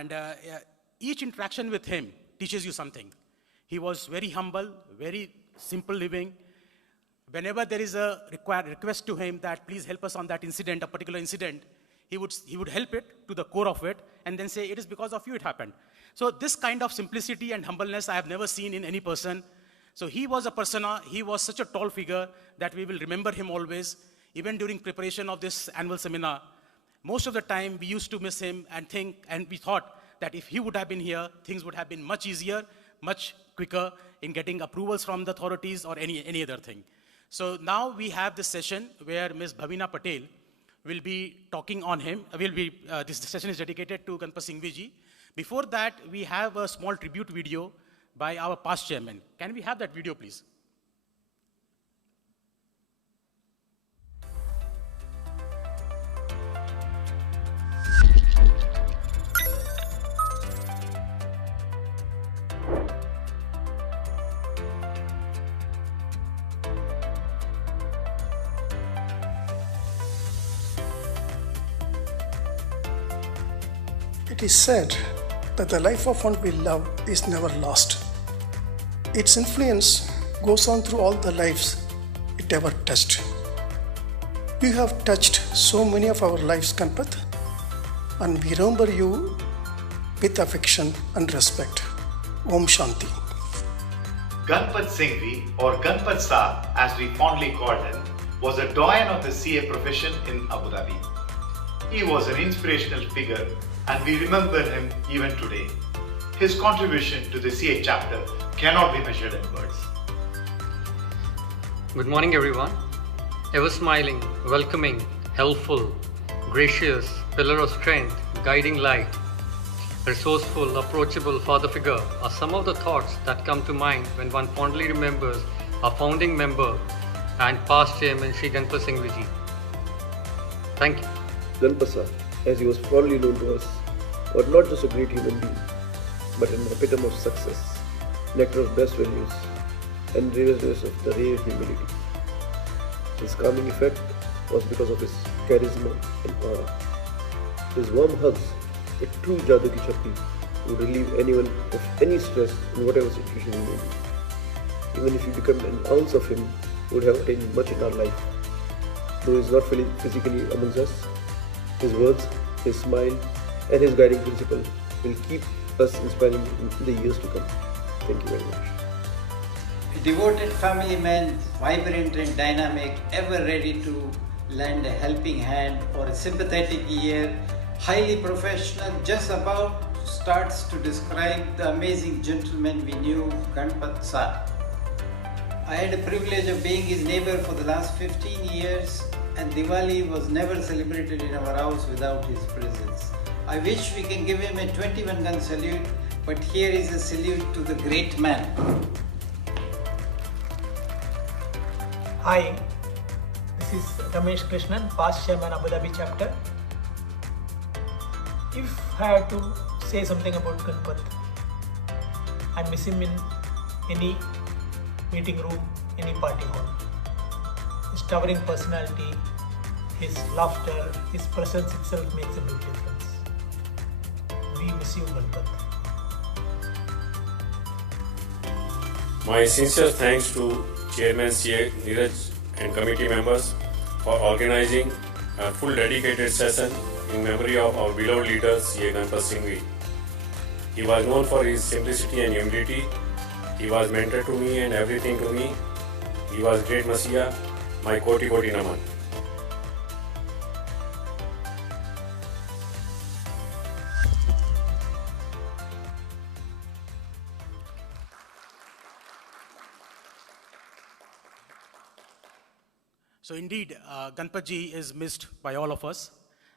And each interaction with him teaches you something. He was very humble, very simple living. Whenever there is a request to him that please help us on that incident, a particular incident, he would help it to the core of it and then say, it is because of you it happened. So this kind of simplicity and humbleness I have never seen in any person. So he was a persona, he was such a tall figure that we will remember him always. Even during preparation of this annual seminar, most of the time we used to miss him and we thought that if he would have been here, things would have been much easier, much quicker in getting approvals from the authorities or any other thing. So now we have this session where Ms. Bhavina Patel will be talking on him. This session is dedicated to Ganpat Singhvi ji. Before that, we have a small tribute video by our past chairman. Can we have that video, please? It is said that the life of one we love is never lost. Its influence goes on through all the lives it ever touched. You have touched so many of our lives, Ganpat, and we remember you with affection and respect. Om Shanti. Ganpat Singhvi, or Ganpat Saab as we fondly called him, was a doyen of the CA profession in Abu Dhabi. He was an inspirational figure and we remember him even today. His contribution to the CA chapter cannot be measured in words. Good morning everyone. Ever smiling, welcoming, helpful, gracious, pillar of strength, guiding light, resourceful, approachable father figure are some of the thoughts that come to mind when one fondly remembers our founding member and past chairman Shri Ganpat Singhvi ji. Thank you. Ganpat Sir, as he was fondly known to us, was not just a great human being, but an epitome of success, nectar of best values, and rareness of the rare humility. His calming effect was because of his charisma and aura. His warm hugs, a true Jadoo ki chappi, would relieve anyone of any stress in whatever situation he may be. Even if you become an ounce of him, you would have attained much in our life. Though he is not physically amongst us, his words, his smile, and his guiding principle will keep us inspiring in the years to come. Thank you very much. A devoted family man, vibrant and dynamic, ever ready to lend a helping hand or a sympathetic ear, highly professional, just about starts to describe the amazing gentleman we knew, Ganpat Sir. I had the privilege of being his neighbor for the last 15 years, and Diwali was never celebrated in our house without his presence. I wish we can give him a 21-gun salute, but here is a salute to the great man. Hi, this is Ramesh Krishnan, past chairman Abu Dhabi chapter. If I had to say something about Ganpat, I miss him in any meeting room, any party hall. His towering personality, his laughter, his presence itself makes a big difference. We miss you, Ganpat. My sincere thanks to Chairman CA Neeraj and committee members for organizing a full dedicated session in memory of our beloved leader CA Ganpat Singhvi. He was known for his simplicity and humility. He was mentor to me and everything to me. He was great Masiya, my Koti Koti Naman. So indeed, Ganpat ji is missed by all of us.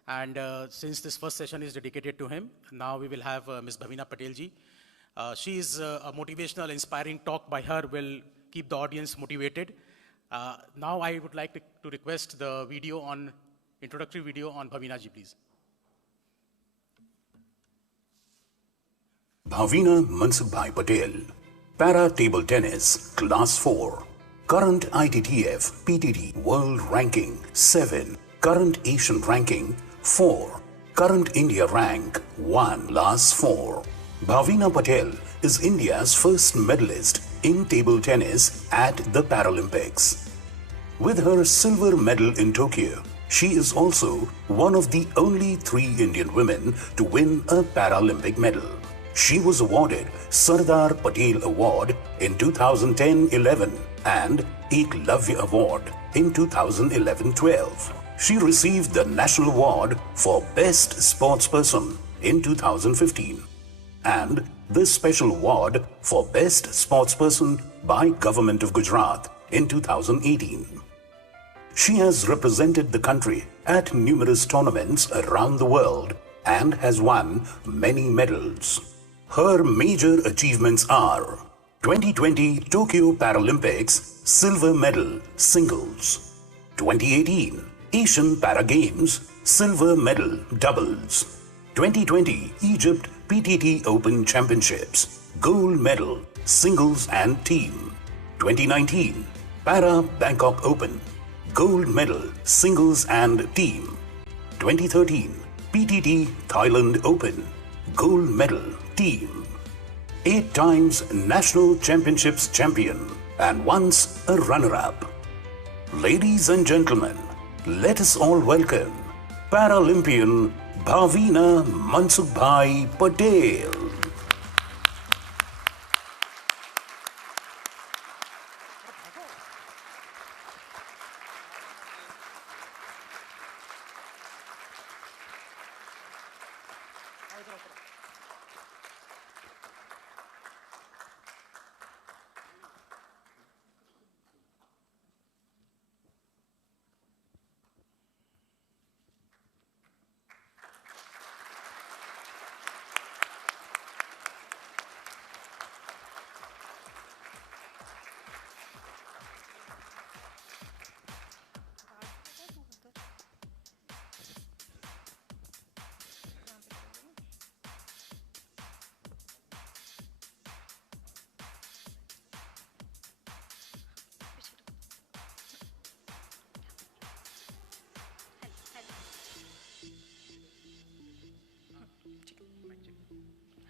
And since this first session is dedicated to him, now we will have Ms. Bhavina Patel ji. She is a motivational, inspiring talk by her will keep the audience motivated. Now I would like to request the introductory video on Bhavina ji, please. Bhavina Mansukh Patel, Para Table Tennis, Class 4. Current ITTF PTT World Ranking 7. Current Asian Ranking 4. Current India rank 1 last 4. Bhavina Patel is India's first medalist in table tennis at the Paralympics. With her silver medal in Tokyo, she is also one of the only 3 Indian women to win a Paralympic medal. She was awarded Sardar Patel Award in 2010-11 and Eklavya Award in 2011-12. She received the National Award for Best Sportsperson in 2015 and the Special Award for Best Sportsperson by Government of Gujarat in 2018. She has represented the country at numerous tournaments around the world and has won many medals. Her major achievements are 2020 Tokyo Paralympics Silver Medal Singles, 2018 Asian Para Games Silver Medal Doubles, 2020 Egypt PTT Open Championships Gold Medal Singles and Team, 2019 Para Bangkok Open Gold Medal Singles and Team, 2013 PTT Thailand Open Gold Medal Team, 8 times National Championships champion and once a runner-up. Ladies and gentlemen, let us all welcome Paralympian Bhavina Mansukbhai Patel.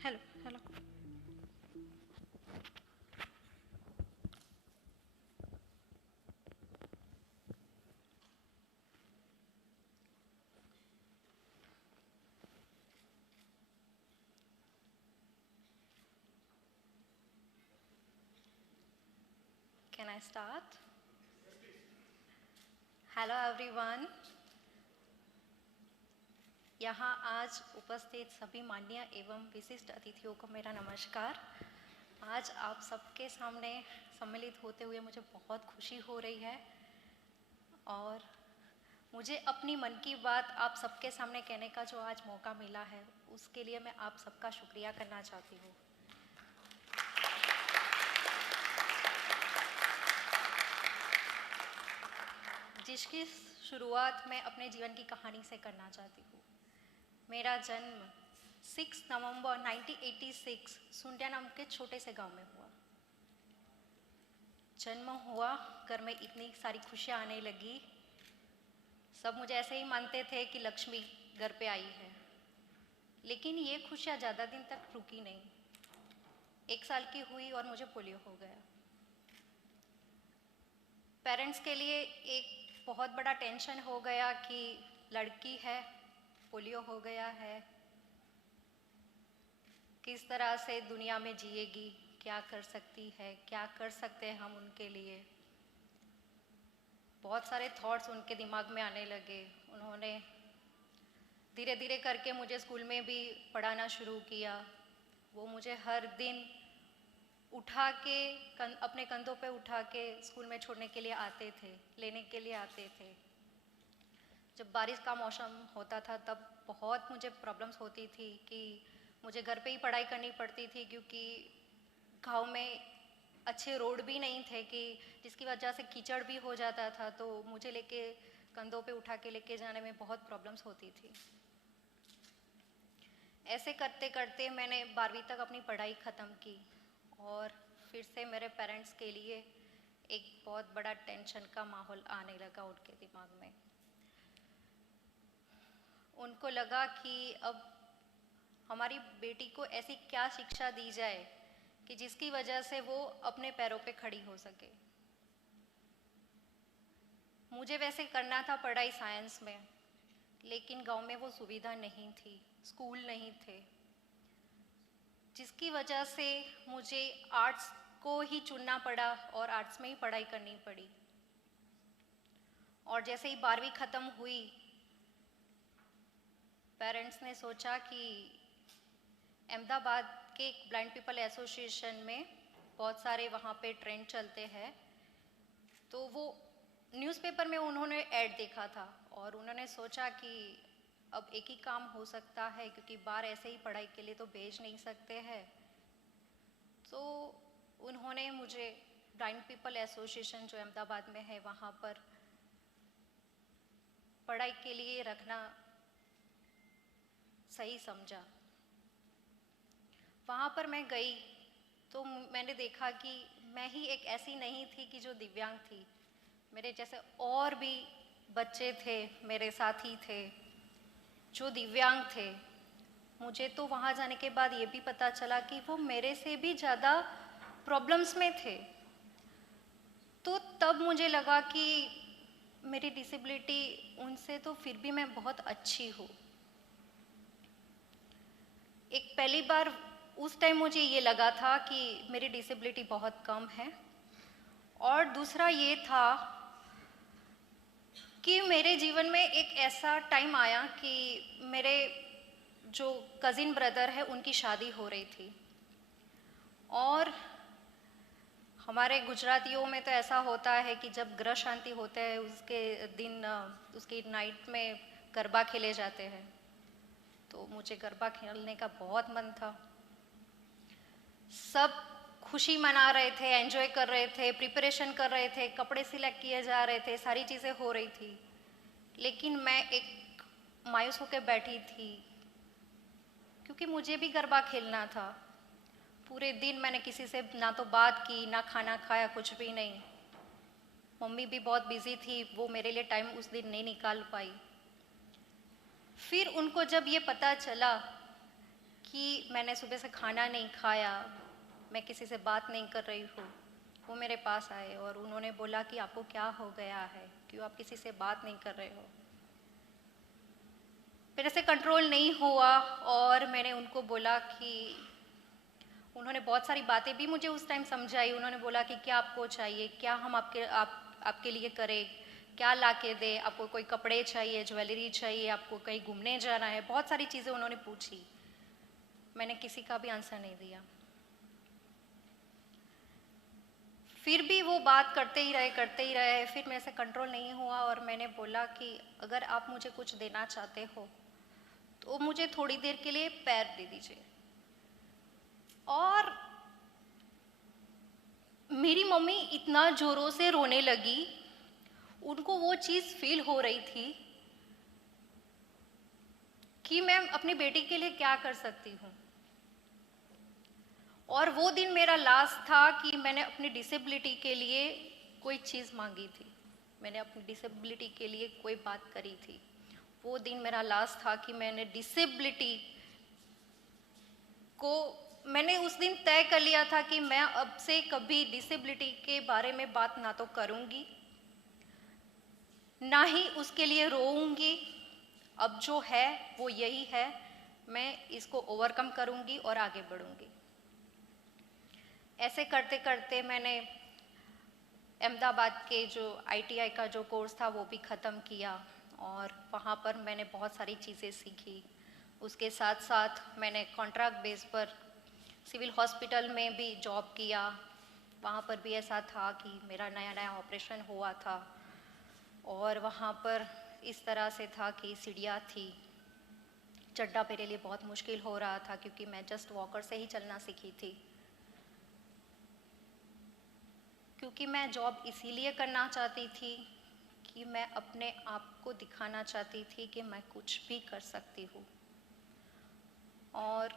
Hello, hello. Can I start? Hello everyone. यहाँ आज उपस्थित सभी माननीय एवं विशिष्ट अतिथियों को मेरा नमस्कार। आज आप सबके सामने सम्मिलित होते हुए मुझे बहुत खुशी हो रही है और मुझे अपनी मन की बात आप सबके सामने कहने का जो आज मौका मिला है उसके लिए मैं आप सबका शुक्रिया करना चाहती हूँ। जिसकी शुरुआत मैं अपने जीवन की कहानी से करना चाहती हूँ। मेरा जन्म 6 नवंबर 1986 सुंडिया नाम के छोटे से गांव में हुआ। जन्म हुआ, घर में इतनी सारी खुशियाँ आने लगी। सब मुझे ऐसे ही मानते थे कि लक्ष्मी घर पे आई है, लेकिन ये खुशियाँ ज़्यादा दिन तक रुकी नहीं। 1 साल की हुई और मुझे पोलियो हो गया। पेरेंट्स के लिए एक बहुत बड़ा टेंशन हो गया कि लड़की है, पोलियो हो गया है, किस तरह से दुनिया में जिएगी, क्या कर सकती है, क्या कर सकते हैं हम उनके लिए। बहुत सारे थॉट्स उनके दिमाग में आने लगे। उन्होंने धीरे धीरे करके मुझे स्कूल में भी पढ़ाना शुरू किया। वो मुझे हर दिन उठा के अपने कंधों पे उठा के स्कूल में छोड़ने के लिए आते थे, लेने के लिए आते थे। जब बारिश का मौसम होता था तब बहुत मुझे प्रॉब्लम्स होती थी कि मुझे घर पे ही पढ़ाई करनी पड़ती थी, क्योंकि गांव में अच्छे रोड भी नहीं थे कि जिसकी वजह से कीचड़ भी हो जाता था, तो मुझे लेके कंधों पे उठा के लेके जाने में बहुत प्रॉब्लम्स होती थी। ऐसे करते करते मैंने 12वीं तक अपनी पढ़ाई ख़त्म की और फिर से मेरे पेरेंट्स के लिए एक बहुत बड़ा टेंशन का माहौल आने लगा उनके दिमाग में। उनको लगा कि अब हमारी बेटी को ऐसी क्या शिक्षा दी जाए कि जिसकी वजह से वो अपने पैरों पे खड़ी हो सके। मुझे वैसे करना था पढ़ाई साइंस में, लेकिन गांव में वो सुविधा नहीं थी, स्कूल नहीं थे, जिसकी वजह से मुझे आर्ट्स को ही चुनना पड़ा और आर्ट्स में ही पढ़ाई करनी पड़ी। और जैसे ही 12वीं ख़त्म हुई, पेरेंट्स ने सोचा कि अहमदाबाद के ब्लाइंड पीपल एसोसिएशन में बहुत सारे वहाँ पे ट्रेंड चलते हैं, तो वो न्यूज़पेपर में उन्होंने ऐड देखा था और उन्होंने सोचा कि अब एक ही काम हो सकता है, क्योंकि बाहर ऐसे ही पढ़ाई के लिए तो भेज नहीं सकते हैं। तो उन्होंने मुझे ब्लाइंड पीपल एसोसिएशन जो अहमदाबाद में है वहाँ पर पढ़ाई के लिए रखना सही समझा। वहाँ पर मैं गई तो मैंने देखा कि मैं ही एक ऐसी नहीं थी कि जो दिव्यांग थी, मेरे जैसे और भी बच्चे थे, मेरे साथी थे जो दिव्यांग थे। मुझे तो वहाँ जाने के बाद ये भी पता चला कि वो मेरे से भी ज़्यादा प्रॉब्लम्स में थे। तो तब मुझे लगा कि मेरी डिसेबिलिटी उनसे तो फिर भी मैं बहुत अच्छी हूँ। एक पहली बार उस टाइम मुझे ये लगा था कि मेरी डिसेबिलिटी बहुत कम है, और दूसरा ये था कि मेरे जीवन में एक ऐसा टाइम आया कि मेरे जो कज़िन ब्रदर है उनकी शादी हो रही थी, और हमारे गुजरातियों में तो ऐसा होता है कि जब ग्रह शांति होते हैं उसके दिन उसकी नाइट में गरबा खेले जाते हैं। तो मुझे गरबा खेलने का बहुत मन था। सब खुशी मना रहे थे, एंजॉय कर रहे थे, प्रिपरेशन कर रहे थे, कपड़े सिलेक्ट किए जा रहे थे, सारी चीज़ें हो रही थी, लेकिन मैं एक मायूस होकर बैठी थी क्योंकि मुझे भी गरबा खेलना था। पूरे दिन मैंने किसी से ना तो बात की, ना खाना खाया, कुछ भी नहीं। मम्मी भी बहुत बिजी थी, वो मेरे लिए टाइम उस दिन नहीं निकाल पाई। फिर उनको जब ये पता चला कि मैंने सुबह से खाना नहीं खाया, मैं किसी से बात नहीं कर रही हूँ, वो मेरे पास आए और उन्होंने बोला कि आपको क्या हो गया है, क्यों आप किसी से बात नहीं कर रहे हो। मेरे से कंट्रोल नहीं हुआ और मैंने उनको बोला कि उन्होंने बहुत सारी बातें भी मुझे उस टाइम समझाई। उन्होंने बोला कि क्या आपको चाहिए, क्या हम आपके लिए करें, क्या ला के दे, आपको कोई कपड़े चाहिए, ज्वेलरी चाहिए, आपको कहीं घूमने जाना है, बहुत सारी चीज़ें उन्होंने पूछी। मैंने किसी का भी आंसर नहीं दिया। फिर भी वो बात करते ही रहे। फिर मेरे से कंट्रोल नहीं हुआ और मैंने बोला कि अगर आप मुझे कुछ देना चाहते हो तो मुझे थोड़ी देर के लिए पैर दे दीजिए। और मेरी मम्मी इतना जोरों से रोने लगी, उनको वो चीज़ फील हो रही थी कि मैं अपनी बेटी के लिए क्या कर सकती हूँ। और वो दिन मेरा लास्ट था कि मैंने अपनी डिसेबिलिटी के लिए कोई चीज़ मांगी थी, मैंने अपनी डिसेबिलिटी के लिए कोई बात करी थी। वो दिन मेरा लास्ट था कि मैंने डिसेबिलिटी को, मैंने उस दिन तय कर लिया था कि मैं अब से कभी डिसेबिलिटी के बारे में बात ना तो करूँगी, ना ही उसके लिए रोऊंगी। अब जो है वो यही है, मैं इसको ओवरकम करूँगी और आगे बढ़ूँगी। ऐसे करते करते मैंने अहमदाबाद के जो ICAI का जो कोर्स था वो भी ख़त्म किया और वहाँ पर मैंने बहुत सारी चीज़ें सीखी। उसके साथ साथ मैंने कॉन्ट्रैक्ट बेस पर सिविल हॉस्पिटल में भी जॉब किया। वहाँ पर भी ऐसा था कि मेरा नया ऑपरेशन हुआ था और वहाँ पर इस तरह से था कि सीढ़ियाँ थी, चढ़ना मेरे लिए बहुत मुश्किल हो रहा था क्योंकि मैं जस्ट वॉकर से ही चलना सीखी थी। क्योंकि मैं जॉब इसीलिए करना चाहती थी कि मैं अपने आप को दिखाना चाहती थी कि मैं कुछ भी कर सकती हूँ। और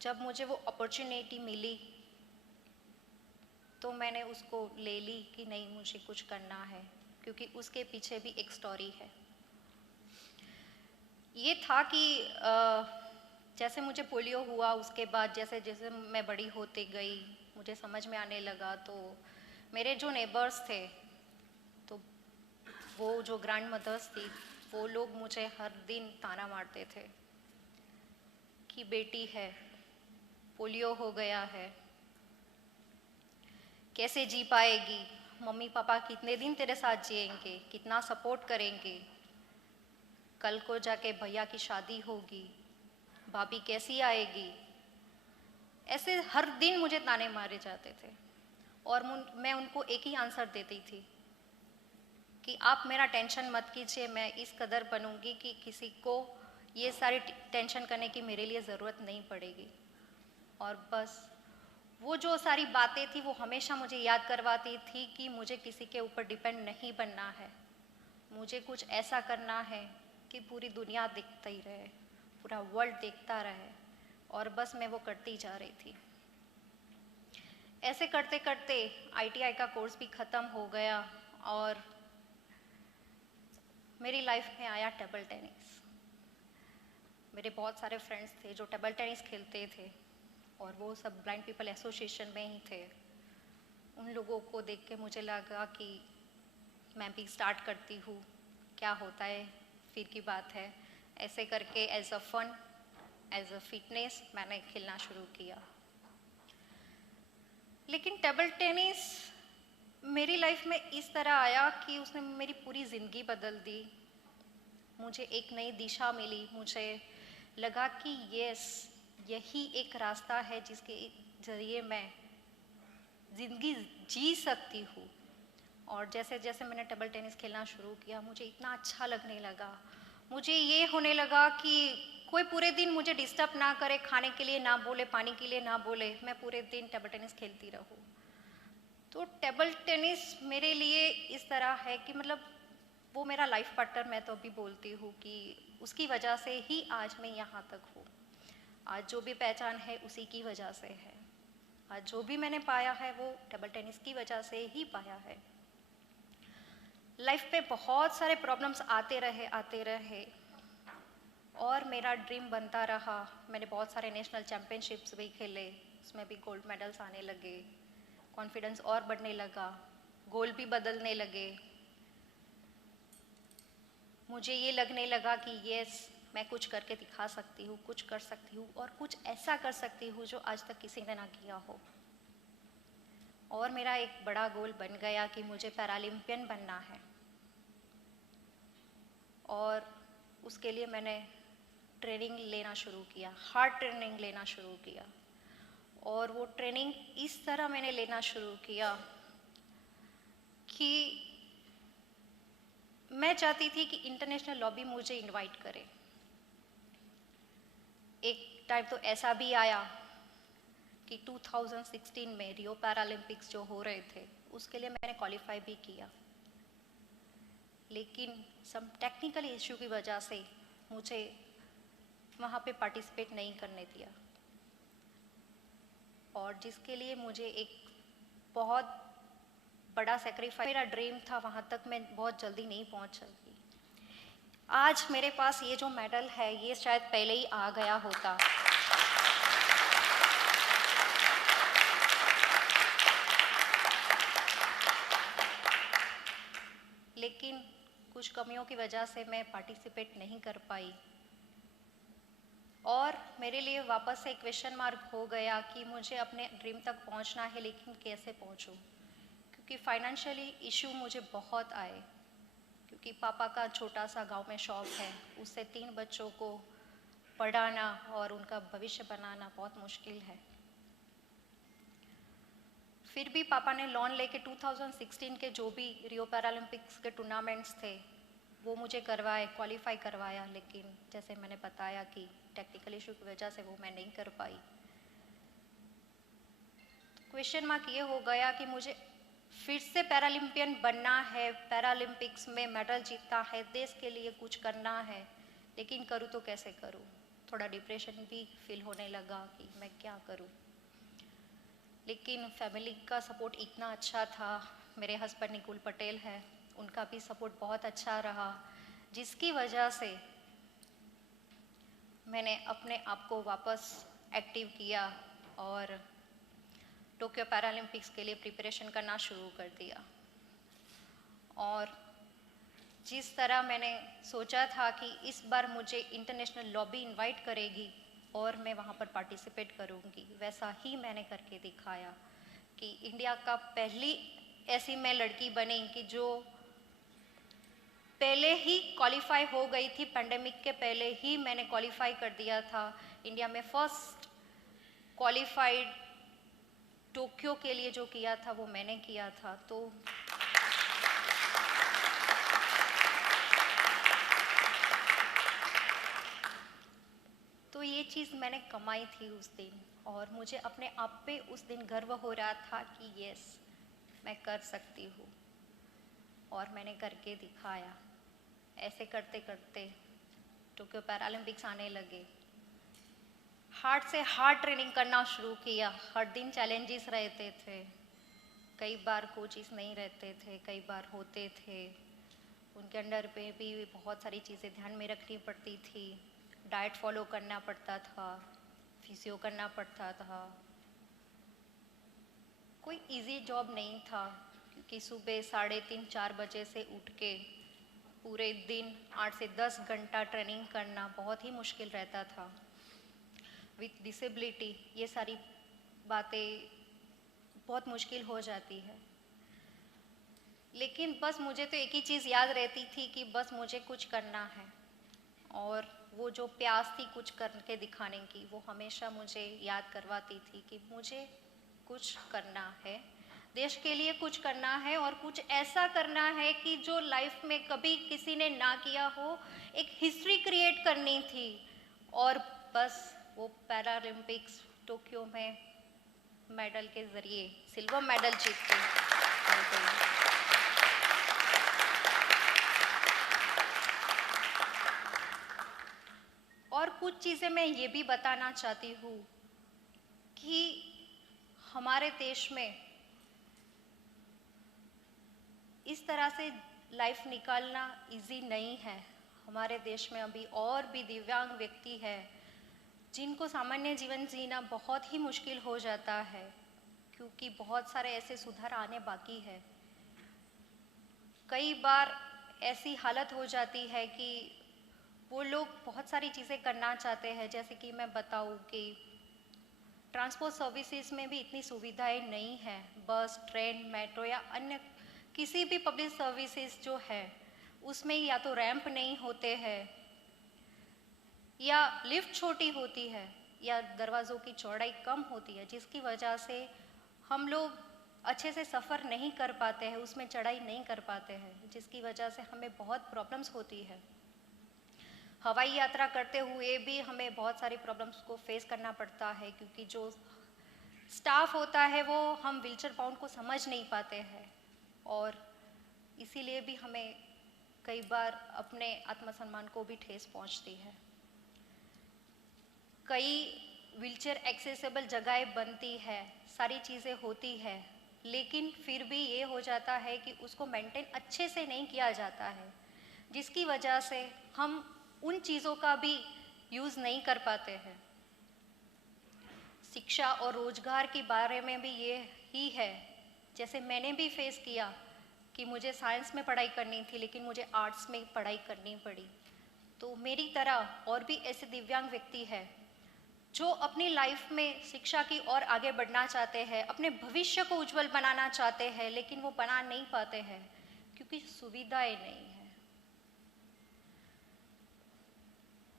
जब मुझे वो अपॉर्चुनिटी मिली तो मैंने उसको ले ली कि नहीं, मुझे कुछ करना है, क्योंकि उसके पीछे भी एक स्टोरी है। ये था कि जैसे मुझे पोलियो हुआ उसके बाद जैसे जैसे मैं बड़ी होती गई, मुझे समझ में आने लगा, तो मेरे जो नेबर्स थे, तो वो जो ग्रैंड मदर्स थी, वो लोग मुझे हर दिन ताना मारते थे कि बेटी है, पोलियो हो गया है, कैसे जी पाएगी, मम्मी पापा कितने दिन तेरे साथ जिएंगे, कितना सपोर्ट करेंगे, कल को जाके भैया की शादी होगी, भाभी कैसी आएगी। ऐसे हर दिन मुझे ताने मारे जाते थे और मैं उनको एक ही आंसर देती थी कि आप मेरा टेंशन मत कीजिए, मैं इस कदर बनूंगी कि किसी को ये सारी टेंशन करने की मेरे लिए ज़रूरत नहीं पड़ेगी। और बस वो जो सारी बातें थी वो हमेशा मुझे याद करवाती थी कि मुझे किसी के ऊपर डिपेंड नहीं बनना है, मुझे कुछ ऐसा करना है कि पूरी दुनिया देखता ही रहे, पूरा वर्ल्ड देखता रहे, और बस मैं वो करती जा रही थी। ऐसे करते करते ITI का कोर्स भी ख़त्म हो गया और मेरी लाइफ में आया टेबल टेनिस। मेरे बहुत सारे फ्रेंड्स थे जो टेबल टेनिस खेलते थे और वो सब ब्लाइंड पीपल एसोसिएशन में ही थे। उन लोगों को देख के मुझे लगा कि मैं भी स्टार्ट करती हूँ, क्या होता है फिर की बात है। ऐसे करके as a fun, as a fitness मैंने खेलना शुरू किया। लेकिन टेबल टेनिस मेरी लाइफ में इस तरह आया कि उसने मेरी पूरी ज़िंदगी बदल दी। मुझे एक नई दिशा मिली, मुझे लगा कि यस, यही एक रास्ता है जिसके ज़रिए मैं ज़िंदगी जी सकती हूँ। और जैसे जैसे मैंने टेबल टेनिस खेलना शुरू किया, मुझे इतना अच्छा लगने लगा। मुझे ये होने लगा कि कोई पूरे दिन मुझे डिस्टर्ब ना करे, खाने के लिए ना बोले, पानी के लिए ना बोले, मैं पूरे दिन टेबल टेनिस खेलती रहूँ। तो टेबल टेनिस मेरे लिए इस तरह है कि मतलब वो मेरा लाइफ पार्टनर, मैं तो अभी बोलती हूँ कि उसकी वजह से ही आज मैं यहाँ तक हूँ। आज जो भी पहचान है उसी की वजह से है। आज जो भी मैंने पाया है वो टेबल टेनिस की वजह से ही पाया है। लाइफ पे बहुत सारे प्रॉब्लम्स आते रहे और मेरा ड्रीम बनता रहा। मैंने बहुत सारे नेशनल चैम्पियनशिप्स भी खेले, उसमें भी गोल्ड मेडल्स आने लगे, कॉन्फिडेंस और बढ़ने लगा, गोल भी बदलने लगे। मुझे ये लगने लगा कि यस, मैं कुछ करके दिखा सकती हूँ, कुछ कर सकती हूँ और कुछ ऐसा कर सकती हूँ जो आज तक किसी ने ना किया हो। और मेरा एक बड़ा गोल बन गया कि मुझे पैरालंपियन बनना है। और उसके लिए मैंने ट्रेनिंग लेना शुरू किया, हार्ड ट्रेनिंग लेना शुरू किया। और वो ट्रेनिंग इस तरह मैंने लेना शुरू किया कि मैं चाहती थी कि इंटरनेशनल लॉबी मुझे इनवाइट करे। एक टाइम तो ऐसा भी आया कि 2016 में रियो पैरालंपिक्स जो हो रहे थे उसके लिए मैंने क्वालिफाई भी किया, लेकिन सम टेक्निकल इश्यू की वजह से मुझे वहाँ पे पार्टिसिपेट नहीं करने दिया, और जिसके लिए मुझे एक बहुत बड़ा सेक्रीफाइस, मेरा ड्रीम था वहाँ तक मैं बहुत जल्दी नहीं पहुँच सकी। आज मेरे पास ये जो मेडल है ये शायद पहले ही आ गया होता, लेकिन कुछ कमियों की वजह से मैं पार्टिसिपेट नहीं कर पाई। और मेरे लिए वापस से क्वेश्चन मार्क हो गया कि मुझे अपने ड्रीम तक पहुंचना है, लेकिन कैसे पहुंचूं, क्योंकि फाइनेंशियली इशू मुझे बहुत आए, क्योंकि पापा का छोटा सा गांव में शॉप है, उससे 3 बच्चों को पढ़ाना और उनका भविष्य बनाना बहुत मुश्किल है। फिर भी पापा ने लोन लेके 2016 के जो भी रियो पैरालंपिक्स के टूर्नामेंट्स थे वो मुझे करवाए, क्वालिफाई करवाया, लेकिन जैसे मैंने बताया कि टेक्निकल इशू की वजह से वो मैं नहीं कर पाई। क्वेश्चन मार्क ये हो गया कि मुझे फिर से पैरालंपियन बनना है, पैरालंपिक्स में मेडल जीतना है, देश के लिए कुछ करना है, लेकिन करूँ तो कैसे करूँ। थोड़ा डिप्रेशन भी फील होने लगा कि मैं क्या करूँ, लेकिन फैमिली का सपोर्ट इतना अच्छा था। मेरे हस्बैंड निकुल पटेल है, उनका भी सपोर्ट बहुत अच्छा रहा, जिसकी वजह से मैंने अपने आप को वापस एक्टिव किया और टोक्यो पैरालंपिक्स के लिए प्रिपरेशन करना शुरू कर दिया। और जिस तरह मैंने सोचा था कि इस बार मुझे इंटरनेशनल लॉबी इनवाइट करेगी और मैं वहाँ पर पार्टिसिपेट करूँगी, वैसा ही मैंने करके दिखाया कि इंडिया का पहली ऐसी मैं लड़की बनी कि जो पहले ही क्वालिफाई हो गई थी, पैंडेमिक के पहले ही मैंने क्वालिफाई कर दिया था। इंडिया में फर्स्ट क्वालिफाइड टोक्यो के लिए जो किया था वो मैंने किया था। तो ये चीज़ मैंने कमाई थी उस दिन और मुझे अपने आप पे उस दिन गर्व हो रहा था कि यस, मैं कर सकती हूँ और मैंने करके दिखाया। ऐसे करते करते टोक्यो पैरालंपिक्स आने लगे। हार्ड से हार्ड ट्रेनिंग करना शुरू किया। हर दिन चैलेंजेस रहते थे, कई बार कोचेस नहीं रहते थे, कई बार होते थे। उनके अंडर पे भी बहुत सारी चीज़ें ध्यान में रखनी पड़ती थी। डाइट फॉलो करना पड़ता था, फिजियो करना पड़ता था। कोई इजी जॉब नहीं था क्योंकि सुबह 3:30-4 बजे से उठ के पूरे दिन 8 से 10 घंटा ट्रेनिंग करना बहुत ही मुश्किल रहता था। विथ डिसेबिलिटी ये सारी बातें बहुत मुश्किल हो जाती है। लेकिन बस मुझे तो एक ही चीज़ याद रहती थी कि बस मुझे कुछ करना है, और वो जो प्यास थी कुछ करके दिखाने की, वो हमेशा मुझे याद करवाती थी कि मुझे कुछ करना है, देश के लिए कुछ करना है और कुछ ऐसा करना है कि जो लाइफ में कभी किसी ने ना किया हो। एक हिस्ट्री क्रिएट करनी थी और बस वो पैरालंपिक्स टोक्यो में मेडल के ज़रिए सिल्वर मेडल जीत के आ गई। और कुछ चीज़ें मैं ये भी बताना चाहती हूँ कि हमारे देश में इस तरह से लाइफ निकालना इजी नहीं है। हमारे देश में अभी और भी दिव्यांग व्यक्ति है जिनको सामान्य जीवन जीना बहुत ही मुश्किल हो जाता है, क्योंकि बहुत सारे ऐसे सुधार आने बाकी है। कई बार ऐसी हालत हो जाती है कि वो लोग बहुत सारी चीज़ें करना चाहते हैं, जैसे कि मैं बताऊँ कि ट्रांसपोर्ट सर्विसेज में भी इतनी सुविधाएं नहीं है। बस, ट्रेन, मेट्रो या अन्य किसी भी पब्लिक सर्विसेज जो है उसमें या तो रैंप नहीं होते हैं, या लिफ्ट छोटी होती है, या दरवाज़ों की चौड़ाई कम होती है, जिसकी वजह से हम लोग अच्छे से सफ़र नहीं कर पाते हैं, उसमें चढ़ाई नहीं कर पाते हैं, जिसकी वजह से हमें बहुत प्रॉब्लम्स होती है। हवाई यात्रा करते हुए भी हमें बहुत सारी प्रॉब्लम्स को फेस करना पड़ता है, क्योंकि जो स्टाफ होता है वो हम व्हीलचेयर बाउंड को समझ नहीं पाते हैं, और इसीलिए भी हमें कई बार अपने आत्मसम्मान को भी ठेस पहुंचती है। कई व्हीलचेयर एक्सेसिबल जगहें बनती है, सारी चीज़ें होती है, लेकिन फिर भी ये हो जाता है कि उसको मेंटेन अच्छे से नहीं किया जाता है, जिसकी वजह से हम उन चीज़ों का भी यूज़ नहीं कर पाते हैं। शिक्षा और रोजगार के बारे में भी ये ही है। जैसे मैंने भी फेस किया कि मुझे साइंस में पढ़ाई करनी थी, लेकिन मुझे आर्ट्स में पढ़ाई करनी पड़ी। तो मेरी तरह और भी ऐसे दिव्यांग व्यक्ति हैं जो अपनी लाइफ में शिक्षा की ओर आगे बढ़ना चाहते हैं, अपने भविष्य को उज्जवल बनाना चाहते हैं, लेकिन वो बना नहीं पाते हैं क्योंकि सुविधाएं नहीं है।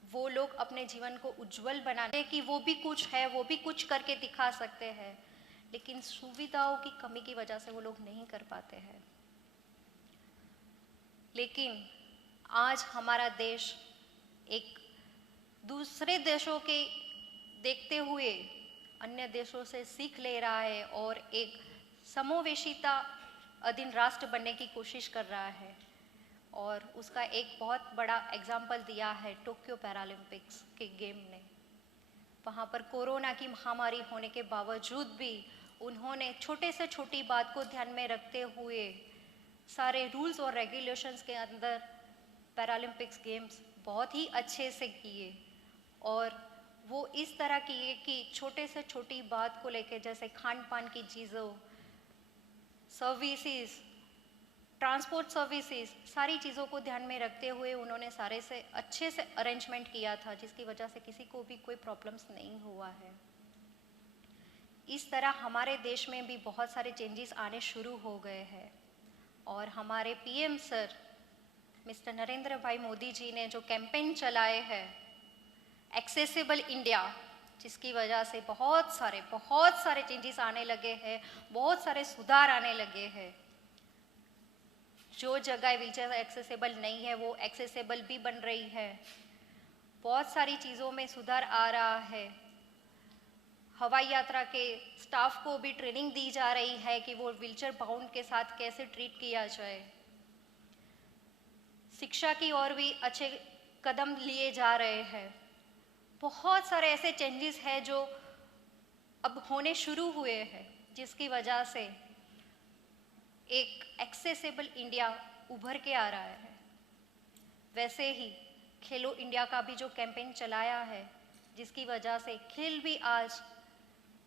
वो लोग अपने जीवन को उज्जवल बनाने की वो भी कुछ है, वो भी कुछ करके दिखा सकते हैं, लेकिन सुविधाओं की कमी की वजह से वो लोग नहीं कर पाते हैं। लेकिन आज हमारा देश एक दूसरे देशों के देखते हुए अन्य देशों से सीख ले रहा है और एक समावेशिता अधीन राष्ट्र बनने की कोशिश कर रहा है, और उसका एक बहुत बड़ा एग्जाम्पल दिया है टोक्यो पैरालंपिक्स के गेम ने। वहाँ पर कोरोना की महामारी होने के बावजूद भी उन्होंने छोटे से छोटी बात को ध्यान में रखते हुए सारे रूल्स और रेगुलेशंस के अंदर पैरालंपिक्स गेम्स बहुत ही अच्छे से किए, और वो इस तरह की है कि छोटे से छोटी बात को लेके, जैसे खान पान की चीज़ों, सर्विसेज, ट्रांसपोर्ट सर्विसेज, सारी चीज़ों को ध्यान में रखते हुए उन्होंने सारे से अच्छे से अरेंजमेंट किया था, जिसकी वजह से किसी को भी कोई प्रॉब्लम्स नहीं हुआ है। इस तरह हमारे देश में भी बहुत सारे चेंजेस आने शुरू हो गए हैं और हमारे पीएम सर मिस्टर नरेंद्र भाई मोदी जी ने जो कैंपेन चलाए हैं एक्सेसिबल इंडिया, जिसकी वजह से बहुत सारे चेंजेस आने लगे हैं, बहुत सारे सुधार आने लगे हैं। जो जगह व्हीलचेयर एक्सेसिबल नहीं है वो एक्सेसिबल भी बन रही है। बहुत सारी चीज़ों में सुधार आ रहा है। हवाई यात्रा के स्टाफ को भी ट्रेनिंग दी जा रही है कि वो व्हीलचेयर बाउंड के साथ कैसे ट्रीट किया जाए। शिक्षा की ओर भी अच्छे कदम लिए जा रहे हैं। बहुत सारे ऐसे चेंजेस हैं जो अब होने शुरू हुए हैं, जिसकी वजह से एक एक्सेसिबल इंडिया उभर के आ रहा है। वैसे ही खेलो इंडिया का भी जो कैंपेन चलाया है, जिसकी वजह से खेल भी आज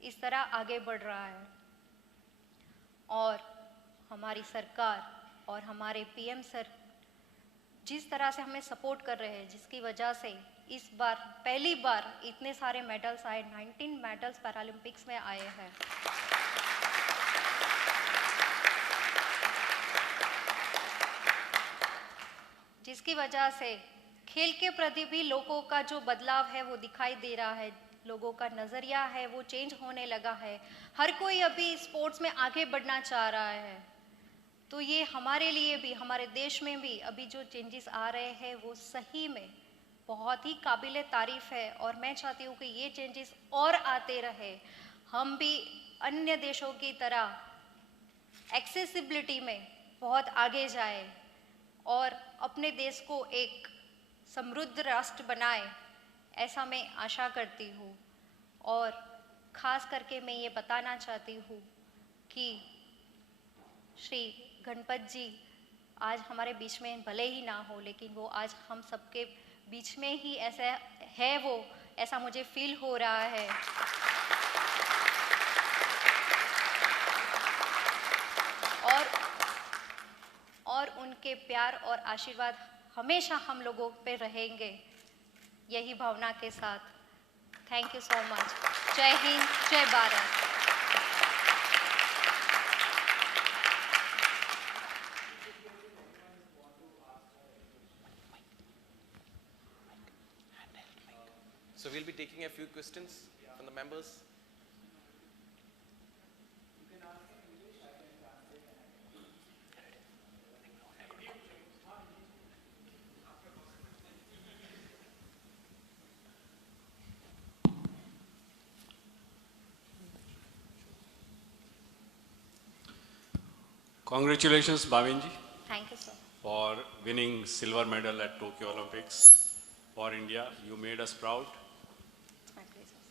इस तरह आगे बढ़ रहा है और हमारी सरकार और हमारे पीएम सर जिस तरह से हमें सपोर्ट कर रहे हैं, जिसकी वजह से इस बार पहली बार इतने सारे मेडल्स आए, 19 मेडल्स पैरालंपिक्स में आए हैं। जिसकी वजह से खेल के प्रति भी लोगों का जो बदलाव है वो दिखाई दे रहा है। लोगों का नज़रिया है वो चेंज होने लगा है। हर कोई अभी स्पोर्ट्स में आगे बढ़ना चाह रहा है। तो ये हमारे लिए भी, हमारे देश में भी अभी जो चेंजेस आ रहे हैं वो सही में बहुत ही काबिले तारीफ है और मैं चाहती हूँ कि ये चेंजेस और आते रहे। हम भी अन्य देशों की तरह एक्सेसिबिलिटी में बहुत आगे जाए और अपने देश को एक समृद्ध राष्ट्र बनाए, ऐसा मैं आशा करती हूँ। और ख़ास करके मैं ये बताना चाहती हूँ कि श्री गणपत जी आज हमारे बीच में भले ही ना हो, लेकिन वो आज हम सबके बीच में ही ऐसा है, वो ऐसा मुझे फील हो रहा है। और उनके प्यार और आशीर्वाद हमेशा हम लोगों पे रहेंगे, यही भावना के साथ। Thank you so much. जय हिंद, जय Bharat. So we'll be taking a few questions from the members. Congratulations, Bhavin ji, Thank you, sir. for winning silver medal at Tokyo Olympics for India. You made us proud. My pleasure.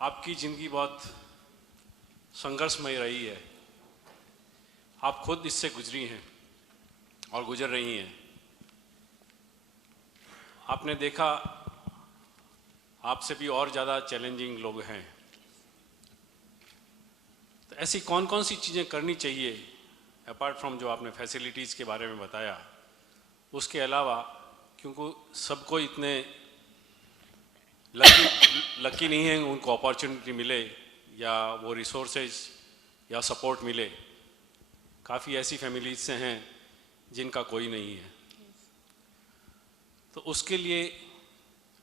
आपकी ज़िंदगी बहुत संघर्षमय रही है। आप खुद इससे गुजरी हैं और गुजर रही हैं। आपने देखा आपसे भी और ज़्यादा चैलेंजिंग लोग हैं। तो ऐसी कौन कौन सी चीज़ें करनी चाहिए अपार्ट फ्रॉम जो आपने फैसिलिटीज़ के बारे में बताया, उसके अलावा, क्योंकि सबको इतने लकी नहीं है उनको अपॉर्चुनिटी मिले या वो रिसोर्सेज या सपोर्ट मिले। काफ़ी ऐसी फैमिलीज से हैं जिनका कोई नहीं है। तो उसके लिए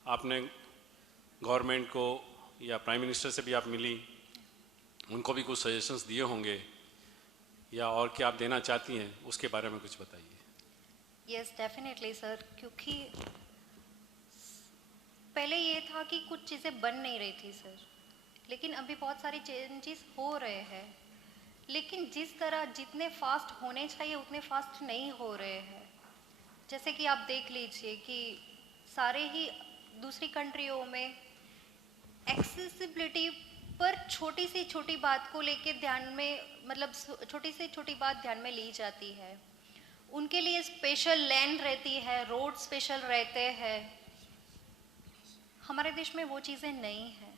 आपने गवर्नमेंट को या प्राइम मिनिस्टर से भी आप मिली, उनको भी कुछ सजेशंस दिए होंगे या और क्या आप देना चाहती हैं, उसके बारे में कुछ बताइए। Yes, definitely sir. क्योंकि पहले ये था कि कुछ चीज़ें बन नहीं रही थी सर, लेकिन अभी बहुत सारी चेंजेस हो रहे हैं, लेकिन जिस तरह जितने फास्ट होने चाहिए उतने फास्ट नहीं हो रहे हैं। जैसे कि आप देख लीजिए कि सारे ही दूसरी कंट्रियों में एक्सेसिबिलिटी पर छोटी से छोटी बात को लेके ध्यान में, मतलब छोटी से छोटी बात ध्यान में ली जाती है। उनके लिए स्पेशल लेन रहती है, रोड स्पेशल रहते हैं, हमारे देश में वो चीज़ें नहीं हैं।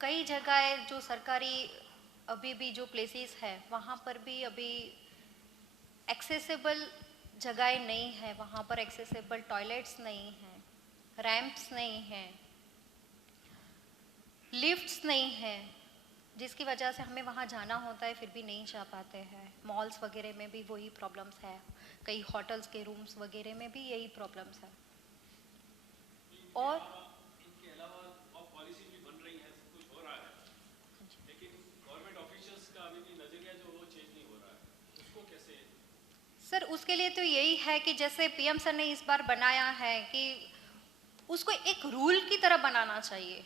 कई जगह जो सरकारी अभी भी जो प्लेसेस है वहाँ पर भी अभी एक्सेसिबल जगह नहीं है, वहाँ पर एक्सेसिबल टॉयलेट्स नहीं हैं, रैंप्स नहीं हैं, लिफ्ट्स नहीं हैं, जिसकी वजह से हमें वहाँ जाना होता है फिर भी नहीं जा पाते हैं। मॉल्स वगैरह में भी वही प्रॉब्लम्स है, कई होटल्स के रूम्स वगैरह में भी यही प्रॉब्लम्स है। और इनके अलावा और पॉलिसी भी बन रही है, सब कुछ हो रहा है, लेकिन गवर्नमेंट ऑफिशियल्स का अभी भी नजरिया जो वो चेंज नहीं हो रहा है, उसको कैसे? सर उसके लिए तो यही है कि जैसे पीएम सर ने इस बार बनाया है कि उसको एक रूल की तरह बनाना चाहिए,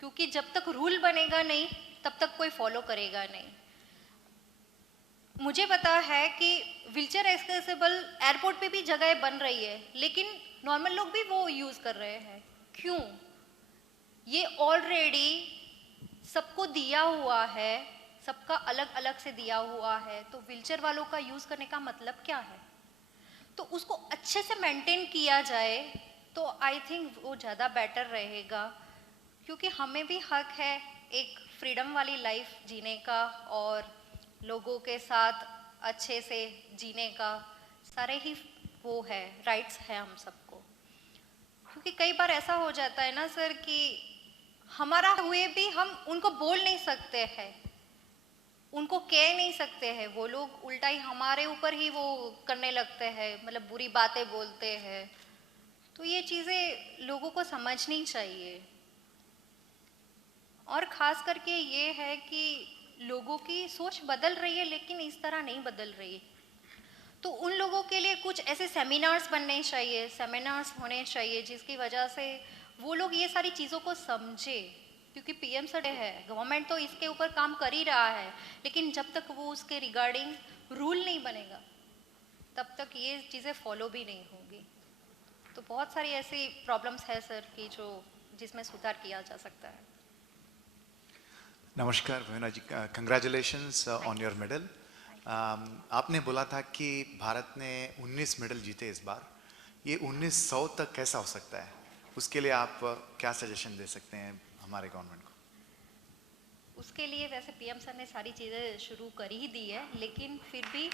क्योंकि जब तक रूल बनेगा नहीं तब तक कोई फॉलो करेगा नहीं। मुझे पता है कि व्हीलचेयर एक्सेसिबल एयरपोर्ट पे भी जगह बन रही है, लेकिन नॉर्मल लोग भी वो यूज कर रहे हैं। क्यों? ये ऑलरेडी सबको दिया हुआ है, सबका अलग अलग से दिया हुआ है, तो व्हीलचेयर वालों का यूज करने का मतलब क्या है? तो उसको अच्छे से मेंटेन किया जाए तो आई थिंक वो ज़्यादा बेटर रहेगा, क्योंकि हमें भी हक है एक फ्रीडम वाली लाइफ जीने का और लोगों के साथ अच्छे से जीने का। सारे ही वो है, राइट्स है हम सबको। क्योंकि कई बार ऐसा हो जाता है ना सर कि हमारा हुए भी हम उनको बोल नहीं सकते हैं, उनको कह नहीं सकते हैं, वो लोग उल्टा ही हमारे ऊपर ही वो करने लगते हैं, मतलब बुरी बातें बोलते हैं। तो ये चीज़ें लोगों को समझनी चाहिए। और ख़ास करके ये है कि लोगों की सोच बदल रही है, लेकिन इस तरह नहीं बदल रही। तो उन लोगों के लिए कुछ ऐसे सेमिनार्स बनने चाहिए, सेमिनार्स होने चाहिए, जिसकी वजह से वो लोग ये सारी चीज़ों को समझे। क्योंकि पीएम सर है, गवर्नमेंट तो इसके ऊपर काम कर ही रहा है, लेकिन जब तक वो उसके रिगार्डिंग रूल नहीं बनेगा तब तक ये चीज़ें फॉलो भी नहीं होगी। तो बहुत सारी ऐसी प्रॉब्लम्स है सर कि जो जिसमें सुधार किया जा सकता है। नमस्कार भावना जी, कंग्रेचुलेशंस ऑन योर मेडल। आपने बोला था कि भारत ने 19 मेडल जीते इस बार, ये 1900 तक कैसा हो सकता है? उसके लिए आप क्या सजेशन दे सकते हैं हमारे गवर्नमेंट को? उसके लिए वैसे पीएम सर ने सारी चीज़ें शुरू कर ही दी है, लेकिन फिर भी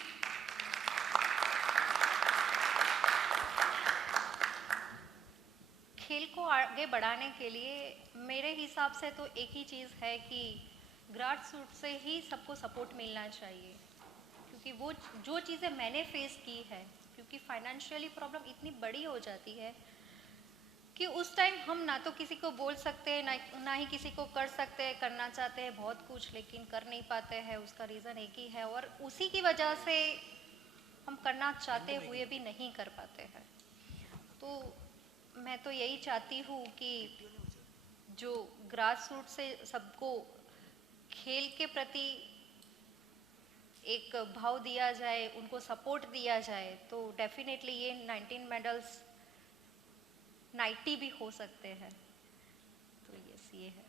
खेल को आगे बढ़ाने के लिए मेरे हिसाब से तो एक ही चीज़ है कि ग्रास रूट से ही सबको सपोर्ट मिलना चाहिए। क्योंकि वो जो चीज़ें मैंने फेस की है, क्योंकि फाइनेंशियली प्रॉब्लम इतनी बड़ी हो जाती है कि उस टाइम हम ना तो किसी को बोल सकते हैं, ना ही किसी को कर सकते हैं। करना चाहते हैं बहुत कुछ, लेकिन कर नहीं पाते हैं। उसका रीज़न एक ही है, और उसी की वजह से हम करना चाहते हुए भी नहीं कर पाते हैं। तो मैं तो यही चाहती हूँ कि जो ग्रास रूट से सबको खेल के प्रति एक भाव दिया जाए, उनको सपोर्ट दिया जाए, तो डेफिनेटली ये 19 मेडल्स 90 भी हो सकते हैं। तो यस, ये है।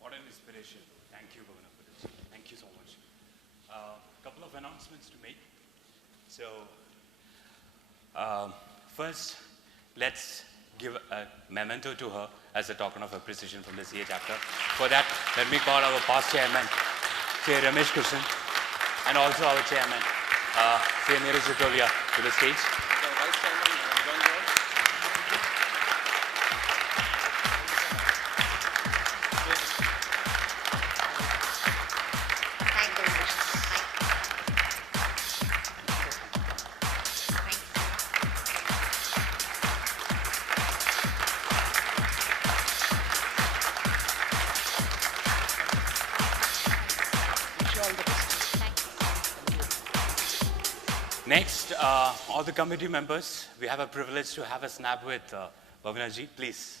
What an inspiration. Thank you, Bhavana, for this. Thank you so much. Couple of announcements to make. So, first, let's give a memento to her as a token of appreciation from the CA chapter. For that, let me call our past chairman, Sri Ramesh Krishnan, and also our chairman, Sri Neeraj Jitolia, to the stage. Next, all the committee members, we have a privilege to have a snap with Bhavana ji, please.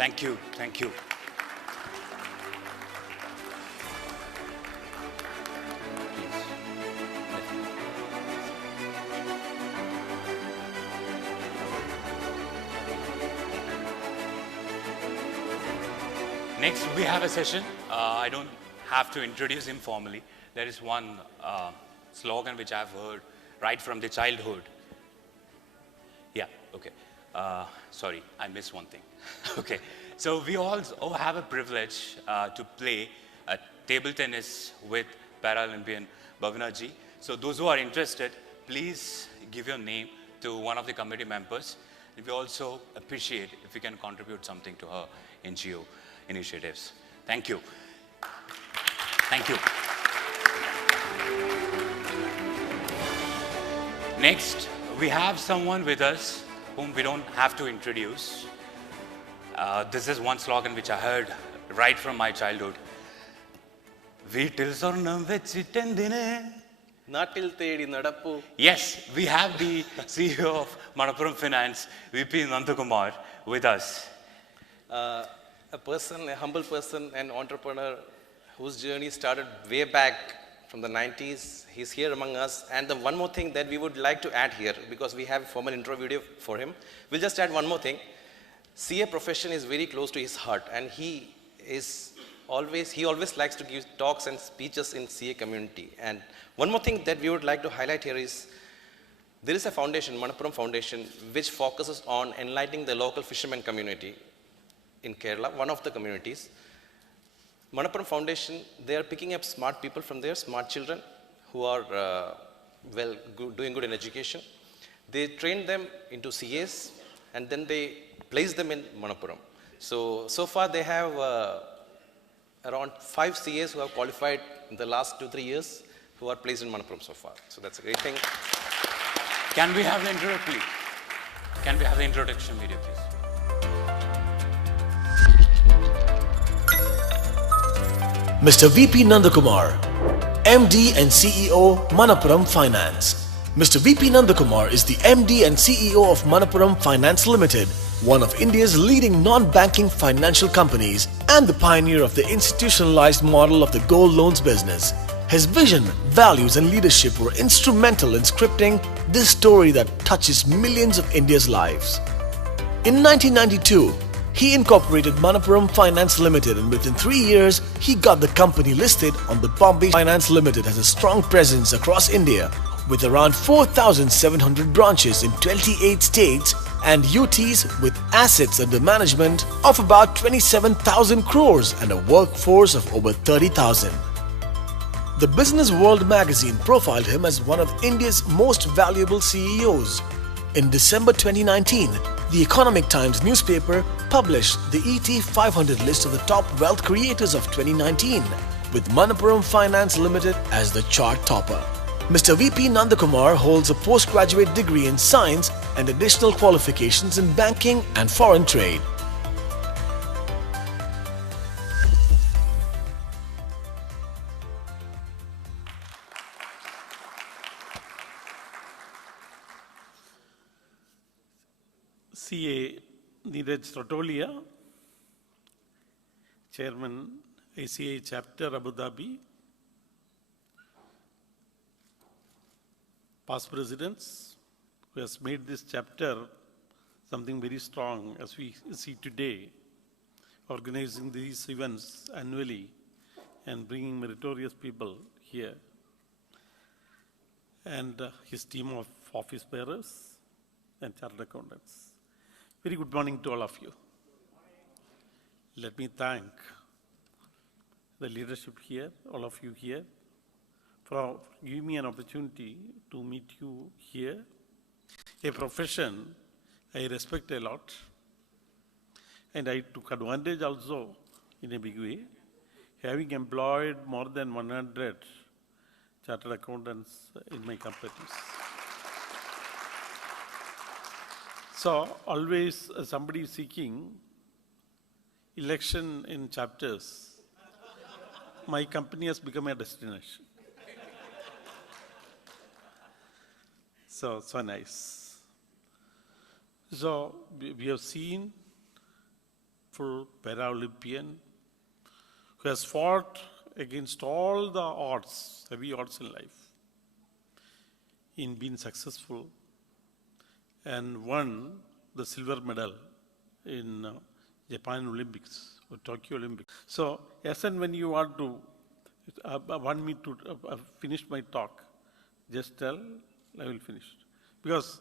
Thank you. Thank you. Next, we have a session. I don't have to introduce him formally. There is one slogan which I've heard right from the childhood. Yeah, okay. Sorry, I missed one thing. Okay, so we all have a privilege to play table tennis with Paralympian Bhavina ji. So those who are interested, please give your name to one of the committee members. We also appreciate if you can contribute something to her NGO initiatives. Thank you. Thank you. Next, we have someone with us whom we don't have to introduce. This is one slogan which I heard right from my childhood. Yes, we have the CEO of Manappuram Finance, VP Nandakumar, with us. A person, a humble person, an entrepreneur whose journey started way back from the 90s. He's here among us. And the one more thing that we would like to add here, because we have a formal intro video for him, we'll just add one more thing. CA profession is very close to his heart, and he always likes to give talks and speeches in CA community. And one more thing that we would like to highlight here is there is a foundation, Manappuram Foundation, which focuses on enlightening the local fishermen community in Kerala, one of the communities. Manappuram Foundation, they are picking up smart people from there, smart children who are doing good in education. They train them into CAs and then they place them in Manappuram. So far they have around 5 CAs who have qualified in the last 2-3 years who are placed in Manappuram so far. So that's a great thing. Can we have the intro, please? Can we have the introduction video, please? Mr. VP Nandakumar, MD and CEO, Manappuram Finance. Mr. VP Nandakumar is the MD and CEO of Manappuram Finance Limited, one of India's leading non-banking financial companies and the pioneer of the institutionalized model of the gold loans business. His vision, values and leadership were instrumental in scripting this story that touches millions of India's lives. In 1992, he incorporated Manappuram Finance Limited, and within 3 years, he got the company listed on the Bombay. Finance Limited has a strong presence across India with around 4,700 branches in 28 states and UTs with assets under management of about 27,000 crores and a workforce of over 30,000. The Business World magazine profiled him as one of India's most valuable CEOs. In December 2019, the Economic Times newspaper published the ET 500 list of the top wealth creators of 2019, with Manappuram Finance Limited as the chart topper. Mr. VP Nandakumar holds a postgraduate degree in science and additional qualifications in banking and foreign trade. CA Neeraj Rotolia, Chairman ICAI Chapter Abu Dhabi, past presidents who has made this chapter something very strong as we see today, organizing these events annually and bringing meritorious people here, and his team of office bearers and chartered accountants. Very good morning to all of you. Let me thank the leadership here, all of you here, for giving me an opportunity to meet you here. A profession I respect a lot, and I took advantage also in a big way, having employed more than 100 chartered accountants in my companies. So always somebody seeking election in chapters, my company has become a destination. So nice. So we have seen successful para-Olympian who has fought against all the odds, heavy odds in life, in being successful and won the silver medal in Japan Olympics or Tokyo Olympics. So, as and when you want me to finish my talk, just tell, I will finish. Because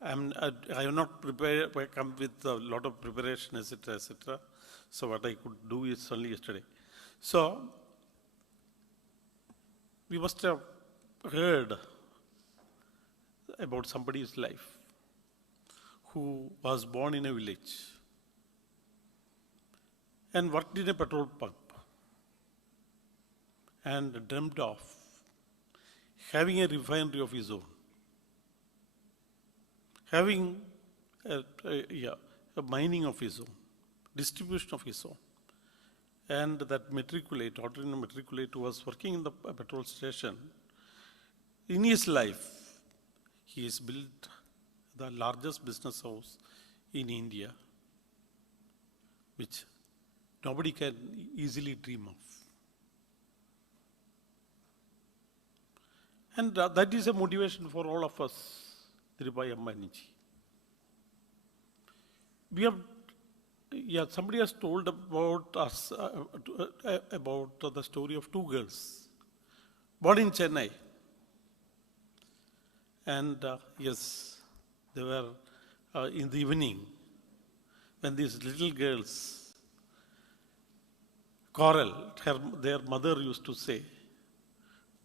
I have not prepared, I come with a lot of preparation, etc., etc. So what I could do is only yesterday. So, we must have heard about somebody's life who was born in a village and worked in a petrol pump and dreamt of having a refinery of his own, having a mining of his own, distribution of his own. And that ordinary matriculate who was working in the petrol station, in his life, he has built the largest business house in India, which nobody can easily dream of. And that is a motivation for all of us, Dhirubhai Ambani-ji. We have, somebody has told about us, about the story of two girls, born in Chennai. And yes, they were in the evening, when these little girls quarrel, their mother used to say,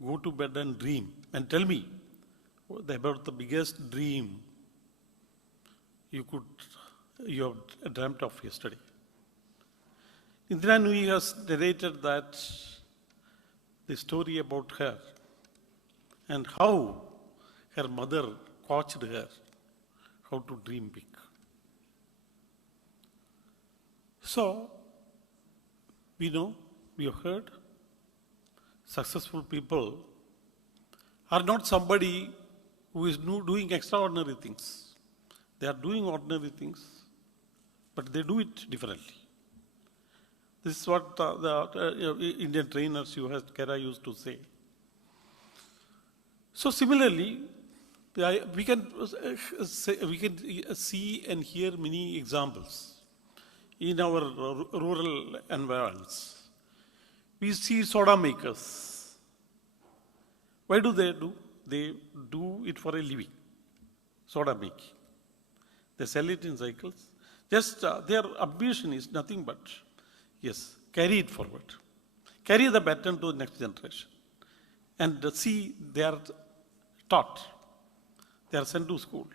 go to bed and dream and tell me about the biggest dream you have dreamt of yesterday. Indira Nui has narrated the story about her and how her mother coached her how to dream big. So, we know, we have heard, successful people are not somebody who is doing extraordinary things. They are doing ordinary things, but they do it differently. This is what the Indian trainers Kera used to say. So similarly, we can see and hear many examples in our rural environments. We see soda makers. Why do they do? They do it for a living, soda making. They sell it in cycles. Just their ambition is nothing but, yes, carry it forward. Carry the baton to the next generation. And see, they are taught. They are sent to school.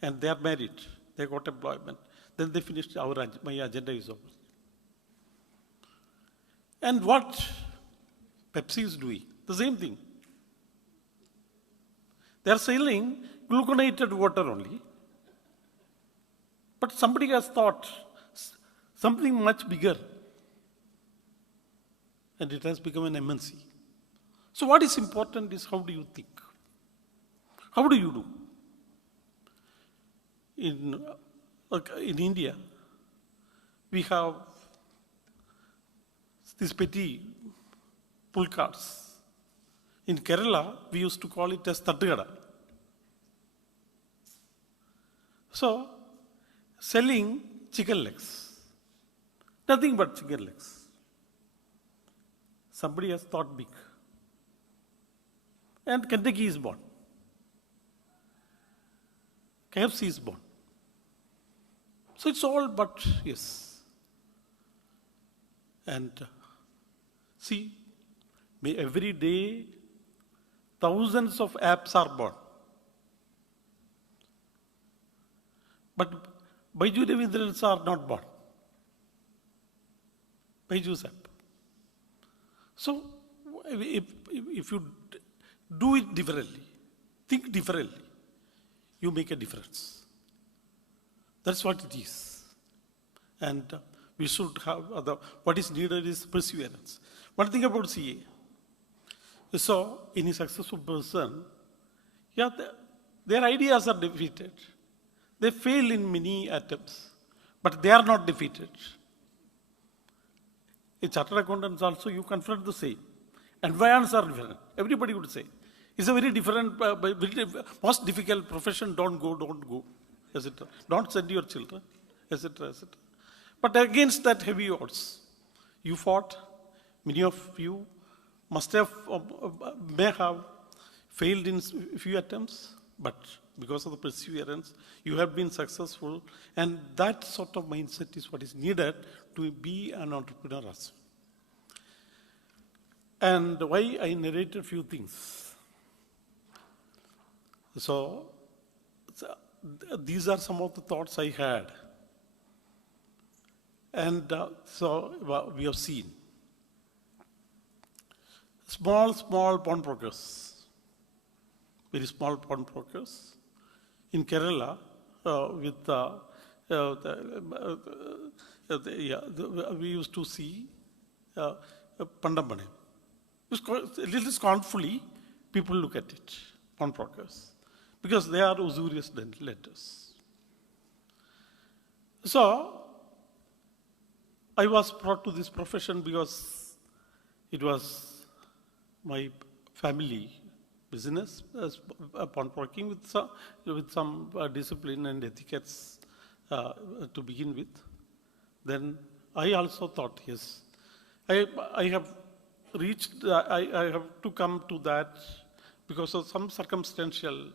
And they are married. They got employment. Then they finished, my agenda is over. And what Pepsi is doing, the same thing. They are selling gluconated water only. But somebody has thought something much bigger. And it has become an MNC. So what is important is how do you think? How do you do? In India, we have these petty pull carts. In Kerala, we used to call it as Tattugada. So, selling chicken legs. Nothing but chicken legs. Somebody has thought big. And Kentucky is born. KFC is born. So it's all but, yes. And see, every day, thousands of apps are born. But Baiju Ravindrans are not born. Baiju's app. So, if you do it differently, think differently, you make a difference. That's what it is. And we should have, what is needed is perseverance. One thing about CA. So, in a successful person, their ideas are defeated. They fail in many attempts. But they are not defeated. In chartered accountants also, you confront the same. Environments are different. Everybody would say. It's a very different, most difficult profession. Don't go, etc. Don't send your children, etc., etc. But against that heavy odds, you fought. Many of you must have, may have failed in few attempts, but because of the perseverance, you have been successful. And that sort of mindset is what is needed to be an entrepreneur as well. And why I narrated a few things. So these are some of the thoughts I had. And so we have seen small pawnbrokers, very small pawnbrokers in Kerala we used to see Pandambane. A little scornfully, people look at it, pawnbrokers, because they are usurious lenders. So, I was brought to this profession because it was my family business, pawnbroking with some discipline and etiquettes to begin with. Then I also thought, yes, I have reached, I have to come to that because of some circumstantial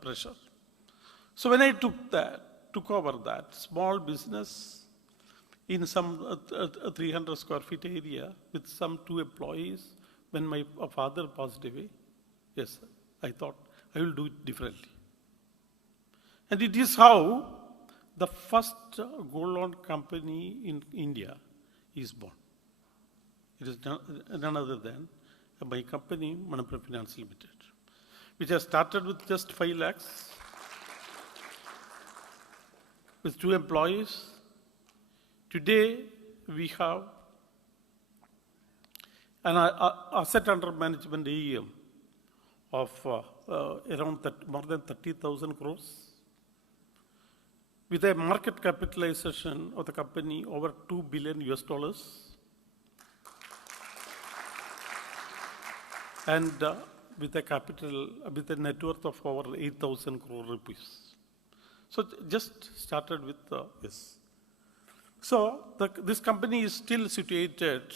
pressure. So when I took over that small business in some 300 square feet area with some 2 employees, when my father passed away, yes, I thought I will do it differently. And it is how the first gold loan company in India is born. It is none other than my company, Manappuram Finance Limited, which has started with just 5 lakhs, with 2 employees. Today, we have an asset under management AUM of around more than 30,000 crores, with a market capitalization of the company over $2 billion US, and with a net worth of over 8,000 crore rupees. So just started with this. So this company is still situated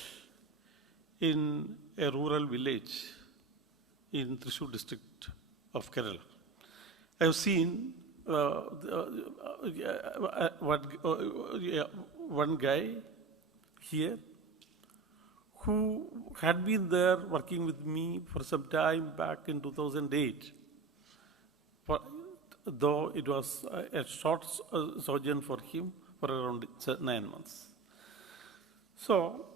in a rural village in Thrissur district of Kerala. I have seen one guy here who had been there working with me for some time back in 2008, though it was a short sojourn for him for around 9 months. So,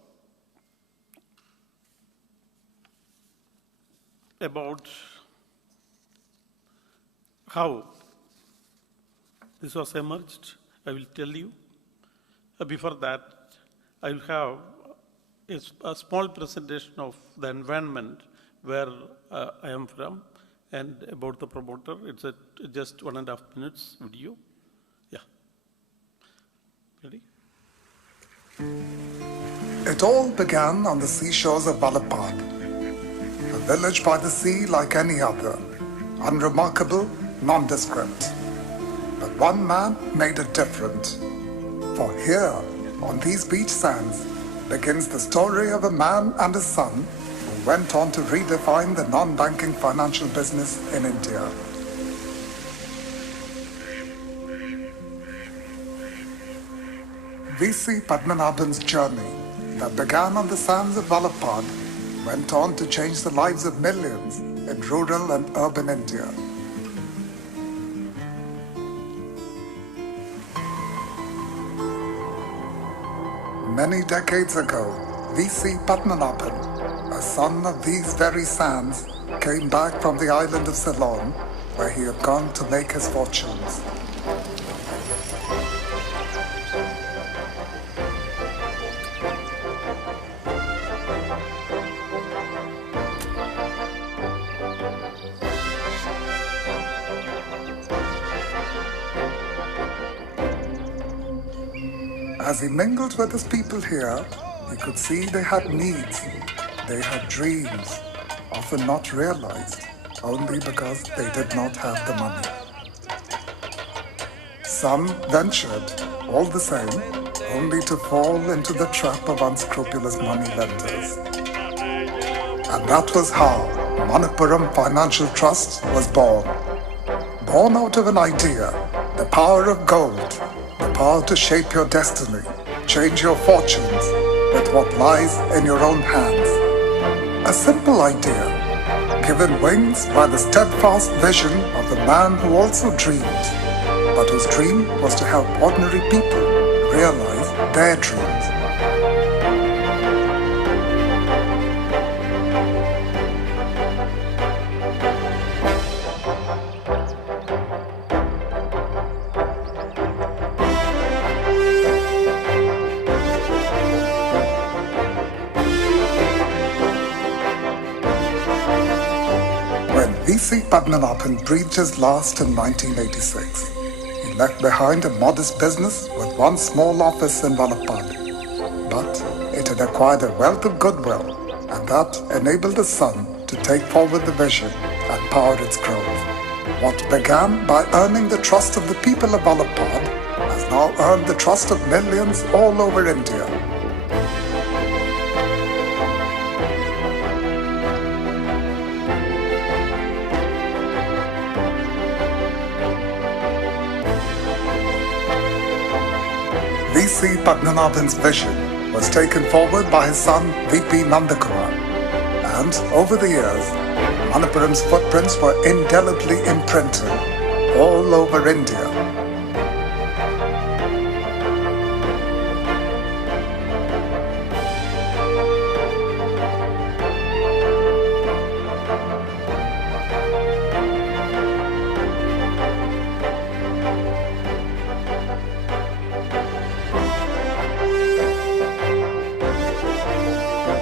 about how this was emerged, I will tell you. Before that, I will have a small presentation of the environment where I am from and about the promoter. It's just 1.5 minutes video. Yeah. Ready? It all began on the seashores of Balapad, a village by the sea like any other, unremarkable, nondescript. But one man made it different. For here, on these beach sands, begins the story of a man and a son who went on to redefine the non-banking financial business in India. V.C. Padmanabhan's journey that began on the sands of Balapad went on to change the lives of millions in rural and urban India. Many decades ago, V.C. Padmanabhan, a son of these very sands, came back from the island of Ceylon, where he had gone to make his fortunes. As he mingled with his people here, he could see they had needs, they had dreams, often not realized, only because they did not have the money. Some ventured, all the same, only to fall into the trap of unscrupulous money lenders. And that was how Manappuram Financial Trust was born. Born out of an idea, the power of gold, the power to shape your destiny, change your fortunes with what lies in your own hands. A simple idea, given wings by the steadfast vision of the man who also dreamed, but whose dream was to help ordinary people realize their dreams. V.C. Padmanabhan breathed his last in 1986. He left behind a modest business with one small office in Valapad. But it had acquired a wealth of goodwill, and that enabled his son to take forward the vision and power its growth. What began by earning the trust of the people of Valapad has now earned the trust of millions all over India. V.C. Padmanabhan's vision was taken forward by his son V.P. Nandakumar, and over the years, Manappuram's footprints were indelibly imprinted all over India.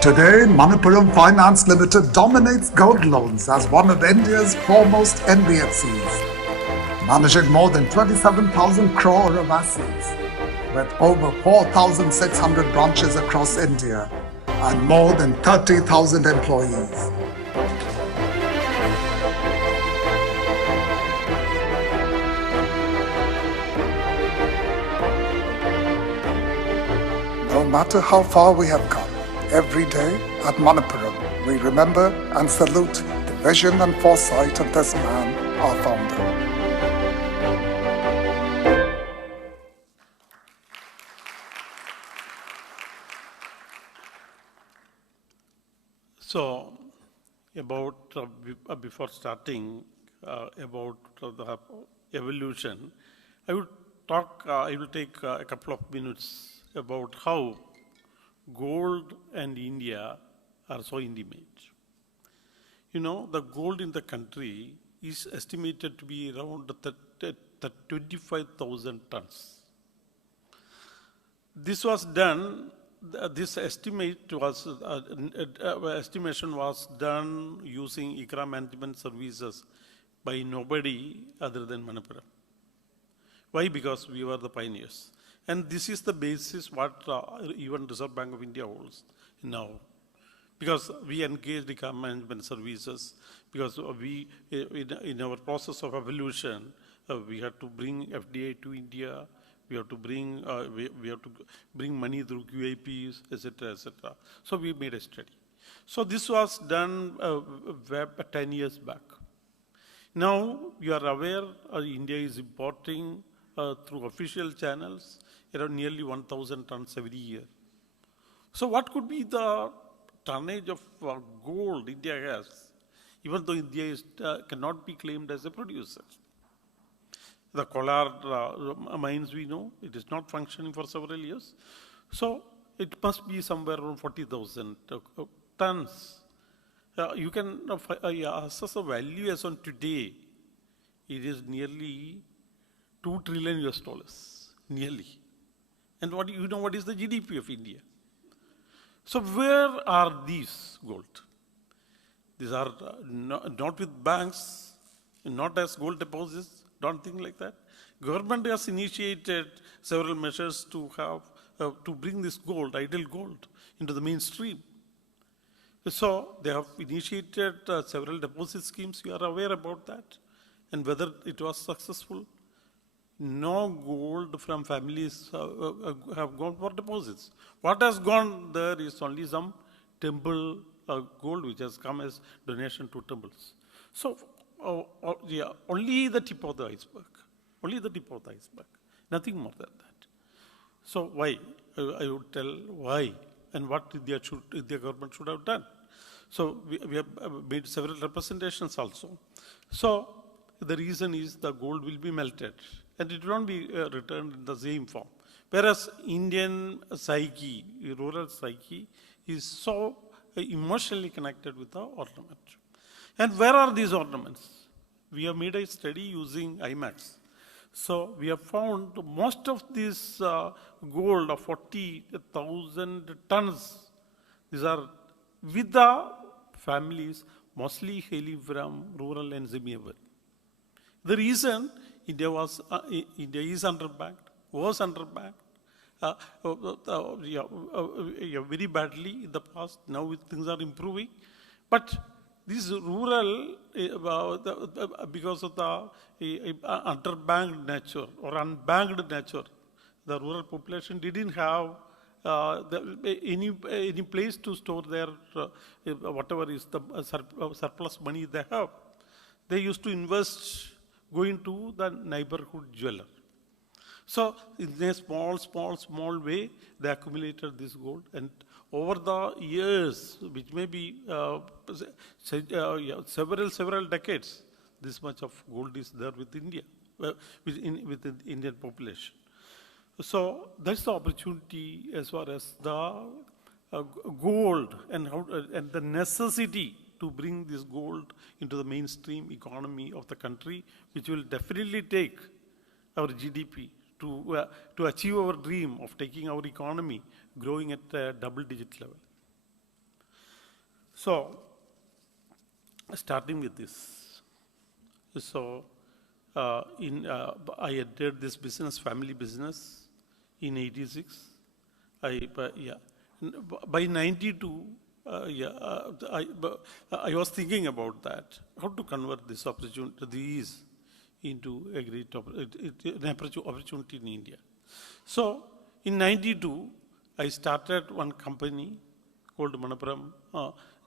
Today, Manappuram Finance Limited dominates gold loans as one of India's foremost NBFCs, managing more than 27,000 crore of assets, with over 4,600 branches across India and more than 30,000 employees. No matter how far we have come, every day at Manappuram, we remember and salute the vision and foresight of this man, our founder. So, before starting about the evolution, I will take a couple of minutes about how gold and India are so intimate. You know, the gold in the country is estimated to be around 25,000 tons. This was done, this estimation was done using ICAI management services by nobody other than Manappuram. Why? Because we were the pioneers. And this is the basis what even Reserve Bank of India holds now. Because we engaged ICAI management services, because we, in our process of evolution, we had to bring FDI to India, we have to bring, we have to bring money through QIPs, etc., etc. So we made a study. So this was done 10 years back. Now you are aware India is importing through official channels around nearly 1,000 tons every year. So what could be the tonnage of gold India has, even though India cannot be claimed as a producer? The Kolar mines, we know, it is not functioning for several years. So it must be somewhere around 40,000 tons. You can assess the value as on today. It is nearly $2 trillion US, nearly. And what you know what is the GDP of India? So where are these gold? These are not with banks, not as gold deposits, don't think like that. Government has initiated several measures to have to bring this gold, ideal gold, into the mainstream. So they have initiated several deposit schemes. You are aware about that, and whether it was successful. No gold from families have gone for deposits. What has gone there is only some temple gold which has come as donation to temples. So yeah, only the tip of the iceberg. Only the tip of the iceberg. Nothing more than that. So why? I would tell why and what India government should have done. So we have made several representations also. So the reason is the gold will be melted and it will not be returned in the same form. Whereas Indian psyche, rural psyche, is so emotionally connected with the ornament. And where are these ornaments? We have made a study using IMAX. So we have found most of this gold of 40,000 tons, these are with the families, mostly hailing from rural and semi-urban. The reason India is underbanked, was underbanked very badly in the past. Now things are improving. But this rural, because of the underbanked nature or unbanked nature, the rural population didn't have any place to store their whatever is the surplus money they have. They used to invest going to the neighborhood jeweler. So in a small way, they accumulated this gold, and over the years, which may be several decades, this much of gold is there with India, with the Indian population. So that's the opportunity as far as the gold and the necessity to bring this gold into the mainstream economy of the country, which will definitely take our GDP to achieve our dream of taking our economy growing at a double-digit level. So, starting with this, so I entered this business, family business, in '86. By '92, I was thinking about that, how to convert this opportunity, into a great opportunity in India. So in '92, I started one company called Manappuram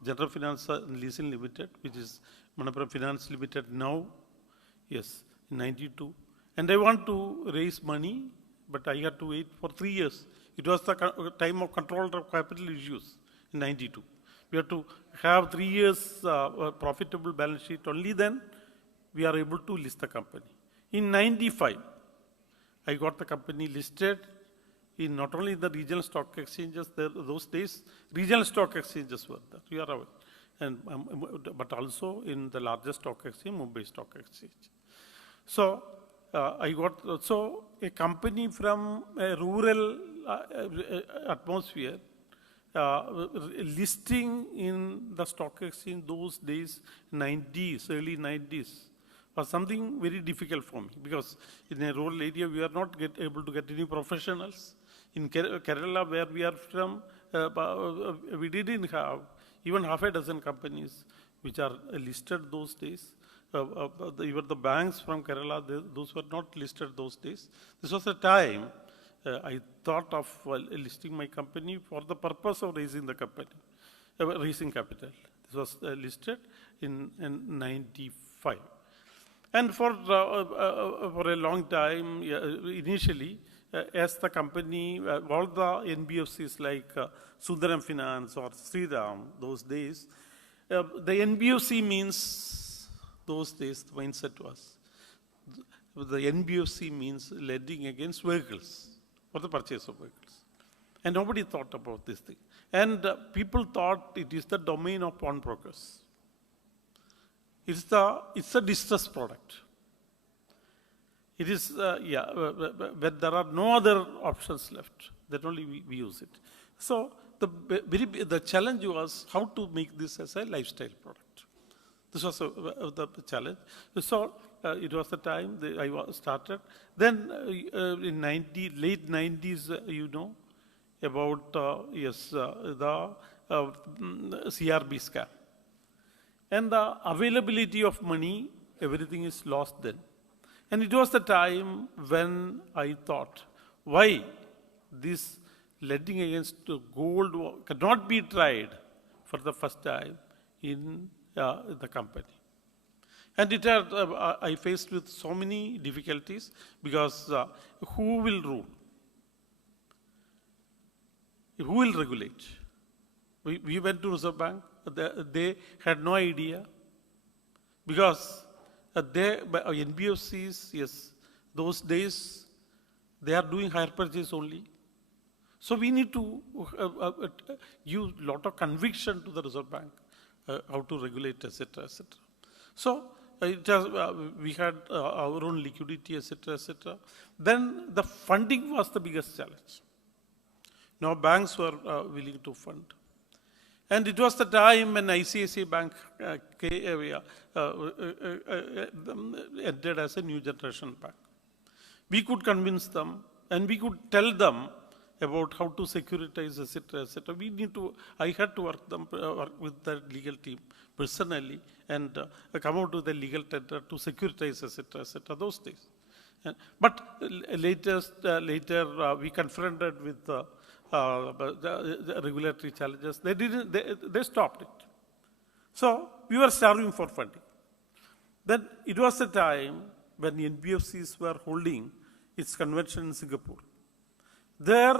General Finance and Leasing Limited, which is Manappuram Finance Limited now. Yes, in '92. And I want to raise money, but I had to wait for 3 years. It was the time of control of capital issues in '92. We have to have 3 years profitable balance sheet. Only then we are able to list the company. In '95, I got the company listed in not only the regional stock exchanges, those days, regional stock exchanges were there, we are aware, but also in the largest stock exchange, Mumbai Stock Exchange. So I got a company from a rural atmosphere, listing in the stock exchange those days, early 90s, was something very difficult for me, because in a rural area we are not able to get any professionals. In Kerala, where we are from, we didn't have even half a dozen companies which are listed those days. Even the banks from Kerala, those were not listed those days. This was a time I thought of listing my company for the purpose of raising the company, raising capital. This was listed in '95. And for a long time, initially, as the company, all the NBFCs like Sundaram Finance or Sriram, those days, the NBFC means, those days, the mindset was, the NBFC means lending against vehicles, for the purchase of vehicles. And nobody thought about this thing. And people thought it is the domain of pawnbrokers. It's a distressed product. It is, when there are no other options left, then only we use it. So the challenge was how to make this as a lifestyle product. This was the challenge. So it was the time I started. Then in late 90s, about the CRB scam. And the availability of money, everything is lost then. And it was the time when I thought, why this lending against gold cannot be tried for the first time in the company. And it had, I faced with so many difficulties because who will rule? Who will regulate? We went to Reserve Bank. They had no idea because NBFCs, yes, those days they are doing hire purchase only. So we need to use a lot of conviction to the Reserve Bank how to regulate, etc., etc. So we had our own liquidity, etc., etc. Then the funding was the biggest challenge. No banks were willing to fund. And it was the time when ICAI Bank entered as a new generation bank. We could convince them and we could tell them about how to securitize, etc., etc. I had to work with the legal team personally and come out with a legal tender to securitize, etc., etc. Those days. But later we confronted with the regulatory challenges. They stopped it. So we were starving for funding. Then it was the time when the NBFCs were holding its convention in Singapore. There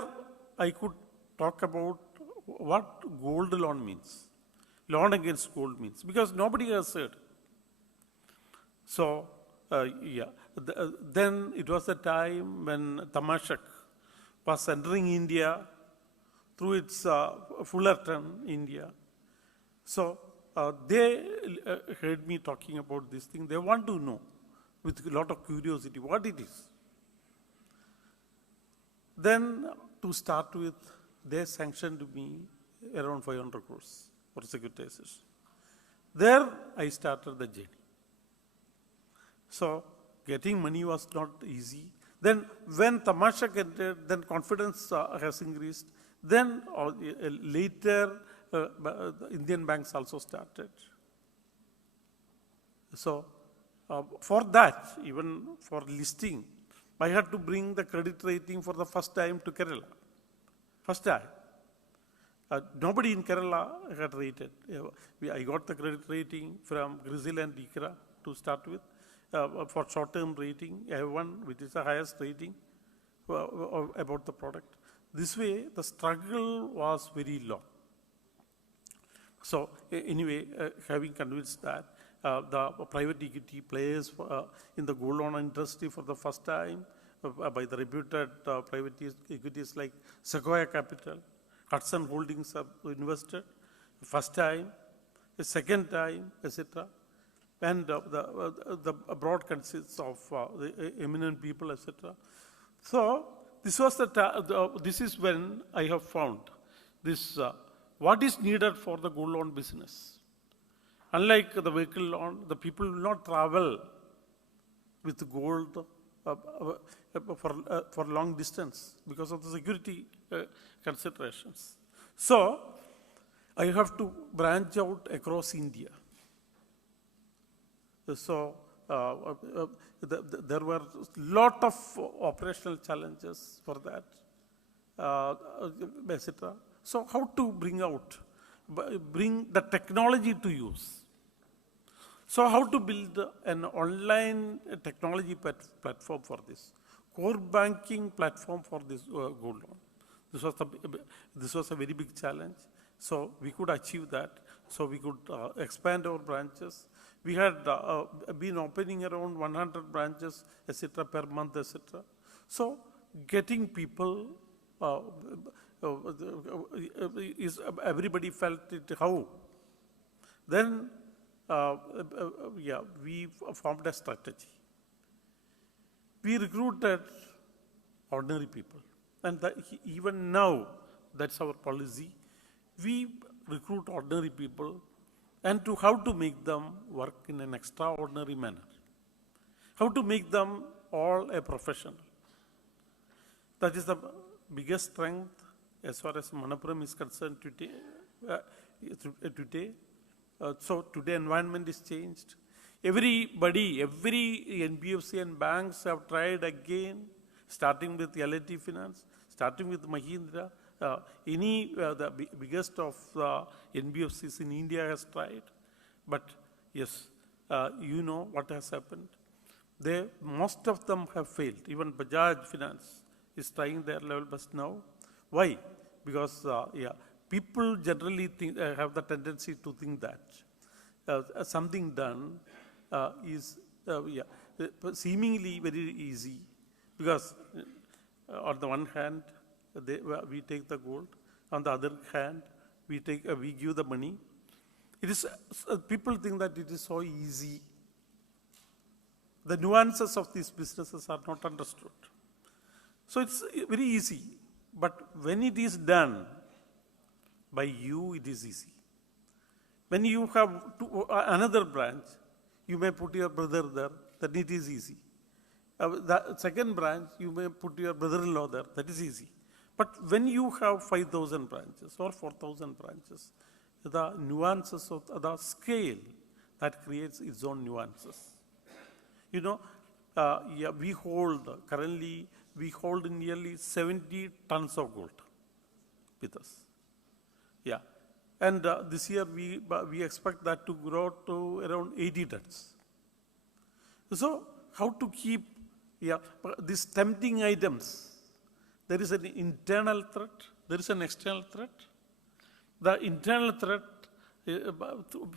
I could talk about what gold loan means, loan against gold means, because nobody has heard. So then it was the time when Tamashak was entering India through its Fullerton, India. So they heard me talking about this thing. They want to know with a lot of curiosity what it is. Then to start with, they sanctioned me around 500 crores for securitization. There I started the journey. So getting money was not easy. Then when Tamashak entered, then confidence has increased. Then later the Indian banks also started. So for that, even for listing, I had to bring the credit rating for the first time to Kerala. First time. Nobody in Kerala had rated. I got the credit rating from Grizzle and Ikra to start with. For short-term rating, I have one which is the highest rating about the product. This way, the struggle was very long. So anyway, having convinced that, the private equity players in the gold loan industry for the first time by the reputed private equities like Sequoia Capital, Hudson Holdings have invested, first time, the second time, etc. And the board consists of the eminent people, etc. So this was this is when I have found this what is needed for the gold loan business. Unlike the vehicle loan, the people will not travel with gold for long distance because of the security considerations. So I have to branch out across India. So there were a lot of operational challenges for that, etc. So how to bring the technology to use? So how to build an online technology platform for this? Core banking platform for this gold loan. This was a very big challenge. So we could achieve that. So we could expand our branches. We had been opening around 100 branches, etc., per month, etc. So getting people, everybody felt it how. Then, we formed a strategy. We recruited ordinary people. And even now, that's our policy. We recruit ordinary people and how to make them work in an extraordinary manner. How to make them all a professional. That is the biggest strength as far as Manappuram is concerned today, so today environment is changed. Everybody, every NBFC and banks have tried again, starting with L&T Finance, starting with Mahindra. The biggest of NBFCs in India has tried. But yes, you know what has happened. Most of them have failed. Even Bajaj Finance is trying their level best now. Why? Because people generally have the tendency to think that something done is seemingly very easy, because on the one hand we take the gold, on the other hand we give the money. It is people think that it is so easy. The nuances of these businesses are not understood. So it's very easy, but when it is done by you, it is easy. When you have another branch, you may put your brother there, then it is easy. The second branch, you may put your brother-in-law there, that is easy. But when you have 5,000 branches or 4,000 branches, the nuances of the scale, that creates its own nuances. You know, currently we hold nearly 70 tons of gold with us. Yeah. And this year we expect that to grow to around 80 tons. So how to keep these tempting items? There is an internal threat, there is an external threat. The internal threat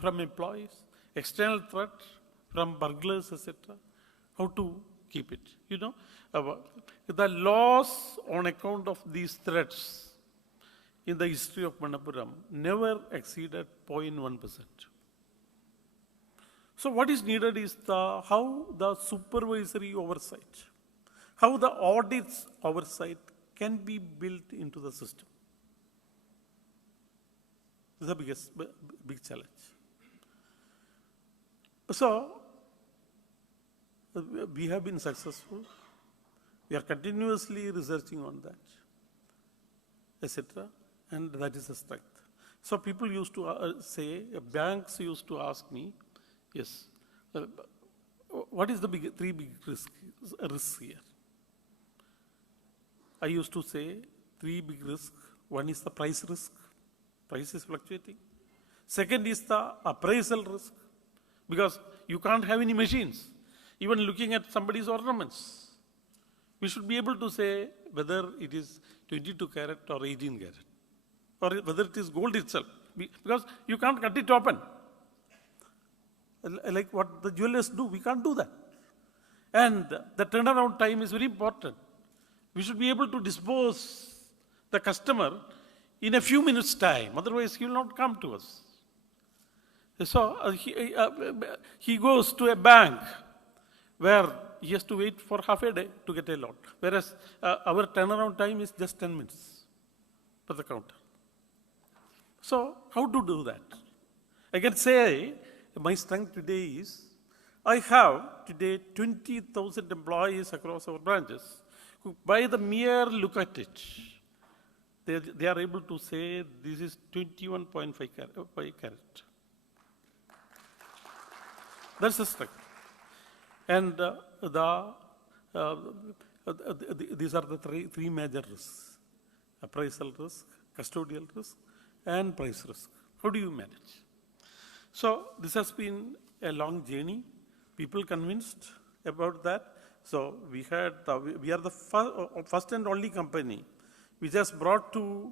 from employees, external threat from burglars, etc. How to keep it? You know, the loss on account of these threats in the history of Manappuram never exceeded 0.1%. So what is needed is how the supervisory oversight, how the audits oversight can be built into the system. This is the biggest big challenge. So we have been successful. We are continuously researching on that, etc. And that is a strength. So people used to say, banks used to ask me, yes, what is the three big risks here? I used to say 3 big risks. One is the price risk. Price is fluctuating. Second is the appraisal risk, because you can't have any machines. Even looking at somebody's ornaments, we should be able to say whether it is 22 carat or 18 carat, or whether it is gold itself, because you can't cut it open. Like what the jewelers do, we can't do that. And the turnaround time is very important. We should be able to dispose the customer in a few minutes' time, otherwise he will not come to us. So he goes to a bank where he has to wait for half a day to get a loan, whereas our turnaround time is just 10 minutes for the counter. So how to do that? I can say my strength today is, I have today 20,000 employees across our branches who, by the mere look at it, they are able to say this is 21.5 carat. That's the strength. And these are the three major risks: appraisal risk, custodial risk, and price risk. How do you manage? So this has been a long journey. People convinced about that. So we are the first and only company which has brought to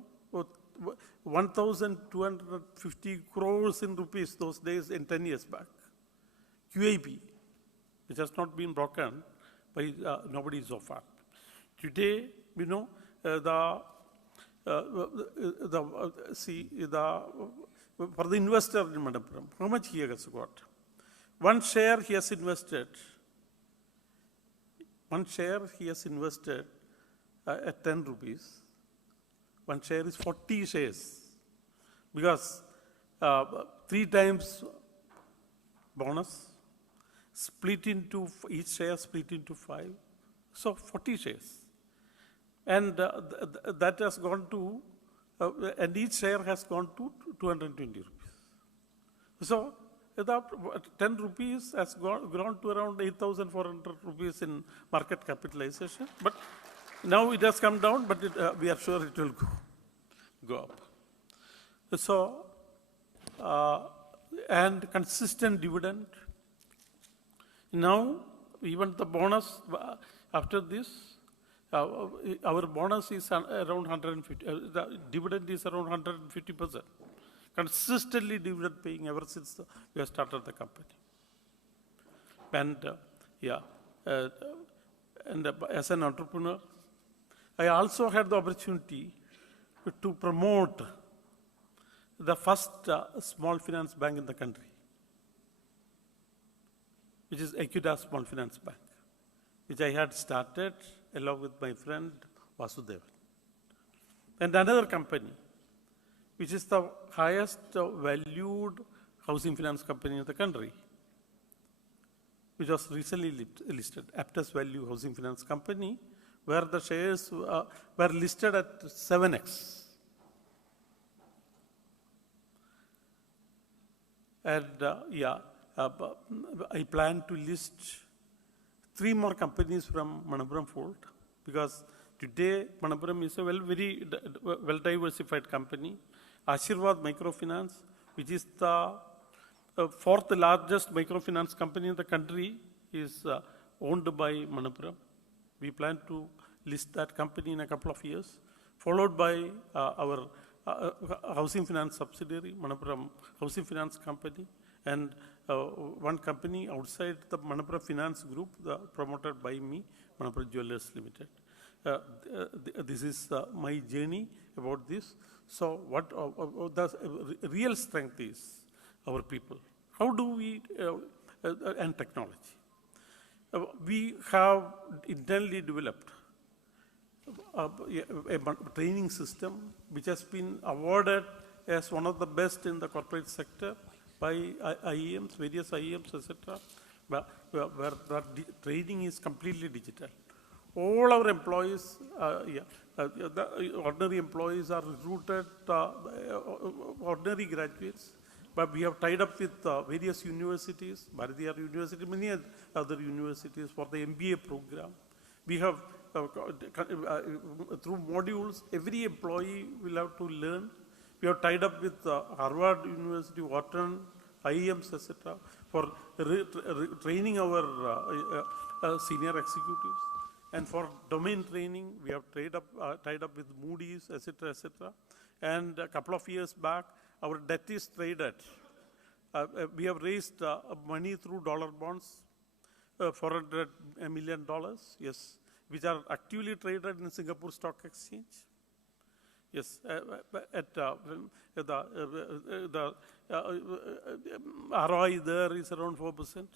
1,250 crores in rupees those days in 10 years back. QIP, which has not been broken by nobody so far. Today, you know, for the investor in Manappuram, how much he has got? One share he has invested at 10 rupees. One share is 40 shares, because 3 times bonus, split into, each share split into 5, so 40 shares. And that has gone to and each share has gone to 220 rupees. So the 10 rupees has grown to around 8,400 rupees in market capitalization. But now it has come down, but we are sure it will go up. So, and consistent dividend. Now, even the bonus after this, our bonus is around 150, the dividend is around 150%. Consistently dividend paying ever since we have started the company. And and as an entrepreneur, I also had the opportunity to promote the first small finance bank in the country, which is Equita Small Finance Bank, which I had started along with my friend Vasudevan. And another company, which is the highest valued housing finance company in the country, which was recently listed, Aptus Value Housing Finance Company, where the shares were listed at 7x. And I plan to list 3 more companies from Manappuram fold, because today Manappuram is a very well diversified company. Ashirwad Microfinance, which is the 4th largest microfinance company in the country, is owned by Manappuram. We plan to list that company in a couple of years, followed by our housing finance subsidiary, Manappuram Housing Finance Company, and one company outside the Manappuram Finance Group, promoted by me, Manappuram Jewellers Limited. This is my journey about this. So what the real strength is our people. How do we, and technology. We have internally developed a training system which has been awarded as one of the best in the corporate sector by IEMs, various IEMs, etc., where the training is completely digital. All our employees, the ordinary employees are recruited, ordinary graduates, but we have tied up with various universities, Bharatiyar University, many other universities for the MBA program. We have, through modules, every employee will have to learn. We have tied up with Harvard University, Wharton, IEMs, etc., for training our senior executives. And for domain training, we have tied up with Moody's, etc., etc. And a couple of years back, our debt is traded. We have raised money through dollar bonds, $400 million, yes, which are actively traded in Singapore Stock Exchange. Yes, at the ROI there is around 4%,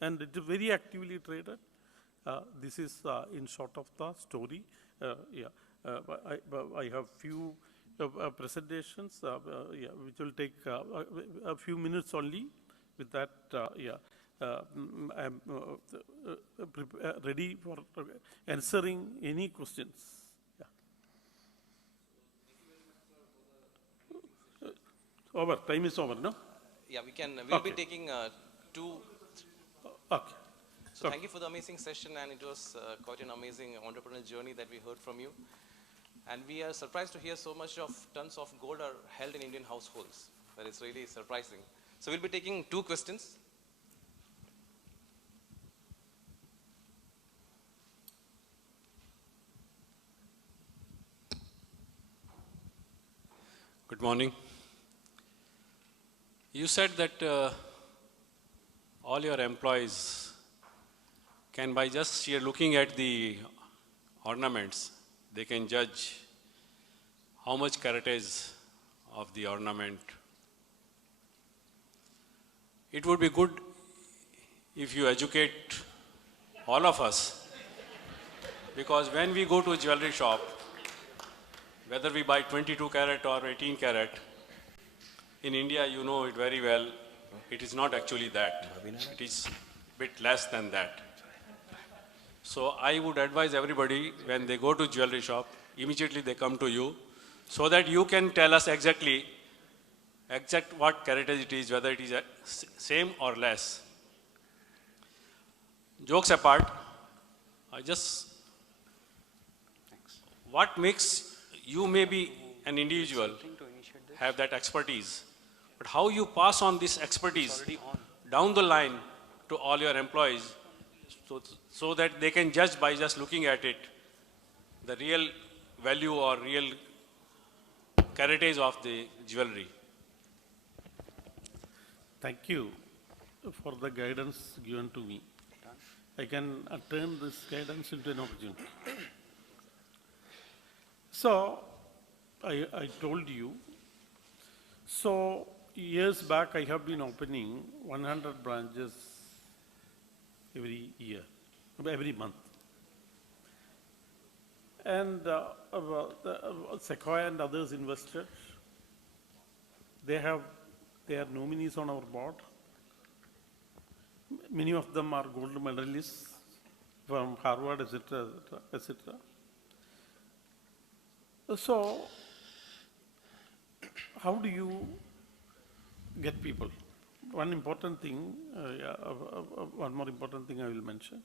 and it is very actively traded. This is in short of the story. I have few presentations, which will take a few minutes only. With that, I'm ready for answering any questions. Over. Time is over, no? Yeah, we'll be taking 2. Okay. So thank you for the amazing session, and it was quite an amazing entrepreneurial journey that we heard from you. And we are surprised to hear so much of tons of gold are held in Indian households. That is really surprising. So we'll be taking 2 questions. Good morning. You said that all your employees can, by just looking at the ornaments, they can judge how much caratage of the ornament. It would be good if you educate all of us, because when we go to a jewelry shop, whether we buy 22 carat or 18 carat, in India you know it very well, it is not actually that. It is a bit less than that. So I would advise everybody, when they go to jewelry shop, immediately they come to you, so that you can tell us exact what heritage it is, whether it is same or less. Jokes apart, what makes you maybe an individual have that expertise, but how you pass on this expertise down the line to all your employees so that they can judge by just looking at it the real value or real heritage of the jewelry. Thank you for the guidance given to me. I can turn this guidance into an opportunity. So, I told you, so years back I have been opening 100 branches every year, every month. And Sequoia and others invested. They are nominees on our board. Many of them are gold medalists from Harvard, etc., etc. So, how do you get people? One important thing, one more important thing I will mention.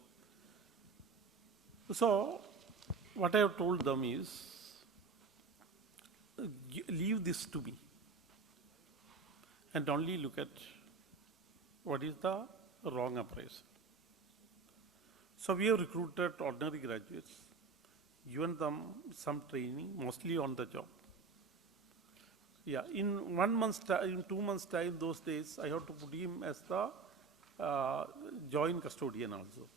So, what I have told them is, leave this to me and only look at what is the wrong appraisal. So we have recruited ordinary graduates, given them some training, mostly on the job. Yeah, in 1 month's time, in 2 months' time, those days, I have to put him as the joint custodian also.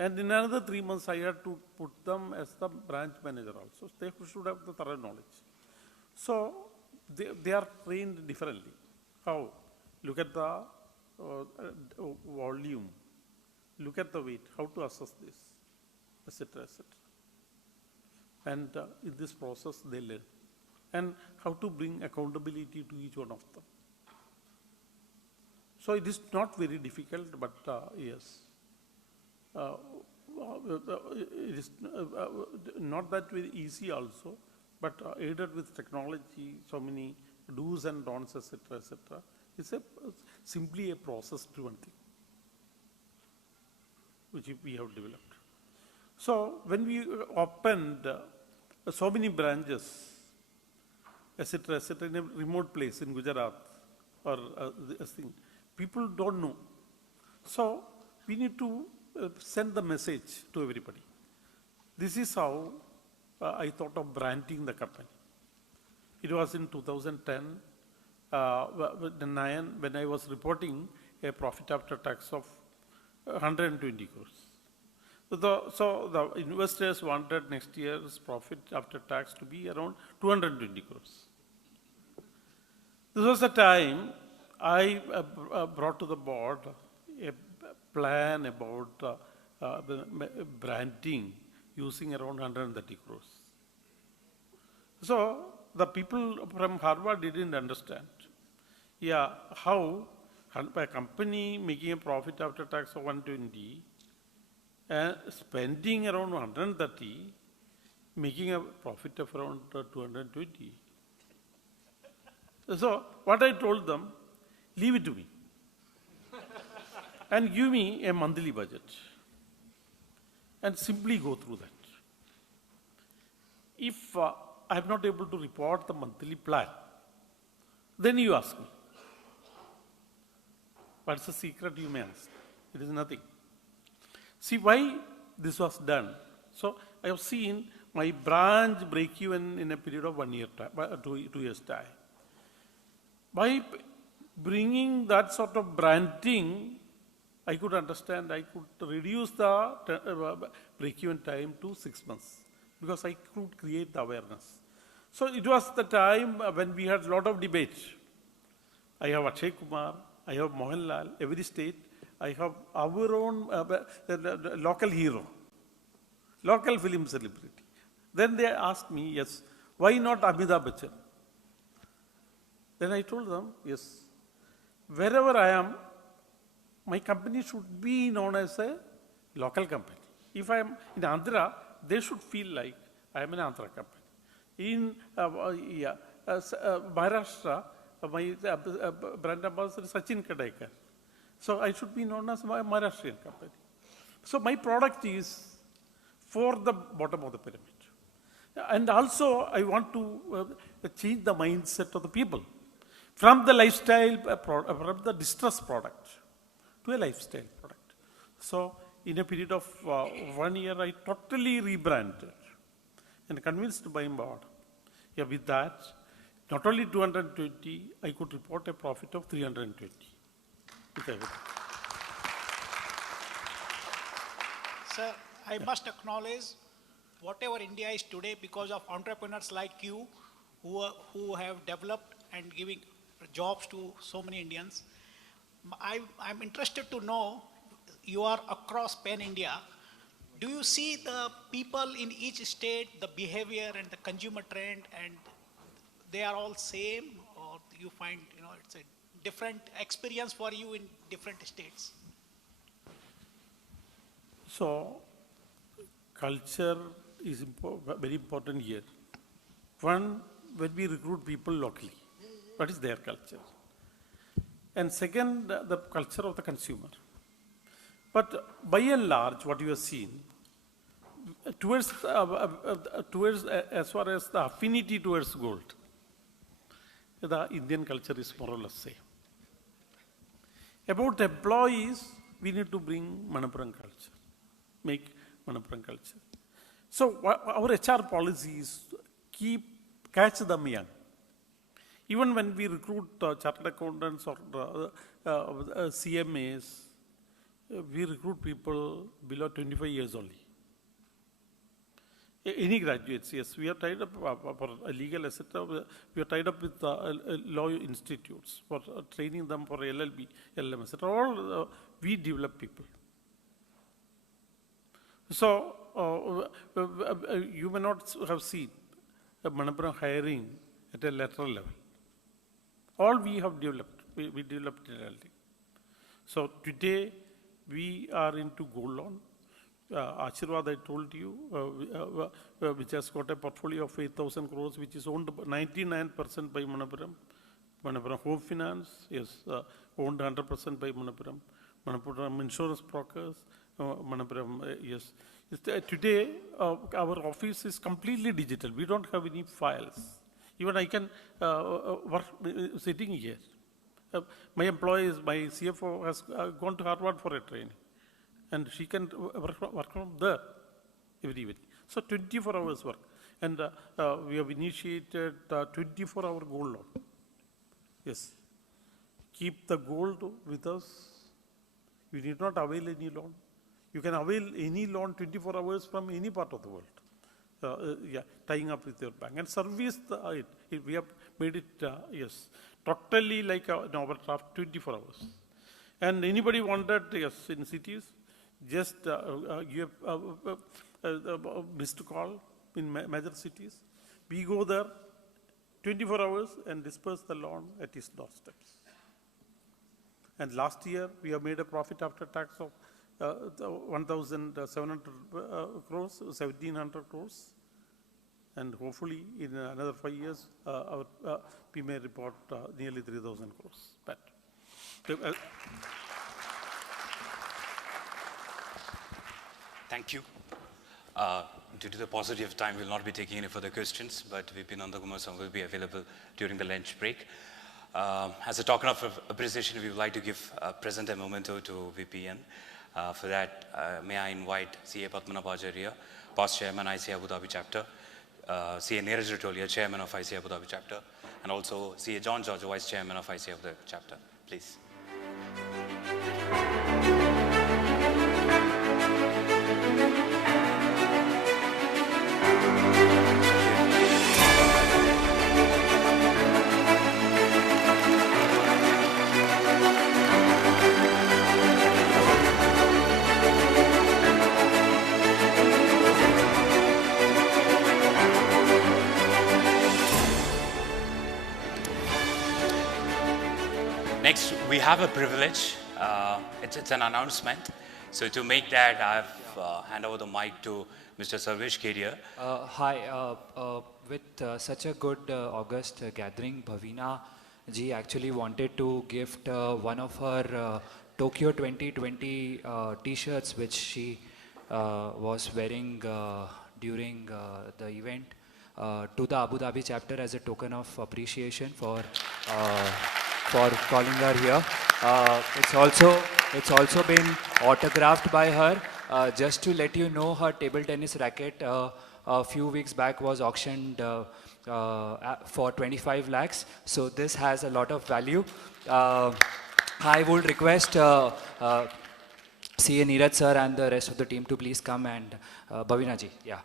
And in another 3 months, I had to put them as the branch manager also. They should have the thorough knowledge. So they are trained differently. How? Look at the volume, look at the weight, how to assess this, etc., etc. And in this process, they learn. And how to bring accountability to each one of them. So it is not very difficult, but yes. It is not that very easy also, but aided with technology, so many do's and don'ts, etc., etc. It's simply a process-driven thing, which we have developed. So when we opened so many branches, etc., in a remote place in Gujarat or this thing, people don't know. So we need to send the message to everybody. This is how I thought of branding the company. It was in 2010, when I was reporting a profit after tax of 120 crores. So the investors wanted next year's profit after tax to be around 220 crores. This was the time I brought to the board a plan about branding using around 130 crores. So the people from Harvard didn't understand. Yeah, how a company making a profit after tax of 120 and spending around 130, making a profit of around 220. So what I told them, leave it to me and give me a monthly budget and simply go through that. If I am not able to report the monthly plan, then you ask me. What's the secret, you may ask? It is nothing. See why this was done. So I have seen my branch break even in a period of 1 year time, 2 years time. By bringing that sort of branding, I could understand, I could reduce the break-even time to 6 months because I could create the awareness. So it was the time when we had a lot of debate. I have Akshay Kumar, I have Mohanlal, every state, I have our own local hero, local film celebrity. Then they asked me, yes, why not Amitabh Bachchan? Then I told them, yes, wherever I am, my company should be known as a local company. If I am in Andhra, they should feel like I am an Andhra company. In Maharashtra, my brand ambassador is Sachin Kadaikar. So I should be known as my Maharashtrian company. So my product is for the bottom of the pyramid. And also I want to change the mindset of the people from the lifestyle, from the distress product to a lifestyle product. So in a period of 1 year, I totally rebranded and convinced my board. Yeah, with that, not only 220, I could report a profit of 320. With everything. Sir, I must acknowledge whatever India is today because of entrepreneurs like you who have developed and giving jobs to so many Indians. I'm interested to know, you are across pan-India. Do you see the people in each state, the behavior and the consumer trend, and they are all same, or you find it's a different experience for you in different states? So, culture is very important here. One, when we recruit people locally, what is their culture? And second, the culture of the consumer. But by and large, what you have seen, towards as far as the affinity towards gold, the Indian culture is more or less same. About employees, we need to bring Manappuram culture, make Manappuram culture. So our HR policies catch them young. Even when we recruit chartered accountants or CMAs, we recruit people below 25 years only. Any graduates, yes. We are tied up for legal, etc. We are tied up with law institutes for training them for LLB, LLM, etc. All we develop people. So you may not have seen Manappuram hiring at a lateral level. All we have developed, we developed it early. So today we are into gold loan. Ashirwad, I told you, which has got a portfolio of 8,000 crores, which is owned 99% by Manappuram. Manappuram Home Finance is owned 100% by Manappuram. Manappuram Insurance Brokers, Manappuram, yes. Today, our office is completely digital. We don't have any files. Even I can work sitting here. My employees, my CFO has gone to Harvard for a training. And she can work from there every week. So 24 hours work. And we have initiated 24-hour gold loan. Yes. Keep the gold with us. You need not avail any loan. You can avail any loan 24 hours from any part of the world. Tying up with your bank. And service we have made it, yes, totally like an overdraft 24 hours. And anybody wanted, yes, in cities, just give a missed call in major cities. We go there 24 hours and disperse the loan at his doorsteps. And last year, we have made a profit after tax of 1,700 crores, 1,700 crores. And hopefully, in another 5 years, we may report nearly 3,000 crores. But, thank you. Due to the paucity of time, we will not be taking any further questions, but VP Nandakumar will be available during the lunch break. As a token of appreciation, we would like to present a memento to VPN. For that, may I invite CA Padmanabhacharya, past chairman, ICAI Abu Dhabi chapter, CA Neeraj Ritolia, chairman of ICAI Abu Dhabi chapter, and also CA John George, vice chairman of ICAI Abu Dhabi chapter. Please. Next, we have a privilege. It's an announcement. So to make that, I have hand over the mic to Mr. Sarvesh Kedia. Hi, with such a good August gathering, Bhavina ji actually wanted to gift one of her Tokyo 2020 t-shirts which she was wearing during the event to the Abu Dhabi chapter as a token of appreciation for calling her here. It's also been autographed by her. Just to let you know, her table tennis racket a few weeks back was auctioned for 25 lakhs. So this has a lot of value. I would request CA Neeraj sir and the rest of the team to please come and Bhavina ji, yeah.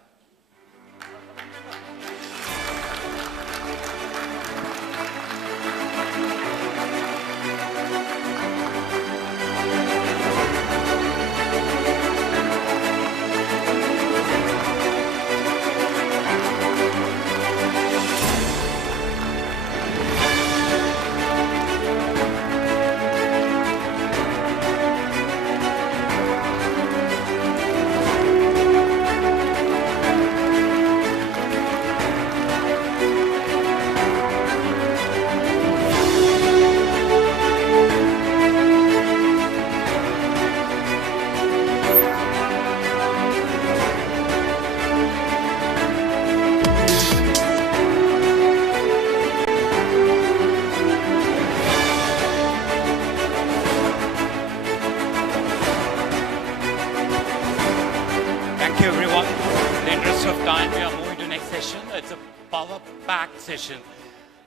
Session.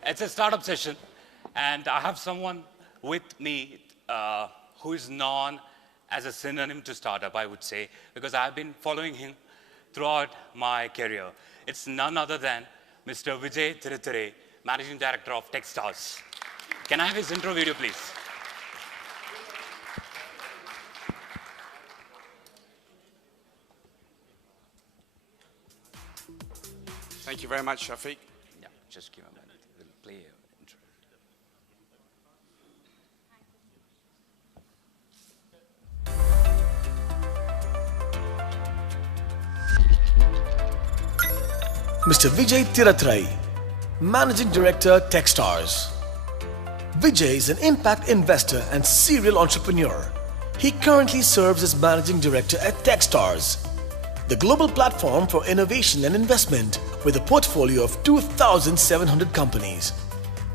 It's a startup session, and I have someone with me who is known as a synonym to startup, I would say, because I've been following him throughout my career. It's none other than Mr. Vijay Tiruthure, Managing Director of Techstars. Can I have his intro video, please? Thank you very much, Shafiq. Yeah, just give a minute. We'll play your intro. Mr. Vijay Tiruthure, Managing Director, Techstars. Vijay is an impact investor and serial entrepreneur. He currently serves as Managing Director at Techstars, the global platform for innovation and investment with a portfolio of 2,700 companies.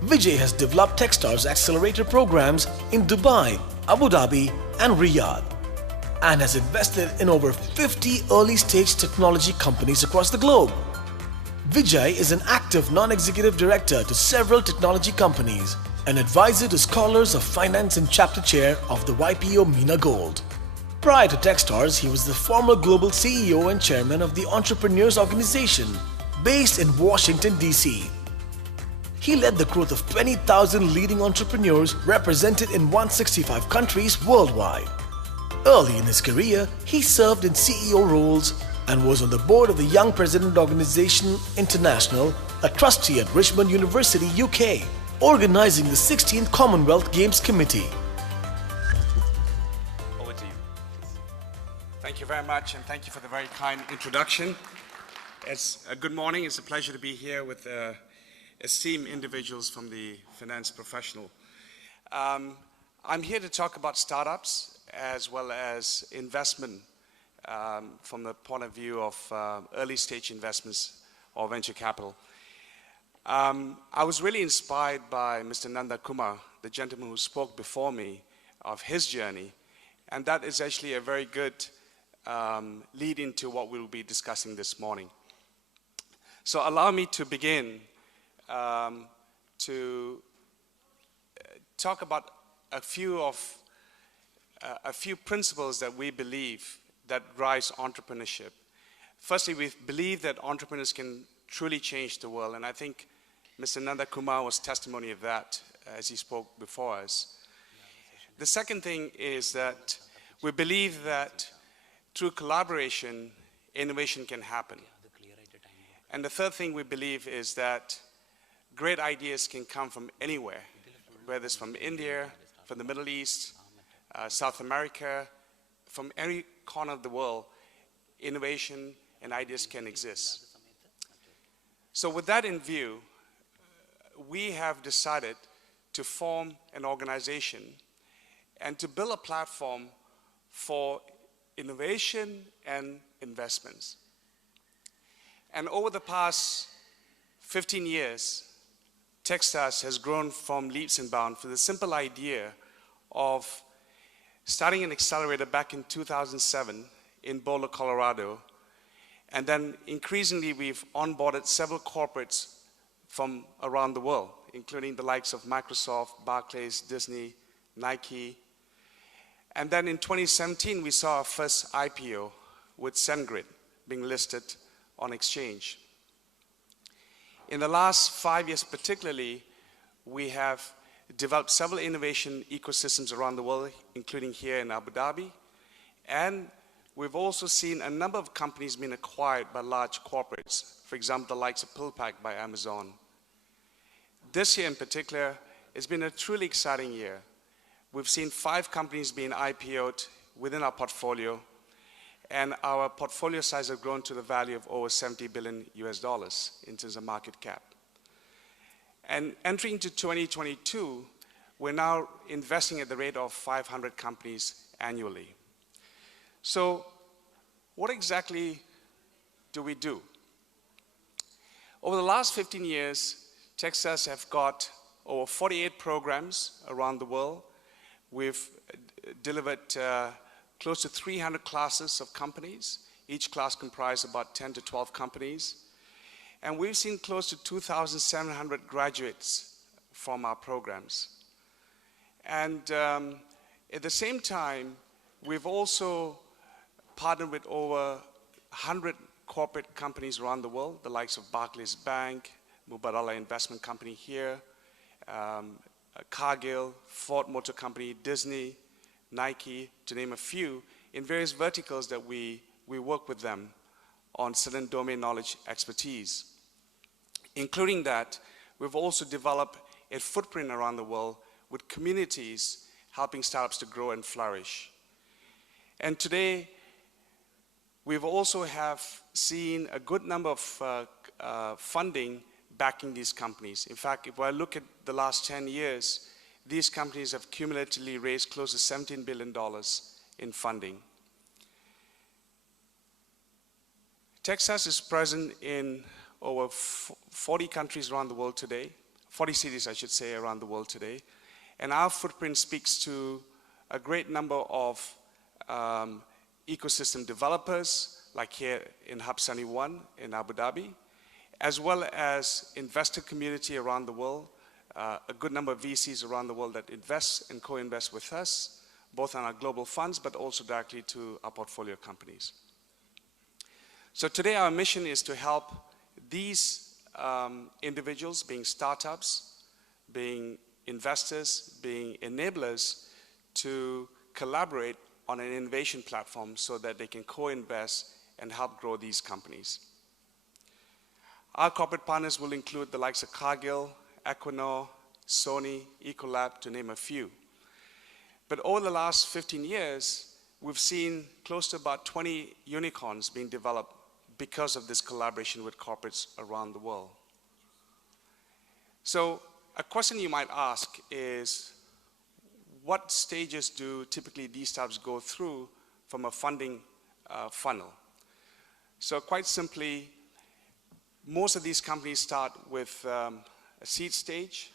Vijay has developed Techstars accelerator programs in Dubai, Abu Dhabi and Riyadh, and has invested in over 50 early-stage technology companies across the globe. Vijay is an active non-executive director to several technology companies, an advisor to scholars of finance and chapter chair of the YPO MENA Gold. Prior to Techstars, he was the former global CEO and chairman of the Entrepreneurs Organization, based in Washington, D.C. He led the growth of 20,000 leading entrepreneurs represented in 165 countries worldwide. Early in his career, he served in CEO roles and was on the board of the Young President Organization International, a trustee at Richmond University, UK, organizing the 16th Commonwealth Games Committee. Over to you. Thank you very much, and thank you for the very kind introduction. It's a good morning. It's a pleasure to be here with esteemed individuals from the finance professional. I'm here to talk about startups as well as investment from the point of view of early stage investments or venture capital. I was really inspired by Mr. Nanda Kumar, the gentleman who spoke before me, of his journey, and that is actually a very good lead into what we'll be discussing this morning. So allow me to begin to talk about a few principles that we believe that drives entrepreneurship. Firstly, we believe that entrepreneurs can truly change the world, and I think Mr. Nanda Kumar was testimony of that as he spoke before us. The second thing is that we believe that through collaboration, innovation can happen. And the third thing we believe is that great ideas can come from anywhere, whether it's from India, from the Middle East, South America, from every corner of the world, innovation and ideas can exist. So with that in view, we have decided to form an organization and to build a platform for innovation and investments. And over the past 15 years, Techstars has grown from leaps and bounds for the simple idea of starting an accelerator back in 2007 in Boulder, Colorado. And then increasingly, we've onboarded several corporates from around the world, including the likes of Microsoft, Barclays, Disney, Nike. And then in 2017, we saw our first IPO with SendGrid being listed on exchange. In the last 5 years particularly, we have developed several innovation ecosystems around the world, including here in Abu Dhabi. And we've also seen a number of companies being acquired by large corporates, for example, the likes of PillPack by Amazon. This year in particular, it's been a truly exciting year. We've seen 5 companies being IPO'd within our portfolio, and our portfolio size has grown to the value of over $70 billion in terms of market cap. And entering into 2022, we're now investing at the rate of 500 companies annually. So what exactly do we do? Over the last 15 years, Techstars have got over 48 programs around the world. We've delivered close to 300 classes of companies. Each class comprises about 10 to 12 companies. And we've seen close to 2,700 graduates from our programs. And at the same time, we've also partnered with over 100 corporate companies around the world, the likes of Barclays Bank, Mubadala Investment Company here, Cargill, Ford Motor Company, Disney, Nike, to name a few, in various verticals that we work with them on certain domain knowledge expertise. Including that, we've also developed a footprint around the world with communities helping startups to grow and flourish. And today, we've also have seen a good number of funding backing these companies. In fact, if I look at the last 10 years, these companies have cumulatively raised close to $17 billion in funding. Techstars is present in over 40 countries around the world today, 40 cities, I should say, around the world today. And our footprint speaks to a great number of ecosystem developers, like here in Hub 71 in Abu Dhabi, as well as investor community around the world, a good number of VCs around the world that invest and co-invest with us, both on our global funds, but also directly to our portfolio companies. So today our mission is to help these individuals, being startups, being investors, being enablers, to collaborate on an innovation platform so that they can co-invest and help grow these companies. Our corporate partners will include the likes of Cargill, Equinor, Sony, Ecolab, to name a few. But over the last 15 years, we've seen close to about 20 unicorns being developed because of this collaboration with corporates around the world. So a question you might ask is, what stages do typically these startups go through from a funding funnel? So quite simply, most of these companies start with a seed stage,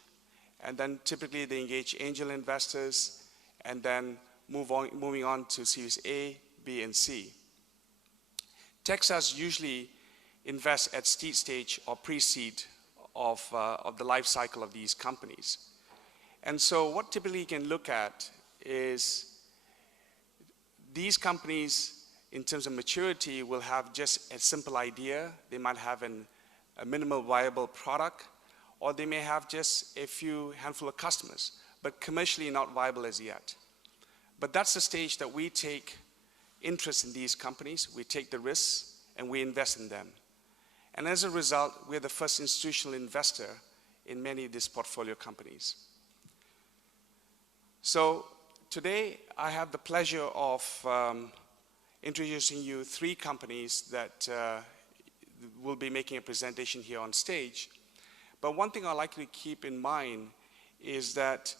and then typically they engage angel investors, and then moving on to Series A, B, and C. Techstars usually invest at seed stage or pre-seed of the life cycle of these companies. And so what typically you can look at is these companies, in terms of maturity, will have just a simple idea. They might have a minimal viable product, or they may have just a few handful of customers, but commercially not viable as yet. But that's the stage that we take interest in these companies, we take the risks, and we invest in them. And as a result, we're the first institutional investor in many of these portfolio companies. So today, I have the pleasure of introducing you 3 companies that will be making a presentation here on stage. But one thing I'd like you to keep in mind is that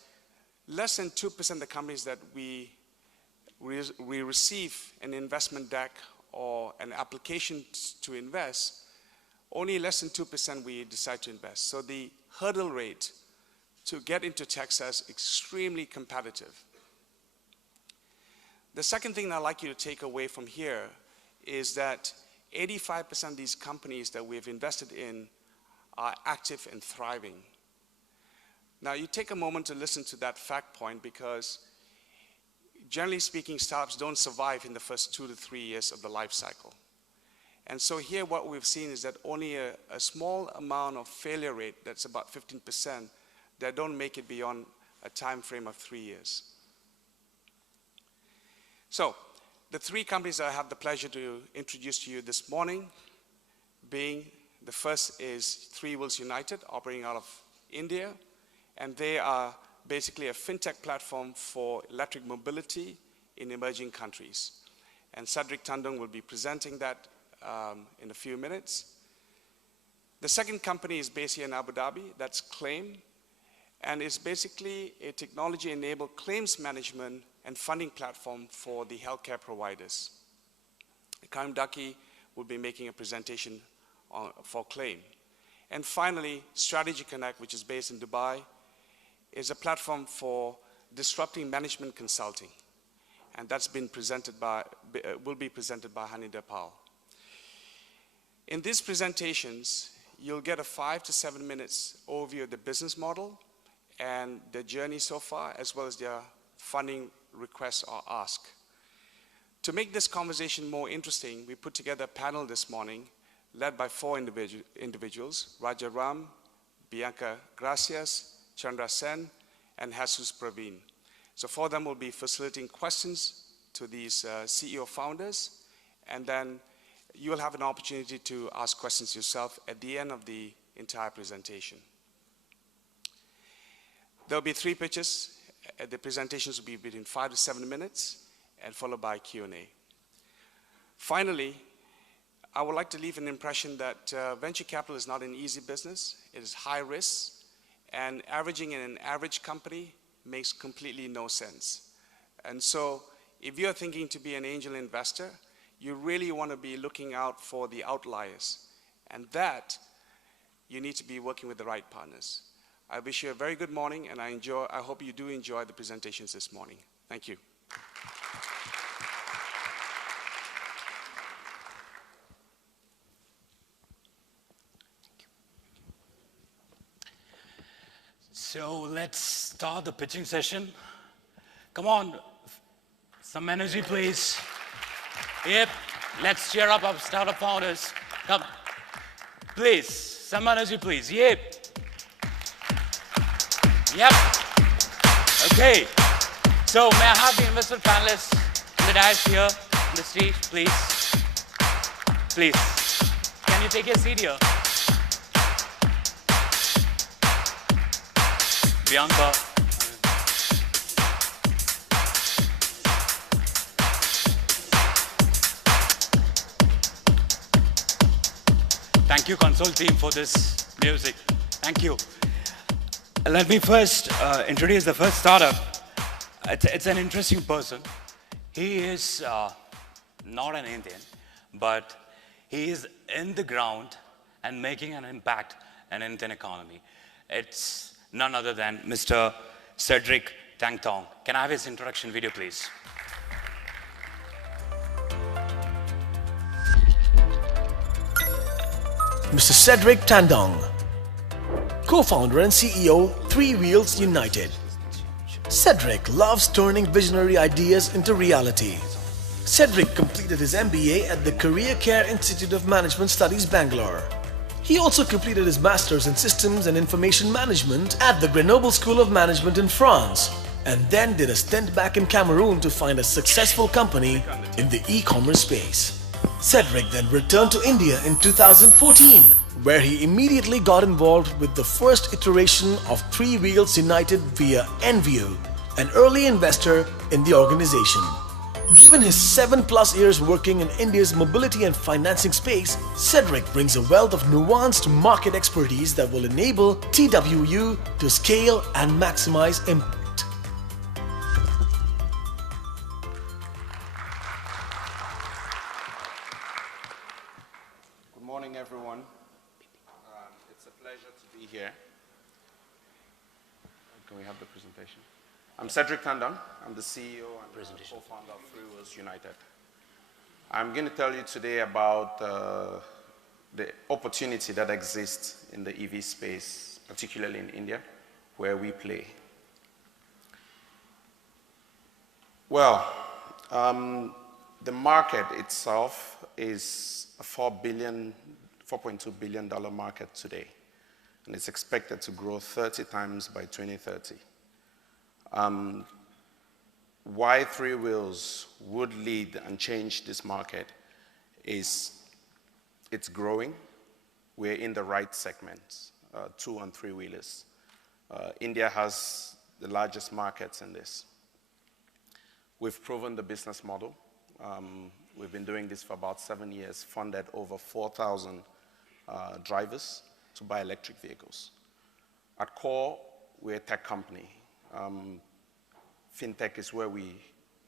less than 2% of the companies that we receive an investment deck or an application to invest, only less than 2% we decide to invest. So the hurdle rate to get into Texas is extremely competitive. The second thing I'd like you to take away from here is that 85% of these companies that we've invested in are active and thriving. Now, you take a moment to listen to that fact point, because generally speaking, startups don't survive in the first 2 to 3 years of the life cycle. And so here what we've seen is that only a small amount of failure rate, that's about 15%, that don't make it beyond a time frame of 3 years. So, the 3 companies that I have the pleasure to introduce to you this morning, being the first is Three Wheels United, operating out of India, and they are basically a fintech platform for electric mobility in emerging countries. And Cedric Tandong will be presenting that in a few minutes. The second company is based here in Abu Dhabi, that's Claim, and is basically a technology-enabled claims management and funding platform for the healthcare providers. Karim Daki will be making a presentation for Claim. And finally, Strategy Connect, which is based in Dubai, is a platform for disrupting management consulting. And that's been presented by, will be presented by Hanida Pal. In these presentations, you'll get a 5 to 7 minutes overview of the business model and their journey so far, as well as their funding requests or ask. To make this conversation more interesting, we put together a panel this morning led by 4 individuals, Raja Ram, Bianca Gracias, Chandra Sen, and Jesus Praveen. So 4 of them will be facilitating questions to these CEO founders, and then you will have an opportunity to ask questions yourself at the end of the entire presentation. There'll be 3 pitches. The presentations will be between 5 to 7 minutes, and followed by Q&A. Finally, I would like to leave an impression that venture capital is not an easy business. It is high risk, and averaging in an average company makes completely no sense. And so if you're thinking to be an angel investor, you really want to be looking out for the outliers. And that, you need to be working with the right partners. I wish you a very good morning, and I hope you do enjoy the presentations this morning. Thank you. So let's start the pitching session. Come on, some energy please. Yep, let's cheer up our startup founders. Come, please, some energy please. Yep. Yep. Okay. So may I have the investment panelists on the dais here on the stage, please? Please. Can you take your seat here? Bianca. Thank you, console team, for this music. Thank you. Let me first introduce the first startup. It's an interesting person. He is not an Indian, but he is in the ground and making an impact in the Indian economy. It's none other than Mr. Cedric Tandong. Can I have his introduction video, please? Mr. Cedric Tandong, co-founder and CEO, Three Wheels United. Cedric loves turning visionary ideas into reality. Cedric completed his MBA at the Career Care Institute of Management Studies, Bangalore. He also completed his Master's in Systems and Information Management at the Grenoble School of Management in France, and then did a stint back in Cameroon to find a successful company in the e-commerce space. Cedric then returned to India in 2014, where he immediately got involved with the first iteration of Three Wheels United via Enview, an early investor in the organization. Given his 7+ years working in India's mobility and financing space, Cedric brings a wealth of nuanced market expertise that will enable TWU to scale and maximize impact. Good morning, everyone. It's a pleasure to be here. Can we have the presentation? I'm Cedric Tandon. I'm the CEO and co-founder of Three Wheels United. I'm going to tell you today about the opportunity that exists in the EV space, particularly in India, where we play. Well, the market itself is a $4.2 billion market today, and it's expected to grow 30 times by 2030. Why Three Wheels would lead and change this market is it's growing. We're in the right segments, 2- and 3-wheelers. India has the largest markets in this. We've proven the business model. We've been doing this for about 7 years, funded over 4,000 drivers to buy electric vehicles. At core, we're a tech company. Fintech is where we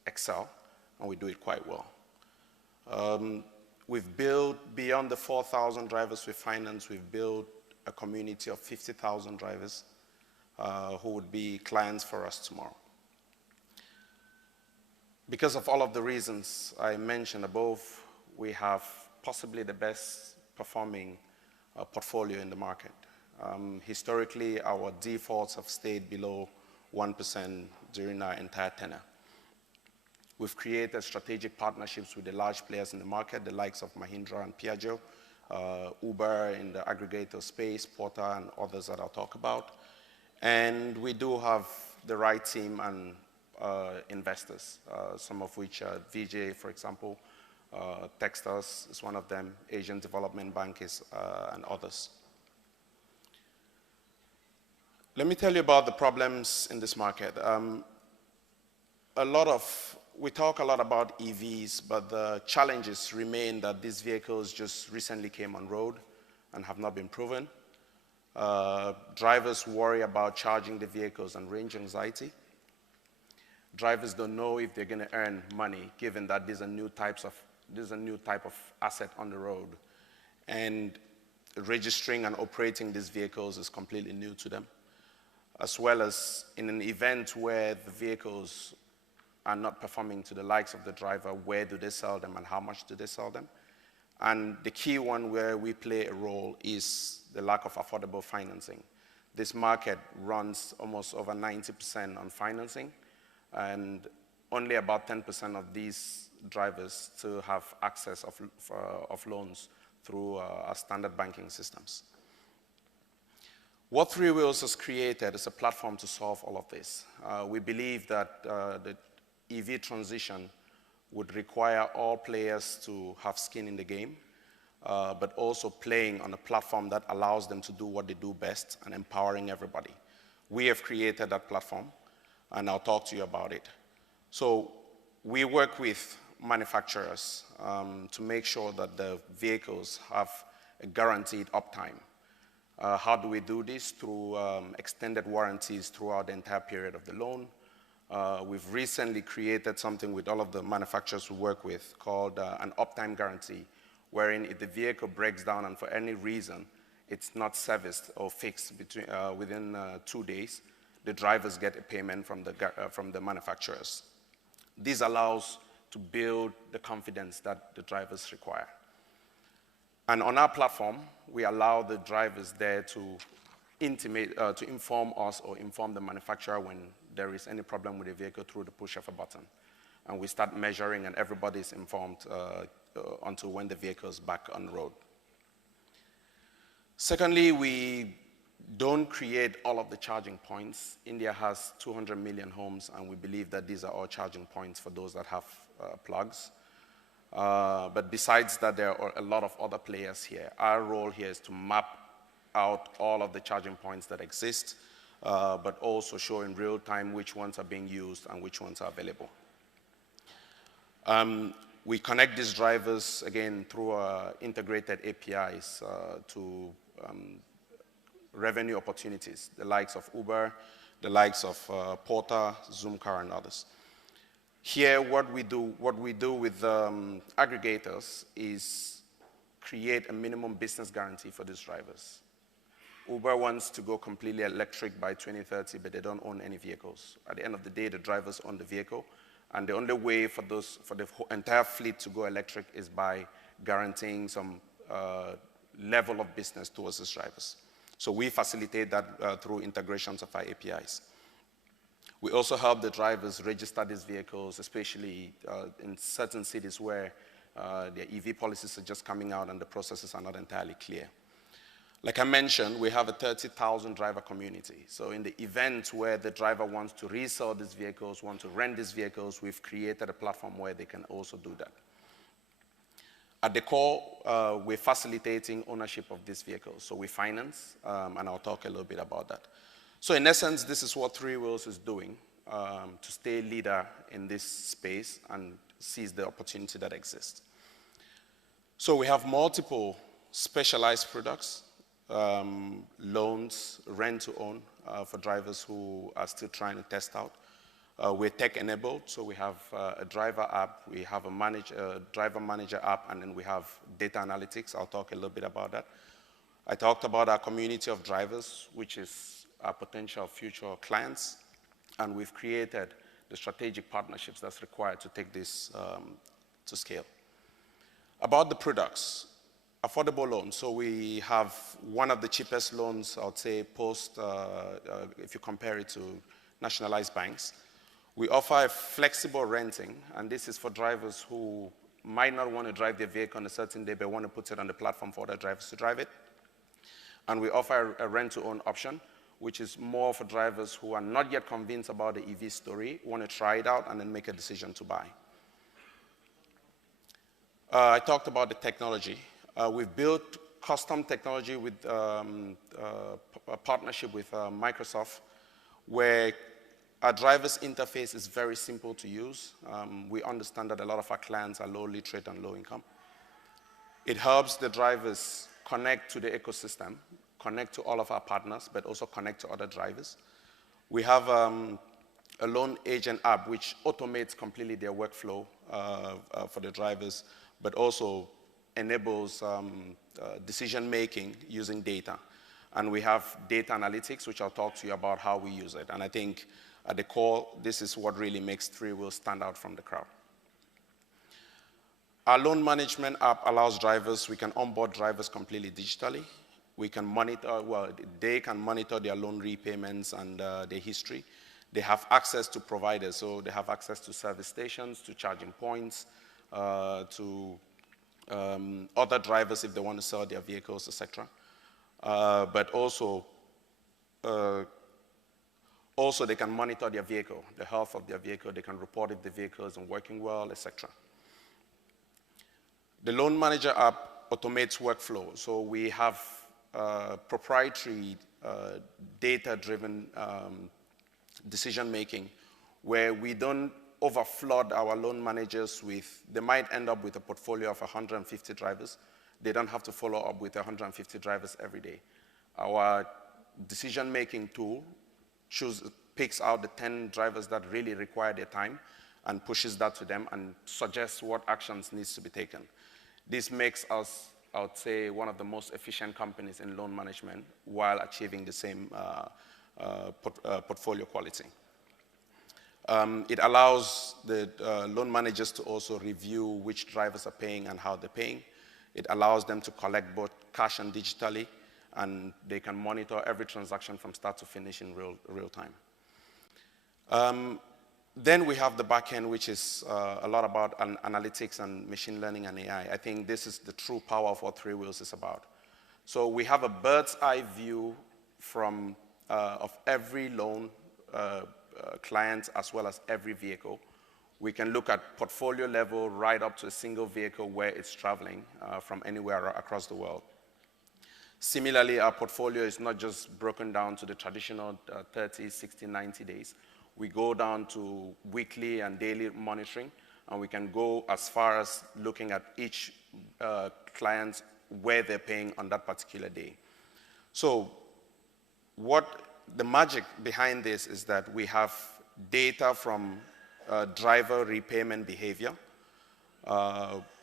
excel, and we do it quite well. We've built, beyond the 4,000 drivers we finance, we've built a community of 50,000 drivers who would be clients for us tomorrow. Because of all of the reasons I mentioned above, we have possibly the best performing portfolio in the market. Historically, our defaults have stayed below 1% during our entire tenure. We've created strategic partnerships with the large players in the market, the likes of Mahindra and Piaggio, Uber in the aggregator space, Porter, and others that I'll talk about. And we do have the right team and investors, some of which are VJ, for example, Techstars is one of them, Asian Development Bank is, and others. Let me tell you about the problems in this market. We talk a lot about EVs, but the challenges remain that these vehicles just recently came on road and have not been proven. Drivers worry about charging the vehicles and range anxiety. Drivers don't know if they're going to earn money, given that there's a new type of asset on the road. And registering and operating these vehicles is completely new to them, as well as in an event where the vehicles are not performing to the likes of the driver, where do they sell them and how much do they sell them? And the key one where we play a role is the lack of affordable financing. This market runs almost over 90% on financing, and only about 10% of these drivers to have access of loans through our standard banking systems. What Three Wheels has created is a platform to solve all of this. We believe that the EV transition would require all players to have skin in the game, but also playing on a platform that allows them to do what they do best and empowering everybody. We have created that platform, and I'll talk to you about it. So we work with manufacturers to make sure that the vehicles have a guaranteed uptime. How do we do this? Through extended warranties throughout the entire period of the loan. We've recently created something with all of the manufacturers we work with called an uptime guarantee, wherein if the vehicle breaks down and for any reason it's not serviced or fixed within 2 days, the drivers get a payment from the manufacturers. This allows to build the confidence that the drivers require. And on our platform, we allow the drivers there to inform us or inform the manufacturer when there is any problem with the vehicle through the push of a button. And we start measuring, and everybody's informed until when the vehicle is back on the road. Secondly, we don't create all of the charging points. India has 200 million homes, and we believe that these are all charging points for those that have plugs. But besides that, there are a lot of other players here. Our role here is to map out all of the charging points that exist, but also show in real time which ones are being used and which ones are available. We connect these drivers, again, through integrated APIs to revenue opportunities, the likes of Uber, the likes of Porter, Zoomcar, and others. Here, what we do with aggregators is create a minimum business guarantee for these drivers. Uber wants to go completely electric by 2030, but they don't own any vehicles. At the end of the day, the drivers own the vehicle, and the only way for the entire fleet to go electric is by guaranteeing some level of business towards these drivers. So we facilitate that through integrations of our APIs. We also help the drivers register these vehicles, especially in certain cities where their EV policies are just coming out and the processes are not entirely clear. Like I mentioned, we have a 30,000 driver community. So in the event where the driver wants to resell these vehicles, wants to rent these vehicles, we've created a platform where they can also do that. At the core, we're facilitating ownership of these vehicles. So we finance, and I'll talk a little bit about that. So in essence, this is what Three Wheels is doing to stay leader in this space and seize the opportunity that exists. So we have multiple specialized products, loans, rent to own for drivers who are still trying to test out. We're tech-enabled, so we have a driver app, we have a driver manager app, and then we have data analytics. I'll talk a little bit about that. I talked about our community of drivers, which is our potential future clients, and we've created the strategic partnerships that's required to take this to scale. About the products, affordable loans. So we have one of the cheapest loans, I would say, if you compare it to nationalized banks. We offer a flexible renting, and this is for drivers who might not want to drive their vehicle on a certain day, but want to put it on the platform for other drivers to drive it. And we offer a rent-to-own option, which is more for drivers who are not yet convinced about the EV story, want to try it out, and then make a decision to buy. I talked about the technology. We've built custom technology with a partnership with Microsoft, where our driver's interface is very simple to use. We understand that a lot of our clients are low literate and low income. It helps the drivers connect to the ecosystem, connect to all of our partners, but also connect to other drivers. We have a loan agent app which automates completely their workflow for the drivers, but also enables decision-making using data. And we have data analytics, which I'll talk to you about how we use it. And I think at the core, this is what really makes Three Wheels stand out from the crowd. Our loan management app allows drivers, we can onboard drivers completely digitally. We can monitor, well, they can monitor their loan repayments and their history. They have access to providers, so they have access to service stations, to charging points, to other drivers if they want to sell their vehicles, etc. But also they can monitor their vehicle, the health of their vehicle. They can report if the vehicle isn't working well, etc. The Loan Manager app automates workflow. So we have proprietary data-driven decision-making where we don't overflood our loan managers with, they might end up with a portfolio of 150 drivers. They don't have to follow up with 150 drivers every day. Our decision-making tool picks out the 10 drivers that really require their time and pushes that to them and suggests what actions needs to be taken. This makes us, I would say, one of the most efficient companies in loan management while achieving the same portfolio quality. It allows the loan managers to also review which drivers are paying and how they're paying. It allows them to collect both cash and digitally, and they can monitor every transaction from start to finish in real time. Then we have the back end, which is a lot about analytics and machine learning and AI. I think this is the true power of what Three Wheels is about. So we have a bird's eye view from of every loan client as well as every vehicle. We can look at portfolio level right up to a single vehicle where it's traveling from anywhere across the world. Similarly, our portfolio is not just broken down to the traditional 30, 60, 90 days. We go down to weekly and daily monitoring, and we can go as far as looking at each client where they're paying on that particular day. So what the magic behind this is that we have data from driver repayment behavior.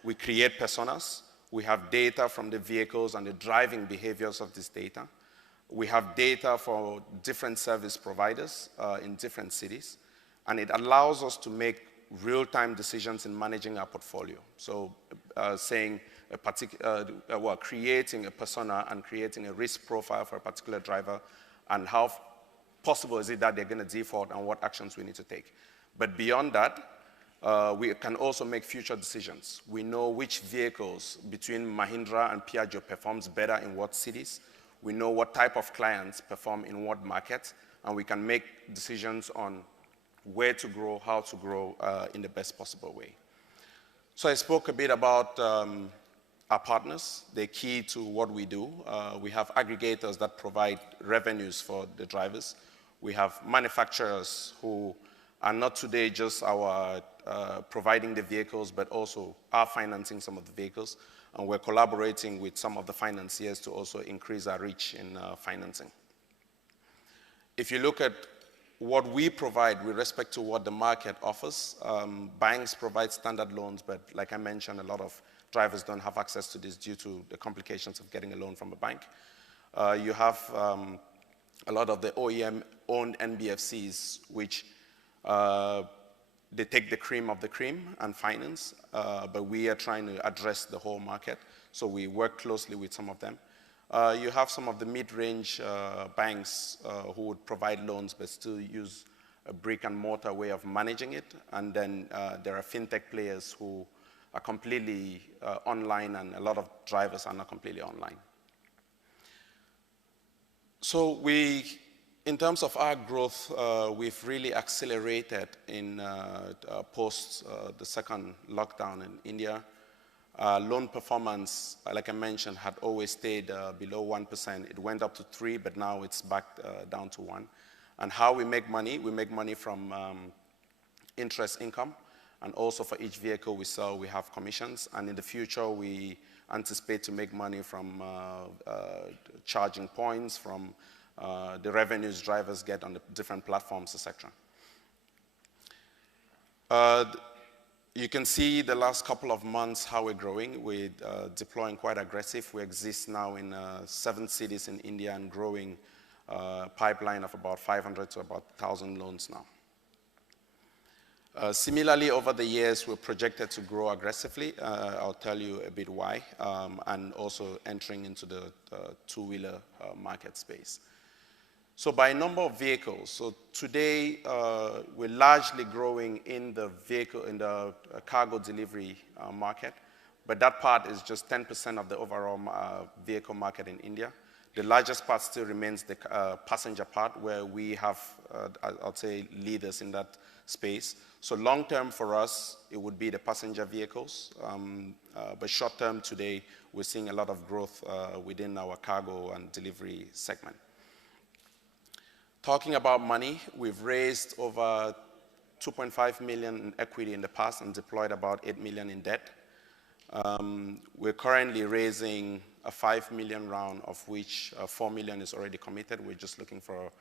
We create personas. We have data from the vehicles and the driving behaviors of this data. We have data for different service providers in different cities. And it allows us to make real-time decisions in managing our portfolio. So saying a creating a persona and creating a risk profile for a particular driver, and how possible is it that they're going to default and what actions we need to take. But beyond that, we can also make future decisions. We know which vehicles between Mahindra and Piaggio performs better in what cities. We know what type of clients perform in what markets, and we can make decisions on where to grow, how to grow in the best possible way. So I spoke a bit about our partners. They're key to what we do. We have aggregators that provide revenues for the drivers. We have manufacturers who are not today just our providing the vehicles, but also are financing some of the vehicles. And we're collaborating with some of the financiers to also increase our reach in financing. If you look at what we provide with respect to what the market offers, banks provide standard loans, but like I mentioned, a lot of drivers don't have access to this due to the complications of getting a loan from a bank. You have a lot of the OEM-owned NBFCs, which they take the cream of the cream and finance, but we are trying to address the whole market, so we work closely with some of them. You have some of the mid-range banks who would provide loans but still use a brick-and-mortar way of managing it, and then there are fintech players who are completely online, and a lot of drivers are not completely online. So in terms of our growth, we've really accelerated in post the second lockdown in India. Loan performance, like I mentioned, had always stayed below 1%. It went up to 3%, but now it's back down to 1%. And how we make money from interest income, and also for each vehicle we sell, we have commissions. And in the future, we anticipate to make money from charging points, from the revenues drivers get on the different platforms, etc. You can see the last couple of months how we're growing. We're deploying quite aggressive. We exist now in 7 cities in India and growing pipeline of about 500 to about 1,000 loans now. Similarly, over the years, we're projected to grow aggressively. I'll tell you a bit why, and also entering into the two-wheeler market space. So by number of vehicles, so today we're largely growing in the cargo delivery market, but that part is just 10% of the overall vehicle market in India. The largest part still remains the passenger part, where we have, I'd say, leaders in that space. So long term for us, it would be the passenger vehicles, but short term today, we're seeing a lot of growth within our cargo and delivery segment. Talking about money, we've raised over 2.5 million in equity in the past and deployed about 8 million in debt. We're currently raising a 5 million round, of which 4 million is already committed. We're just looking for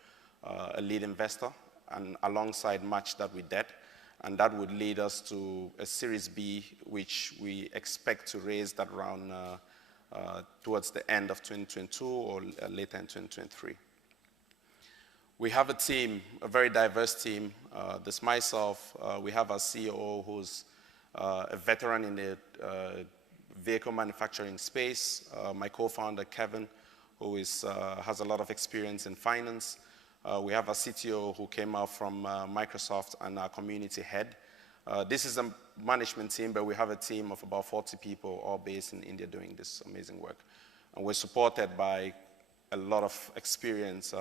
a lead investor, and alongside match that with debt. And that would lead us to a Series B, which we expect to raise that round towards the end of 2022 or later in 2023. We have a team, a very diverse team. There's myself. We have our COO, who's a veteran in the vehicle manufacturing space. My co-founder, Kevin, who has a lot of experience in finance. We have a CTO who came out from Microsoft, and our community head. This is a management team, but we have a team of about 40 people, all based in India, doing this amazing work. And we're supported by a lot of experience,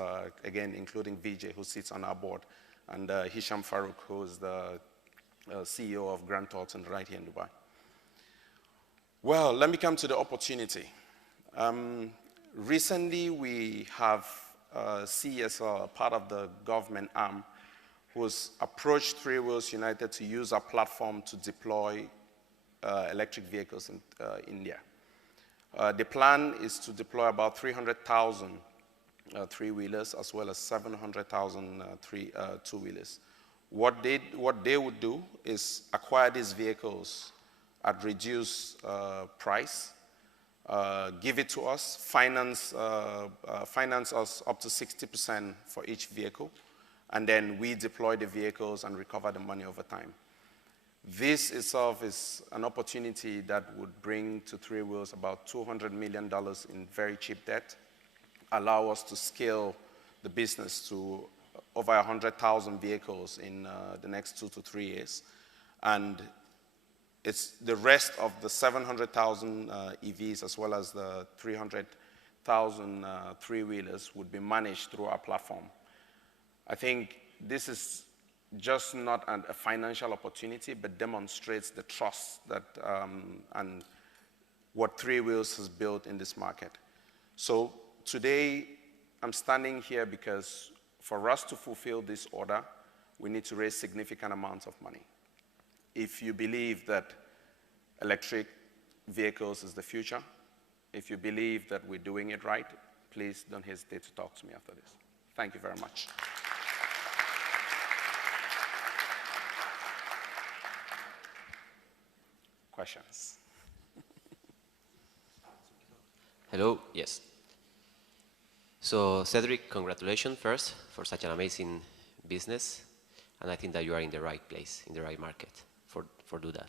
again, including Vijay, who sits on our board, and Hisham Farouk, who is the CEO of Grand Thoughts right here in Dubai. Well, let me come to the opportunity. Recently, we have CSR, part of the government arm, who's approached Three Wheels United to use our platform to deploy electric vehicles in India. The plan is to deploy about 300,000 three-wheelers as well as 700,000 two-wheelers. What they would do is acquire these vehicles at reduced price, give it to us, finance us up to 60% for each vehicle, and then we deploy the vehicles and recover the money over time. This itself is an opportunity that would bring to Three Wheels about $200 million in very cheap debt, allow us to scale the business to over 100,000 vehicles in the next 2 to 3 years. And it's the rest of the 700,000 EVs as well as the 300,000 three-wheelers would be managed through our platform. I think this is just not a financial opportunity, but demonstrates the trust that and what Three Wheels has built in this market. So today, I'm standing here because for us to fulfill this order, we need to raise significant amounts of money. If you believe that electric vehicles is the future, if you believe that we're doing it right, please don't hesitate to talk to me after this. Thank you very much. Questions? Hello, yes. So Cedric, congratulations first for such an amazing business, and I think that you are in the right place, in the right market for do that.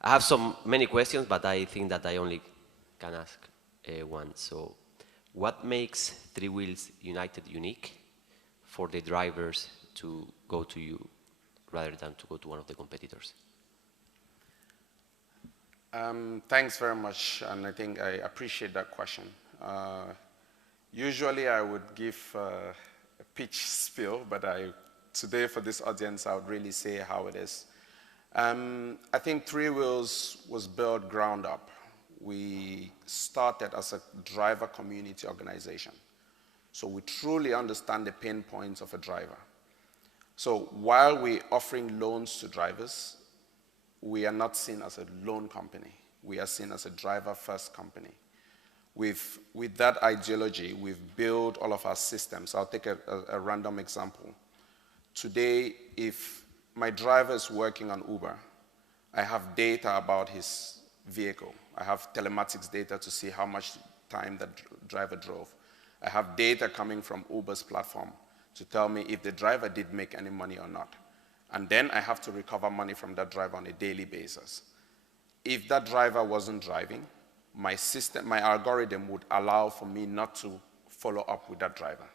I have many questions, but I think that I only can ask one. So what makes Three Wheels United unique for the drivers to go to you rather than to go to one of the competitors? Thanks very much, and I think I appreciate that question. Usually I would give a pitch spiel, but today for this audience I would really say how it is. I think Three Wheels was built ground up. We started as a driver community organization. So we truly understand the pain points of a driver. So while we're offering loans to drivers, we are not seen as a loan company. We are seen as a driver-first company. With that ideology, we've built all of our systems. I'll take a random example. Today, if my driver is working on Uber, I have data about his vehicle. I have telematics data to see how much time that driver drove. I have data coming from Uber's platform to tell me if the driver did make any money or not. And then I have to recover money from that driver on a daily basis. If that driver wasn't driving, my algorithm would allow for me not to follow up with that driver.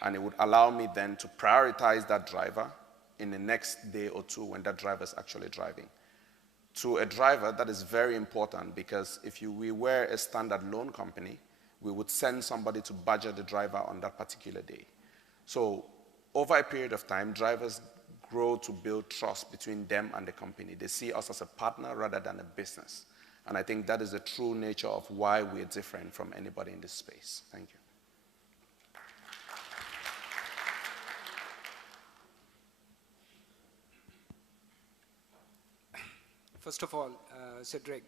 And it would allow me then to prioritize that driver in the next day or two when that driver is actually driving. To a driver, that is very important because if we were a standard loan company, we would send somebody to badger the driver on that particular day. So over a period of time, drivers grow to build trust between them and the company. They see us as a partner rather than a business. And I think that is the true nature of why we're different from anybody in this space. Thank you. First of all, Cedric,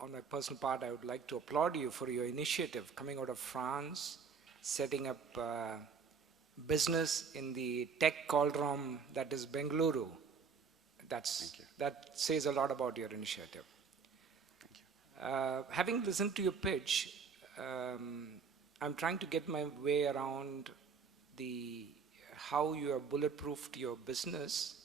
on my personal part, I would like to applaud you for your initiative coming out of France, setting up business in the tech cauldron that is Bengaluru. That says a lot about your initiative. Having listened to your pitch, I'm trying to get my way around how you have bulletproofed your business,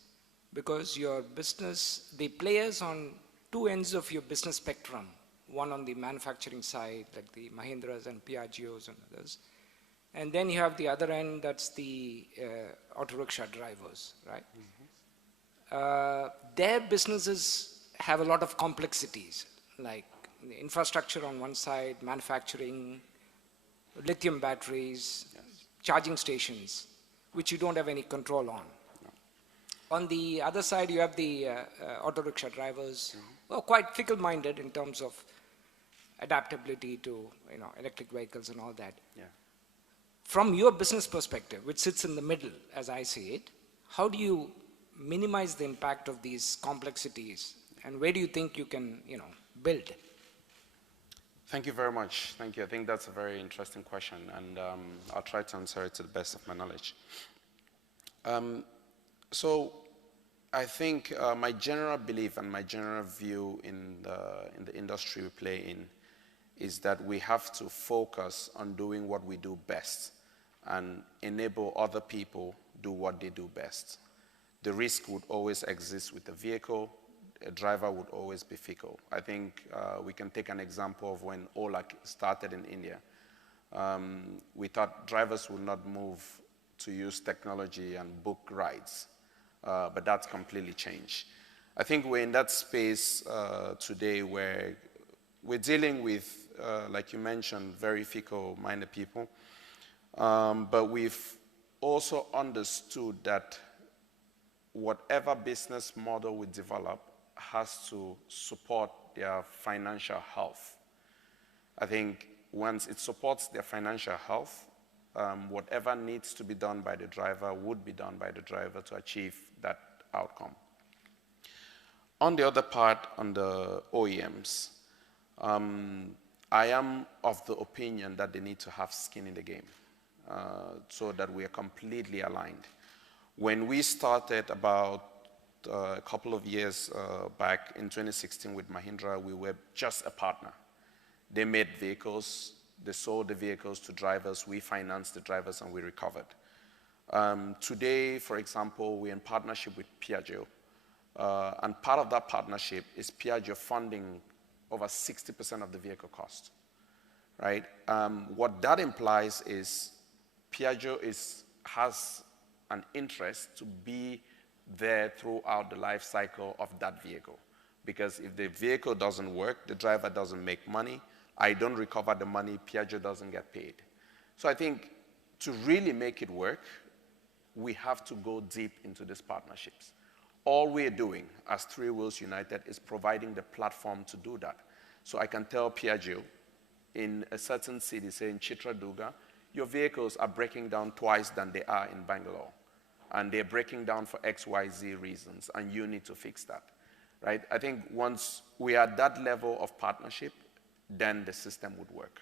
because your business, the players on two ends of your business spectrum, one on the manufacturing side, like the Mahindras and Piaggios and others, and then you have the other end, that's the auto rickshaw drivers, right? Mm-hmm. Their businesses have a lot of complexities, like the infrastructure on one side, manufacturing, lithium batteries, yes, charging stations, which you don't have any control on. No. On the other side, you have the auto rickshaw drivers, mm-hmm, who are quite fickle-minded in terms of adaptability to electric vehicles and all that. Yeah. from your business perspective, which sits in the middle, as I see it, how do you minimize the impact of these complexities, and where do you think you can, build? Thank you very much. Thank you. I think that's a very interesting question, and I'll try to answer it to the best of my knowledge. So I think my general belief and my general view in the industry we play in is that we have to focus on doing what we do best and enable other people do what they do best. The risk would always exist with the vehicle. A driver would always be fickle. I think we can take an example of when Ola started in India. We thought drivers would not move to use technology and book rides, but that's completely changed. I think we're in that space today where we're dealing with, like you mentioned, very fickle-minded people, but we've also understood that whatever business model we develop has to support their financial health. I think once it supports their financial health, whatever needs to be done by the driver would be done by the driver to achieve that outcome. On the other part, on the OEMs, I am of the opinion that they need to have skin in the game so that we are completely aligned. When we started about a couple of years back in 2016 with Mahindra, we were just a partner. They made vehicles, they sold the vehicles to drivers, we financed the drivers, and we recovered. Today, for example, we're in partnership with Piaggio, and part of that partnership is Piaggio funding over 60% of the vehicle cost, right? What that implies is Piaggio has an interest to be there throughout the life cycle of that vehicle. Because if the vehicle doesn't work, the driver doesn't make money, I don't recover the money, Piaggio doesn't get paid. So I think to really make it work, we have to go deep into these partnerships. All we're doing as Three Wheels United is providing the platform to do that. So I can tell Piaggio in a certain city, say in Chitraduga, your vehicles are breaking down twice than they are in Bangalore. And they're breaking down for XYZ reasons, and you need to fix that, right? I think once we are at that level of partnership, then the system would work.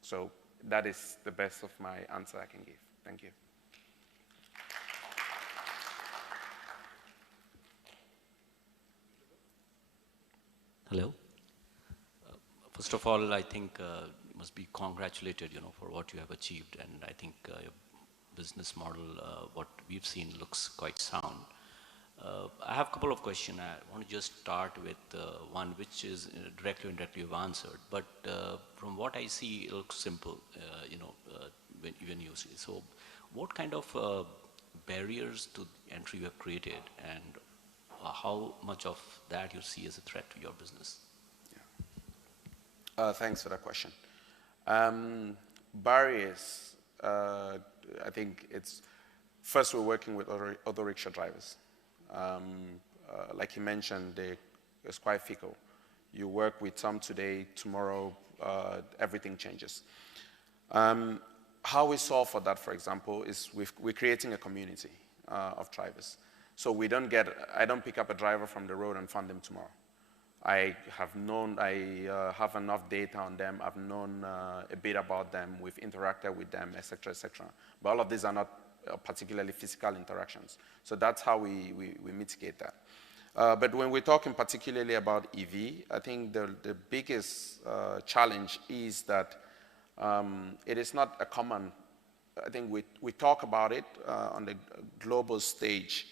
So that is the best of my answer I can give. Thank you. Hello. First of all, I think you must be congratulated, for what you have achieved, and I think your business model, what we've seen, looks quite sound. I have a couple of questions. I want to just start with one which is directly or indirectly you've answered, but from what I see, it looks simple, when you see. So what kind of barriers to entry you have created, and how much of that you see as a threat to your business? Yeah. Thanks for that question. Barriers, I think it's, first we're working with other rickshaw drivers. Like you mentioned, it's quite fickle. You work with some today, tomorrow, everything changes. How we solve for that, for example, is we're creating a community of drivers. So I don't pick up a driver from the road and fund them tomorrow. I have enough data on them, I've known a bit about them, we've interacted with them, et cetera, et cetera. But all of these are not particularly physical interactions. So that's how we mitigate that. But when we're talking particularly about EV, I think the biggest challenge is that it is not a common, I think we talk about it on the global stage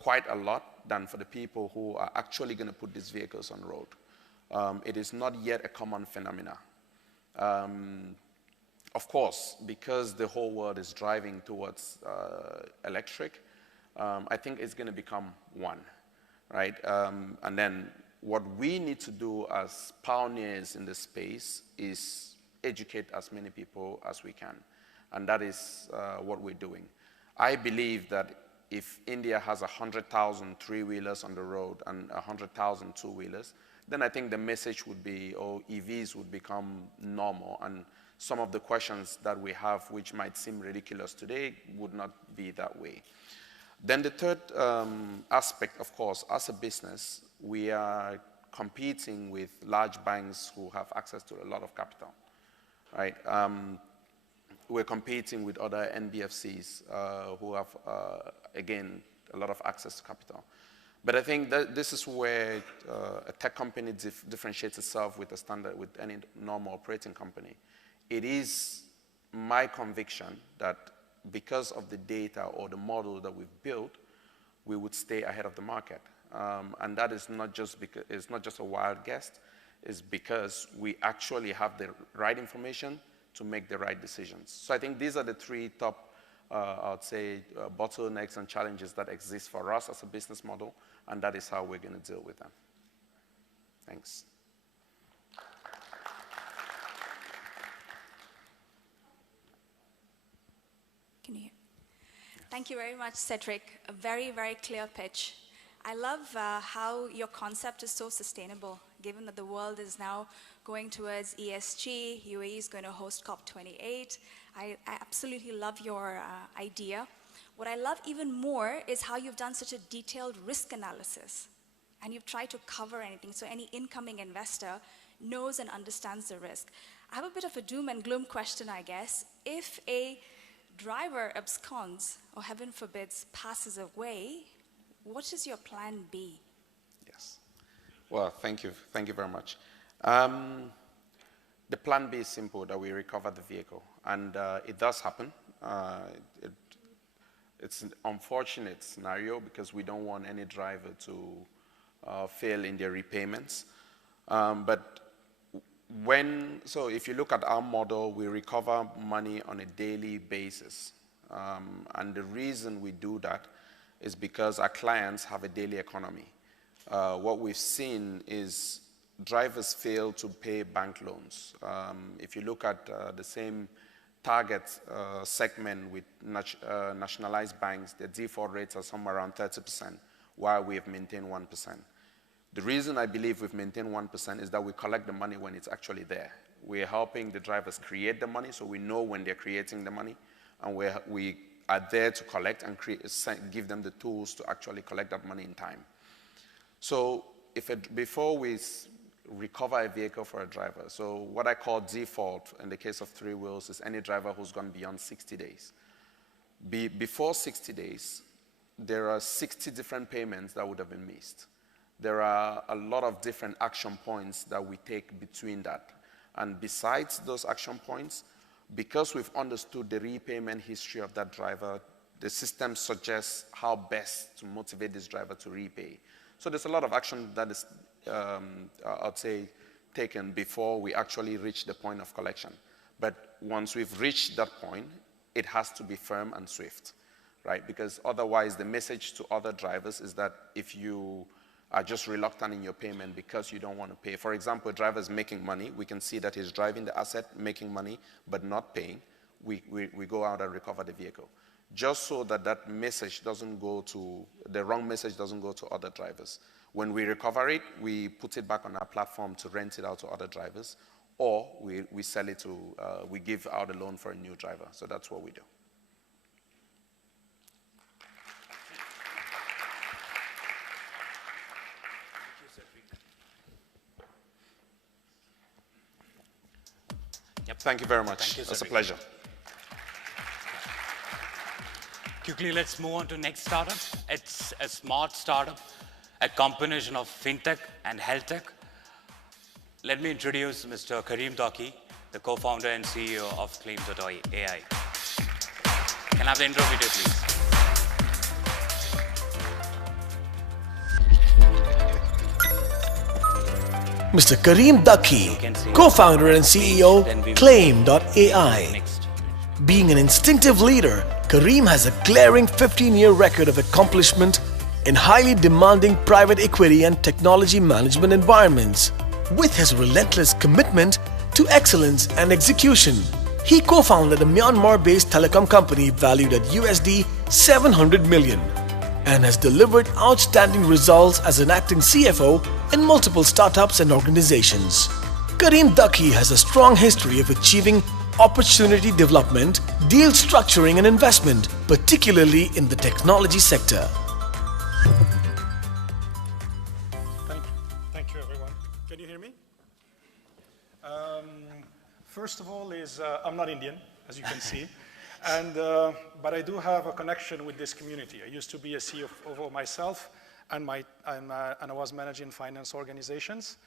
quite a lot than for the people who are actually going to put these vehicles on the road. It is not yet a common phenomena. Of course, because the whole world is driving towards electric, I think it's going to become one, right? And then what we need to do as pioneers in this space is educate as many people as we can. And that is what we're doing. I believe that if India has 100,000 three-wheelers on the road and 100,000 two-wheelers, then I think the message would be, EVs would become normal. And some of the questions that we have, which might seem ridiculous today, would not be that way. Then the third aspect, of course, as a business, we are competing with large banks who have access to a lot of capital, right? We're competing with other NBFCs who have, again, a lot of access to capital. But I think that this is where a tech company differentiates itself with a standard, with any normal operating company. It is my conviction that because of the data or the model that we've built, we would stay ahead of the market. And that is not just because it's not just a wild guess, it's because we actually have the right information to make the right decisions. So I think these are the three top, I would say, bottlenecks and challenges that exist for us as a business model, and that is how we're going to deal with them. Thanks. Can you hear? Thank you very much, Cedric. A very, very clear pitch. I love how your concept is so sustainable, given that the world is now going towards ESG. UAE is going to host COP28. I absolutely love your idea. What I love even more is how you've done such a detailed risk analysis, and you've tried to cover anything, so any incoming investor knows and understands the risk. I have a bit of a doom and gloom question, I guess. If a driver absconds, or heaven forbids, passes away, what is your plan B? Yes. Well, thank you. Thank you very much. The plan B is simple, that we recover the vehicle. And it does happen. It's an unfortunate scenario because we don't want any driver to fail in their repayments. So if you look at our model, we recover money on a daily basis. And the reason we do that is because our clients have a daily economy. What we've seen is drivers fail to pay bank loans. If you look at the same target segment with nationalized banks, the default rates are somewhere around 30%, while we have maintained 1%. The reason I believe we've maintained 1% is that we collect the money when it's actually there. We're helping the drivers create the money, so we know when they're creating the money, and we are there to collect and give them the tools to actually collect that money in time. So before we recover a vehicle for a driver, so what I call default in the case of 3 wheels is any driver who's gone beyond 60 days. Before 60 days, there are 60 different payments that would have been missed. There are a lot of different action points that we take between that. And besides those action points, because we've understood the repayment history of that driver, the system suggests how best to motivate this driver to repay. So there's a lot of action that is, I'd say, taken before we actually reach the point of collection. But once we've reached that point, it has to be firm and swift, right? Because otherwise the message to other drivers is that if you are just reluctant in your payment because you don't want to pay. For example, a driver is making money. We can see that he's driving the asset, making money, but not paying. We go out and recover the vehicle. Just so that that message doesn't go to, the wrong message doesn't go to other drivers. When we recover it, we put it back on our platform to rent it out to other drivers, or we sell it to, we give out a loan for a new driver. So that's what we do. Thank you very much. Thank you, It's a Cedric. pleasure. Quickly, let's move on to next startup. It's a smart startup, a combination of fintech and health tech. Let me introduce Mr. Kareem Daki, the co-founder and CEO of Claim.ai. Can I have the intro video, please? Mr. Kareem Daki, co-founder and CEO, Claim.ai. Being an instinctive leader, Kareem has a glaring 15-year record of accomplishment in highly demanding private equity and technology management environments. With his relentless commitment to excellence and execution, he co-founded a Myanmar-based telecom company valued at USD 700 million and has delivered outstanding results as an acting CFO in multiple startups and organizations. Kareem Daki has a strong history of achieving opportunity development, deal structuring and investment, particularly in the technology sector. Thank you, everyone. Can you hear me? First of all, I'm not Indian, as you can see, but I do have a connection with this community. I used to be a CFO myself, and I was managing finance organizations,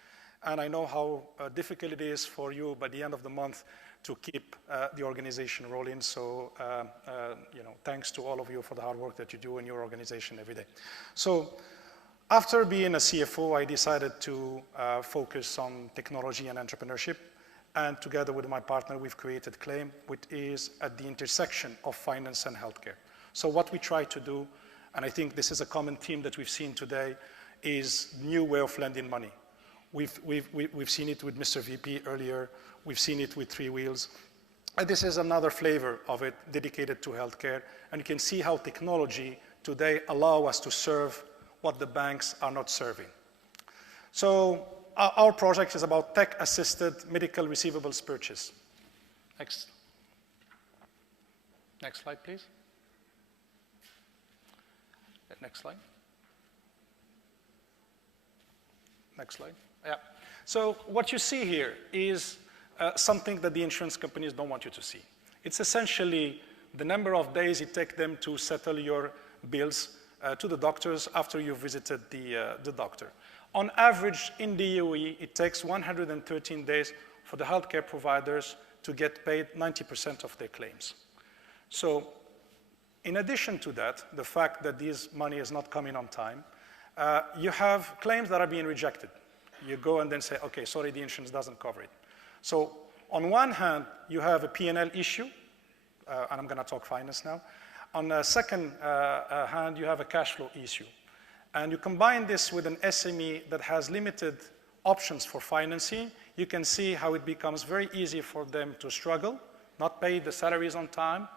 and I know how difficult it is for you by the end of the month to keep the organization rolling. So, thanks to all of you for the hard work that you do in your organization every day. So, after being a CFO, I decided to focus on technology and entrepreneurship. And together with my partner, we've created Claim, which is at the intersection of finance and healthcare. So what we try to do, and I think this is a common theme that we've seen today, is new way of lending money. We've seen it with Mr. VP earlier. We've seen it with Three Wheels. And this is another flavor of it dedicated to healthcare. And you can see how technology today allow us to serve what the banks are not serving. So our project is about tech-assisted medical receivables purchase. Next slide, please. Next slide. Next slide. Yeah. So what you see here is something that the insurance companies don't want you to see. It's essentially the number of days it takes them to settle your bills to the doctors after you've visited the doctor. On average, in the UAE, it takes 113 days for the healthcare providers to get paid 90% of their claims. So in addition to that, the fact that this money is not coming on time, you have claims that are being rejected. You go and then say, okay, sorry, the insurance doesn't cover it. So on one hand, you have a P&L issue, and I'm going to talk finance now. On the second hand, you have a cash flow issue. And you combine this with an SME that has limited options for financing, you can see how it becomes very easy for them to struggle, not pay the salaries on time,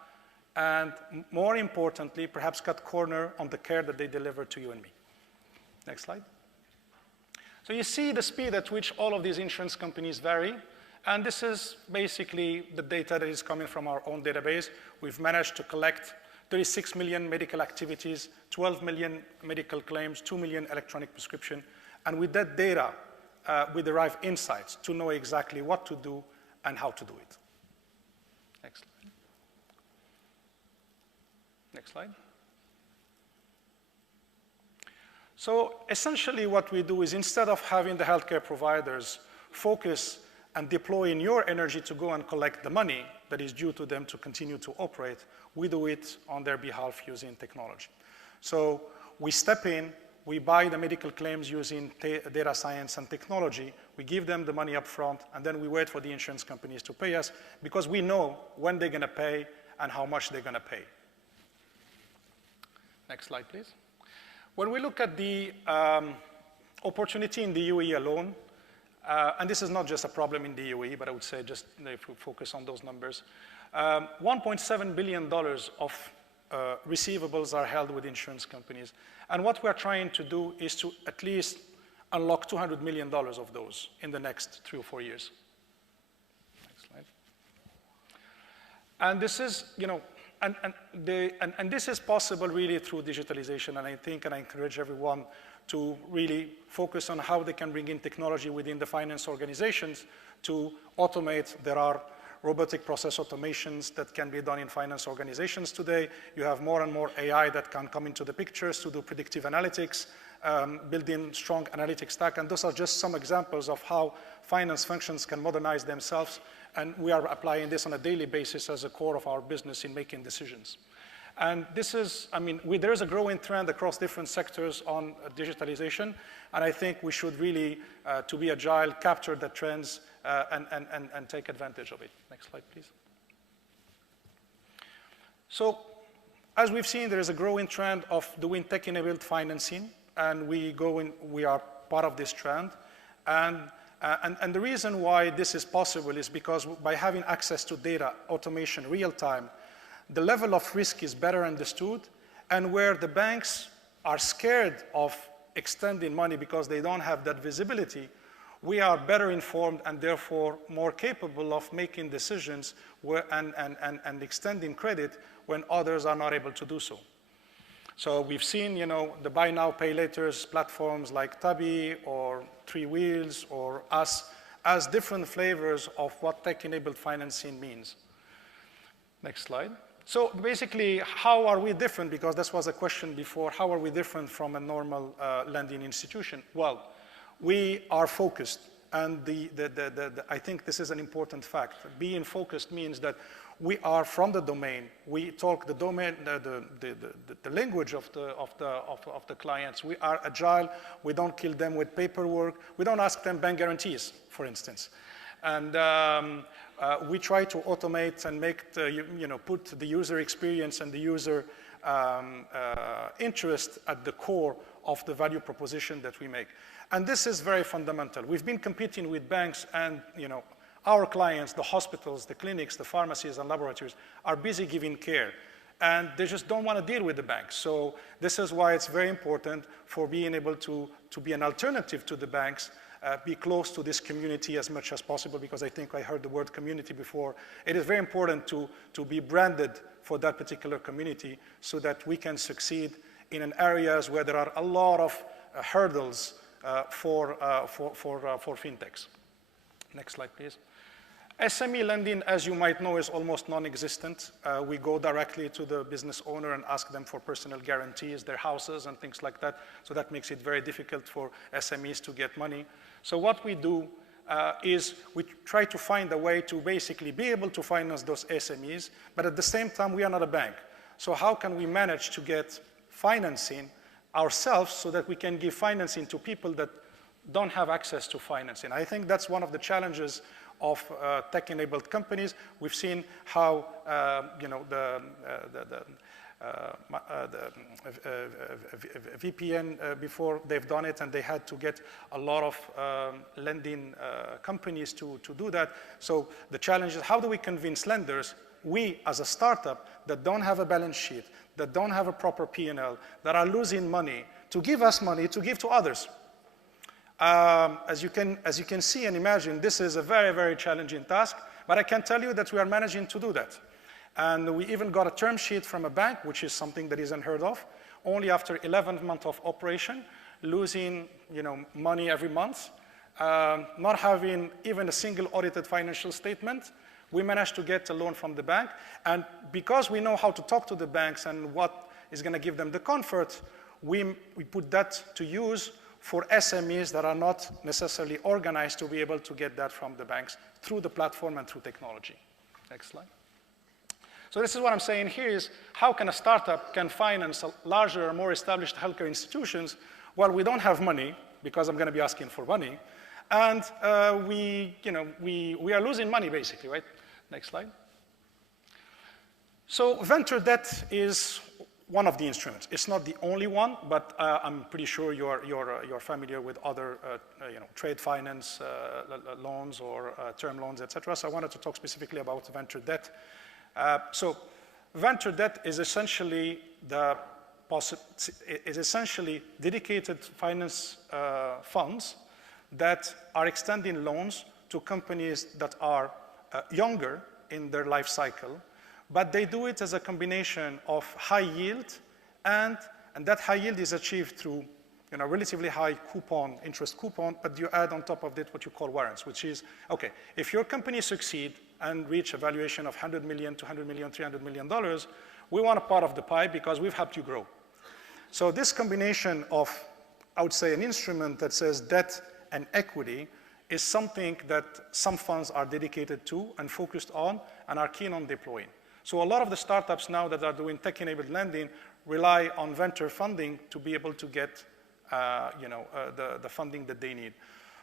and more importantly, perhaps cut corner on the care that they deliver to you and me. Next slide. So you see the speed at which all of these insurance companies vary. And this is basically the data that is coming from our own database. We've managed to collect 36 million medical activities, 12 million medical claims, 2 million electronic prescription. And with that data, we derive insights to know exactly what to do and how to do it. Next slide. Next slide. So essentially what we do is instead of having the healthcare providers focus and deploying your energy to go and collect the money that is due to them to continue to operate, we do it on their behalf using technology. So we step in, we buy the medical claims using data science and technology, we give them the money up front, and then we wait for the insurance companies to pay us because we know when they're going to pay and how much they're going to pay. Next slide, please. When we look at the opportunity in the UAE alone, and this is not just a problem in the UAE, but I would say just if we focus on those numbers, $1.7 billion of receivables are held with insurance companies. And what we're trying to do is to at least unlock $200 million of those in the next 3 or 4 years. Next slide. And this is, and this is possible really through digitalization. And I think, and I encourage everyone to really focus on how they can bring in technology within the finance organizations to automate. There are robotic process automations that can be done in finance organizations today. You have more and more AI that can come into the pictures to do predictive analytics, building strong analytics stack. And those are just some examples of how finance functions can modernize themselves. And we are applying this on a daily basis as a core of our business in making decisions. And this is, there is a growing trend across different sectors on digitalization. And I think we should really, to be agile, capture the trends and take advantage of it. Next slide, please. So as we've seen, there is a growing trend of doing tech-enabled financing. And we are part of this trend. And the reason why this is possible is because by having access to data, automation, real time, the level of risk is better understood, and where the banks are scared of extending money because they don't have that visibility, we are better informed and therefore more capable of making decisions and extending credit when others are not able to do so. So we've seen, the buy now, pay laters platforms like Tabi or Three Wheels or us as different flavors of what tech-enabled financing means. Next slide. So basically, how are we different? Because this was a question before, how are we different from a normal lending institution? Well, we are focused, and I think this is an important fact. Being focused means that we are from the domain. We talk the domain, the language of the clients. We are agile. We don't kill them with paperwork. We don't ask them bank guarantees, for instance. And we try to automate and make put the user experience and the user interest at the core of the value proposition that we make. And this is very fundamental. We've been competing with banks, and our clients, the hospitals, the clinics, the pharmacies, and laboratories are busy giving care, and they just don't want to deal with the banks. So this is why it's very important for being able to be an alternative to the banks, be close to this community as much as possible, because I think I heard the word community before. It is very important to be branded for that particular community so that we can succeed in areas where there are a lot of hurdles for fintechs. Next slide, please. SME lending, as you might know, is almost non-existent. We go directly to the business owner and ask them for personal guarantees, their houses and things like that. So that makes it very difficult for SMEs to get money. So what we do is we try to find a way to basically be able to finance those SMEs, but at the same time, we are not a bank. So how can we manage to get financing ourselves so that we can give financing to people that don't have access to financing? I think that's one of the challenges of tech-enabled companies. We've seen how VPN before they've done it, and they had to get a lot of lending companies to do that. So the challenge is, how do we convince lenders, we as a startup that don't have a balance sheet, that don't have a proper P&L, that are losing money, to give us money to give to others? As you can see and imagine, this is a very, very challenging task, but I can tell you that we are managing to do that. And we even got a term sheet from a bank, which is something that is unheard of, only after 11 months of operation, losing money every month, not having even a single audited financial statement. We managed to get a loan from the bank, and because we know how to talk to the banks and what is going to give them the comfort, we put that to use for SMEs that are not necessarily organized to be able to get that from the banks through the platform and through technology. Next slide. So this is what I'm saying here is, how can a startup can finance larger or more established healthcare institutions? Well, we don't have money, because I'm going to be asking for money, and we are losing money, basically, right? Next slide. So venture debt is one of the instruments. It's not the only one, but I'm pretty sure you're familiar with other trade finance loans or term loans, etc. So I wanted to talk specifically about venture debt. So venture debt is essentially dedicated finance funds that are extending loans to companies that are younger in their life cycle, but they do it as a combination of high yield, and that high yield is achieved through relatively high interest coupon, but you add on top of it what you call warrants, which is, okay, if your company succeed and reach a valuation of $100 million, $200 million, $300 million, we want a part of the pie because we've helped you grow. So this combination of, I would say, an instrument that says debt and equity is something that some funds are dedicated to and focused on and are keen on deploying. So a lot of the startups now that are doing tech-enabled lending rely on venture funding to be able to get the funding that they need.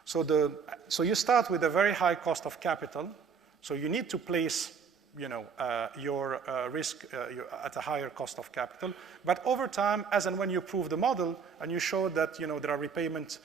So you start with a very high cost of capital. So you need to place your risk at a higher cost of capital. But over time, as and when you prove the model and you show that there are payments,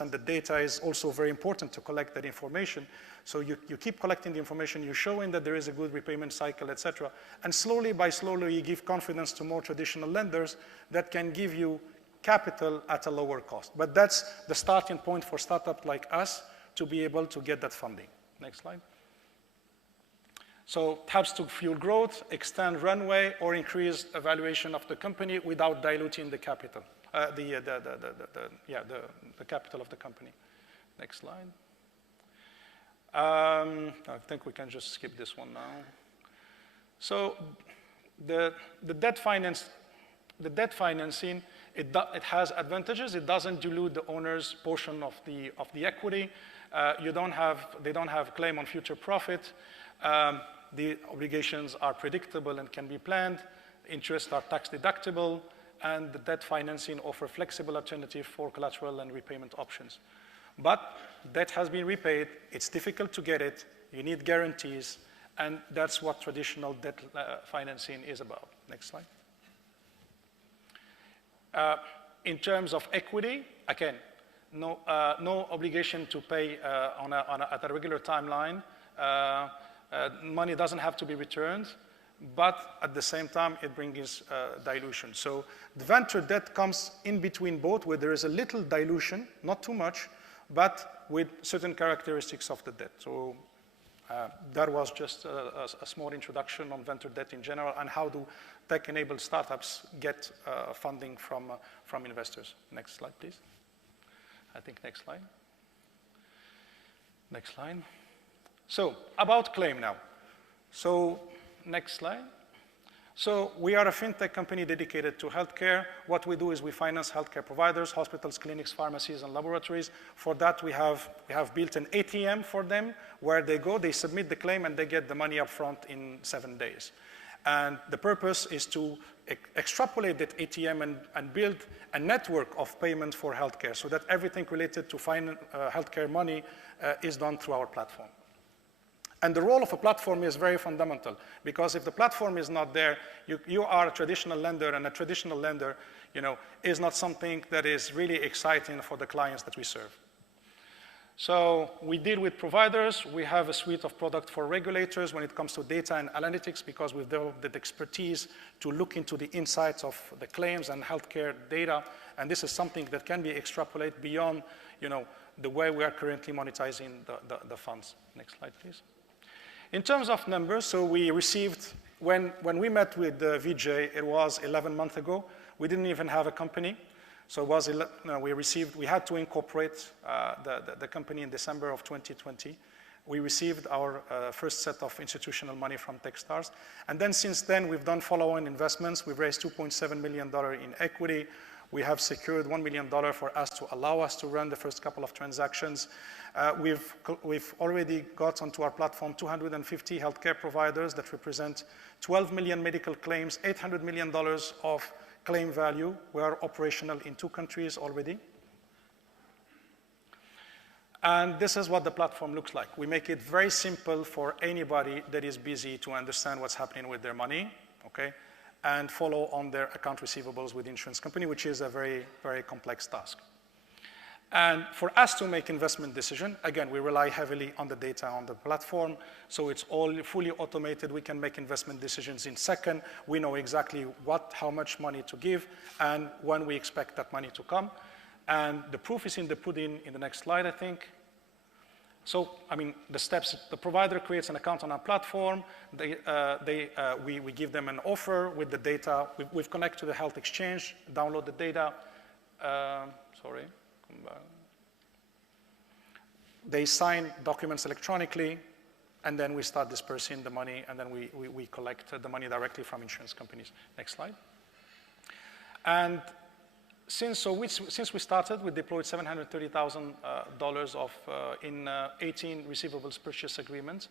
and the data is also very important to collect that information. So you keep collecting the information, you're showing that there is a good repayment cycle, etc. And slowly by slowly, you give confidence to more traditional lenders that can give you capital at a lower cost. But that's the starting point for startups like us to be able to get that funding. Next slide. So it helps to fuel growth, extend runway, or increase the valuation of the company without diluting the capital, the capital of the company. Next slide. I think we can just skip this one now. So the debt financing, it has advantages. It doesn't dilute the owner's portion of the equity. They don't have claim on future profit. The obligations are predictable and can be planned. Interests are tax deductible, and the debt financing offers flexible alternative for collateral and repayment options. But debt has been repaid. It's difficult to get it. You need guarantees, and that's what traditional debt financing is about. Next slide. In terms of equity, again, no obligation to pay at a regular timeline. Money doesn't have to be returned, but at the same time, it brings dilution. So the venture debt comes in between both, where there is a little dilution, not too much, but with certain characteristics of the debt. So that was just a small introduction on venture debt in general and how do tech-enabled startups get funding from investors. Next slide, please. I think next slide. Next slide. So about Claim now. So next slide. So we are a fintech company dedicated to healthcare. What we do is we finance healthcare providers, hospitals, clinics, pharmacies, and laboratories. For that, we have built an ATM for them where they go, they submit the claim, and they get the money up front in 7 days. And the purpose is to extrapolate that ATM and build a network of payment for healthcare so that everything related to healthcare money is done through our platform. And the role of a platform is very fundamental, because if the platform is not there, you are a traditional lender, and a traditional lender, is not something that is really exciting for the clients that we serve. So we deal with providers. We have a suite of products for regulators when it comes to data and analytics, because we've developed the expertise to look into the insights of the claims and healthcare data. And this is something that can be extrapolated beyond, the way we are currently monetizing the funds. Next slide, please. In terms of numbers, so we received, when we met with Vijay, it was 11 months ago. We didn't even have a company. So it was, we had to incorporate the company in December of 2020. We received our first set of institutional money from Techstars. And then since then, we've done follow-on investments. We've raised $2.7 million in equity. We have secured $1 million for us to allow us to run the first couple of transactions. We've already got onto our platform 250 healthcare providers that represent 12 million medical claims, $800 million of claim value. We are operational in 2 countries already. And this is what the platform looks like. We make it very simple for anybody that is busy to understand what's happening with their money, okay? And follow on their account receivables with the insurance company, which is a very, very complex task. And for us to make investment decision, again, we rely heavily on the data on the platform, so it's all fully automated. We can make investment decisions in seconds. We know exactly how much money to give and when we expect that money to come. And the proof is in the pudding in the next slide, I think. So, the steps, the provider creates an account on our platform. We give them an offer with the data. We've connected to the health exchange, download the data. They sign documents electronically, and then we start dispersing the money, and then we collect the money directly from insurance companies. Next slide. And since we started, we deployed $730,000 in 18 receivables purchase agreements,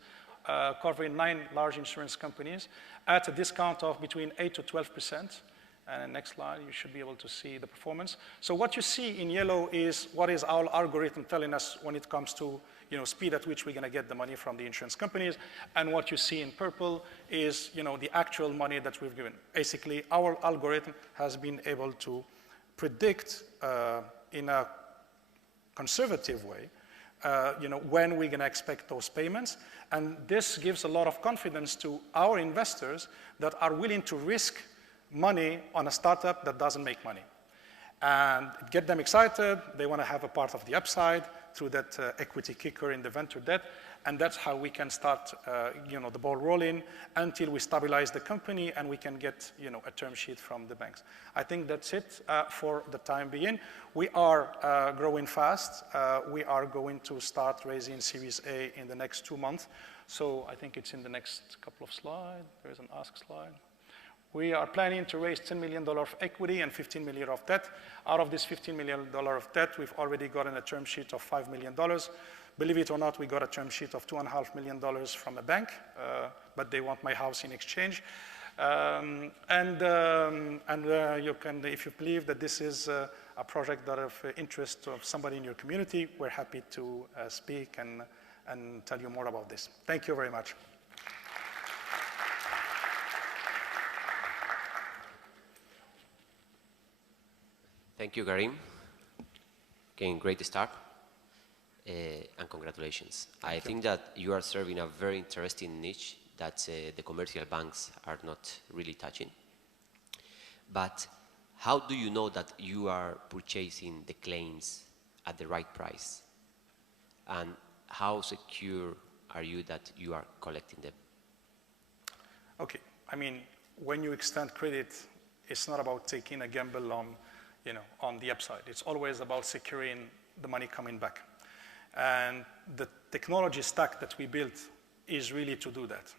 covering 9 large insurance companies at a discount of between 8 to 12%. And next slide, you should be able to see the performance. So what you see in yellow is what is our algorithm telling us when it comes to speed at which we're going to get the money from the insurance companies. And what you see in purple is the actual money that we've given. Basically, our algorithm has been able to predict in a conservative way, when we're going to expect those payments. And this gives a lot of confidence to our investors that are willing to risk money on a startup that doesn't make money. and get them excited. They want to have a part of the upside through that equity kicker in the venture debt. And that's how we can start the ball rolling until we stabilize the company and we can get a term sheet from the banks. I think that's it for the time being. We are growing fast. We are going to start raising Series A in the next 2 months. So I think it's in the next couple of slides. There's an ask slide. We are planning to raise $10 million of equity and $15 million of debt. Out of this $15 million of debt, we've already gotten a term sheet of $5 million. Believe it or not, we got a term sheet of $2.5 million from a bank, but they want my house in exchange. You can, if you believe that this is a project that of interest of somebody in your community, we're happy to speak and tell you more about this. Thank you very much. Thank you, Karim. Again, great start. And congratulations. I think that you are serving a very interesting niche that the commercial banks are not really touching. But how do you know that you are purchasing the claims at the right price? And how secure are you that you are collecting them? Okay, I mean, when you extend credit, it's not about taking a gamble on the upside. It's always about securing the money coming back. And the technology stack that we built is really to do that,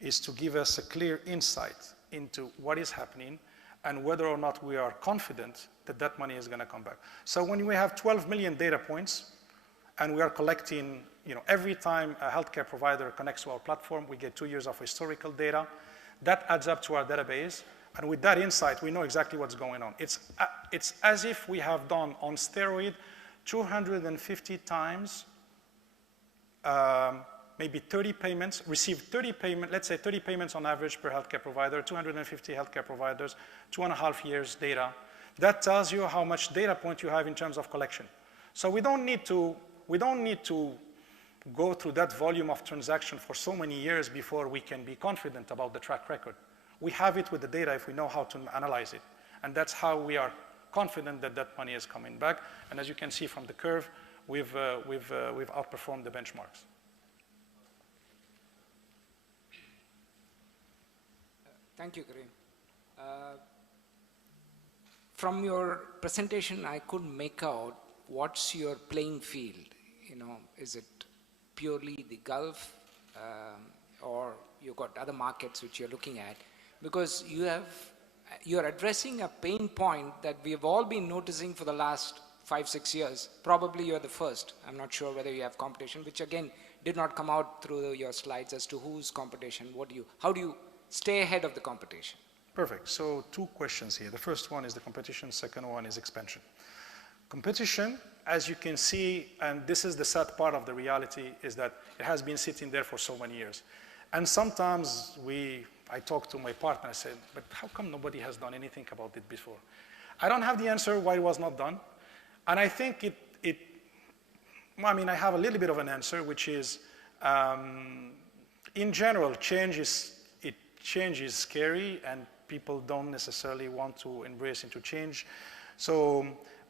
is to give us a clear insight into what is happening and whether or not we are confident that that money is going to come back. So when we have 12 million data points and we are collecting, every time a healthcare provider connects to our platform, we get 2 years of historical data. That adds up to our database. And with that insight, we know exactly what's going on. It's as if we have done on steroid 250 times, maybe 30 payments, received 30 payments, let's say 30 payments on average per healthcare provider, 250 healthcare providers, 2.5 years data. That tells you how much data point you have in terms of collection. So we don't need to go through that volume of transaction for so many years before we can be confident about the track record. We have it with the data if we know how to analyze it. And that's how we are confident that that money is coming back. And as you can see from the curve, we've outperformed the benchmarks. Thank you, Karim. From your presentation, I couldn't make out what's your playing field. Is it purely the Gulf, or you've got other markets which you're looking at? Because you're addressing a pain point that we have all been noticing for the last 5-6 years. Probably you're the first. I'm not sure whether you have competition, which again did not come out through your slides as to who's competition. How do you stay ahead of the competition? Perfect. So 2 questions here. The first one is the competition. Second one is expansion. Competition, as you can see, and this is the sad part of the reality, is that it has been sitting there for so many years. And sometimes I talk to my partner, I said, but how come nobody has done anything about it before? I don't have the answer why it was not done. And I think I have a little bit of an answer, which is, in general, change is scary and people don't necessarily want to embrace into change. So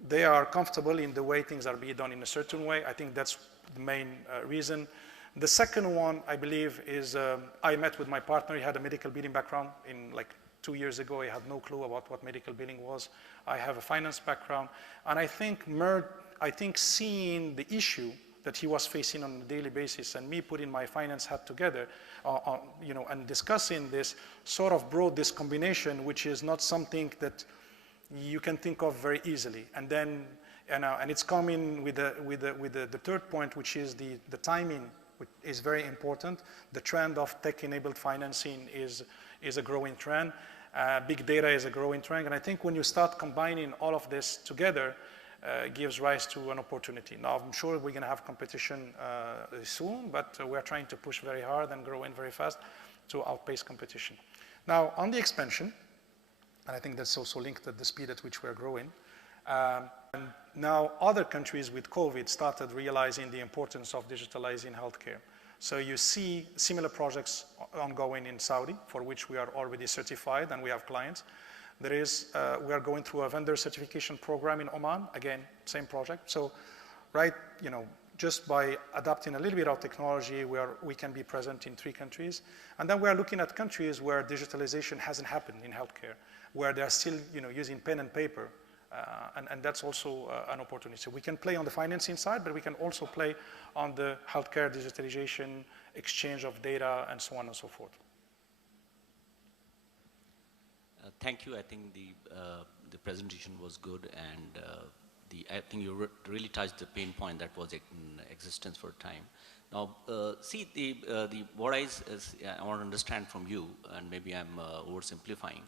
they are comfortable in the way things are being done in a certain way. I think that's the main reason. The second one, I believe, is I met with my partner. He had a medical billing background. Like 2 years ago, he had no clue about what medical billing was. I have a finance background. And I think seeing the issue that he was facing on a daily basis and me putting my finance hat together and discussing this sort of brought this combination, which is not something that you can think of very easily. And then, and it's coming with the third point, which is the timing, which is very important. The trend of tech-enabled financing is a growing trend. Big data is a growing trend. And I think when you start combining all of this together, gives rise to an opportunity. Now, I'm sure we're going to have competition soon, but we're trying to push very hard and grow in very fast to outpace competition. Now, on the expansion, and I think that's also linked to the speed at which we're growing, and now other countries with COVID started realizing the importance of digitalizing healthcare. So you see similar projects ongoing in Saudi, for which we are already certified and we have clients. There is, we are going through a vendor certification program in Oman, again, same project. So, right, you know, just by adapting a little bit of technology, we can be present in 3 countries. And then we are looking at countries where digitalization hasn't happened in healthcare, where they are still, you know, using pen and paper. And that's also an opportunity. So we can play on the financing side, but we can also play on the healthcare digitalization, exchange of data, and so on and so forth. Thank you. I think the presentation was good, and I think you really touched the pain point that was in existence for a time. Now, see, what I want to understand from you, and maybe I'm oversimplifying.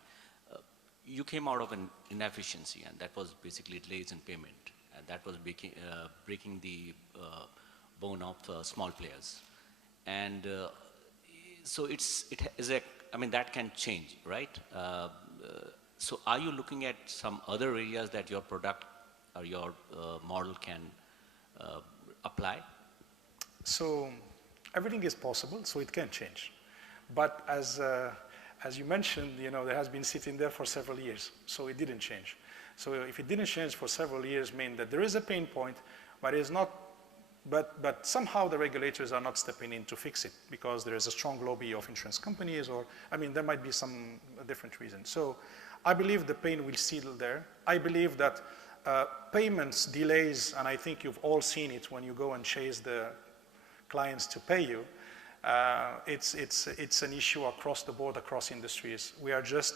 You came out of an inefficiency, and that was basically delays in payment, and that was breaking the bone of small players. And so I mean, that can change, right? So are you looking at some other areas that your product or your model can apply? So everything is possible, so it can change. But as you mentioned, you know, there has been sitting there for several years, so it didn't change. So if it didn't change for several years, mean that there is a pain point, but it's not. But somehow the regulators are not stepping in to fix it because there is a strong lobby of insurance companies, or I mean, there might be some different reasons. So I believe the pain will still there. I believe that payments delays, and I think you've all seen it when you go and chase the clients to pay you. It's an issue across the board, across industries. We are just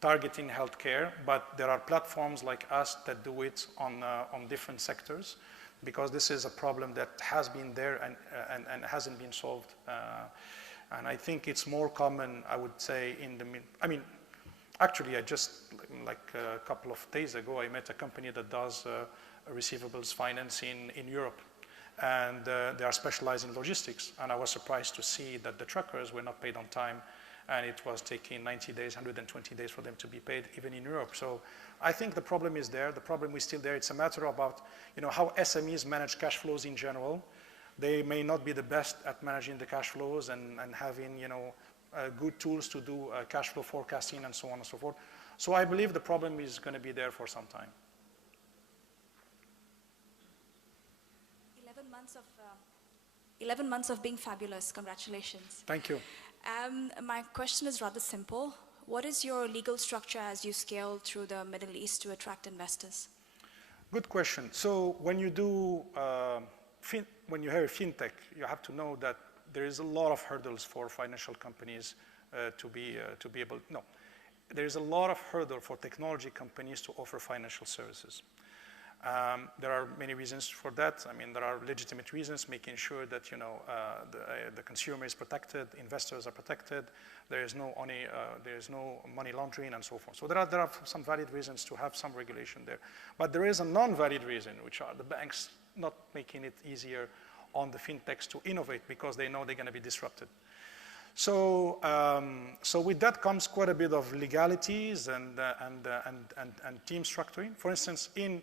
targeting healthcare, but there are platforms like us that do it on different sectors, because this is a problem that has been there and hasn't been solved. And I think it's more common, I would say, I mean, actually, I just, like a couple of days ago, I met a company that does receivables financing in Europe. And they are specialized in logistics. And I was surprised to see that the truckers were not paid on time, and it was taking 90 days, 120 days for them to be paid, even in Europe. So I think the problem is there. The problem is still there. It's a matter about, you know, how SMEs manage cash flows in general. They may not be the best at managing the cash flows and having, you know, good tools to do cash flow forecasting and so on and so forth. So I believe the problem is going to be there for some time. 11 months of being fabulous. Congratulations. Thank you. My question is rather simple. What is your legal structure as you scale through the Middle East to attract investors? Good question. So when you do, when you hear fintech, you have to know that there is a lot of hurdles for financial companies to be able. No, there is a lot of hurdle for technology companies to offer financial services. There are many reasons for that. I mean, there are legitimate reasons, making sure that, you know, the consumer is protected, investors are protected, there is no money laundering and so forth. So there are some valid reasons to have some regulation there. But there is a non-valid reason, which are the banks not making it easier on the fintechs to innovate because they know they're going to be disrupted. So, so with that comes quite a bit of legalities and team structuring. For instance, in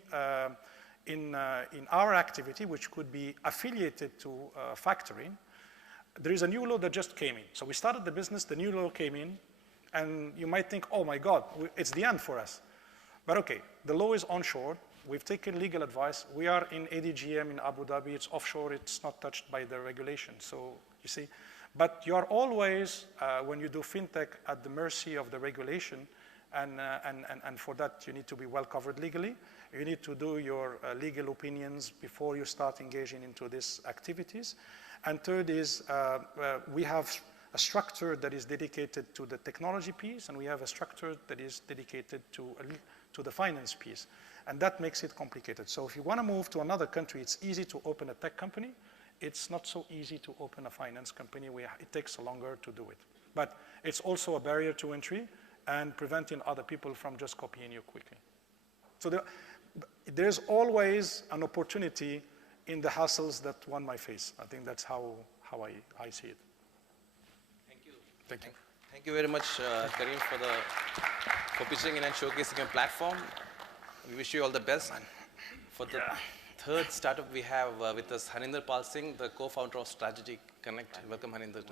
our activity, which could be affiliated to factoring, there is a new law that just came in. So we started the business, the new law came in, and you might think, oh my God, it's the end for us. But okay, the law is onshore. We've taken legal advice. We are in ADGM in Abu Dhabi. It's offshore. It's not touched by the regulation. So you see. But you're always, when you do fintech, at the mercy of the regulation, and for that you need to be well covered legally. You need to do your legal opinions before you start engaging into these activities. And third is, we have a structure that is dedicated to the technology piece, and we have a structure that is dedicated to the finance piece. And that makes it complicated. So if you want to move to another country, it's easy to open a tech company. It's not so easy to open a finance company. It takes longer to do it. But it's also a barrier to entry and preventing other people from just copying you quickly. So there's always an opportunity in the hassles that one might face. I think that's how I see it. Thank you. Thank you. Thank you very much, Karim, for pitching in and showcasing your platform. We wish you all the best. For the third startup we have with us, Harinder Pal Singh, the co-founder of Strategy Connect. Welcome, Harinder.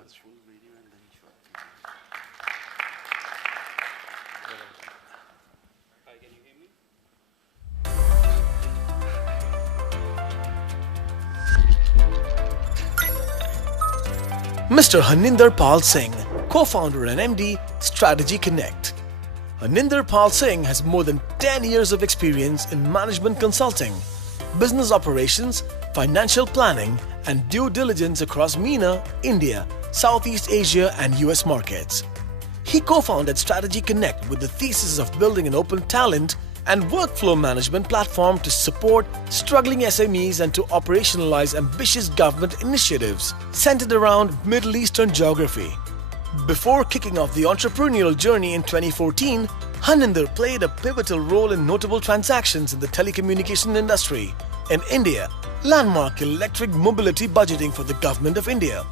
Mr. Haninder Pal Singh, co-founder and MD, Strategy Connect. Haninder Pal Singh has more than 10 years of experience in management consulting, business operations, financial planning, and due diligence across MENA, India, Southeast Asia, and US markets. He co-founded Strategy Connect with the thesis of building an open talent and workflow management platform to support struggling SMEs and to operationalize ambitious government initiatives centered around Middle Eastern geography. Before kicking off the entrepreneurial journey in 2014, Haninder played a pivotal role in notable transactions in the telecommunication industry. In India, landmark electric mobility budgeting for the Government of India,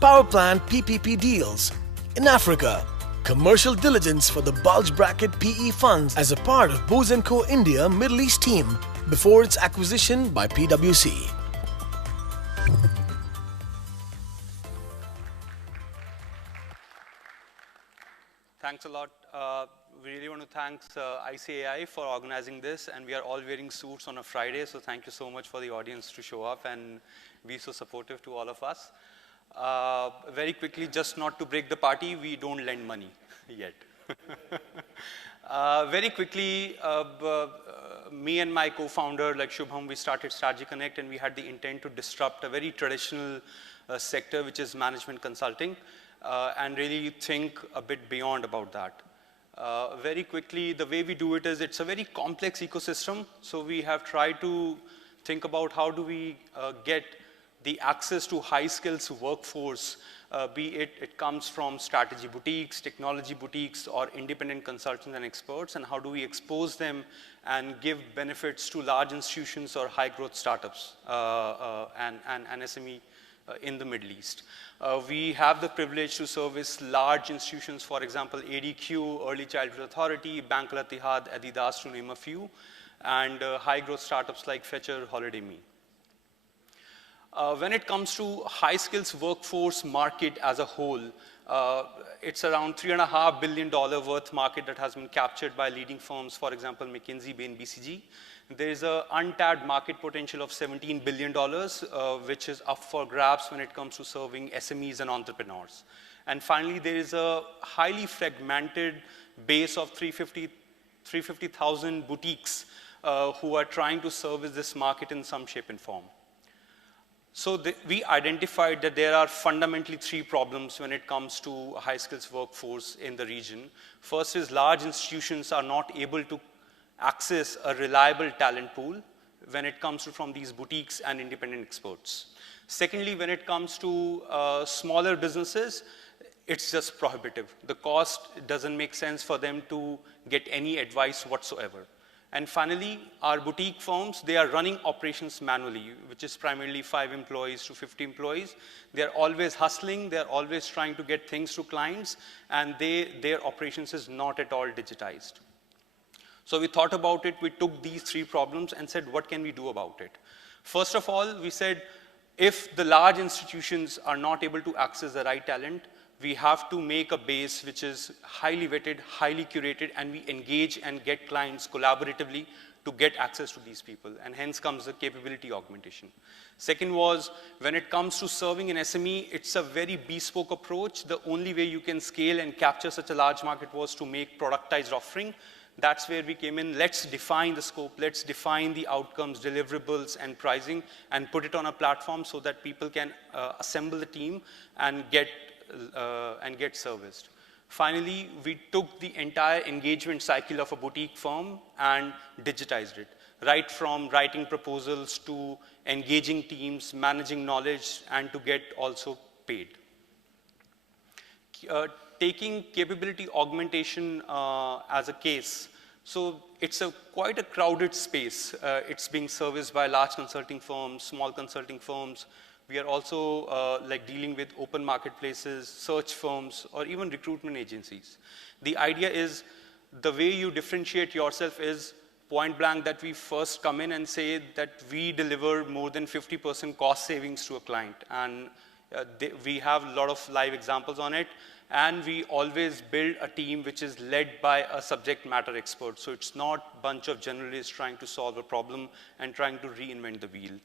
power plant PPP deals. In Africa, commercial diligence for the bulge bracket PE funds as a part of Booz & Co. India Middle East team before its acquisition by PwC. Thanks a lot. We really want to thank ICAI for organizing this, and we are all wearing suits on a Friday, so thank you so much for the audience to show up and be so supportive to all of us. Very quickly, just not to break the party, we don't lend money yet. Very quickly, me and my co-founder, like Shubham, we started Strategy Connect, and we had the intent to disrupt a very traditional sector, which is management consulting, and really think a bit beyond about that. Very quickly, the way we do it is it's a very complex ecosystem, so we have tried to think about how do we get the access to high skills workforce, be it comes from strategy boutiques, technology boutiques, or independent consultants and experts, and how do we expose them and give benefits to large institutions or high growth startups and SME in the Middle East. We have the privilege to service large institutions, for example, ADQ, Early Childhood Authority, Bank Al-Ittihad, Adidas, to name a few, and high growth startups like Fetcher, Holiday Me. When it comes to high skills workforce market as a whole, it's around $3.5 billion worth market that has been captured by leading firms, for example, McKinsey, Bain, BCG. There is an untapped market potential of $17 billion, which is up for grabs when it comes to serving SMEs and entrepreneurs. And finally, there is a highly fragmented base of 350,000 boutiques who are trying to service this market in some shape and form. So we identified that there are fundamentally three problems when it comes to high skills workforce in the region. First is large institutions are not able to access a reliable talent pool when it comes to from these boutiques and independent experts. Secondly, when it comes to smaller businesses, it's just prohibitive. The cost doesn't make sense for them to get any advice whatsoever. And finally, our boutique firms, they are running operations manually, which is primarily 5 employees to 50 employees. They're always hustling, they're always trying to get things to clients, and their operations is not at all digitized. So we thought about it, we took these three problems and said, what can we do about it? First of all, we said, if the large institutions are not able to access the right talent, we have to make a base which is highly vetted, highly curated, and we engage and get clients collaboratively to get access to these people, and hence comes the capability augmentation. Second was, when it comes to serving an SME, it's a very bespoke approach. The only way you can scale and capture such a large market was to make productized offering. That's where we came in. Let's define the scope, let's define the outcomes, deliverables, and pricing, and put it on a platform so that people can assemble the team and get serviced. Finally, we took the entire engagement cycle of a boutique firm and digitized it, right from writing proposals to engaging teams, managing knowledge, and to get also paid. Taking capability augmentation as a case, so it's quite a crowded space. It's being serviced by large consulting firms, small consulting firms. We are also dealing with open marketplaces, search firms, or even recruitment agencies. The idea is the way you differentiate yourself is point blank that we first come in and say that we deliver more than 50% cost savings to a client. And we have a lot of live examples on it. And we always build a team which is led by a subject matter expert. So it's not a bunch of generalists trying to solve a problem and trying to reinvent the wheel.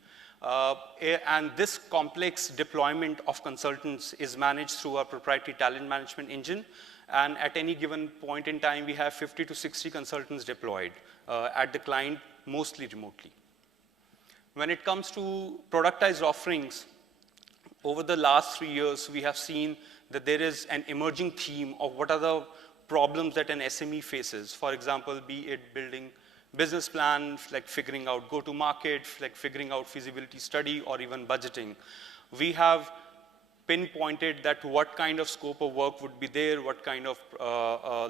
And this complex deployment of consultants is managed through our proprietary talent management engine. And at any given point in time, we have 50 to 60 consultants deployed at the client, mostly remotely. When it comes to productized offerings, over the last 3 years, we have seen that there is an emerging theme of what are the problems that an SME faces. For example, be it building business plan, like figuring out go-to-market, like figuring out feasibility study, or even budgeting. We have pinpointed that what kind of scope of work would be there, what kind of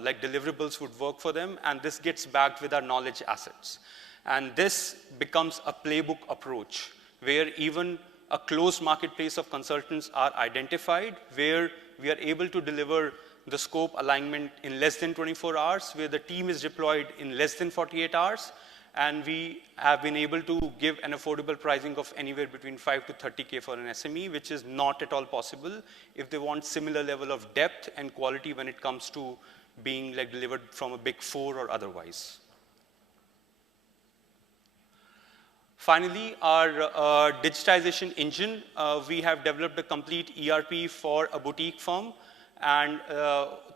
like deliverables would work for them, and this gets backed with our knowledge assets. And this becomes a playbook approach, where even a closed marketplace of consultants are identified, where we are able to deliver the scope alignment in less than 24 hours, where the team is deployed in less than 48 hours, and we have been able to give an affordable pricing of anywhere between 5 to 30K for an SME, which is not at all possible if they want similar level of depth and quality when it comes to being like delivered from a Big Four or otherwise. Finally, our digitization engine, we have developed a complete ERP for a boutique firm, and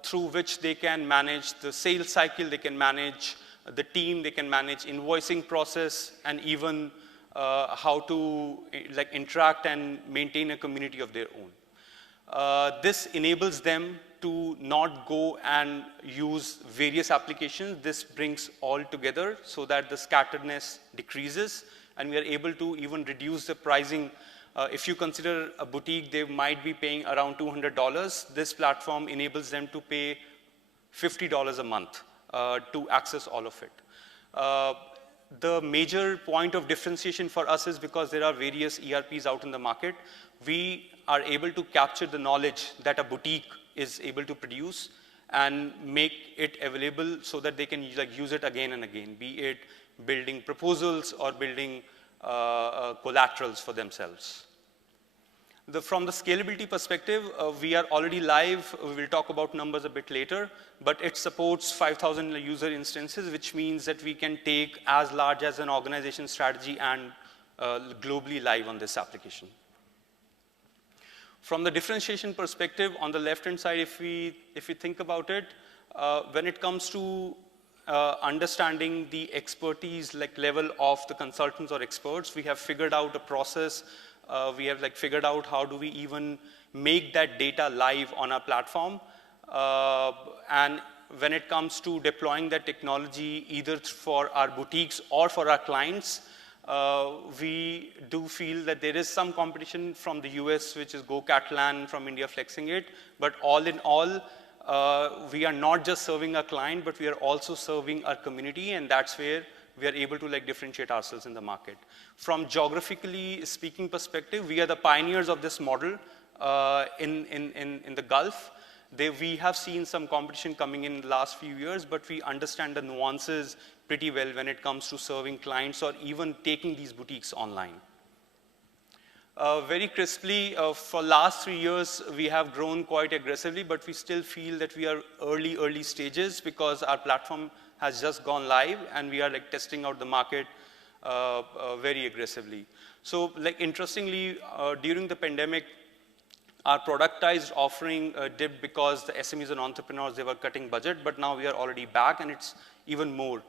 through which they can manage the sales cycle, they can manage the team, they can manage invoicing process, and even how to like interact and maintain a community of their own. This enables them to not go and use various applications. This brings all together so that the scatteredness decreases, and we are able to even reduce the pricing. If you consider a boutique, they might be paying around $200. This platform enables them to pay $50 a month to access all of it. The major point of differentiation for us is because there are various ERPs out in the market, we are able to capture the knowledge that a boutique is able to produce and make it available so that they can like use it again and again, be it building proposals or building collaterals for themselves. From the scalability perspective, we are already live. We will talk about numbers a bit later, but it supports 5,000 user instances, which means that we can take as large as an organization strategy and globally live on this application. From the differentiation perspective, on the left-hand side, if we think about it, when it comes to understanding the expertise like level of the consultants or experts, we have figured out a process. We have like figured out how do we even make that data live on our platform. And when it comes to deploying that technology either for our boutiques or for our clients, we do feel that there is some competition from the US, which is Go Catalan, from India flexing it. But all in all, we are not just serving our client, but we are also serving our community, and that's where we are able to like differentiate ourselves in the market. From geographically speaking perspective, we are the pioneers of this model in the Gulf. We have seen some competition coming in the last few years, but we understand the nuances pretty well when it comes to serving clients or even taking these boutiques online. Very crisply, for last 3 years, we have grown quite aggressively, but we still feel that we are early stages because our platform has just gone live and we are like testing out the market very aggressively. So like interestingly, during the pandemic, our productized offering dipped because the SMEs and entrepreneurs, they were cutting budget, but now we are already back and it's even more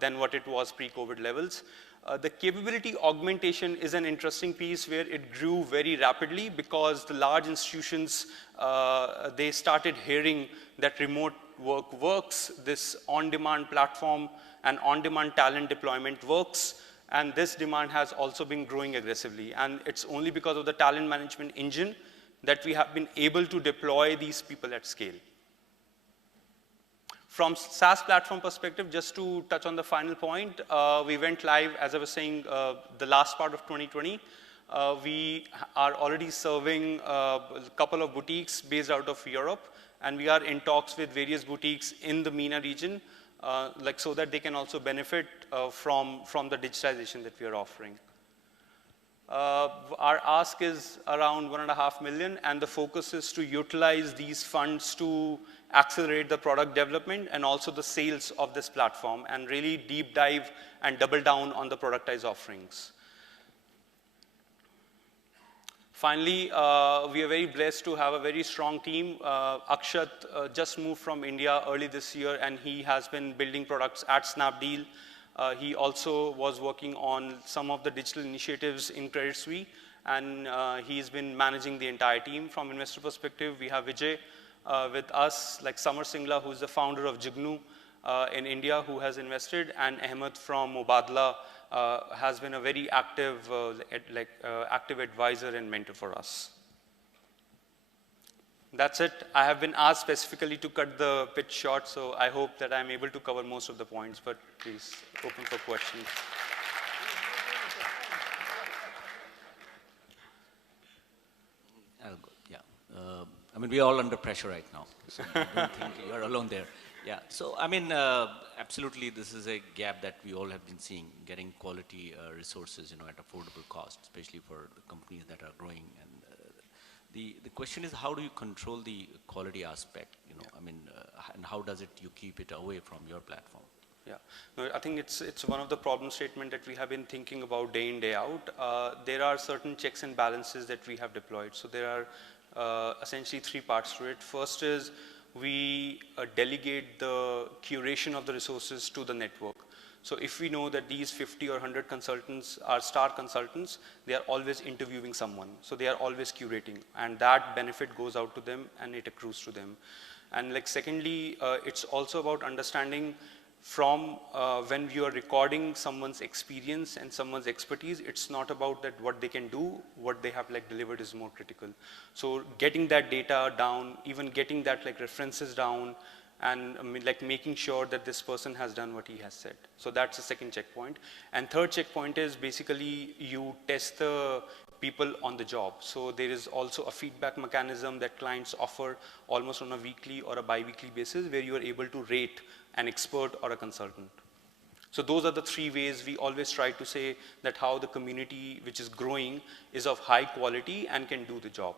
than what it was pre-COVID levels. The capability augmentation is an interesting piece where it grew very rapidly because the large institutions, they started hearing that remote work works, this on-demand platform and on-demand talent deployment works, and this demand has also been growing aggressively. And it's only because of the talent management engine that we have been able to deploy these people at scale. From SaaS platform perspective, just to touch on the final point, we went live, as I was saying, the last part of 2020. We are already serving a couple of boutiques based out of Europe, and we are in talks with various boutiques in the MENA region, like so that they can also benefit from the digitization that we are offering. Our ask is around 1.5 million, and the focus is to utilize these funds to accelerate the product development and also the sales of this platform and really deep dive and double down on the productized offerings. Finally, we are very blessed to have a very strong team. Akshat just moved from India early this year, and he has been building products at Snapdeal. He also was working on some of the digital initiatives in Credit Suisse, and he's been managing the entire team. From investor perspective, we have Vijay with us, like Samar Singla, who's the founder of Jignu in India, who has invested, and Ahmed from Mubadala has been a very active, active advisor and mentor for us. That's it. I have been asked specifically to cut the pitch short, so I hope that I'm able to cover most of the points, but please open for questions. I'll go, yeah. I mean, we're all under pressure right now, so I don't think you're alone there. Yeah, so I mean, absolutely, this is a gap that we all have been seeing, getting quality resources, at affordable cost, especially for the companies that are growing. And the question is, how do you control the quality aspect? I mean, and how does you keep it away from your platform? Yeah, no, I think it's one of the problem statement that we have been thinking about day in, day out. There are certain checks and balances that we have deployed. So there are essentially three parts to it. First is we delegate the curation of the resources to the network. So if we know that these 50 or 100 consultants are star consultants, they are always interviewing someone. So they are always curating, and that benefit goes out to them and it accrues to them. And secondly, it's also about understanding from when you are recording someone's experience and someone's expertise, it's not about that what they can do, what they have delivered is more critical. So getting that data down, even getting that references down, and making sure that this person has done what he has said. So that's the second checkpoint. And third checkpoint is basically you test the people on the job. So there is also a feedback mechanism that clients offer almost on a weekly or a bi-weekly basis where you are able to rate an expert or a consultant. So those are the three ways we always try to say that how the community which is growing is of high quality and can do the job.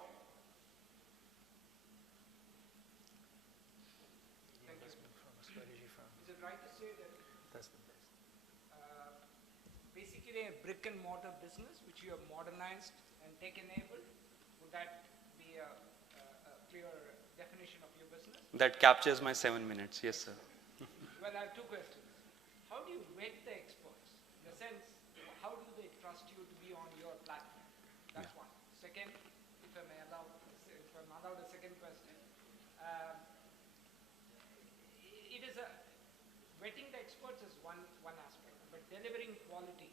Is it right to say that basically a brick and mortar business which you have modernized and tech-enabled, would that be a clear definition of your business? That captures my 7 minutes, yes sir. Well, I have two questions. How do you vet the experts? In the sense, how do they trust you to be on your platform? That's one. Second, if I'm allowed a second question, it is vetting the experts is one aspect, but delivering quality,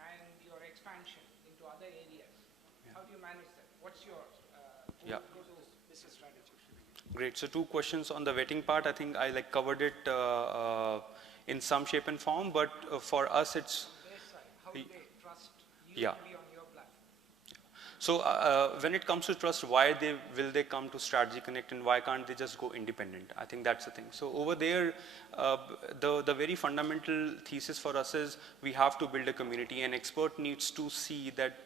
and your expansion into other areas. How do you manage that? What's your business strategy? Great. So two questions on the vetting part. I think I covered it in some shape and form, but for us it's how do they trust you to be on your platform? So when it comes to trust, why will they come to Strategy Connect and why can't they just go independent? I think that's the thing. So over there, the very fundamental thesis for us is we have to build a community. An expert needs to see that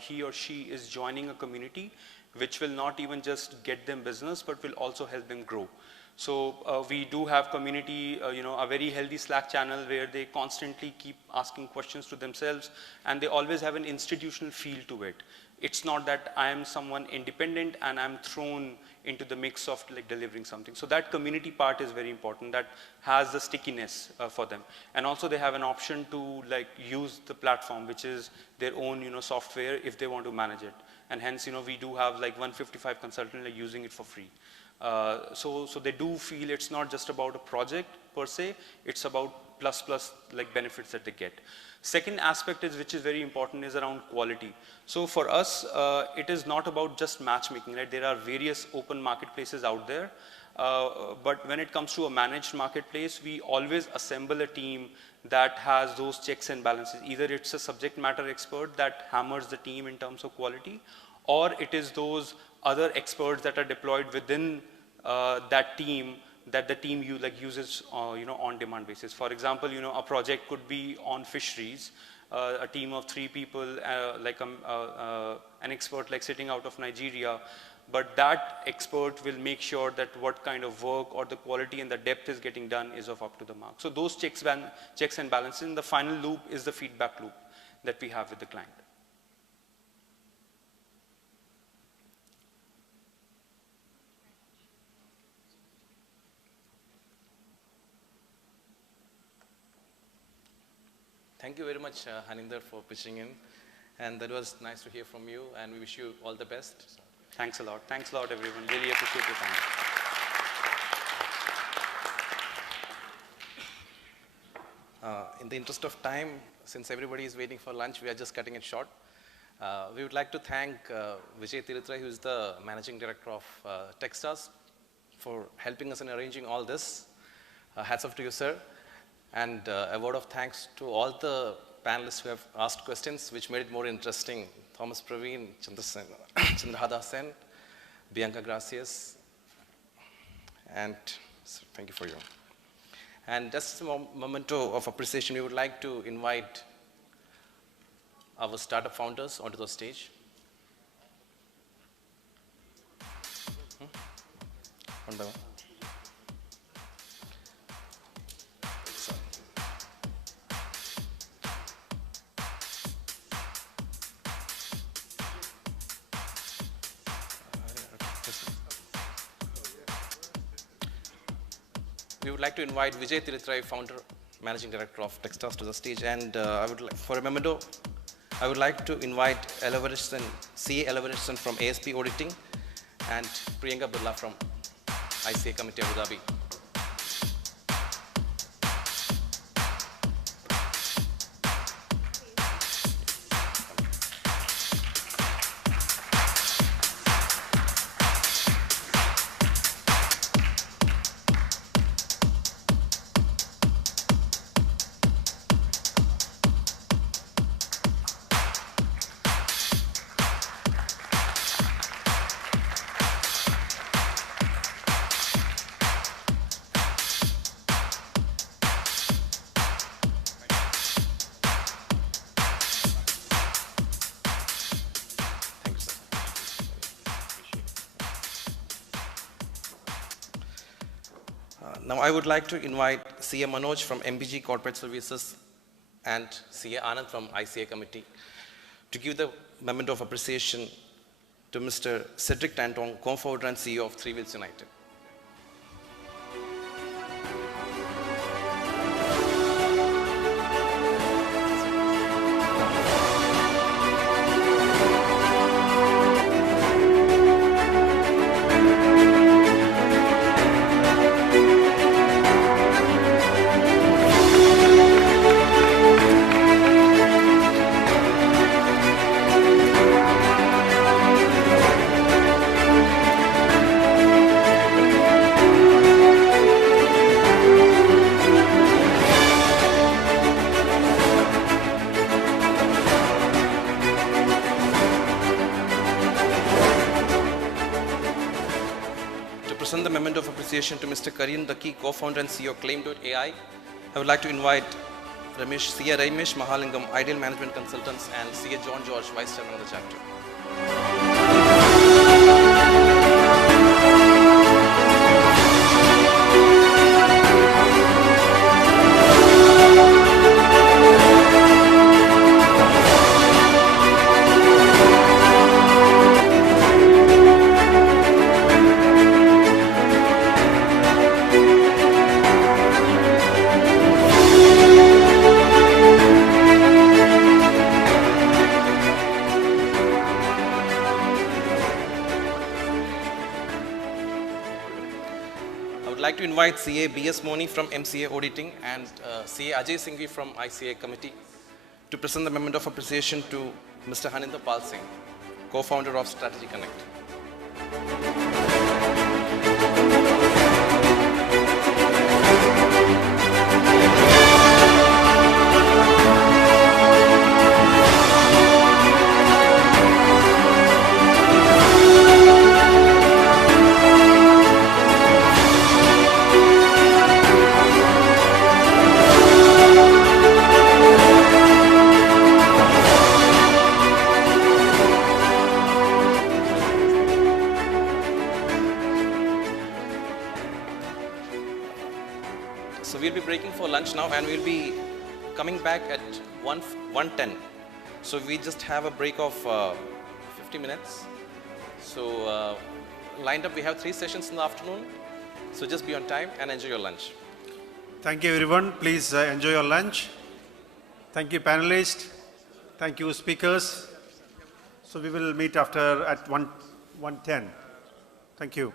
he or she is joining a community which will not even just get them business, but will also help them grow. So we do have community, a very healthy Slack channel where they constantly keep asking questions to themselves, and they always have an institutional feel to it. It's not that I am someone independent and I'm thrown into the mix of delivering something. So that community part is very important. That has the stickiness for them. And also they have an option to use the platform, which is their own software if they want to manage it. And hence we do have 155 consultants using it for free. So they do feel it's not just about a project per se, it's about plus benefits that they get. Second aspect is, which is very important, is around quality. So for us, it is not about just matchmaking, right? There are various open marketplaces out there. But when it comes to a managed marketplace, we always assemble a team that has those checks and balances. Either it's a subject matter expert that hammers the team in terms of quality, or it is those other experts that are deployed within that team that the team uses on demand basis. For example, a project could be on fisheries, a team of 3 people, an expert sitting out of Nigeria, but that expert will make sure that what kind of work or the quality and the depth is getting done is up to the mark. So those checks and balances, and the final loop is the feedback loop that we have with the client. thank you very much, Haninder, for pitching in. And that was nice to hear from you, and we wish you all the best. Thanks a lot. Thanks a lot, everyone. Really appreciate your time. In the interest of time, since everybody is waiting for lunch, we are just cutting it short. We would like to thank Vijay Tirutrai, who is the Managing Director of Techstars, for helping us in arranging all this. Hats off to you, sir. And a word of thanks to all the panelists who have asked questions, which made it more interesting. Thomas Praveen, Chandrahada Sen, Bianca Gracias, and thank you for you. And just a memento of appreciation, we would like to invite our startup founders onto the stage. One by one. We would like to invite Vijay Tirutrai, founder, managing director of Techstars, to the stage. And I would like, for a memento, I would like to invite CA Elavarishton from ASP Auditing, and Priyanka Birla from ICAI Committee Abu Dhabi. Now I would like to invite CA Manoj from MBG Corporate Services and CA Anand from ICAI Committee to give the memento of appreciation to Mr. Cedric Tanton, co-founder and CEO of Three Wheels United. The memento of appreciation to Mr. Karim Daki, co-founder and CEO of Claim.ai. I would like to invite CA Ramesh Mahalingam, Ideal Management Consultants, and CA John George, Vice Chairman of the chapter. To invite CA BS Moni from MCA Auditing and CA Ajay Singhvi from ICAI Committee to present the memento of appreciation to Mr. Haninder Pal Singh, co-founder of Strategy Connect. So we'll be breaking for lunch now, and we'll be coming back at 1:10. So we just have a break of 50 minutes. So lined up, we have 3 sessions in the afternoon. So just be on time and enjoy your lunch. Thank you, everyone. Please enjoy your lunch. Thank you, panelists. Thank you, speakers. So we will meet after at 1:10. Thank you.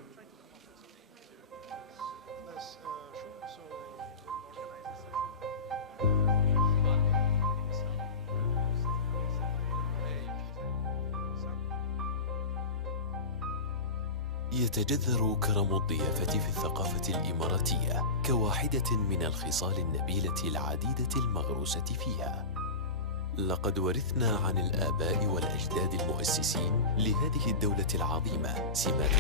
يتجذر كرم الضيافة في الثقافة الإماراتية كواحدة من الخصال النبيلة العديدة المغروسة فيها. لقد ورثنا عن الآباء والأجداد المؤسسين لهذه الدولة العظيمة سمات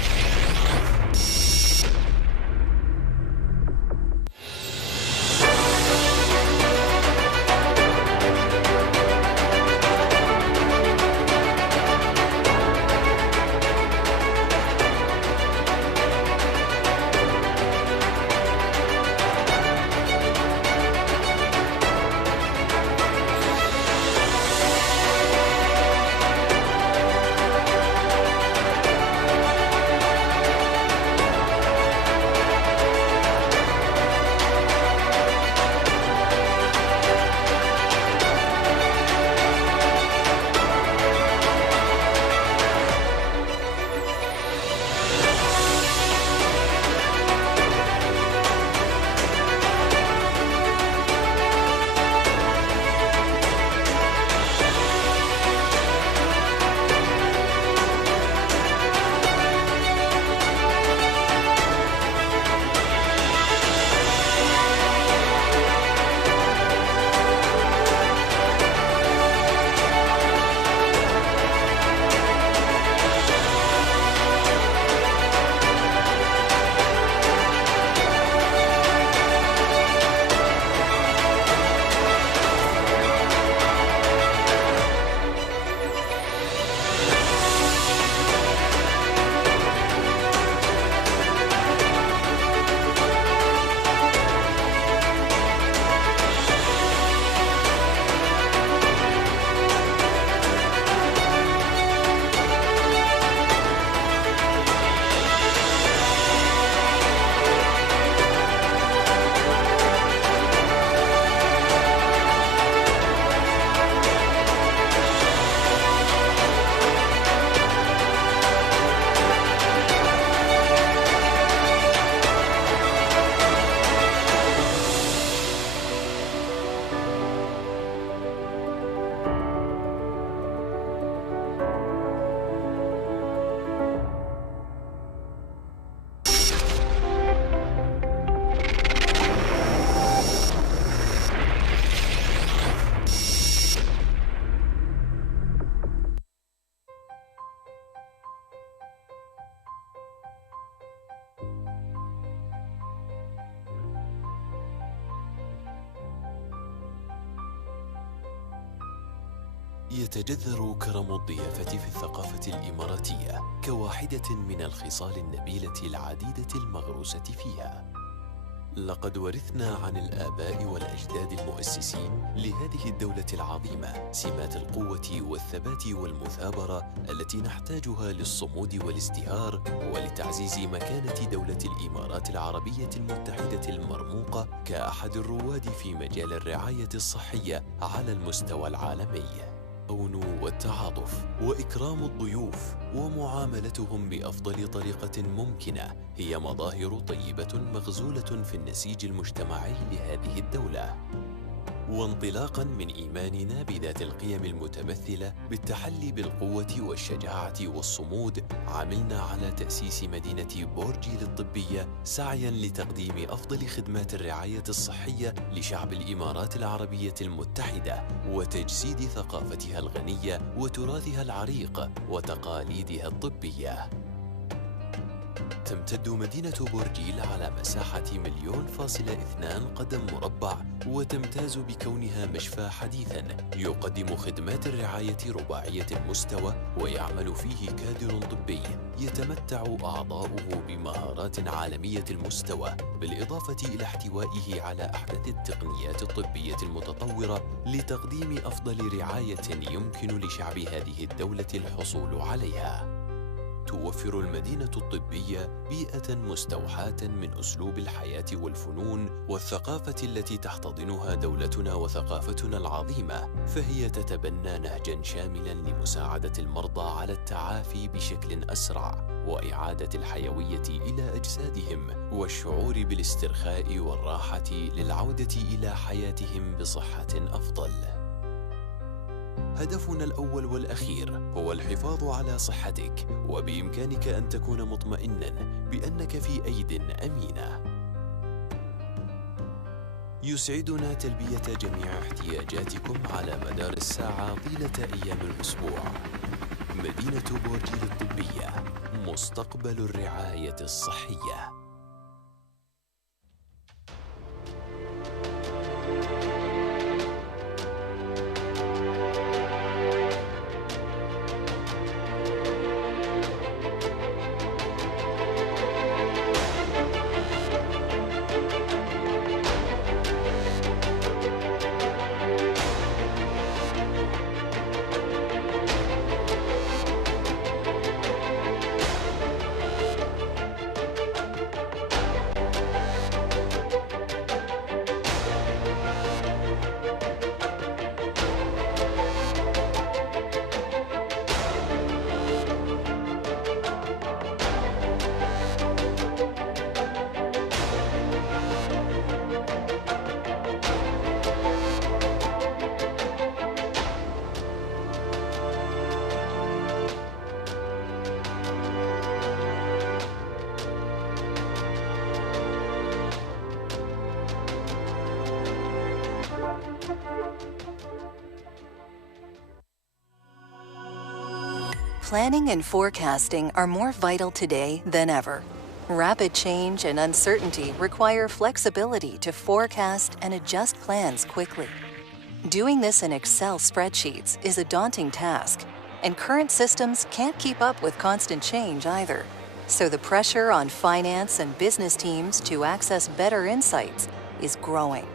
يتجذر كرم الضيافة في الثقافة الإماراتية كواحدة من الخصال النبيلة العديدة المغروسة فيها. لقد ورثنا عن الآباء والأجداد المؤسسين لهذه الدولة العظيمة سمات القوة والثبات والمثابرة التي نحتاجها للصمود والازدهار ولتعزيز مكانة دولة الإمارات العربية المتحدة المرموقة كأحد الرواد في مجال الرعاية الصحية على المستوى العالمي. التعاون والتعاطف وإكرام الضيوف ومعاملتهم بأفضل طريقة ممكنة هي مظاهر طيبة مغزولة في النسيج المجتمعي لهذه الدولة. وانطلاقا من إيماننا بذات القيم المتمثلة بالتحلي بالقوة والشجاعة والصمود، عملنا على تأسيس مدينة بورجيل الطبية سعيا لتقديم أفضل خدمات الرعاية الصحية لشعب الإمارات العربية المتحدة وتجسيد ثقافتها الغنية وتراثها العريق وتقاليدها الطبية. تمتد مدينة بورجيل على مساحة 1,200,000 قدم مربع، وتمتاز بكونها مشفى حديثا يقدم خدمات الرعاية رباعية المستوى، ويعمل فيه كادر طبي يتمتع أعضاؤه بمهارات عالمية المستوى، بالإضافة إلى احتوائه على أحدث التقنيات الطبية المتطورة لتقديم أفضل رعاية يمكن لشعب هذه الدولة الحصول عليها. توفر المدينة الطبية بيئة مستوحاة من أسلوب الحياة والفنون والثقافة التي تحتضنها دولتنا وثقافتنا العظيمة، فهي تتبنى نهجاً شاملاً لمساعدة المرضى على التعافي بشكل أسرع وإعادة الحيوية إلى أجسادهم والشعور بالاسترخاء والراحة للعودة إلى حياتهم بصحة أفضل. هدفنا الأول والأخير هو الحفاظ على صحتك، وبإمكانك أن تكون مطمئناً بأنك في أيد أمينة. يسعدنا تلبية جميع احتياجاتكم على مدار الساعة طيلة أيام الأسبوع. مدينة بورجيل الطبية، مستقبل الرعاية الصحية. Planning and forecasting are more vital today than ever. Rapid change and uncertainty require flexibility to forecast and adjust plans quickly. Doing this in Excel spreadsheets is a daunting task, and current systems can't keep up with constant change either. So the pressure on finance and business teams to access better insights is growing.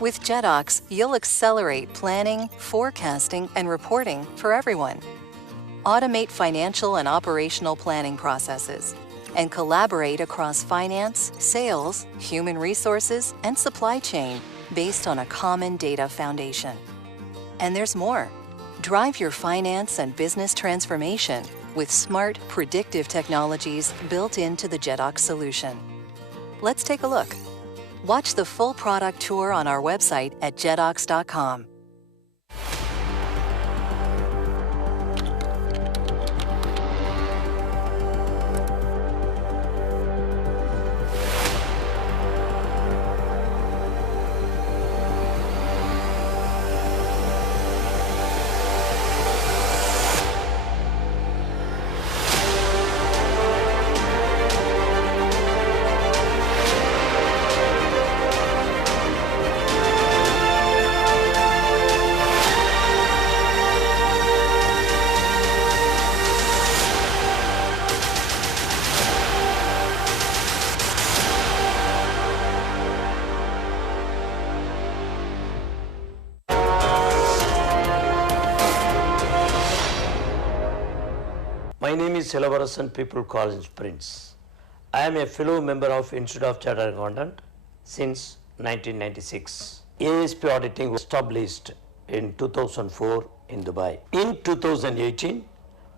With JetOx, you'll accelerate planning, forecasting, and reporting for everyone. Automate financial and operational planning processes, and collaborate across finance, sales, human resources, and supply chain based on a common data foundation. And there's more. Drive your finance and business transformation with smart, predictive technologies built into the JetOx solution. Let's take a look. Watch the full product tour on our website at jetox.com. My name is Silvarasan, people call him Prince. I am a fellow member of Institute of Chartered Accountant since 1996. ASP auditing was established in 2004 in Dubai. In 2018,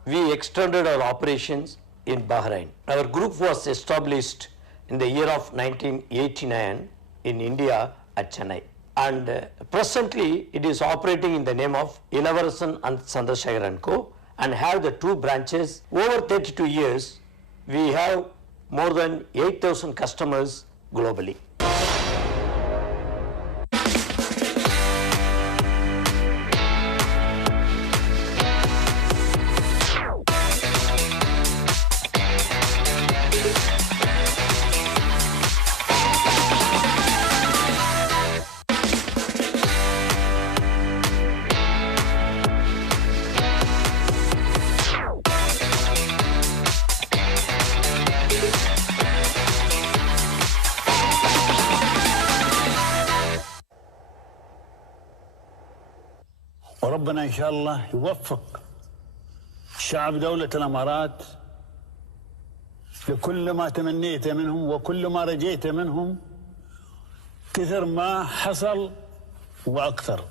we extended our operations in Bahrain. Our group was established in the year of 1989 in India at Chennai. And presently, it is operating in the name of Ilavasan and Chandrasekhar & Co. and have the two branches. Over 32 years, we have more than 8,000 customers globally. وربنا إن شاء الله يوفق شعب دولة الإمارات بكل ما تمنيته منهم وكل ما رجيته منهم كثر ما حصل وأكثر.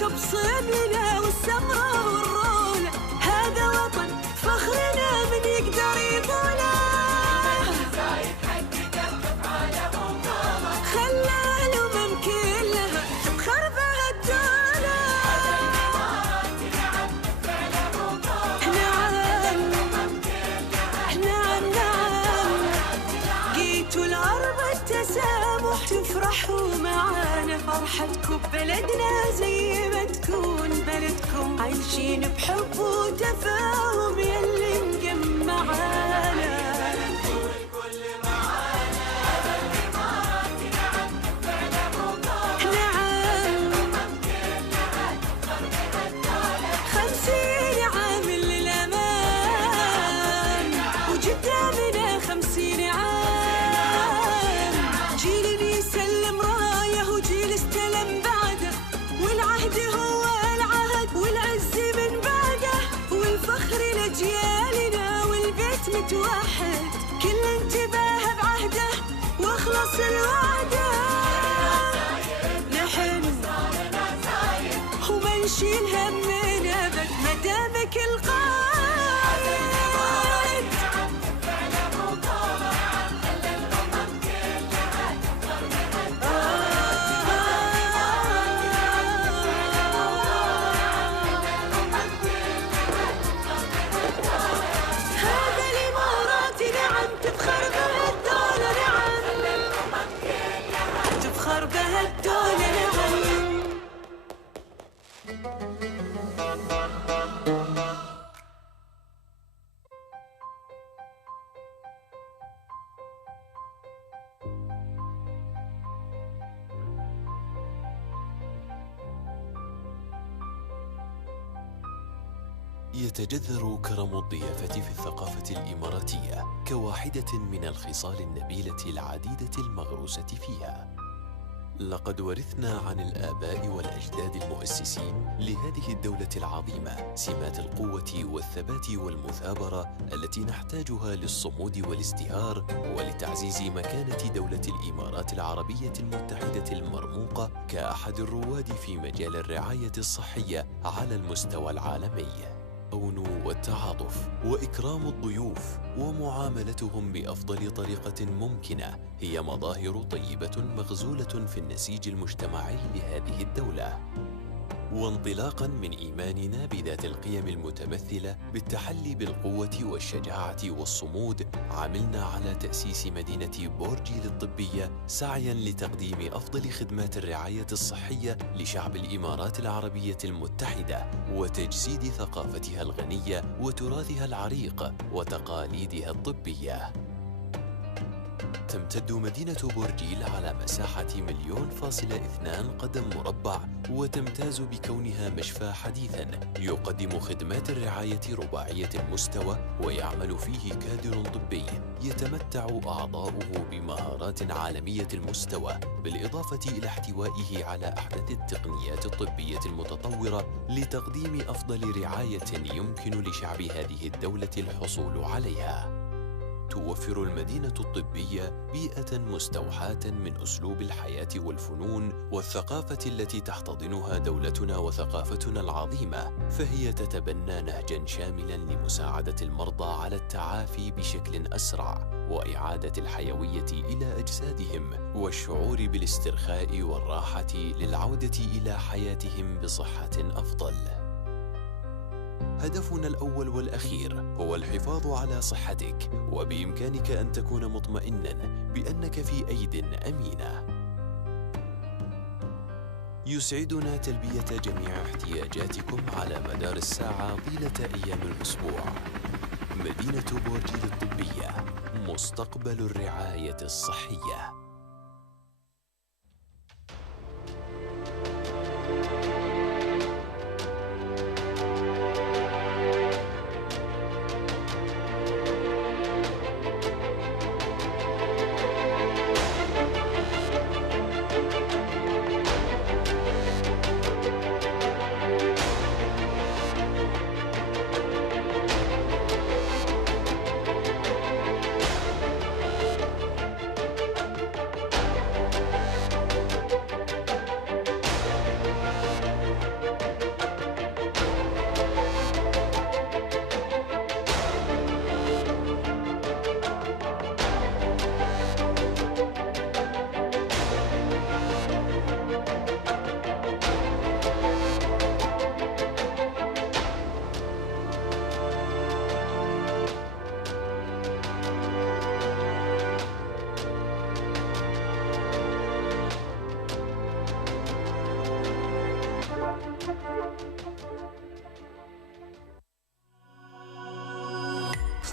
تبصم لنا والسمرة والرولة، هذا وطن فخرنا من يقدر يطوله. خلى الأمم كلها بخربها الدولة. نعم جيتوا الأرض التسامح تفرحوا معانا، فرحتكم ببلدنا زي ما تكون بلدكم، عايشين بحب وتفاهم يلي مجمعانا. واحد كل انتباه بعهده واخلص الوعده، نحن وما نشيل هم من ابد مدامك القائد. يتجذر كرم الضيافة في الثقافة الإماراتية كواحدة من الخصال النبيلة العديدة المغروسة فيها. لقد ورثنا عن الآباء والأجداد المؤسسين لهذه الدولة العظيمة سمات القوة والثبات والمثابرة التي نحتاجها للصمود والازدهار ولتعزيز مكانة دولة الإمارات العربية المتحدة المرموقة كأحد الرواد في مجال الرعاية الصحية على المستوى العالمي. التعاون والتعاطف وإكرام الضيوف ومعاملتهم بأفضل طريقة ممكنة هي مظاهر طيبة مغزولة في النسيج المجتمعي لهذه الدولة. وانطلاقا من إيماننا بذات القيم المتمثلة بالتحلي بالقوة والشجاعة والصمود، عملنا على تأسيس مدينة بورجي للطبية سعيا لتقديم أفضل خدمات الرعاية الصحية لشعب الإمارات العربية المتحدة وتجسيد ثقافتها الغنية وتراثها العريق وتقاليدها الطبية. تمتد مدينة بورجيل على مساحة 1,2 قدم مربع، وتمتاز بكونها مشفى حديثا يقدم خدمات الرعاية رباعية المستوى، ويعمل فيه كادر طبي يتمتع أعضاؤه بمهارات عالمية المستوى، بالإضافة إلى احتوائه على أحدث التقنيات الطبية المتطورة لتقديم أفضل رعاية يمكن لشعب هذه الدولة الحصول عليها. توفر المدينة الطبية بيئة مستوحاة من أسلوب الحياة والفنون والثقافة التي تحتضنها دولتنا وثقافتنا العظيمة، فهي تتبنى نهجا شاملا لمساعدة المرضى على التعافي بشكل أسرع وإعادة الحيوية إلى أجسادهم والشعور بالاسترخاء والراحة للعودة إلى حياتهم بصحة أفضل. هدفنا الأول والأخير هو الحفاظ على صحتك، وبإمكانك أن تكون مطمئنا بأنك في أيد أمينة. يسعدنا تلبية جميع احتياجاتكم على مدار الساعة طيلة أيام الأسبوع. مدينة بورجيل الطبية، مستقبل الرعاية الصحية.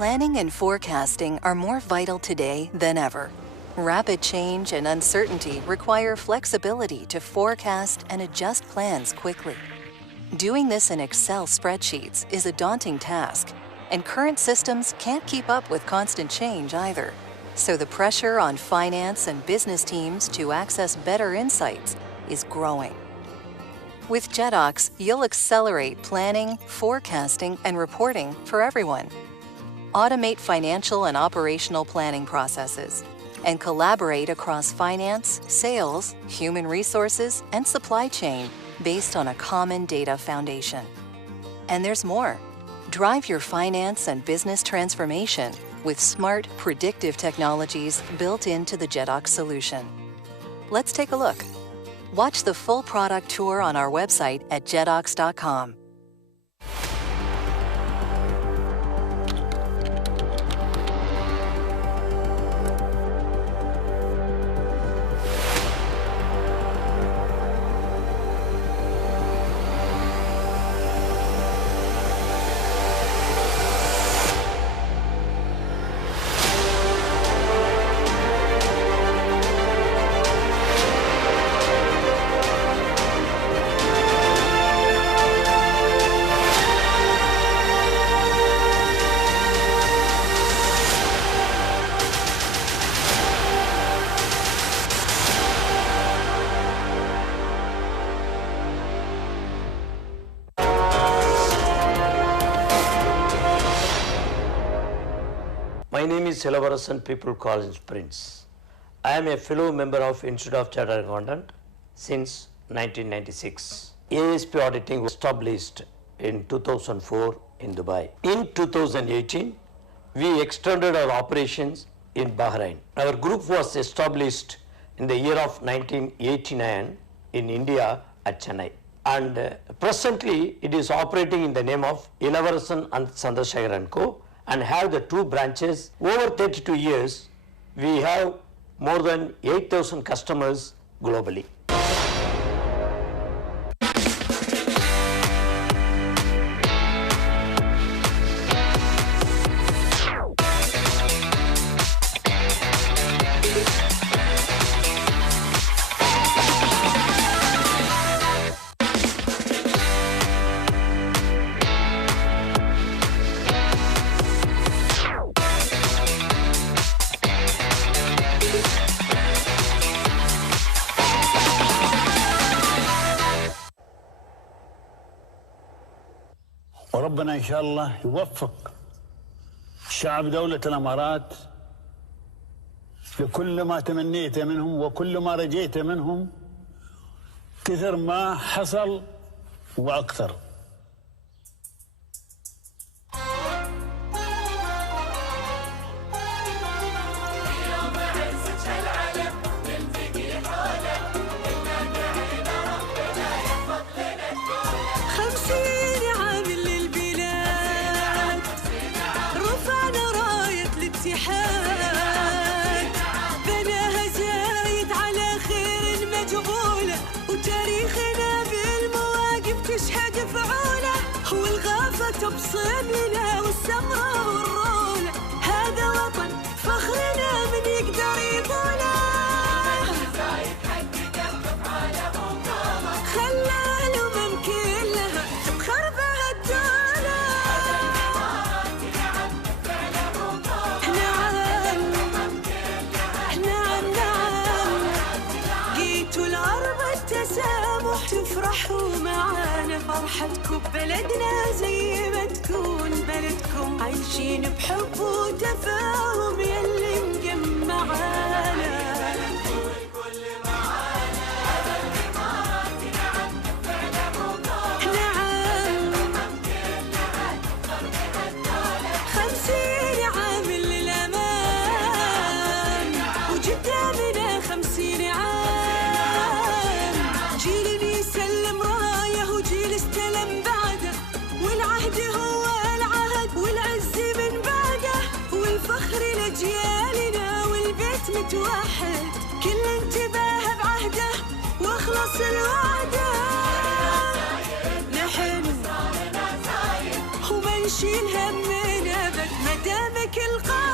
Planning and forecasting are more vital today than ever. Rapid change and uncertainty require flexibility to forecast and adjust plans quickly. Doing this in Excel spreadsheets is a daunting task, and current systems can't keep up with constant change either. So the pressure on finance and business teams to access better insights is growing. With JetOx, you'll accelerate planning, forecasting, and reporting for everyone. Automate financial and operational planning processes, and collaborate across finance, sales, human resources, and supply chain based on a common data foundation. And there's more. Drive your finance and business transformation with smart, predictive technologies built into the JetOx solution. Let's take a look. Watch the full product tour on our website at jetox.com. My name is Silvarasan, people call him Prince. I am a fellow member of Institute of Chartered Accountant since 1996. ASP auditing was established in 2004 in Dubai. In 2018, we extended our operations in Bahrain. Our group was established in the year of 1989 in India at Chennai. And presently, it is operating in the name of Ilavasan and Chandrasekhar & Co. and have the 2 branches. Over 32 years, we have more than 8,000 customers globally. وربنا إن شاء الله يوفق شعب دولة الإمارات لكل ما تمنيت منهم وكل ما رجيت منهم كثر ما حصل وأكثر. بناها زايد على خير مجهولة وتاريخ بصيبنا والسمرة والرولة، هذا وطن فخرنا من يقدر يطوله. خلى الأمم كلها تبخر بها الدولة. نعم جيتوا الأرض التسامح، تفرحوا معانا فرحتكم ببلدنا زي ما تكون بلدكم، عايشين بحب وتفاهم يلي مجمعانا. واحد كل انتباه بعهده واخلص الوعده. نحن وما نشيل همنا ابد مدامك القائد.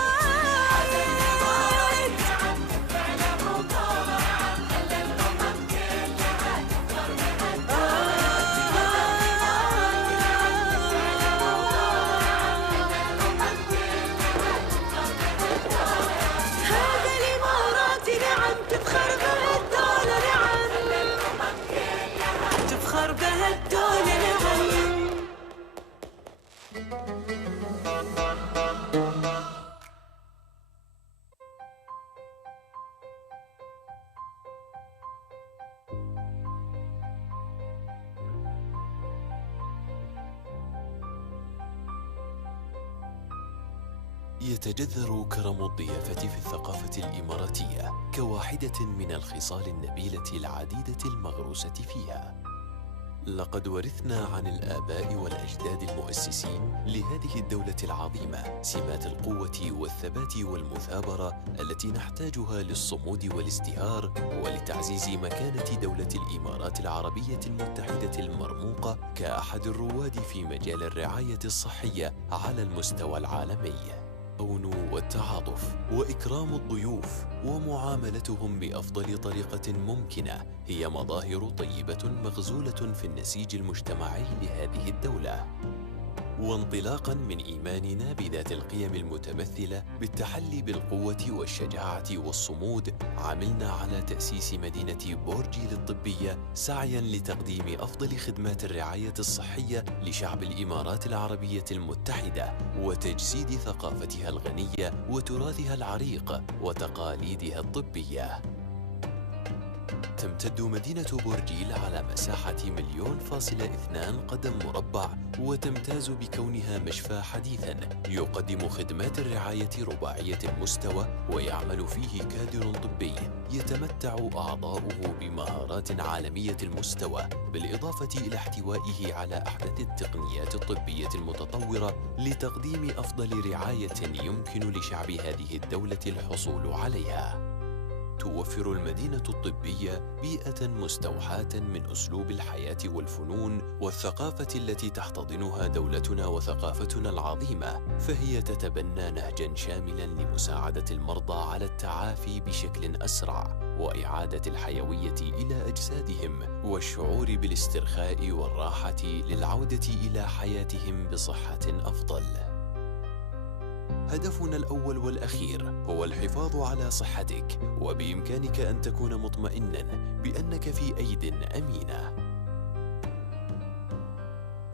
يتجذر كرم الضيافة في الثقافة الإماراتية كواحدة من الخصال النبيلة العديدة المغروسة فيها. لقد ورثنا عن الآباء والأجداد المؤسسين لهذه الدولة العظيمة سمات القوة والثبات والمثابرة التي نحتاجها للصمود والازدهار ولتعزيز مكانة دولة الإمارات العربية المتحدة المرموقة كأحد الرواد في مجال الرعاية الصحية على المستوى العالمي. التعاون والتعاطف وإكرام الضيوف ومعاملتهم بأفضل طريقة ممكنة هي مظاهر طيبة مغزولة في النسيج المجتمعي لهذه الدولة. وانطلاقا من إيماننا بذات القيم المتمثلة بالتحلي بالقوة والشجاعة والصمود، عملنا على تأسيس مدينة بورجيل الطبية سعيا لتقديم أفضل خدمات الرعاية الصحية لشعب الإمارات العربية المتحدة وتجسيد ثقافتها الغنية وتراثها العريق وتقاليدها الطبية. تمتد مدينة بورجيل على مساحة 1,2 قدم مربع، وتمتاز بكونها مشفى حديثاً يقدم خدمات الرعاية رباعية المستوى، ويعمل فيه كادر طبي يتمتع أعضاؤه بمهارات عالمية المستوى، بالإضافة إلى احتوائه على أحدث التقنيات الطبية المتطورة لتقديم أفضل رعاية يمكن لشعب هذه الدولة الحصول عليها. توفر المدينة الطبية بيئة مستوحاة من أسلوب الحياة والفنون والثقافة التي تحتضنها دولتنا وثقافتنا العظيمة، فهي تتبنى نهجاً شاملاً لمساعدة المرضى على التعافي بشكل أسرع وإعادة الحيوية إلى أجسادهم والشعور بالاسترخاء والراحة للعودة إلى حياتهم بصحة أفضل. هدفنا الأول والأخير هو الحفاظ على صحتك، وبإمكانك أن تكون مطمئناً بأنك في أيد أمينة.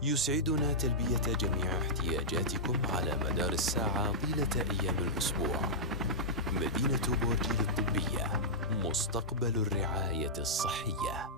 يسعدنا تلبية جميع احتياجاتكم على مدار الساعة طيلة أيام الأسبوع. مدينة بورجيل الطبية، مستقبل الرعاية الصحية.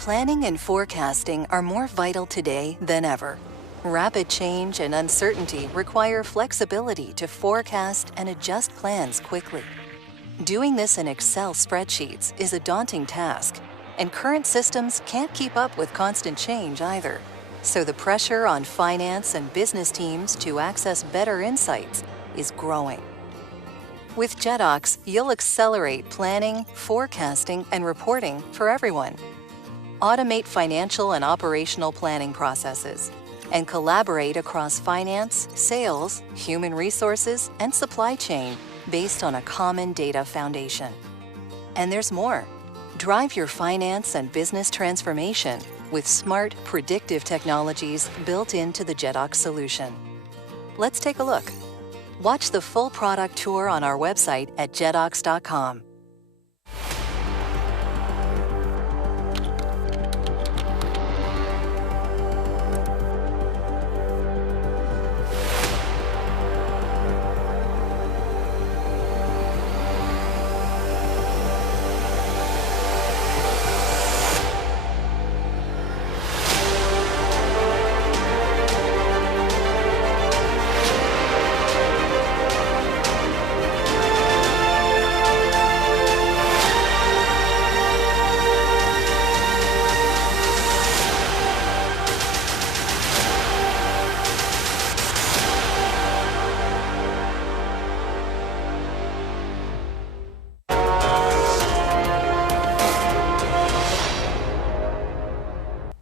Planning and forecasting are more vital today than ever. Rapid change and uncertainty require flexibility to forecast and adjust plans quickly. Doing this in Excel spreadsheets is a daunting task, and current systems can't keep up with constant change either. So the pressure on finance and business teams to access better insights is growing. With JetOx, you'll accelerate planning, forecasting, and reporting for everyone. Automate financial and operational planning processes, and collaborate across finance, sales, human resources, and supply chain based on a common data foundation. And there's more. Drive your finance and business transformation with smart, predictive technologies built into the JetOx solution. Let's take a look. Watch the full product tour on our website at jetox.com.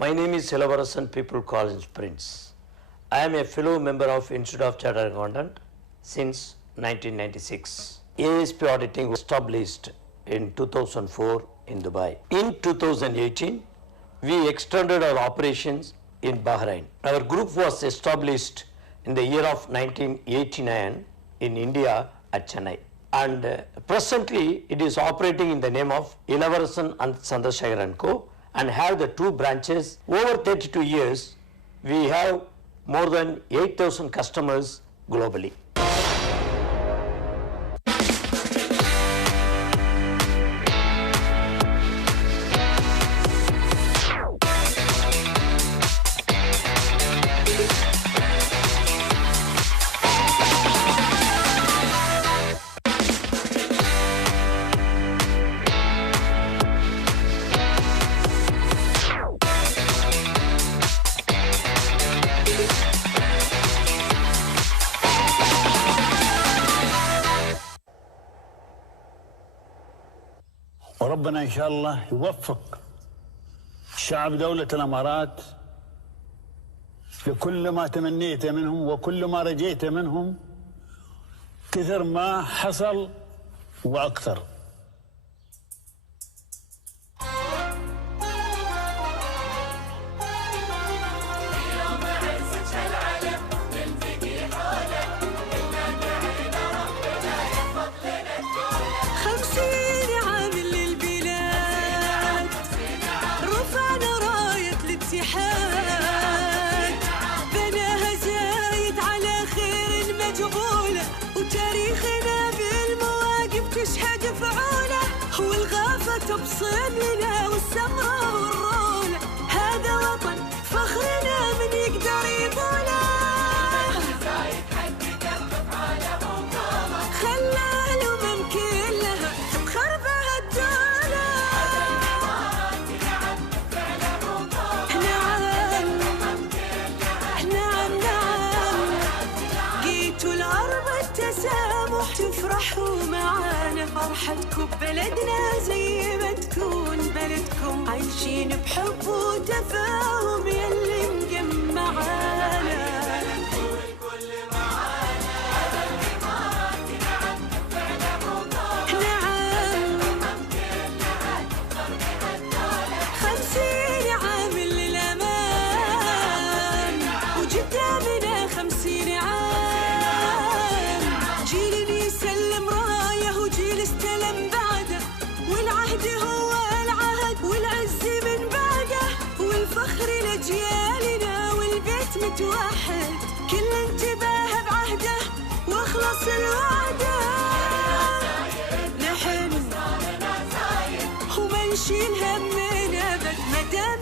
My name is Silabarasan, people call him Prince. I am a fellow member of Institute of Chartered Accountant since 1996. ASP auditing was established in 2004 in Dubai. In 2018, we extended our operations in Bahrain. Our group was established in the year of 1989 in India at Chennai. And presently, it is operating in the name of Ilavasan and Chandrasekhar & Co. and have the 2 branches. Over 32 years, we have more than 8,000 customers globally. وربنا إن شاء الله يوفق شعب دولة الإمارات لكل ما تمنيت منهم وكل ما رجيت منهم كثر ما حصل وأكثر. تبصم لنا والسمرة والرولة هذا وطن فخرنا من يقدر يطوله خلى الأمم كلها تخربها الدولة نعم جيتوا الأرض التسامح تفرحوا معانا فرحتكم ببلدنا زي ما تكون بلدكم عايشين بحب وتفاهم يلي مجمعانا واحد كل انتباه بعهده واخلص الوعده نحن وما نشيل همنا ابد مدام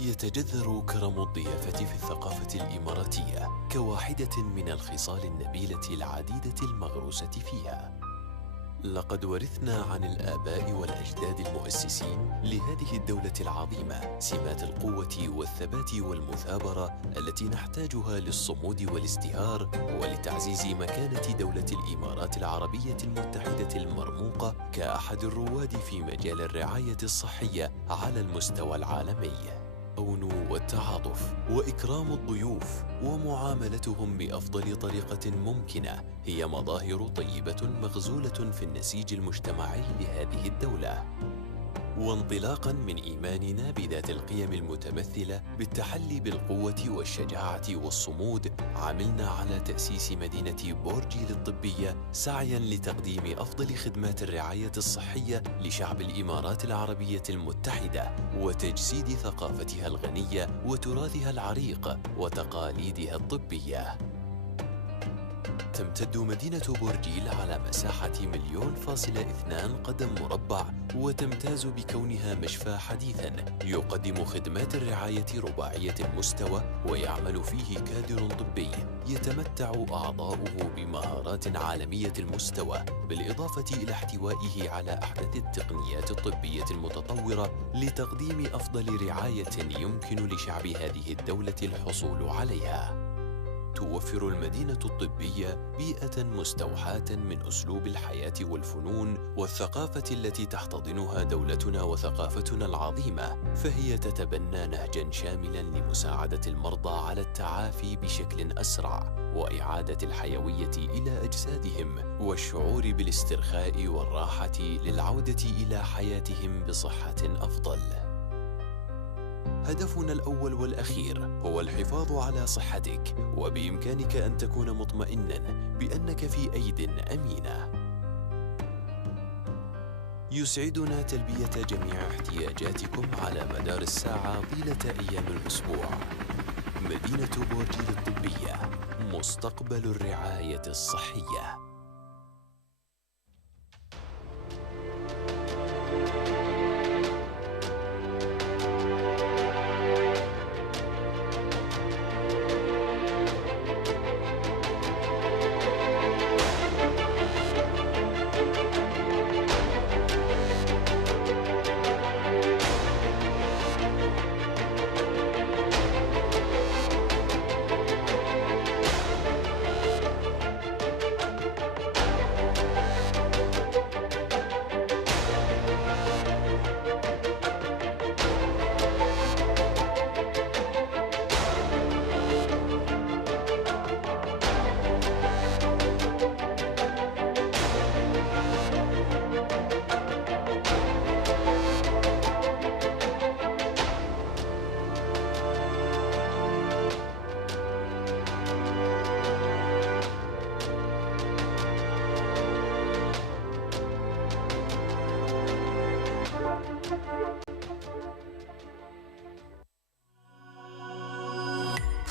يتجذر كرم الضيافة في الثقافة الإماراتية كواحدة من الخصال النبيلة العديدة المغروسة فيها. لقد ورثنا عن الآباء والأجداد المؤسسين لهذه الدولة العظيمة سمات القوة والثبات والمثابرة التي نحتاجها للصمود والازدهار ولتعزيز مكانة دولة الإمارات العربية المتحدة المرموقة كأحد الرواد في مجال الرعاية الصحية على المستوى العالمي. التعاون والتعاطف وإكرام الضيوف ومعاملتهم بأفضل طريقة ممكنة هي مظاهر طيبة مغزولة في النسيج المجتمعي لهذه الدولة. وانطلاقا من إيماننا بذات القيم المتمثلة بالتحلي بالقوة والشجاعة والصمود، عملنا على تأسيس مدينة بورجيل الطبية سعيا لتقديم أفضل خدمات الرعاية الصحية لشعب الإمارات العربية المتحدة وتجسيد ثقافتها الغنية وتراثها العريق وتقاليدها الطبية. تمتد مدينة بورجيل على مساحة 1,200,000 قدم مربع، وتمتاز بكونها مشفى حديثا يقدم خدمات الرعاية رباعية المستوى، ويعمل فيه كادر طبي يتمتع أعضاؤه بمهارات عالمية المستوى، بالإضافة إلى احتوائه على أحدث التقنيات الطبية المتطورة لتقديم أفضل رعاية يمكن لشعب هذه الدولة الحصول عليها. توفر المدينة الطبية بيئة مستوحاة من أسلوب الحياة والفنون والثقافة التي تحتضنها دولتنا وثقافتنا العظيمة، فهي تتبنى نهجا شاملا لمساعدة المرضى على التعافي بشكل أسرع وإعادة الحيوية إلى أجسادهم والشعور بالاسترخاء والراحة للعودة إلى حياتهم بصحة أفضل. هدفنا الأول والأخير هو الحفاظ على صحتك، وبإمكانك أن تكون مطمئنا بأنك في أيد أمينة. يسعدنا تلبية جميع احتياجاتكم على مدار الساعة طيلة أيام الأسبوع. مدينة بورجيل الطبية، مستقبل الرعاية الصحية.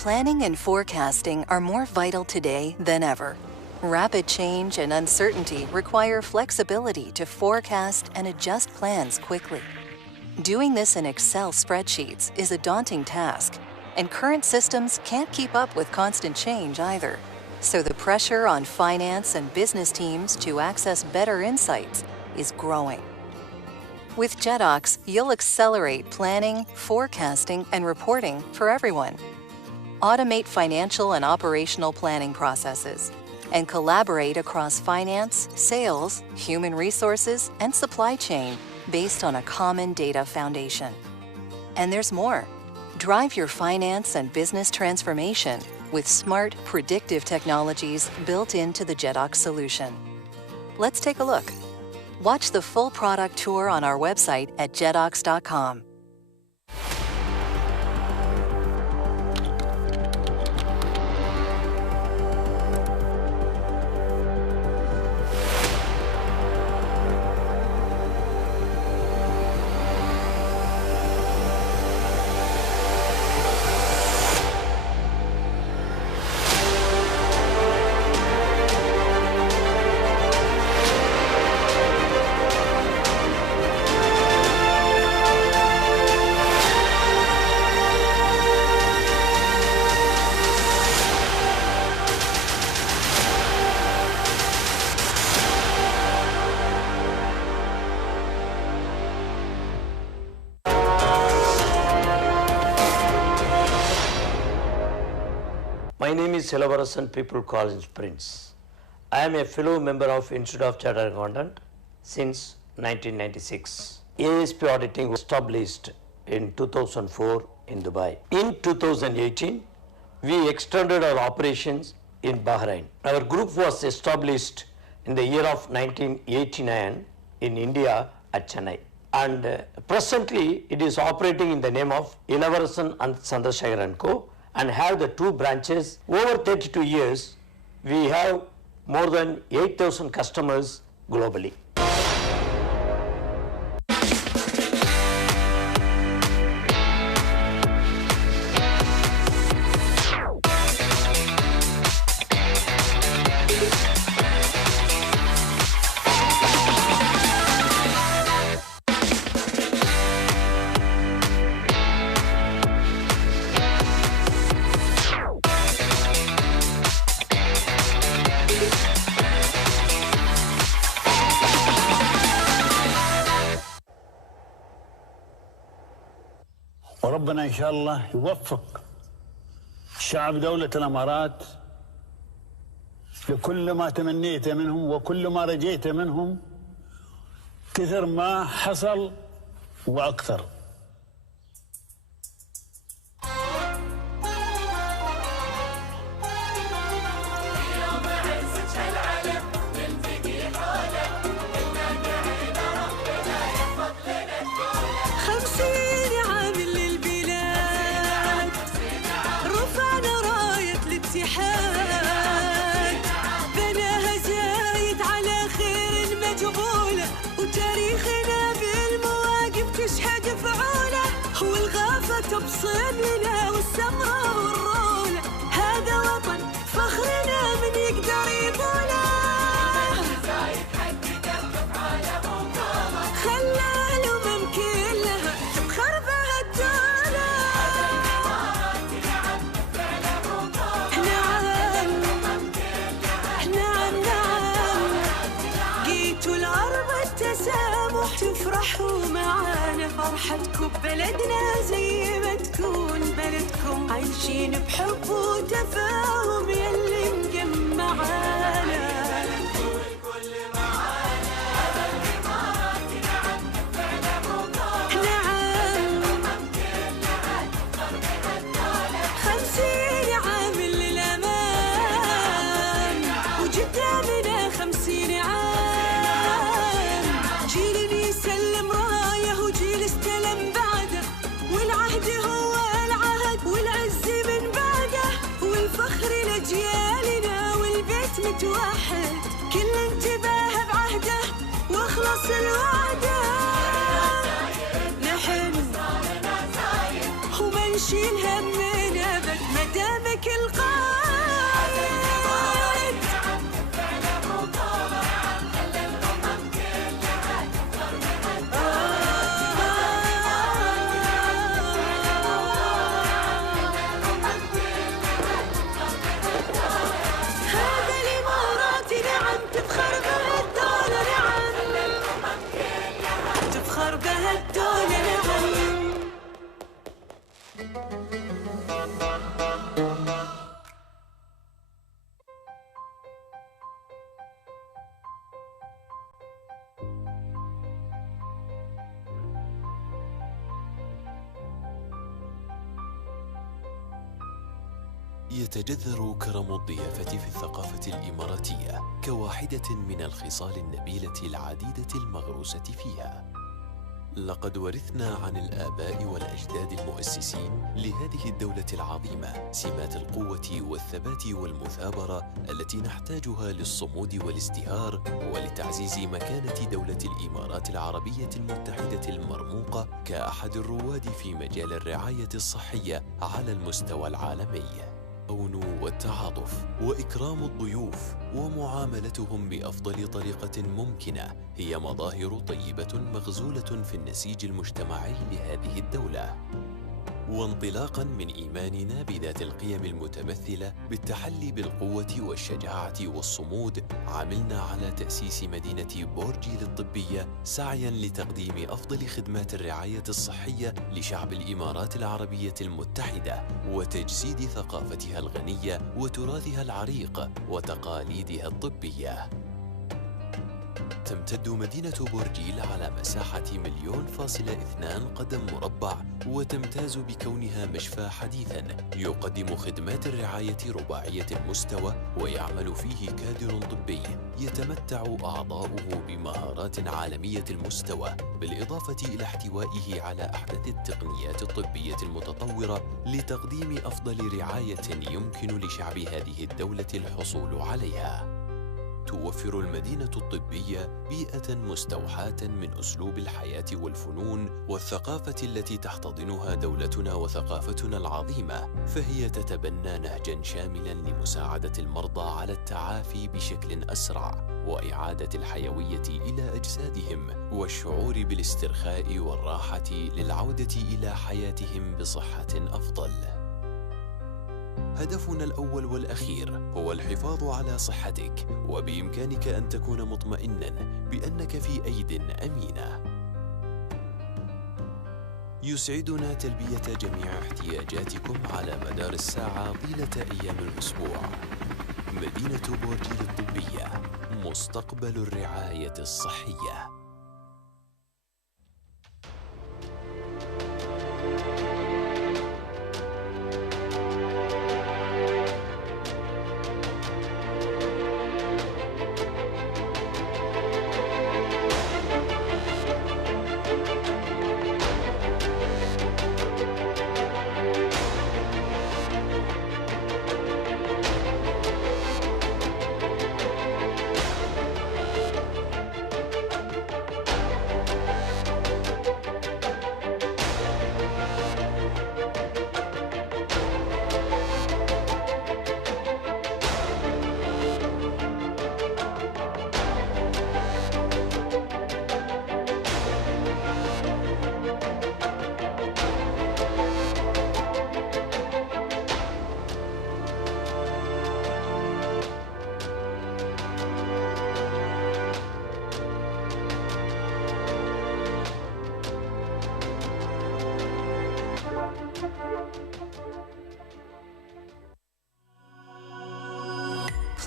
Planning and forecasting are more vital today than ever. Rapid change and uncertainty require flexibility to forecast and adjust plans quickly. Doing this in Excel spreadsheets is a daunting task, and current systems can't keep up with constant change either. So the pressure on finance and business teams to access better insights is growing. With JetOx, you'll accelerate planning, forecasting, and reporting for everyone. Automate financial and operational planning processes, and collaborate across finance, sales, human resources, and supply chain based on a common data foundation. And there's more. Drive your finance and business transformation with smart, predictive technologies built into the JetOx solution. Let's take a look. Watch the full product tour on our website at jetox.com. My name is Silvarasan, people call him Prince. I am a fellow member of Institute of Chartered Accountant since 1996. ASP auditing was established in 2004 in Dubai. In 2018, we extended our operations in Bahrain. Our group was established in the year of 1989 in India at Chennai. And presently, it is operating in the name of Innovarasan and Chandrasekhar & Co. and have the 2 branches. Over 32 years, we have more than 8,000 customers globally. وربنا إن شاء الله يوفق شعب دولة الإمارات لكل ما تمنيت منهم وكل ما رجيت منهم كثر ما حصل وأكثر. تبصم لنا والسمرة والرولة هذا وطن فخرنا من يقدر يطوله خلى الأمم كلها تفخر بهالدولة نعم جيتوا الأرض التسامح تفرحوا معانا فرحتكم ببلدنا زي ما تكون بلدكم عايشين بحب وتفاهم يلي مجمعانا واحد كل انتباه بعهده واخلص الوعده نحن وما نشيل همنا ابد مدامك القائد يتجذر كرم الضيافة في الثقافة الإماراتية كواحدة من الخصال النبيلة العديدة المغروسة فيها. لقد ورثنا عن الآباء والأجداد المؤسسين لهذه الدولة العظيمة سمات القوة والثبات والمثابرة التي نحتاجها للصمود والازدهار ولتعزيز مكانة دولة الإمارات العربية المتحدة المرموقة كأحد الرواد في مجال الرعاية الصحية على المستوى العالمي. التعاون والتعاطف وإكرام الضيوف ومعاملتهم بأفضل طريقة ممكنة هي مظاهر طيبة مغزولة في النسيج المجتمعي لهذه الدولة. وانطلاقا من إيماننا بذات القيم المتمثلة بالتحلي بالقوة والشجاعة والصمود، عملنا على تأسيس مدينة بورجيل الطبية سعيا لتقديم أفضل خدمات الرعاية الصحية لشعب الإمارات العربية المتحدة، وتجسيد ثقافتها الغنية وتراثها العريق وتقاليدها الطبية. تمتد مدينة بورجيل على مساحة 1,2 قدم مربع، وتمتاز بكونها مشفى حديثا يقدم خدمات الرعاية رباعية المستوى، ويعمل فيه كادر طبي يتمتع أعضاؤه بمهارات عالمية المستوى، بالإضافة إلى احتوائه على أحدث التقنيات الطبية المتطورة لتقديم أفضل رعاية يمكن لشعب هذه الدولة الحصول عليها. توفر المدينة الطبية بيئة مستوحاة من أسلوب الحياة والفنون والثقافة التي تحتضنها دولتنا وثقافتنا العظيمة، فهي تتبنى نهجا شاملا لمساعدة المرضى على التعافي بشكل أسرع وإعادة الحيوية إلى أجسادهم والشعور بالاسترخاء والراحة للعودة إلى حياتهم بصحة أفضل. هدفنا الأول والأخير هو الحفاظ على صحتك، وبإمكانك أن تكون مطمئنا بأنك في أيد أمينة. يسعدنا تلبية جميع احتياجاتكم على مدار الساعة طيلة أيام الأسبوع. مدينة بورجيل الطبية، مستقبل الرعاية الصحية.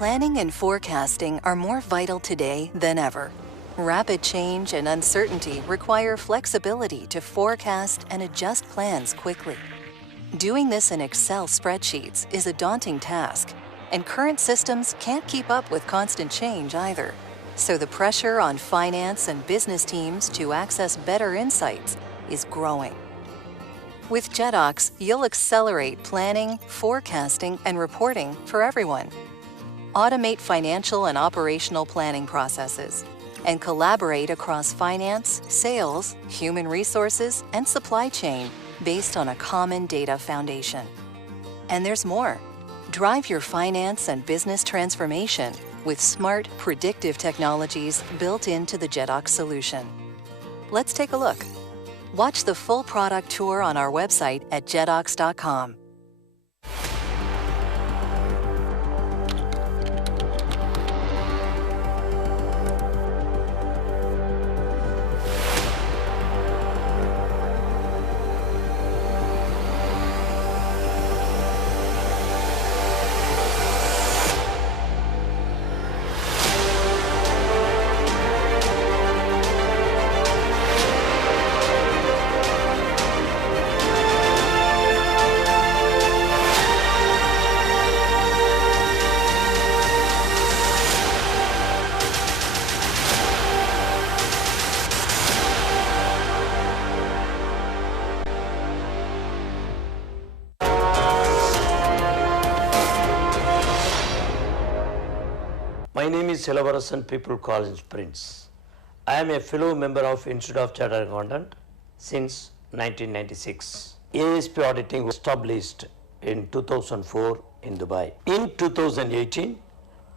Planning and forecasting are more vital today than ever. Rapid change and uncertainty require flexibility to forecast and adjust plans quickly. Doing this in Excel spreadsheets is a daunting task, and current systems can't keep up with constant change either. So the pressure on finance and business teams to access better insights is growing. With JetOx, you'll accelerate planning, forecasting, and reporting for everyone. Automate financial and operational planning processes, and collaborate across finance, sales, human resources, and supply chain based on a common data foundation. And there's more. Drive your finance and business transformation with smart, predictive technologies built into the JetOx solution. Let's take a look. Watch the full product tour on our website at jetox.com. My name is Silvarasan, people call him Prince. I am a fellow member of Institute of Chartered Accountant since 1996. ASP auditing was established in 2004 in Dubai. In 2018,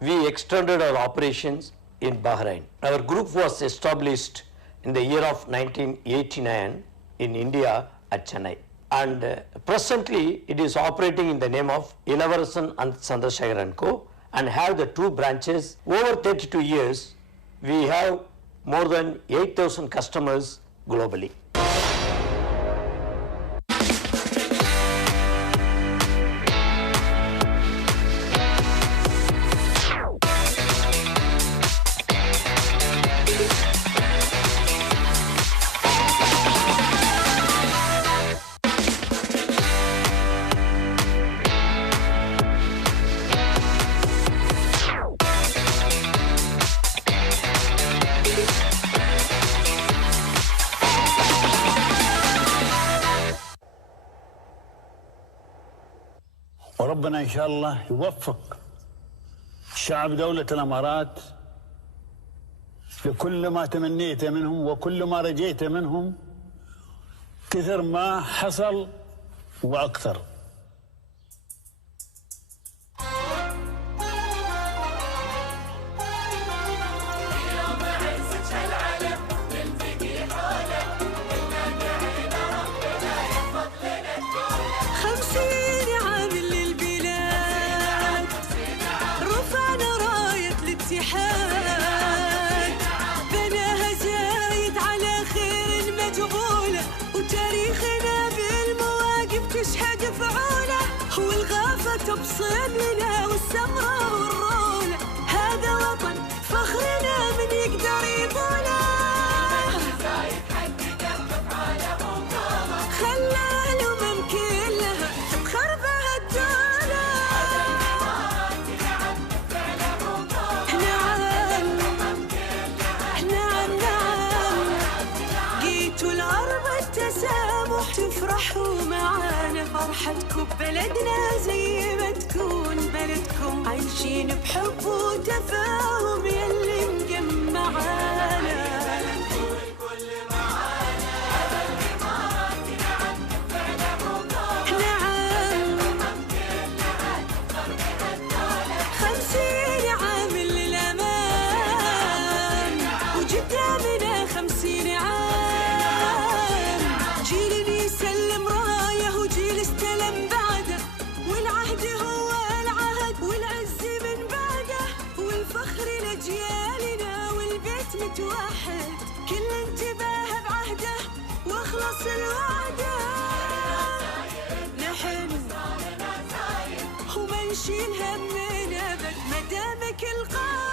we extended our operations in Bahrain. Our group was established in the year of 1989 in India at Chennai. And presently it is operating in the name of Innovasan and Chandrasekhar & Co. and have the 2 branches. Over 32 years, we have more than 8,000 customers globally. وربنا إن شاء الله يوفق شعب دولة الإمارات لكل ما تمنيت منهم وكل ما رجيت منهم كثر ما حصل وأكثر. تبصم لنا والسمرة والرولة، هذا وطن فخرنا من يقدر يطوله. خلى الأمم كلها تفخر بهالدولة. نعم نعم جيتوا الأرض التسامح تفرحوا معانا، فرحتكم ببلدنا زي ما تكون بلدكم، عايشين بحب وتفاهم يلي مجمعانا. واحد كل انتباه بعهده واخلص الوعده، نحن وما نشيل همنا ابد مدامك القائد.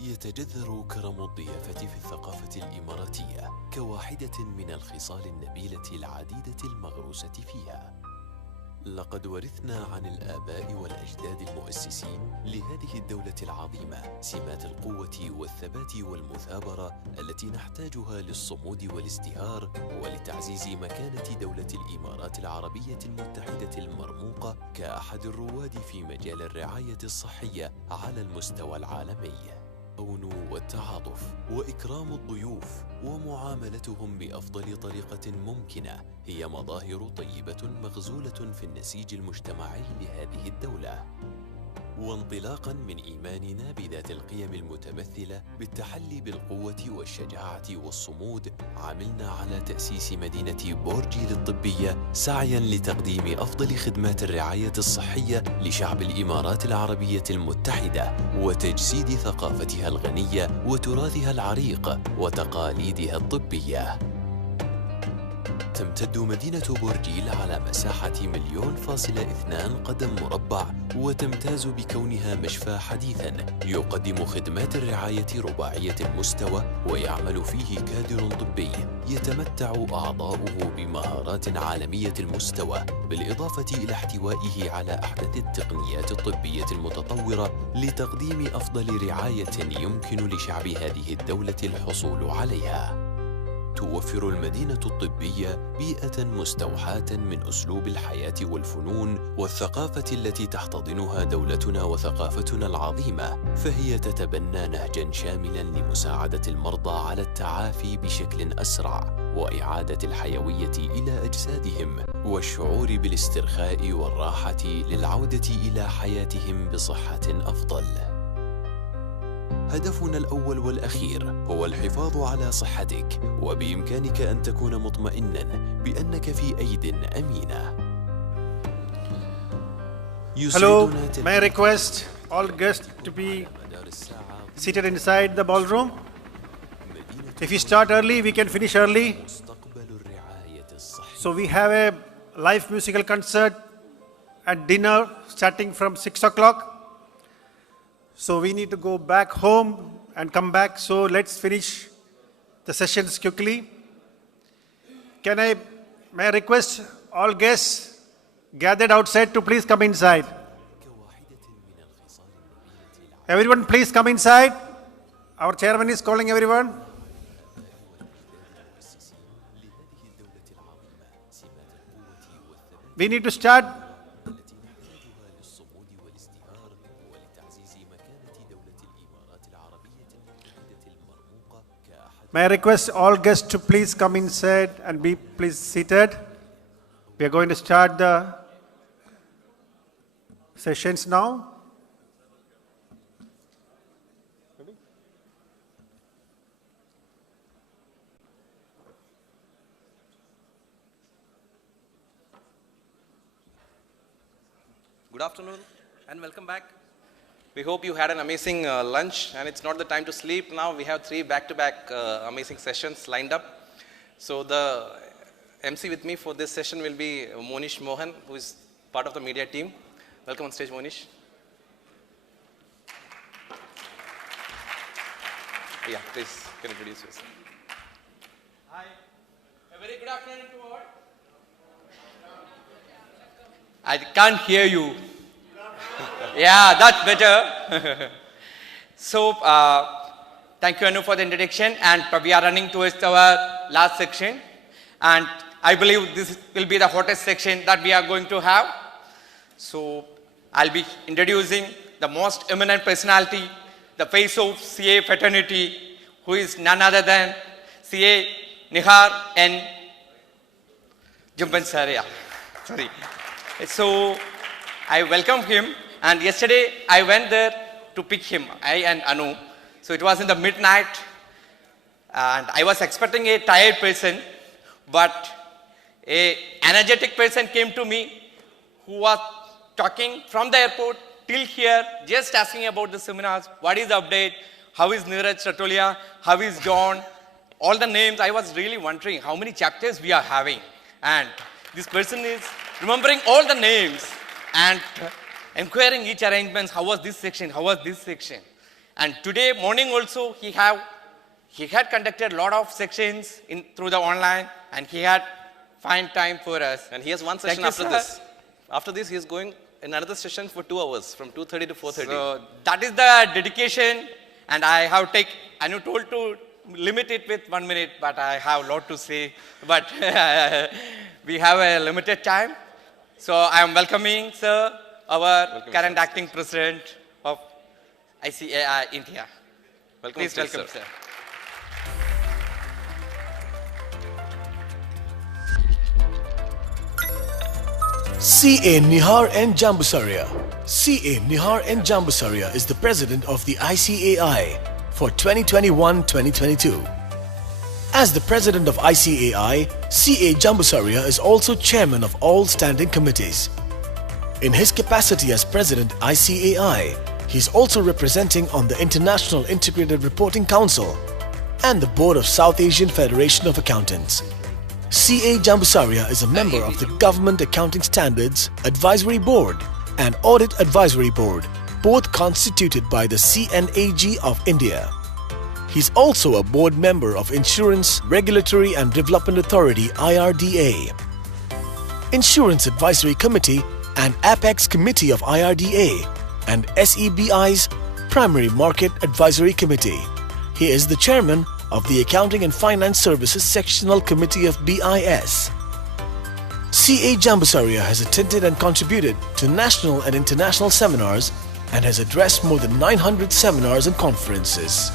يتجذر كرم الضيافة في الثقافة الإماراتية كواحدة من الخصال النبيلة العديدة المغروسة فيها. لقد ورثنا عن الآباء والأجداد المؤسسين لهذه الدولة العظيمة سمات القوة والثبات والمثابرة التي نحتاجها للصمود والازدهار ولتعزيز مكانة دولة الإمارات العربية المتحدة المرموقة كأحد الرواد في مجال الرعاية الصحية على المستوى العالمي. التعاون والتعاطف وإكرام الضيوف ومعاملتهم بأفضل طريقة ممكنة هي مظاهر طيبة مغزولة في النسيج المجتمعي لهذه الدولة. وانطلاقا من إيماننا بذات القيم المتمثلة بالتحلي بالقوة والشجاعة والصمود، عملنا على تأسيس مدينة بورجي للطبية سعيا لتقديم أفضل خدمات الرعاية الصحية لشعب الإمارات العربية المتحدة وتجسيد ثقافتها الغنية وتراثها العريق وتقاليدها الطبية. تمتد مدينة بورجيل على مساحة 1,2 قدم مربع، وتمتاز بكونها مشفى حديثاً يقدم خدمات الرعاية رباعية المستوى، ويعمل فيه كادر طبي يتمتع أعضاؤه بمهارات عالمية المستوى، بالإضافة إلى احتوائه على أحدث التقنيات الطبية المتطورة لتقديم أفضل رعاية يمكن لشعب هذه الدولة الحصول عليها. توفر المدينة الطبية بيئة مستوحاة من أسلوب الحياة والفنون والثقافة التي تحتضنها دولتنا وثقافتنا العظيمة، فهي تتبنى نهجاً شاملاً لمساعدة المرضى على التعافي بشكل أسرع وإعادة الحيوية إلى أجسادهم والشعور بالاسترخاء والراحة للعودة إلى حياتهم بصحة أفضل. هدفنا الأول والأخير هو الحفاظ على صحتك، وبإمكانك أن تكون مطمئناً بأنك في أيد أمينة. Hello, may I request all guests to be seated inside the ballroom? If you start early, we can finish early. So we have a live musical concert and dinner starting from 6 o'clock. So we need to go back home and come back. So let's finish the sessions quickly. May I request all guests gathered outside to please come inside. Everyone please come inside. Our chairman is calling everyone. We need to start. May I request all guests to please come inside and be please seated. We are going to start the sessions now. Good afternoon and welcome back. We hope you had an amazing lunch, and it's not the time to sleep now. We have 3 back-to-back amazing sessions lined up. So the MC with me for this session will be Monish Mohan, who is part of the media team. Welcome on stage, Monish. Yeah, please, you can introduce yourself. Hi. A very good afternoon to all. I can't hear you. Yeah, that's better. So, thank you, Anu, for the introduction. And we are running towards our last section. And I believe this will be the hottest section that we are going to have. So, I'll be introducing the most eminent personality, the face of CA fraternity, who is none other than CA Nihar and Jumbansaria. Sorry. So, I welcome him. And yesterday, I went there to pick him, I and Anu. So it was in the midnight, and I was expecting a tired person, but an energetic person came to me who was talking from the airport till here, just asking about the seminars, what is the update, how is Neeraj Ratolia, how is John, all the names. I was really wondering how many chapters we are having. And this person is remembering all the names and inquiring each arrangements, how was this section, how was this section. And today morning also he had conducted a lot of sections through the online, and he had find time for us. And he has one session after this. After this he is going in another session for 2 hours from 2:30 to 4:30. So that is the dedication, and I have Anu told to limit it with 1 minute, but I have a lot to say. But we have a limited time. So I am welcoming, sir, our current acting president of ICAI India. Welcome, please welcome, sir. CA Nihar N. Jambusaria. CA Nihar N. Jambusaria is the president of the ICAI for 2021-2022. As the president of ICAI, CA Jambusaria is also chairman of all standing committees. In his capacity as president ICAI, he is also representing on the International Integrated Reporting Council and the board of South Asian Federation of Accountants. CA Jambusaria is a member of the Government Accounting Standards Advisory Board and Audit Advisory Board, both constituted by the CNAG of India. He's also a board member of Insurance Regulatory and Development Authority IRDA, Insurance Advisory Committee and Apex Committee of IRDA, and SEBI's Primary Market Advisory Committee. He is the chairman of the Accounting and Finance Services Sectional Committee of BIS. CA Jambusaria has attended and contributed to national and international seminars and has addressed more than 900 seminars and conferences.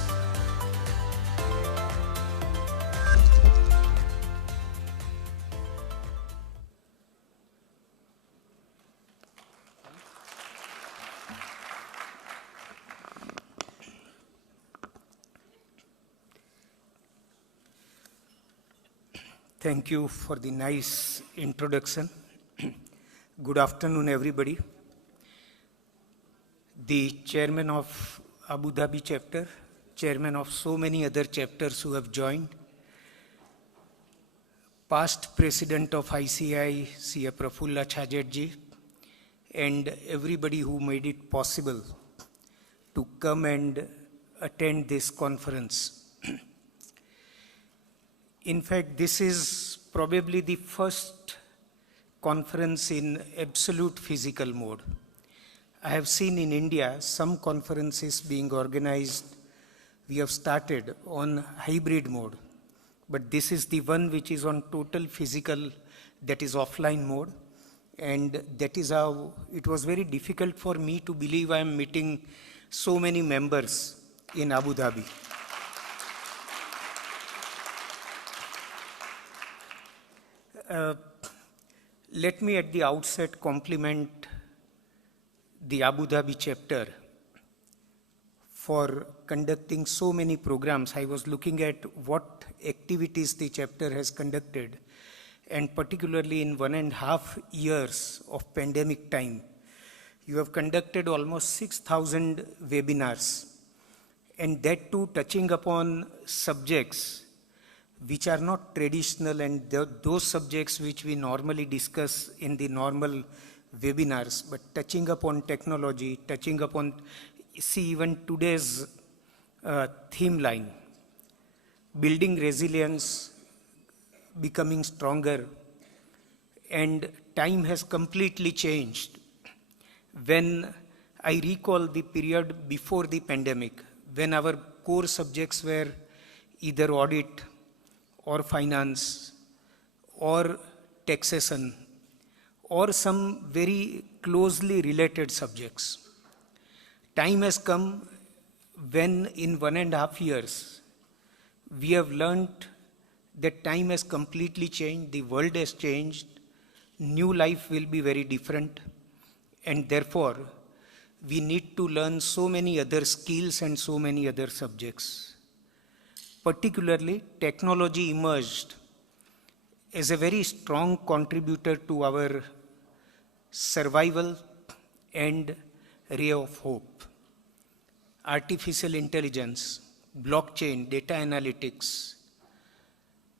Thank you for the nice introduction. Good afternoon, everybody. The chairman of Abu Dhabi chapter, chairman of so many other chapters who have joined, past president of ICAI, C.A. Prafulla Chhajetji, and everybody who made it possible to come and attend this conference. In fact, this is probably the first conference in absolute physical mode. I have seen in India some conferences being organized. We have started on hybrid mode, but this is the one which is on total physical, that is offline mode. And that is how it was very difficult for me to believe I am meeting so many members in Abu Dhabi. Let me at the outset compliment the Abu Dhabi chapter for conducting so many programs. I was looking at what activities the chapter has conducted, and particularly in 1.5 years of pandemic time, you have conducted almost 6,000 webinars, and that too touching upon subjects which are not traditional, and those subjects which we normally discuss in the normal webinars, but touching upon technology, touching upon, see even today's theme line, building resilience, becoming stronger, and time has completely changed. When I recall the period before the pandemic, when our core subjects were either audit or finance or taxation or some very closely related subjects. Time has come when in 1.5 years, we have learned that time has completely changed, the world has changed, new life will be very different, and therefore, we need to learn so many other skills and so many other subjects. Particularly, technology emerged as a very strong contributor to our survival and ray of hope. Artificial intelligence, blockchain, data analytics,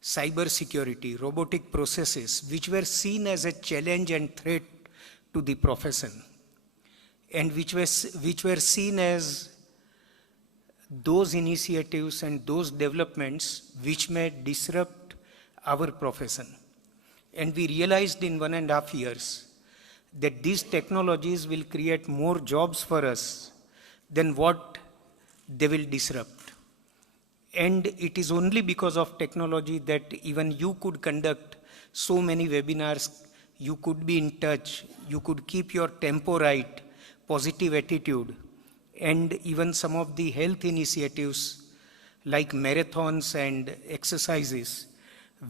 cyber security, robotic processes, which were seen as a challenge and threat to the profession, and which were seen as those initiatives and those developments which may disrupt our profession. And we realized in 1.5 years that these technologies will create more jobs for us than what they will disrupt. And it is only because of technology that even you could conduct so many webinars, you could be in touch, you could keep your tempo right, positive attitude, and even some of the health initiatives like marathons and exercises,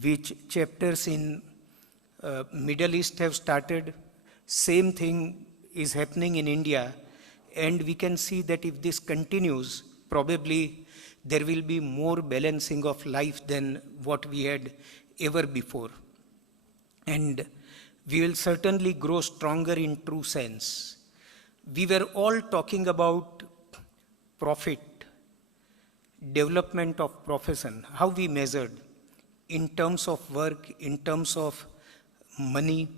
which chapters in Middle East have started. Same thing is happening in India, and we can see that if this continues, probably there will be more balancing of life than what we had ever before. And we will certainly grow stronger in true sense. We were all talking about profit, development of profession, how we measured. in terms of work, in terms of money,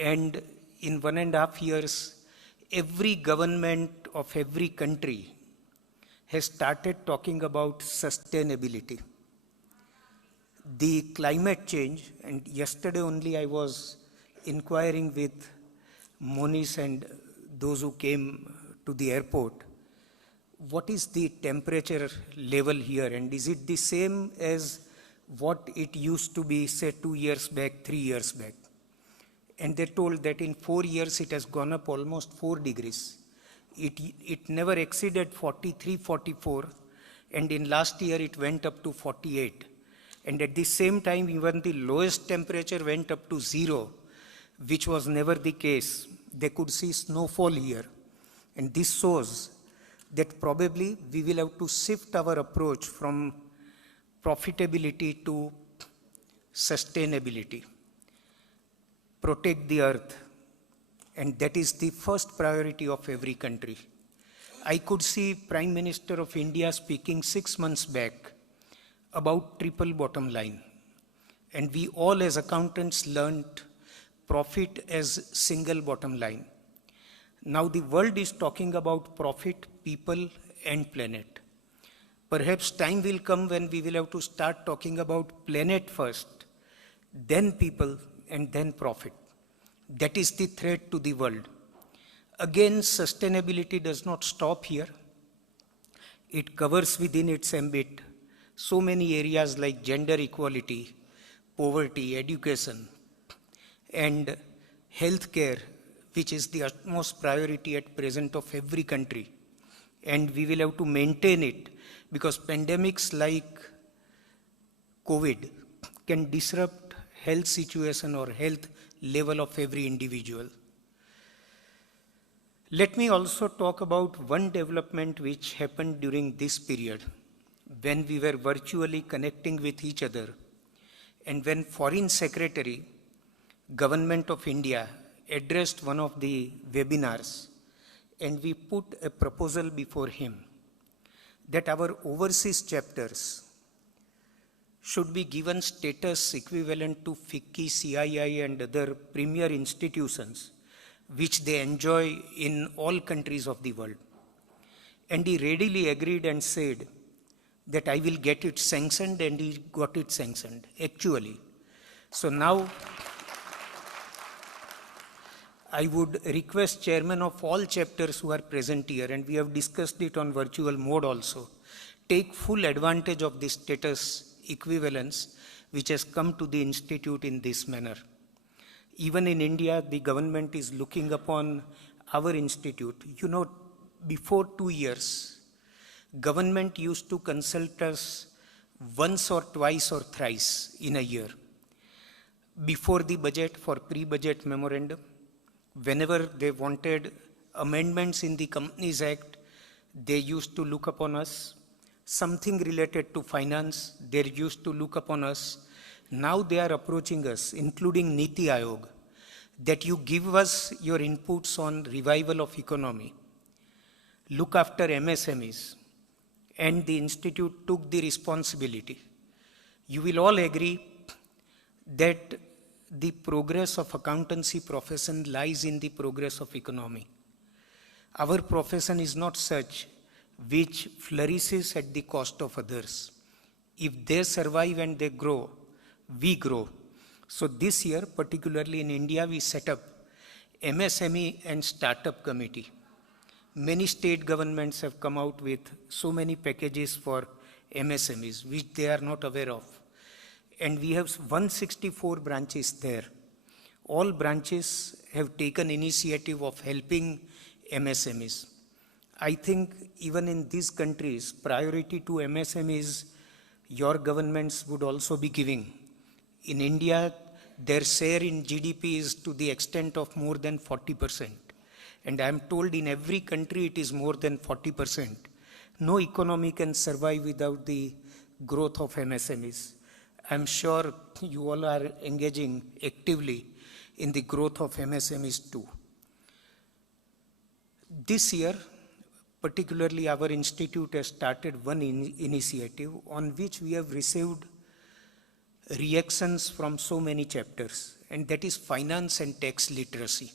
and in 1.5 years, every government of every country has started talking about sustainability. The climate change, and yesterday only I was inquiring with Monish and those who came to the airport, what is the temperature level here, and is it the same as what it used to be, say, 2 years back, 3 years back? And they told that in 4 years it has gone up almost 4 degrees. It never exceeded 43, 44, and in last year it went up to 48. And at the same time, even the lowest temperature went up to 0, which was never the case. They could see snowfall here. And this shows that probably we will have to shift our approach from profitability to sustainability. Protect the earth. And that is the first priority of every country. I could see Prime Minister of India speaking 6 months back about triple bottom line. And we all as accountants learned profit as single bottom line. Now the world is talking about profit, people, and planet. Perhaps time will come when we will have to start talking about planet first, then people, and then profit. That is the threat to the world. Again, sustainability does not stop here. It covers within its ambit so many areas like gender equality, poverty, education, and healthcare, which is the utmost priority at present of every country. And we will have to maintain it because pandemics like COVID can disrupt health situation or health level of every individual. Let me also talk about one development which happened during this period when we were virtually connecting with each other and when Foreign Secretary, Government of India, addressed one of the webinars, and we put a proposal before him that our overseas chapters should be given status equivalent to FICCI, CII, and other premier institutions which they enjoy in all countries of the world. And he readily agreed and said that I will get it sanctioned, and he got it sanctioned, actually. So now I would request chairman of all chapters who are present here, and we have discussed it on virtual mode also, take full advantage of this status equivalence which has come to the institute in this manner. Even in India, the government is looking upon our institute. You know, before 2 years, government used to consult us once or twice or thrice in a year. Before the budget, for pre-budget memorandum, whenever they wanted amendments in the Companies Act, they used to look upon us. Something related to finance, they used to look upon us. Now they are approaching us, including Niti Aayog, that you give us your inputs on revival of economy, look after MSMEs, and the institute took the responsibility. You will all agree that the progress of accountancy profession lies in the progress of economy. Our profession is not such which flourishes at the cost of others. If they survive and they grow, we grow. So this year, particularly in India, we set up MSME and Startup Committee. Many state governments have come out with so many packages for MSMEs, which they are not aware of. And we have 164 branches there. All branches have taken initiative of helping MSMEs. I think even in these countries, priority to MSMEs, your governments would also be giving. In India, their share in GDP is to the extent of more than 40%. And I am told in every country it is more than 40%. No economy can survive without the growth of MSMEs. I am sure you all are engaging actively in the growth of MSMEs too. This year, particularly our institute has started one initiative on which we have received reactions from so many chapters, and that is finance and tax literacy.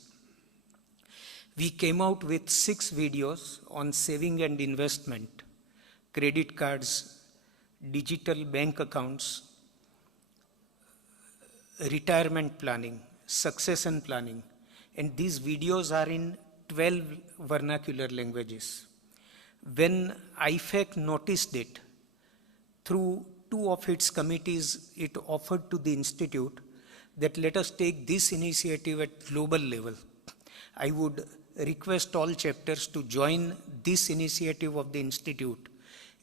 We came out with 6 videos on saving and investment, credit cards, digital bank accounts, retirement planning, succession planning, and these videos are in 12 vernacular languages. When IFAC noticed it, through 2 of its committees, it offered to the institute that let us take this initiative at global level. I would request all chapters to join this initiative of the institute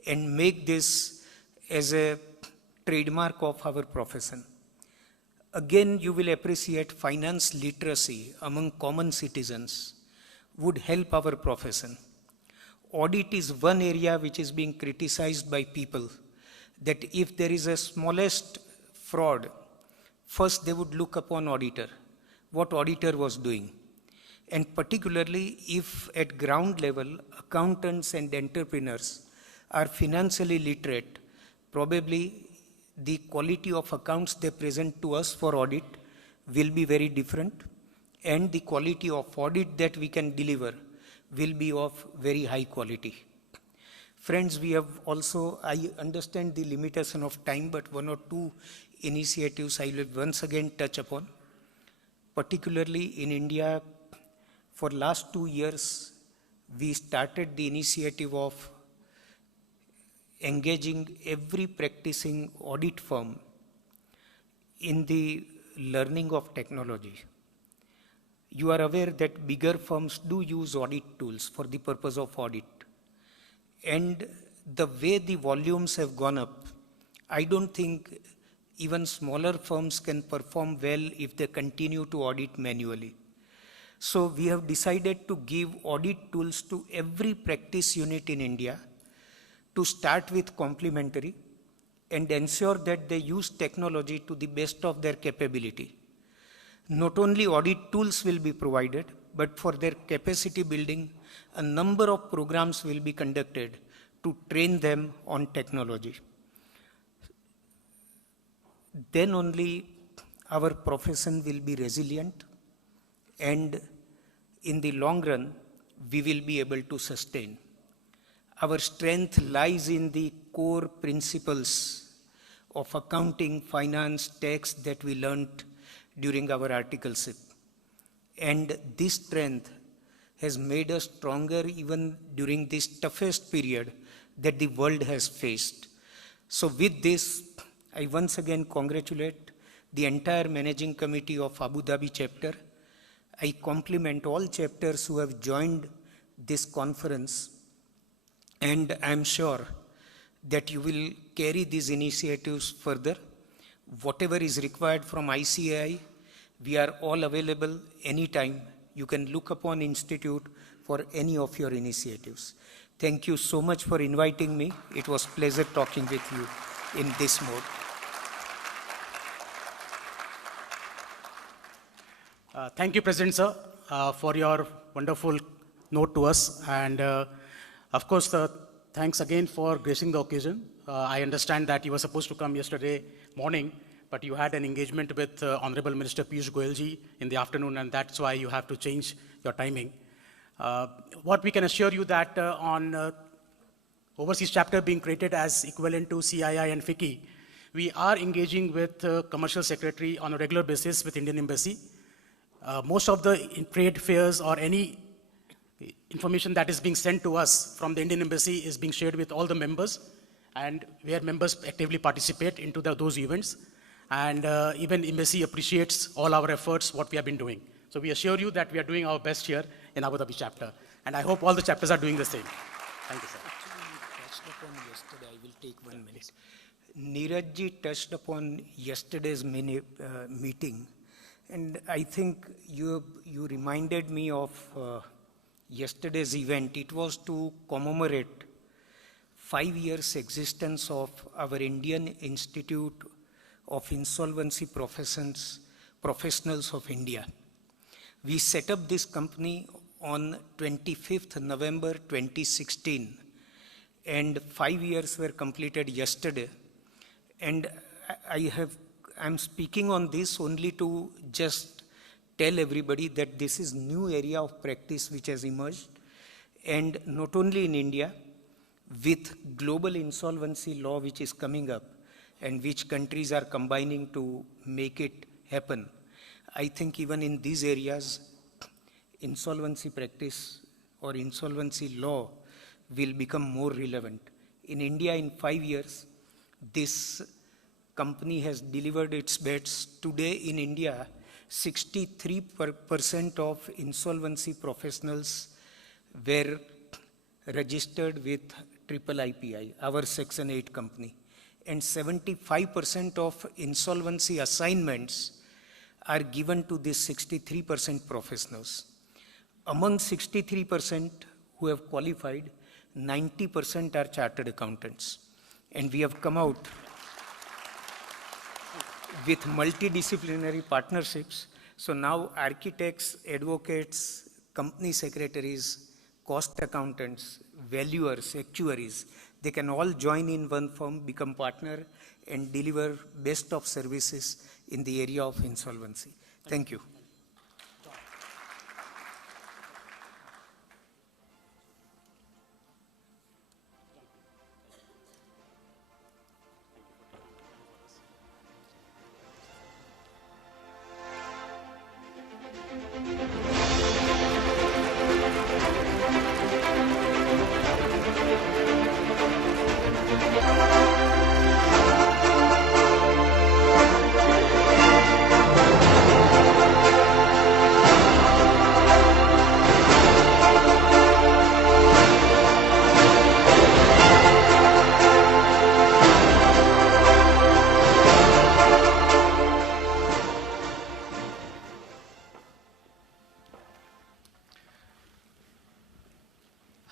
and make this as a trademark of our profession. Again, you will appreciate finance literacy among common citizens would help our profession. Audit is one area which is being criticized by people, that if there is a smallest fraud, first they would look upon auditor, what auditor was doing. And particularly if at ground level, accountants and entrepreneurs are financially literate, probably the quality of accounts they present to us for audit will be very different, and the quality of audit that we can deliver will be of very high quality. Friends, we have also, I understand the limitation of time, but 1 or 2 initiatives I will once again touch upon. Particularly in India, for last 2 years, we started the initiative of engaging every practicing audit firm in the learning of technology. You are aware that bigger firms do use audit tools for the purpose of audit. And the way the volumes have gone up, I don't think even smaller firms can perform well if they continue to audit manually. So we have decided to give audit tools to every practice unit in India, to start with complementary and ensure that they use technology to the best of their capability. Not only audit tools will be provided, but for their capacity building, a number of programs will be conducted to train them on technology. Then only our profession will be resilient, and in the long run, we will be able to sustain. Our strength lies in the core principles of accounting, finance, tax that we learnt during our articleship. And this strength has made us stronger even during this toughest period that the world has faced. So with this, I once again congratulate the entire managing committee of Abu Dhabi chapter. I compliment all chapters who have joined this conference, and I am sure that you will carry these initiatives further. Whatever is required from ICAI, we are all available anytime. You can look upon Institute for any of your initiatives. Thank you so much for inviting me. It was a pleasure talking with you in this mode. Thank you, President Sir, for your wonderful note to us. And of course, thanks again for gracing the occasion. I understand that you were supposed to come yesterday morning, but you had an engagement with Honorable Minister Piyush Goyalji in the afternoon, and that's why you have to change your timing. What we can assure you that on overseas chapter being created as equivalent to CII and FICCI, we are engaging with Commercial Secretary on a regular basis with Indian Embassy. Most of the trade fairs or any information that is being sent to us from the Indian Embassy is being shared with all the members, and where members actively participate into those events. And even Embassy appreciates all our efforts, what we have been doing. So we assure you that we are doing our best here in Abu Dhabi chapter. And I hope all the chapters are doing the same. Thank you, sir. Actually, you touched upon yesterday. I will take 1 minute. Neeraj ji touched upon yesterday's meeting. And I think you reminded me of yesterday's event. It was to commemorate 5 years existence of our Indian Institute of Insolvency Professionals of India. We set up this company on 25th November 2016, and 5 years were completed yesterday. And I have I'm speaking on this only to just tell everybody that this is new area of practice which has emerged, and not only in India, with global insolvency law which is coming up and which countries are combining to make it happen. I think even in these areas, insolvency practice or insolvency law will become more relevant. In India, in 5 years, this company has delivered its bets. Today in India, 63% of insolvency professionals were registered with triple IPI, our Section 8 company. And 75% of insolvency assignments are given to these 63% professionals. Among 63% who have qualified, 90% are chartered accountants. And we have come out with multidisciplinary partnerships. So now architects, advocates, company secretaries, cost accountants, valuers, actuaries, they can all join in one firm, become partner, and deliver best of services in the area of insolvency. Thank you.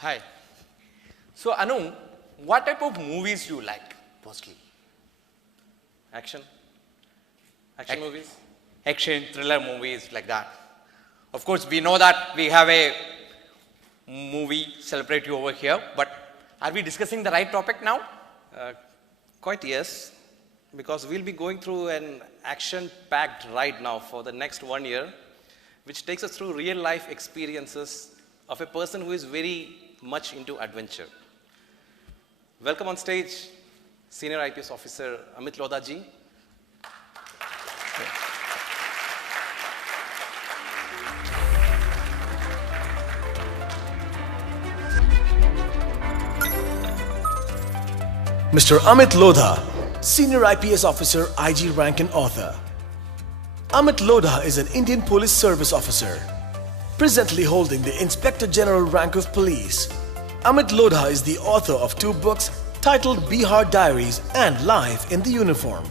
Hi. So Anu, what type of movies do you like mostly? Action? Action movies? Action, thriller movies like that. Of course, we know that we have a movie celebrity over here, but are we discussing the right topic now? Quite yes, because we'll be going through an action-packed ride now for the next 1 year, which takes us through real-life experiences of a person who is very much into adventure. Welcome on stage, Senior IPS Officer Amit Lodha ji. Mr. Amit Lodha, Senior IPS Officer, IG rank and author. Amit Lodha is an Indian Police Service officer, presently holding the Inspector General rank of Police. Amit Lodha is the author of 2 books titled Bihar Diaries and Life in the Uniform.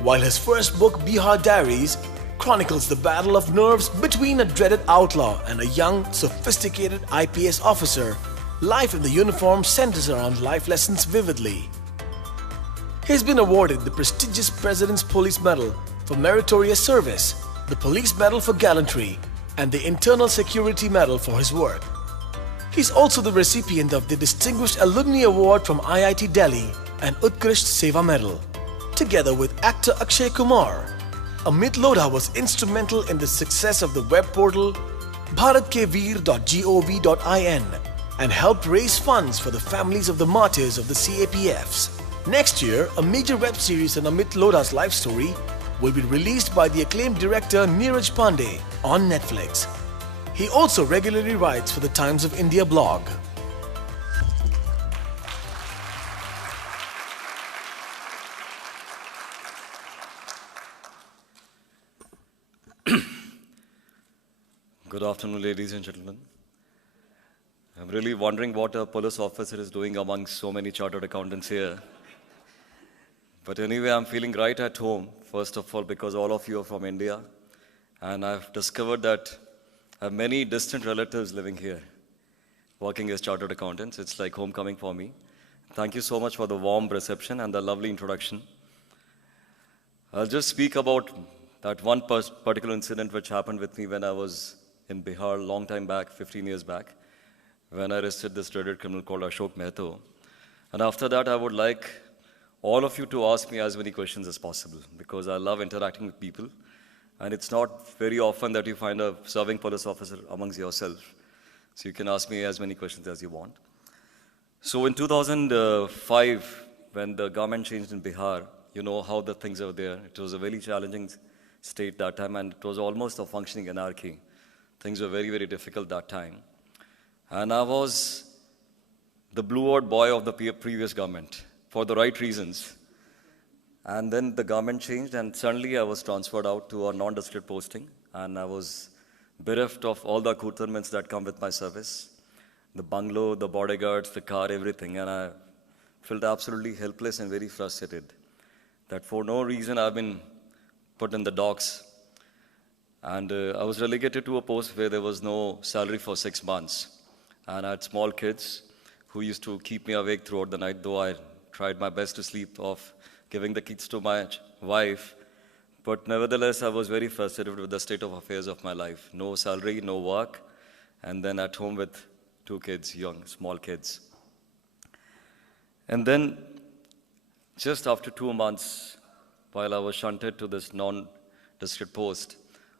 While his first book, Bihar Diaries, chronicles the battle of nerves between a dreaded outlaw and a young, sophisticated IPS officer, Life in the Uniform centers around life lessons vividly. He has been awarded the prestigious President's Police Medal for Meritorious Service, the Police Medal for Gallantry, and the Internal Security Medal for his work. He is also the recipient of the Distinguished Alumni Award from IIT Delhi and Utkrisht Seva Medal. Together with actor Akshay Kumar, Amit Lodha was instrumental in the success of the web portal bharatkevir.gov.in and helped raise funds for the families of the martyrs of the CAPFs. Next year, a major web series on Amit Lodha's life story will be released by the acclaimed director Neeraj Pandey on Netflix. He also regularly writes for the Times of India blog. Good afternoon, ladies and gentlemen. I'm really wondering what a police officer is doing among so many chartered accountants here. But anyway, I'm feeling right at home, first of all, because all of you are from India. And I've discovered that I have many distant relatives living here, working as chartered accountants. It's like homecoming for me. Thank you so much for the warm reception and the lovely introduction. I'll just speak about that one particular incident which happened with me when I was in Bihar a long time back, 15 years back, when I arrested this dreaded criminal called Ashok Mehto. And after that, I would like all of you to ask me as many questions as possible because I love interacting with people. And it's not very often that you find a serving police officer amongst yourself. So you can ask me as many questions as you want. So in 2005, when the government changed in Bihar, you know how the things were there. It was a very challenging state that time, and it was almost a functioning anarchy. Things were very, very difficult that time. And I was the blue-eyed boy of the previous government for the right reasons. And then the government changed, and suddenly I was transferred out to a non-district posting, and I was bereft of all the accoutrements that come with my service, the bungalow, the bodyguards, the car, everything, and I felt absolutely helpless and very frustrated that for no reason I've been put in the docks. And I was relegated to a post where there was no salary for 6 months. And I had small kids who used to keep me awake throughout the night, though I tried my best to sleep off, giving the kids to my wife. But nevertheless, I was very frustrated with the state of affairs of my life. No salary, no work, and then at home with 2 kids, young, small kids. And then, just after 2 months, while I was shunted to this non-district post,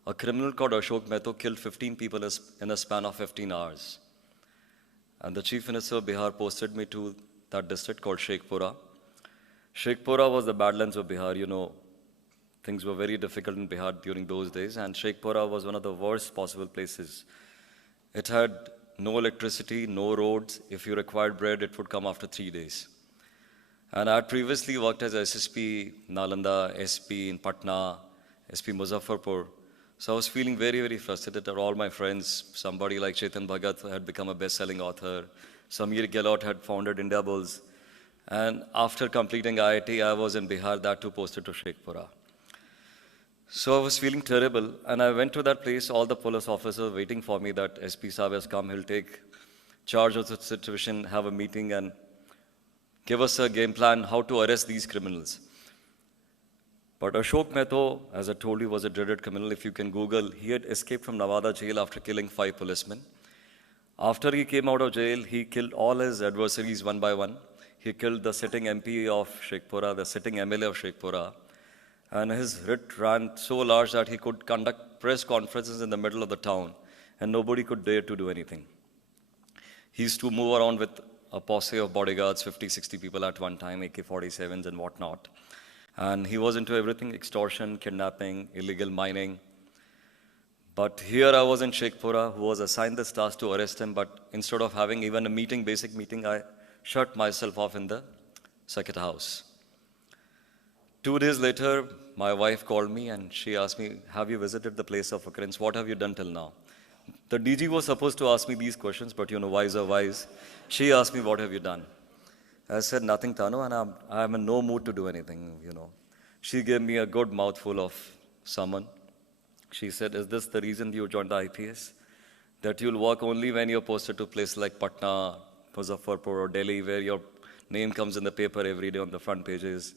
a criminal called Ashok Mehta killed 15 people in a span of 15 hours. And the Chief Minister of Bihar posted me to that district called Sheikhpura. Sheikhpura was the badlands of Bihar. You know, things were very difficult in Bihar during those days, and Sheikhpura was one of the worst possible places. It had no electricity, no roads. If you required bread, it would come after 3 days. And I had previously worked as SSP Nalanda, SP in Patna, SP Muzaffarpur. So I was feeling very, very frustrated at all my friends. Somebody like Chetan Bhagat had become a best-selling author. Samir Gehlot had founded India Bulls. And after completing IIT, I was in Bihar, that too posted to Sheikhpura. So I was feeling terrible, and I went to that place, all the police officers waiting for me that SP Saab has come, he'll take charge of the situation, have a meeting, and give us a game plan how to arrest these criminals. But Ashok Mehta, as I told you, was a dreaded criminal. If you can Google, he had escaped from Nawada jail after killing 5 policemen. After he came out of jail, he killed all his adversaries one by one. He killed the sitting MP of Sheikhpura, the sitting MLA of Sheikhpura. And his writ ran so large that he could conduct press conferences in the middle of the town, and nobody could dare to do anything. He used to move around with a posse of bodyguards, 50, 60 people at one time, AK-47s and whatnot. And he was into everything, extortion, kidnapping, illegal mining. But here I was in Sheikhpura, who was assigned this task to arrest him, but instead of having even a meeting, basic meeting, I shut myself off in the circuit house. 2 days later, my wife called me and she asked me, have you visited the place of occurrence? What have you done till now? The DG was supposed to ask me these questions, but you know, wise or wise. She asked me, what have you done? I said, nothing, Tanu, and I'm in no mood to do anything, you know. She gave me a good mouthful of summon. She said, is this the reason you joined the IPS? That you'll work only when you're posted to places like Patna, Muzaffarpur, or Delhi, where your name comes in the paper every day on the front pages.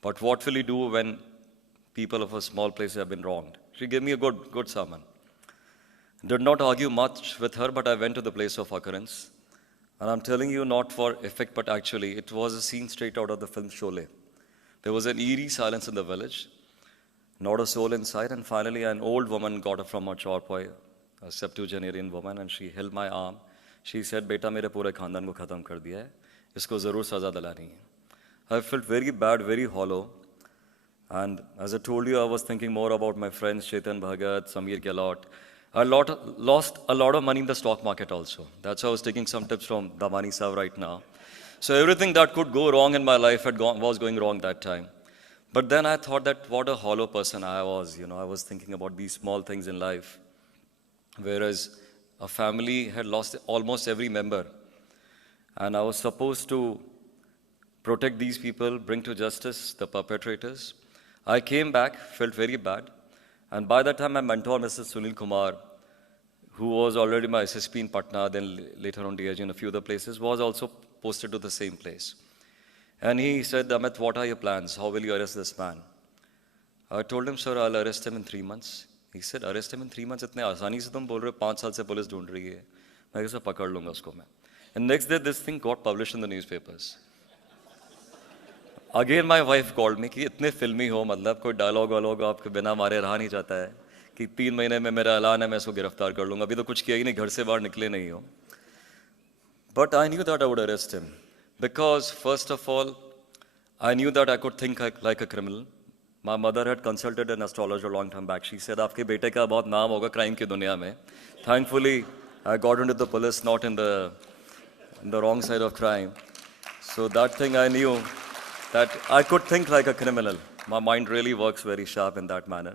But what will you do when people of a small place have been wronged? She gave me a good sermon. Did not argue much with her, but I went to the place of occurrence. And I'm telling you, not for effect, but actually, it was a scene straight out of the film Sholay. There was an eerie silence in the village, not a soul inside, and finally an old woman got up from her chorpoy, a septuagenarian woman, and she held my arm. She said, Beta, mere pure khandan ko khatam kar diya hai. Isko zarur saza dilani hai. I felt very bad, very hollow. And as I told you, I was thinking more about my friends, Chetan Bhagat, Samir Gehlot. I lost a lot of money in the stock market also. That's why I was taking some tips from Damani Saab right now. So everything that could go wrong in my life was going wrong that time. But then I thought that what a hollow person I was. You know, I was thinking about these small things in life. Whereas a family had lost almost every member. And I was supposed to protect these people, bring to justice the perpetrators. I came back, felt very bad. And by that time, my mentor, Mr. Sunil Kumar, who was already my SSP in Patna, then later on DIG in a few other places, was also posted to the same place. And he said, Amit, what are your plans? How will you arrest this man? I told him, sir, I'll arrest him in 3 months. He said, arrest him in 3 months? इतने आसानी से तुम बोल रहे हो 5 साल से police ढूंढ रही है. मैं कैसे पकड़ लूँगा उसको मैं. And next day, this thing got published in the newspapers. Again my wife called me कि इतने फिल्मी हो, मतलब कोई डायलॉग वालॉग आपके बिना मारे रहा नहीं जाता है कि 3 महीने में मेरा ऐलान है मैं इसको गिरफ्तार कर लूँगा, अभी तो कुछ किया ही नहीं, घर से बाहर निकले नहीं हो. But I knew that I would arrest him because, first of all, I knew that I could think like a criminal. My mother had consulted an astrologer a long time back. She said, आपके बेटे का बहुत नाम होगा crime की दुनिया में. Thankfully, I got into the police, not in the wrong side of crime. So that thing I knew that I could think like a criminal. My mind really works very sharp in that manner.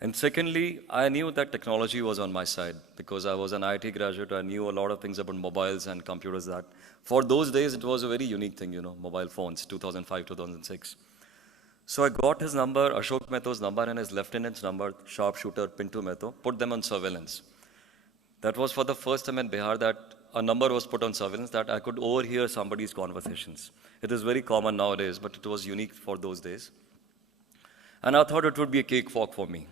And secondly, I knew that technology was on my side because I was an IT graduate. I knew a lot of things about mobiles and computers that for those days it was a very unique thing, mobile phones, 2005, 2006. So I got his number, Ashok Mehto's number and his lieutenant's number, sharpshooter Pintu Mehto, put them on surveillance. That was for the first time in Bihar that a number was put on surveillance that I could overhear somebody's conversations. It is very common nowadays, but it was unique for those days. And I thought it would be a cakewalk for me.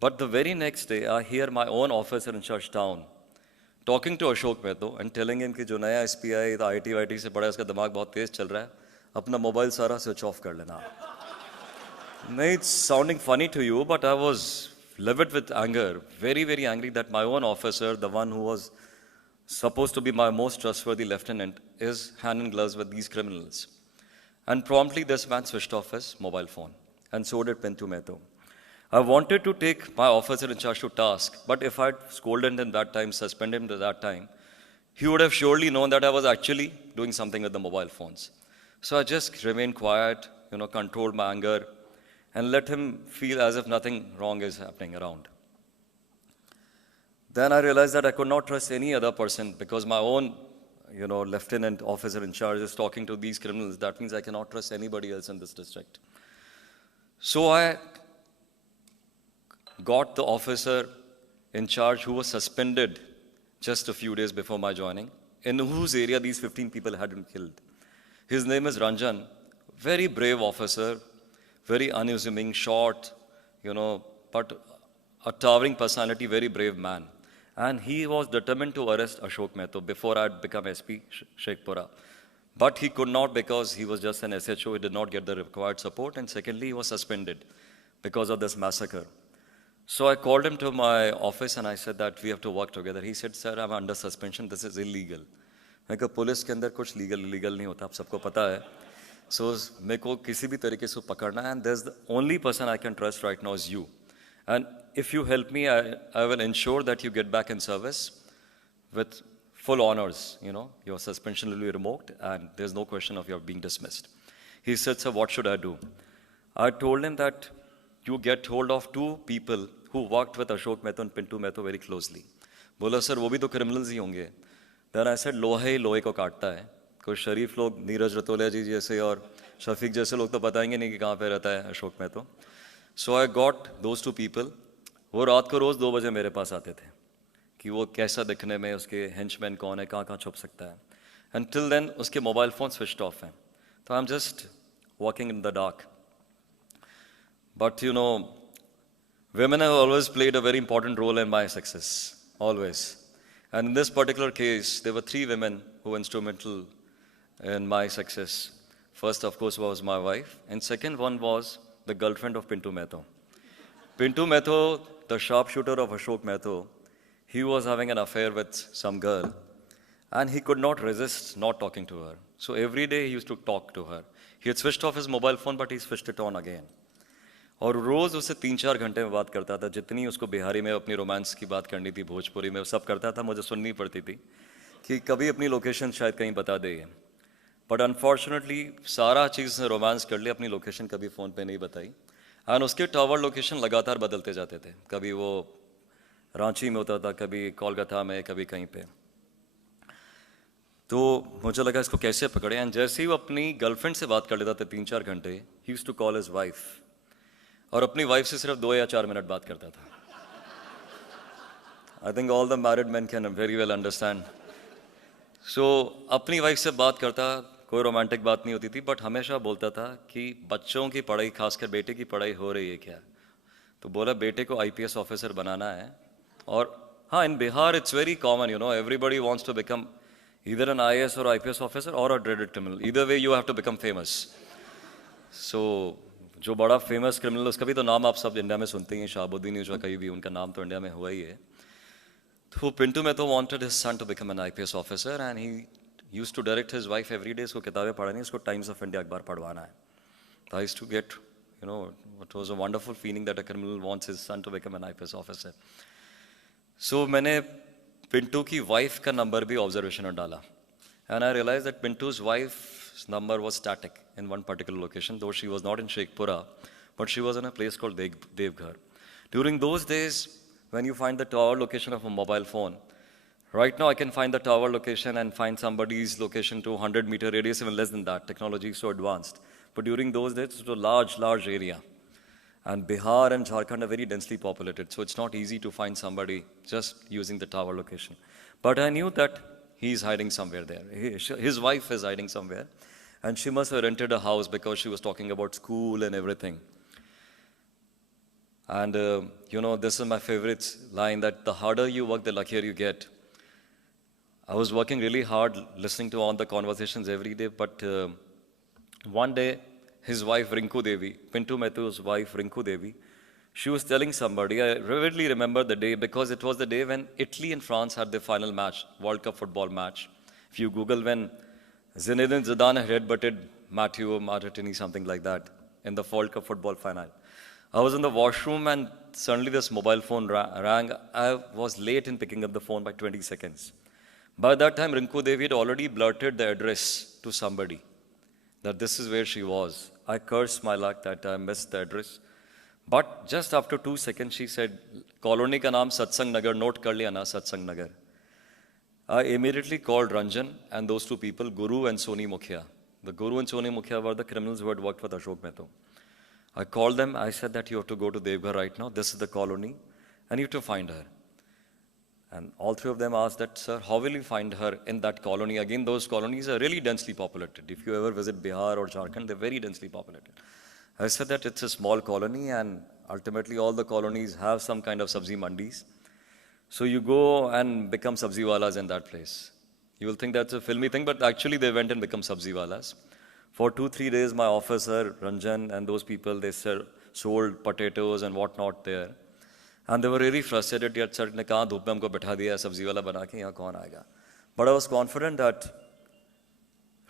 But the very next day, I hear my own officer in Church Town talking to Ashok Mehto and telling him कि जो नया SPI तो IT से बड़ा इसका दिमाग बहुत तेज चल रहा है, अपना मोबाइल सारा स्विच ऑफ कर लेना. नहीं, it's sounding funny to you, but I was livid with anger, very, very angry that my own officer, the one who was supposed to be my most trustworthy lieutenant, is hand in gloves with these criminals. And promptly this man switched off his mobile phone, and so did Pintu Mehto. I wanted to take my officer in charge to task, but if I'd scolded him that time, suspended him at that time, he would have surely known that I was actually doing something with the mobile phones. So I just remained quiet, controlled my anger, and let him feel as if nothing wrong is happening around. Then I realized that I could not trust any other person because my own, lieutenant officer in charge is talking to these criminals. That means I cannot trust anybody else in this district. So I got the officer in charge who was suspended just a few days before my joining, in whose area these 15 people had been killed. His name is Ranjan, very brave officer, very unassuming, short, but a towering personality, very brave man. And he was determined to arrest Ashok Mehto before I had become SP Sheikhpura. But he could not because he was just an SHO, he did not get the required support, and secondly, he was suspended because of this massacre. So I called him to my office and I said that we have to work together. He said, sir, I'm under suspension, this is illegal. मैं कहा police के अंदर कुछ legal नहीं होता, आप सबको पता है. So मेरे को किसी भी तरीके से पकड़ना है, and there's the only person I can trust right now is you. And if you help me, I will ensure that you get back in service with full honors. Your suspension will be revoked and there's no question of your being dismissed. He said, sir, what should I do? I told him that you get hold of 2 people who worked with Ashok Mehto and Pintu Mehto very closely. बोला sir वो भी तो criminals ही होंगे. Then I said लोहा ही लोहे को काटता है. कोई शरीफ लोग नीरज रतोलिया जी जैसे और शफीक जैसे लोग तो बताएंगे नहीं कि कहाँ पे रहता है Ashok Mehto. So I got those 2 people. वो रात को रोज़ 2 बजे मेरे पास आते थे कि वो कैसा दिखने में, उसके हेंचमैन कौन है, कहाँ छुप सकता है. Until then उसके मोबाइल फ़ोन switched off हैं. So I'm just walking in the dark. But women have always played a very important role in my success, always. And in this particular case, there were 3 women who were instrumental in my success. First, of course, was my wife, and second one was the girlfriend of Pintu Mehto. Pintu Mehto, the sharpshooter of Ashok Mehto, he was having an affair with some girl, and he could not resist not talking to her. So every day he used to talk to her. He had switched off his mobile phone, but he switched it on again. और रोज़ उससे 3-4 घंटे में बात करता था. जितनी उसको बिहारी में अपनी रोमांस की बात करनी थी, भोजपुरी में, वो सब करता था. मुझे सुननी पड़ती थी कि कभी अपनी लोकेशन शायद कहीं बता दे. बट अनफॉर्चुनेटली सारा चीज़ रोमांस कर लिया, अपनी लोकेशन कभी फ़ोन पे नहीं बताई. एंड उसके टावर लोकेशन लगातार बदलते जाते थे. कभी वो रांची में होता था, कभी कोलकाता में, कभी कहीं पे. तो मुझे लगा इसको कैसे पकड़े. एंड जैसे ही वो अपनी गर्लफ्रेंड से बात कर लेता था 3-4 घंटे, ही used to call his wife, और अपनी वाइफ से सिर्फ 2 या 4 मिनट बात करता था. I think all the married man can very well understand. So अपनी वाइफ से बात करता, कोई रोमांटिक बात नहीं होती थी, बट हमेशा बोलता था कि बच्चों की पढ़ाई, खासकर बेटे की पढ़ाई हो रही है क्या. तो बोला बेटे को IPS ऑफिसर बनाना है. और हाँ, in Bihar it's very common, everybody wants to become either an IAS or IPS officer or a dreaded criminal. Either way, you have to become famous. सो जो बड़ा फेमस क्रिमिनल, उसका भी तो नाम आप सब इंडिया में सुनते हैं, शाहबुद्दीन यूसुफ, कहीं भी उनका नाम तो इंडिया में हुआ ही है. तो Pintu Mehto wanted his son to become an IPS officer and he used to direct his wife every day. इसको किताबें पढ़ानी, इसको टाइम्स ऑफ इंडिया अखबार पढ़वाना है. So I used to get, you know, it was a wonderful feeling that a criminal wants his son to become an IPS officer. So मैंने पिंटू की wife का number भी ऑब्जर्वेशन में डाला. And I realized that Pintu's wife's number was static in one particular location, though she was not in Sheikhpura, but she was in a place called Devghar. During those days, when you find the tower location of a mobile phone, right now I can find the tower location and find somebody's location to 100-meter radius, even less than that. Technology is so advanced. But during those days, it was a large area. And Bihar and Jharkhand are very densely populated, so it's not easy to find somebody just using the tower location. But I knew that he's hiding somewhere there. His wife is hiding somewhere. And she must have rented a house because she was talking about school and everything. And, you know, this is my favorite line, that the harder you work, the luckier you get. I was working really hard, listening to all the conversations every day, but one day, his wife, Rinku Devi, Pintu Mehto's wife, Rinku Devi, she was telling somebody, I vividly remember the day because it was the day when Italy and France had their final match, World Cup football match. If you Google when Zinedine Zidane headbutted Matteo Maratini, something like that, in the World Cup football final. I was in the washroom and suddenly this mobile phone rang. I was late in picking up the phone by 20 seconds. By that time, Rinku Devi had already blurted the address to somebody, that this is where she was. I cursed my luck that I missed the address. But just after 2 seconds, she said, colony ka naam Satsang Nagar, note kar liya na, Satsang Nagar. I immediately called Ranjan and those two people, Guru and Soni Mukhya. The Guru and Soni Mukhya were the criminals who had worked with Ashok Mehto. I called them, I said that you have to go to Devghar right now, this is the colony, and you have to find her. And all three of them asked that, sir, how will you find her in that colony? Again, those colonies are really densely populated. If you ever visit Bihar or Jharkhand, they're very densely populated. I said that it's a small colony and ultimately all the colonies have some kind of sabzi mandis. So you go and become sabzi walas in that place. You will think that's a filmy thing, but actually they went and become sabzi walas. For 2-3 days, my officer, Ranjan, and those people, they sold potatoes and whatnot there. And they were really frustrated, yet sir ne kahan dhoop mein humko bitha diya, sabzi wala bana ke, yahan kaun aayega. But I was confident that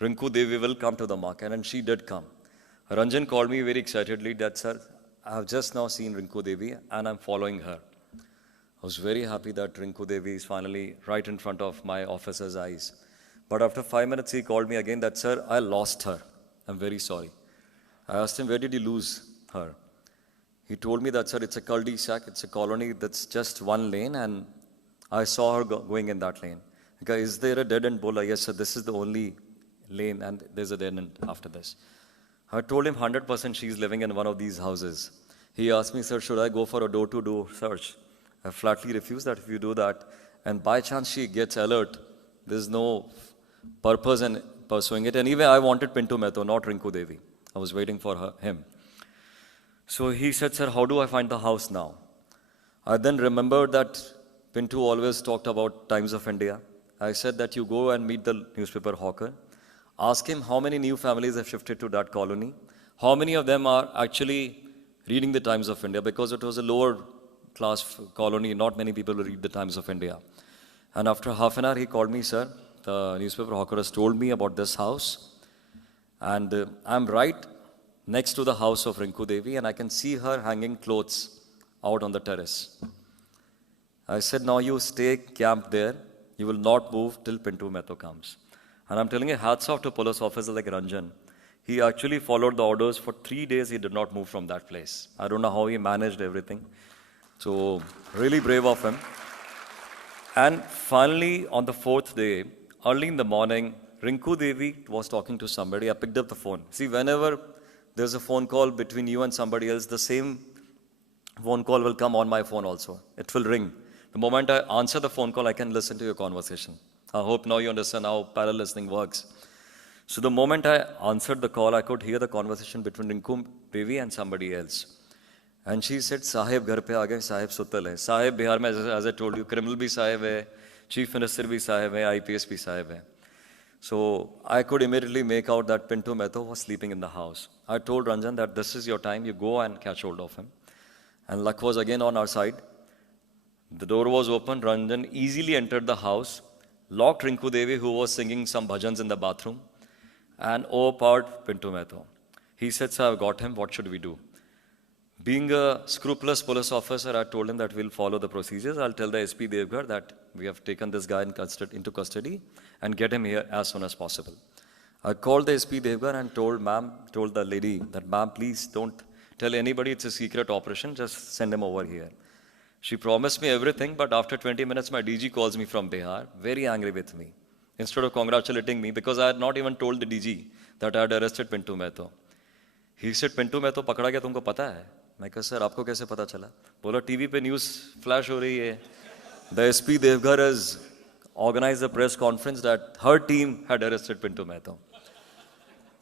Rinku Devi will come to the market, and she did come. Ranjan called me very excitedly that, sir, I have just now seen Rinku Devi and I'm following her. I was very happy that Rinku Devi is finally right in front of my officer's eyes. But after 5 minutes, he called me again that, sir, I lost her. I'm very sorry. I asked him, where did you lose her? He told me that, sir, it's a cul-de-sac, it's a colony that's just one lane, and I saw her going in that lane. Okay, is there a dead-end bola? Yes, sir, this is the only lane, and there's a dead-end after this. I told him 100% she's living in one of these houses. He asked me, sir, should I go for a door-to-door search? I flatly refused that. If you do that, and by chance she gets alert, there's no purpose in pursuing it. Anyway, I wanted Pintu Mehto, not Rinku Devi. I was waiting for him. So he said, sir, how do I find the house now? I then remembered that Pintu always talked about Times of India. I said that you go and meet the newspaper hawker. Ask him how many new families have shifted to that colony. How many of them are actually reading the Times of India, because it was a lower class colony. Not many people read the Times of India. And after half an hour, he called me, sir, the newspaper hawker has told me about this house. And I'm right next to the house of Rinku Devi, and I can see her hanging clothes out on the terrace. I said, now you stay camped there. You will not move till Pintu Mehto comes. And I'm telling you, hats off to police officer like Ranjan. He actually followed the orders for 3 days. He did not move from that place. I don't know how he managed everything. So really brave of him. And finally, on the 4th day, early in the morning, Rinku Devi was talking to somebody. I picked up the phone. See, whenever there's a phone call between you and somebody else, the same phone call will come on my phone also. It will ring. The moment I answer the phone call, I can listen to your conversation. I hope now you understand how parallel listening works. So the moment I answered the call, I could hear the conversation between Rinku Devi and somebody else. And she said, Sahib ghar pe aa gaye, Sahib sutal hai. Sahib Bihar mein, as I told you, criminal bhi Sahib hai, Chief Minister bhi Sahib hai, IPS bhi Sahib hai. So I could immediately make out that Pintu Mehta was sleeping in the house. I told Ranjan that this is your time, you go and catch hold of him. And luck was again on our side. The door was open, Ranjan easily entered the house, locked Rinku Devi, who was singing some bhajans in the bathroom, and overpowered Pintu Mehta. He said, sir, I've got him, what should we do? Being a scrupulous police officer, I told him that we'll follow the procedures. I'll tell the SP Devgar that we have taken this guy into custody and get him here as soon as possible. I called the SP Devgar and told the lady that, ma'am, please don't tell anybody it's a secret operation, just send him over here. She promised me everything, but after 20 minutes, my DG calls me from Bihar, very angry with me. Instead of congratulating me, because I had not even told the DG that I had arrested Pintu Mehta. He said, Pintu Mehta pakada gaya, tumko pata hai? मैं कहा sir आपको कैसे पता चला? बोला TV पे news flash हो रही है. The SP Devgar has organized a press conference that her team had arrested Pintu Mehta.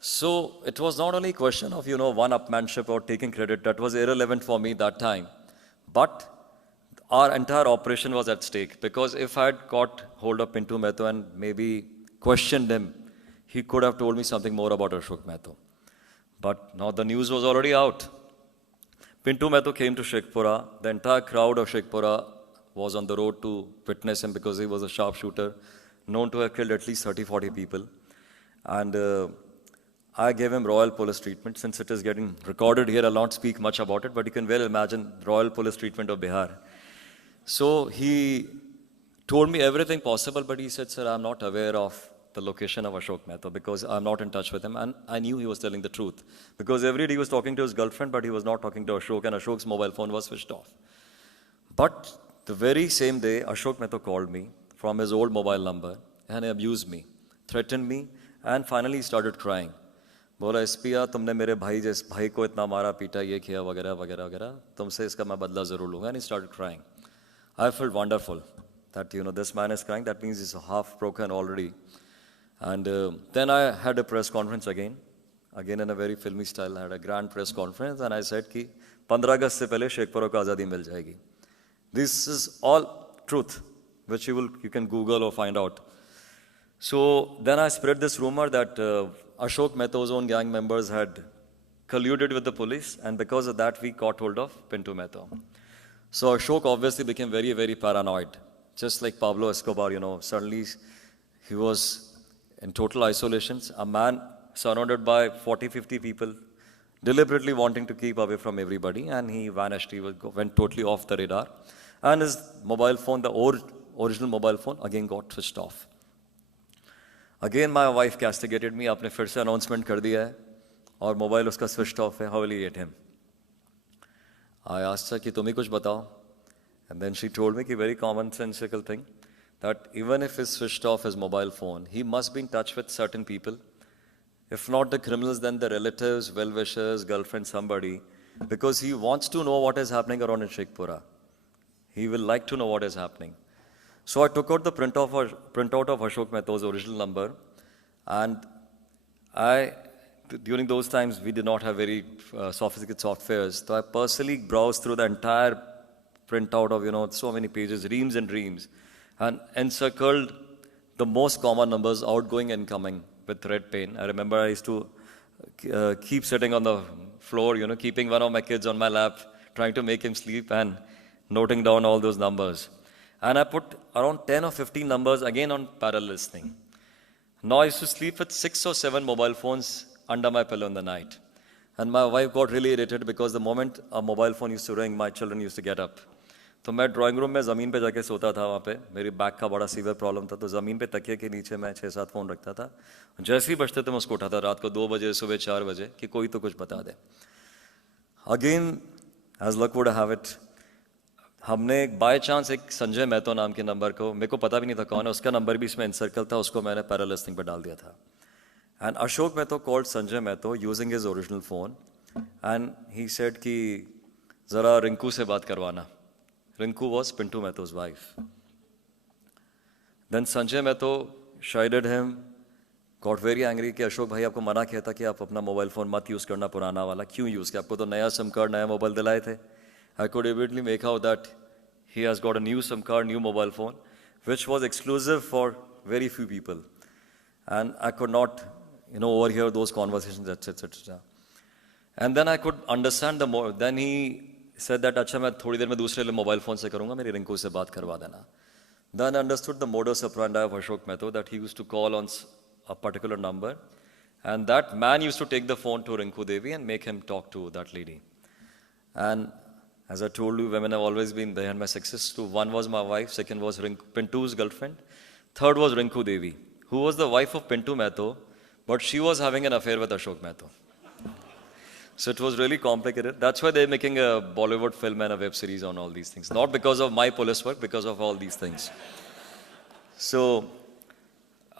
So it was not only a question of, one-upmanship or taking credit. That was irrelevant for me that time. But our entire operation was at stake, because if I had got hold of Pintu Mehta and maybe questioned him, he could have told me something more about Ashok Mehta. But now the news was already out. Pintu Mehta came to Sheikhpura. The entire crowd of Sheikhpura was on the road to witness him, because he was a sharpshooter, known to have killed at least 30-40 people. And I gave him royal police treatment. Since it is getting recorded here, I'll not speak much about it, but you can well imagine royal police treatment of Bihar. So he told me everything possible, but he said, sir, I'm not aware of the location of Ashok Mehta, because I'm not in touch with him. And I knew he was telling the truth, because every day he was talking to his girlfriend, but he was not talking to Ashok, and Ashok's mobile phone was switched off. But the very same day, Ashok Mehta called me from his old mobile number and abused me, threatened me, and finally he started crying. बोला एसपीया तुमने मेरे भाई को इतना मारा पीटा ये किया वगैरह वगैरह वगैरह, तुमसे इसका मैं बदला जरूर लूंगा. And he started crying. I felt wonderful that this man is crying. That means he's half broken already. And then I had a press conference again in a very filmy style. I had a grand press conference, and I said कि 15 अगस्त से पहले शेखपुरा को आज़ादी मिल जाएगी. This is all truth, which you can Google or find out. So then I spread this rumor that Ashok Mehta's own gang members had colluded with the police, and because of that we got hold of Pintu Mehta. So Ashok obviously became very, very paranoid, just like Pablo Escobar. Suddenly he was in total isolation, a man surrounded by 40-50 people, deliberately wanting to keep away from everybody, and he vanished. He went totally off the radar, and his mobile phone, the original mobile phone, again got switched off. Again my wife castigated me. आपने फिर से announcement कर दिया है और mobile उसका switched off है. How will you get him? I asked her कि तुम ही कुछ बताओ. And then she told me कि very commonsensical thing, that even if he switched off his mobile phone, he must be in touch with certain people. If not the criminals, then the relatives, well-wishers, girlfriend, somebody, because he wants to know what is happening around in Sheikhpura. He will like to know what is happening. So I took out the printout of Ashok Mehta's original number, and during those times we did not have very sophisticated softwares, so I personally browsed through the entire printout of so many pages, reams and reams, and encircled the most common numbers, outgoing and incoming, with red pen. I remember I used to keep sitting on the floor, keeping one of my kids on my lap, trying to make him sleep and noting down all those numbers. And I put around 10 or 15 numbers again on parallel listening. Now I used to sleep with 6 or 7 mobile phones under my pillow in the night. And my wife got really irritated, because the moment a mobile phone used to ring, my children used to get up. तो मैं drawing room में ज़मीन पे जाके सोता था. वहाँ पे मेरी बैक का बड़ा सीवियर प्रॉब्लम था, तो ज़मीन पे तकिए के नीचे मैं 6-7 फ़ोन रखता था. जैसे ही बजते थे मैं उसको उठाता रात को 2 बजे, सुबह 4 बजे, कि कोई तो कुछ बता दे. Again as luck would have it, हमने बाय चांस एक संजय मेहता नाम के नंबर को, मेरे को पता भी नहीं था कौन है, उसका नंबर भी इसमें इंसर्कल था, उसको मैंने पैरेलल लिस्टिंग पे डाल दिया था. And Ashok Mehta called Sanjay Mehta using his original phone, and he said कि ज़रा रिंकू से बात करवाना. Rinku was Pintu Mehta's wife. Then Sanjay Mehta chided him, got very angry कि अशोक भाई आपको मना किया था कि आप अपना मोबाइल फ़ोन मत यूज़ करना, पुराना वाला क्यों यूज़ किया, आपको तो नया सिम कार्ड, नया मोबाइल दिलाए थे. I could immediately make out that he has got a new SIM card, new mobile phone, which was exclusive for very few people. And I could not, overhear those conversations, etc. And then I could understand the more. Then he said that, अच्छा मैं थोड़ी देर में दूसरे mobile phone से करूँगा, मेरी रिंकू से बात करवा देना. Then I understood the modus operandi of Ashok Mehta, that he used to call on a particular number, and that man used to take the phone to Rinku Devi and make him talk to that lady. And as I told you, women have always been behind my success too. One was my wife, second was Pintu's girlfriend, third was Rinku Devi, who was the wife of Pintu Mehta, but she was having an affair with Ashok Mehta. So it was really complicated. That's why they're making a Bollywood film and a web series on all these things. Not because of my police work, because of all these things. So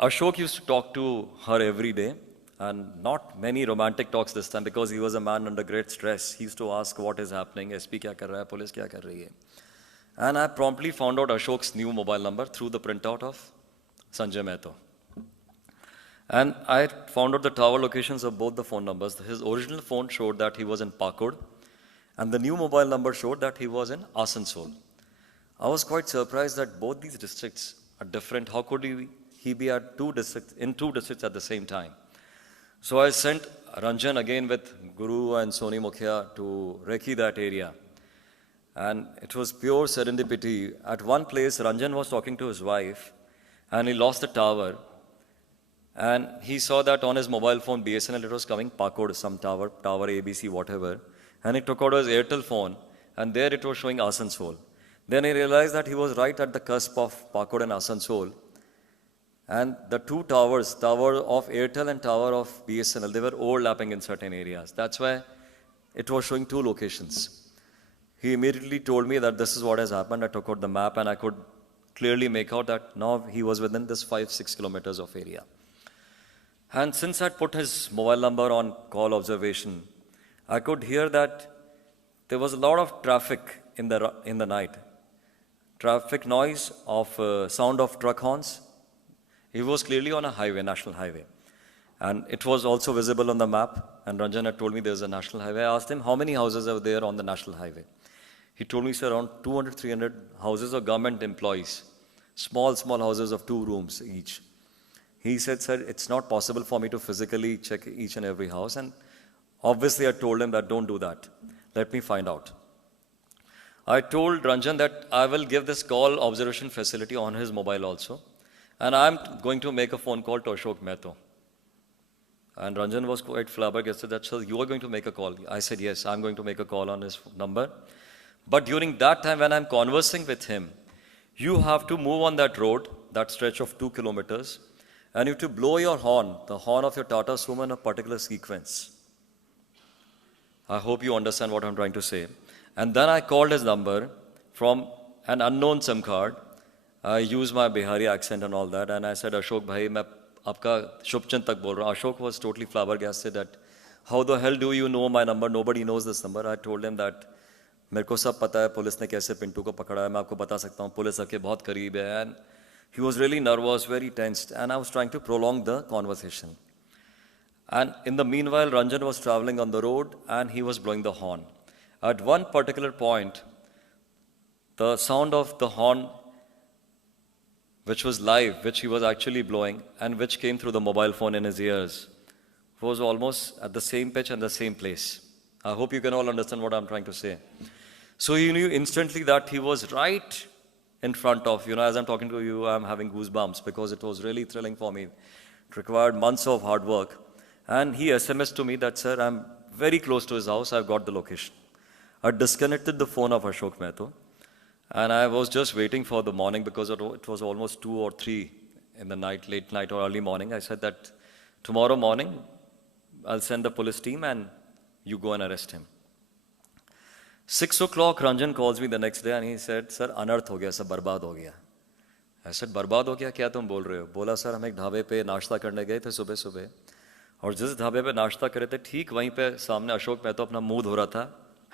Ashok used to talk to her every day, and not many romantic talks this time, because he was a man under great stress. He used to ask what is happening, SP kya kar raha hai, police kya kar rahi hai. And I promptly found out Ashok's new mobile number through the printout of Sanjay Mehta. And I found out the tower locations of both the phone numbers. His original phone showed that he was in Pakur, and the new mobile number showed that he was in Asansol. I was quite surprised that both these districts are different. How could he be in two districts at the same time? So I sent Ranjan again with Guru and Soni Mukhya to recce that area. And it was pure serendipity. At one place, Ranjan was talking to his wife, and he lost the tower. And he saw that on his mobile phone, BSNL, it was coming, Pakur, some tower ABC, whatever. And he took out his Airtel phone, and there it was showing Asansol. Then he realized that he was right at the cusp of Pakur and Asansol. And the two towers, tower of Airtel and tower of BSNL, they were overlapping in certain areas. That's why it was showing two locations. He immediately told me that this is what has happened. I took out the map, and I could clearly make out that now he was within this 5-6 kilometers of area. And since I'd put his mobile number on call observation, I could hear that there was a lot of traffic in the night. Traffic noise of sound of truck horns. He was clearly on a highway, national highway. And it was also visible on the map. And Ranjan had told me there's a national highway. I asked him how many houses are there on the national highway. He told me, sir, around 200, 300 houses of government employees. Small houses of 2 rooms each. He said, sir, it's not possible for me to physically check each and every house. And obviously I told him that don't do that. Let me find out. I told Ranjan that I will give this call observation facility on his mobile also. And I'm going to make a phone call to Ashok Mehta. And Ranjan was quite flabbergasted that, sir, you are going to make a call. I said, yes, I'm going to make a call on his number. But during that time when I'm conversing with him, you have to move on that road, that stretch of 2 kilometers, and you have to blow your horn, the horn of your Tata Sumo, in a particular sequence. I hope you understand what I'm trying to say. And then I called his number from an unknown SIM card. I used my Bihari accent and all that, and I said, Ashok bhai, main aapka Shubchintak bol raha. Ashok was totally flabbergasted that, how the hell do you know my number? Nobody knows this number. I told him that, मेरे को सब पता है police ने कैसे पिंटू को पकड़ा है, मैं आपको बता सकता हूँ, पुलिस आपके बहुत करीब है. And he was really nervous, very tensed, and I was trying to prolong the conversation. And in the meanwhile, Ranjan was traveling on the road, and he was blowing the horn. At one particular point, the sound of the horn, which was live, which he was actually blowing, and which came through the mobile phone in his ears, was almost at the same pitch and the same place. I hope you can all understand what I'm trying to say. So he knew instantly that he was right in front of, as I'm talking to you, I'm having goosebumps because it was really thrilling for me. It required months of hard work. And he SMSed to me that, sir, I'm very close to his house, I've got the location. I disconnected the phone of Ashok Mehta, and I was just waiting for the morning because it was almost 2 or 3 in the night, late night or early morning. I said that tomorrow morning, I'll send the police team and you go and arrest him. 6 o'clock, Ranjan calls me the next day and he said, sir, anarth ho gaya, sab barbad ho gaya. I said, barbad ho gaya, kya tum bol rahe ho? Bola, sir, hum ek dhaabe pe नाश्ता करने गए थे सुबह और जिस ढाबे पे नाश्ता करे थे ठीक वहीं पे सामने अशोक महतो अपना मुंह धो रहा था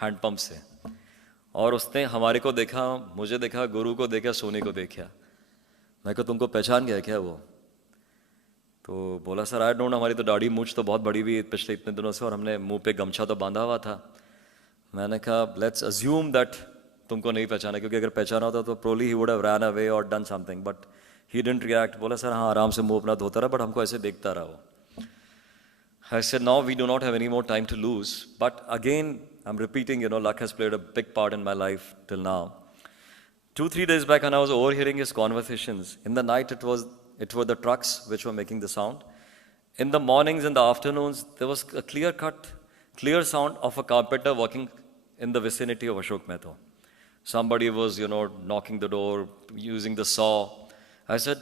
हैंडपंप से और उसने हमारे को देखा, मुझे देखा, गुरु को देखा, सोनी को देखा. मैं कहा तुमको पहचान गया क्या वो? तो बोला सर आई डोंट नो, हमारी तो दाढ़ी मूंछ तो बहुत बड़ी हुई पिछले इतने दिनों से और हमने मुंह पे गमछा तो बांधा हुआ था. मैंने कहा लेट्स अज्यूम दैट तुमको नहीं पहचाना, क्योंकि अगर पहचाना होता तो probably he would have run away और done something, but He didn't react. बोला सर हाँ आराम से मुंह अपना धोता रहा, but हमको ऐसे देखता रहा वो. I said, now we do not have any more time to lose. But again, I'm repeating, luck has played a big part in my life till now. 2-3 days back, when I was overhearing his conversations, in the night it were the trucks which were making the sound. In the mornings and the afternoons, there was a clear sound of a carpenter working in the vicinity of Ashok Mehta. Somebody was, knocking the door, using the saw. I said,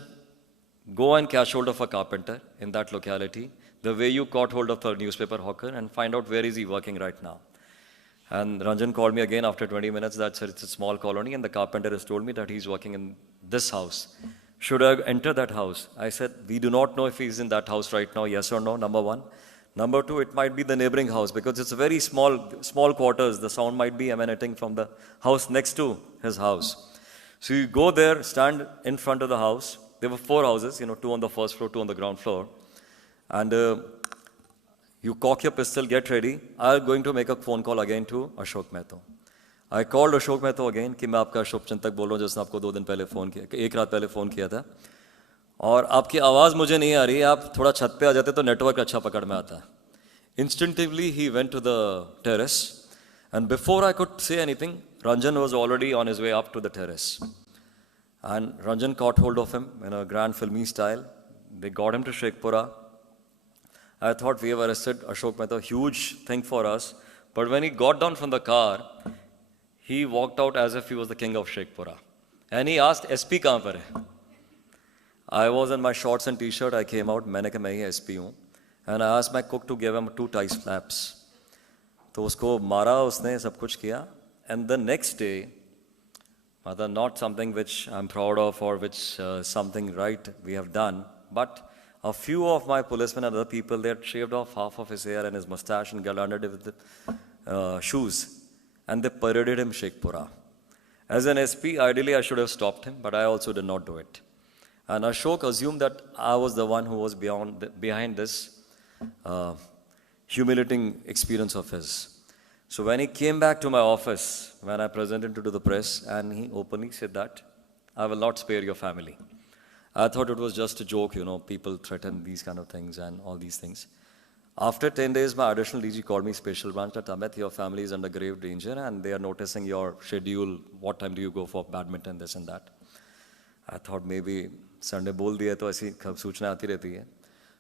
go and catch hold of a carpenter in that locality, the way you caught hold of a newspaper hawker, and find out where is he working right now. And Ranjan called me again after 20 minutes that said it's a small colony and the carpenter has told me that he's working in this house. Should I enter that house? I said, we do not know if he's in that house right now, yes or no, number one. Number two, it might be the neighboring house because it's a very small quarters. The sound might be emanating from the house next to his house. So you go there, stand in front of the house. There were 4 houses, 2 on the first floor, 2 on the ground floor. And you cock your pistol, get ready. I'm going to make a phone call again to Ashok Mehta. I called Ashok Mehta again कि मैं आपका अशोक चिंतक बोल रहा हूँ जिसने आपको 2 दिन पहले फ़ोन किया, 1 रात पहले फ़ोन किया था. और आपकी आवाज़ मुझे नहीं आ रही है, आप थोड़ा छत पे आ जाते तो नेटवर्क अच्छा पकड़ में आता. Instinctively he went to the terrace, and before I could say anything, Ranjan was already on his way up to the terrace. And Ranjan caught hold of him in a grand filmy style. They got him to Sheikhpura. I thought we have arrested Ashok Mehta, huge thing for us. But when he got down from the car, he walked out as if he was the king of Sheikhpura. And he asked, SP kahan par hai? I was in my shorts and t-shirt. I came out, मैंने कहा मैं ही SP हूँ. And I asked my cook to give him 2 tight slaps. तो उसको मारा उसने, सब कुछ किया. And the next day, not something which I'm proud of or which something right we have done, but a few of my policemen and other people, they had shaved off half of his hair and his mustache and garlanded it with shoes. And they paraded him Sheikhpura. As an SP, ideally I should have stopped him, but I also did not do it. And Ashok assumed that I was the one who was behind this humiliating experience of his. So when he came back to my office, when I presented to the press, and he openly said that, I will not spare your family. I thought it was just a joke, people threaten these kind of things and all these things. After 10 days, my additional DG called me special branch that Amit, your family is under grave danger and they are noticing your schedule, what time do you go for badminton, this and that. I thought maybe Sunday bol diya to aisi सूचना आती रहती है.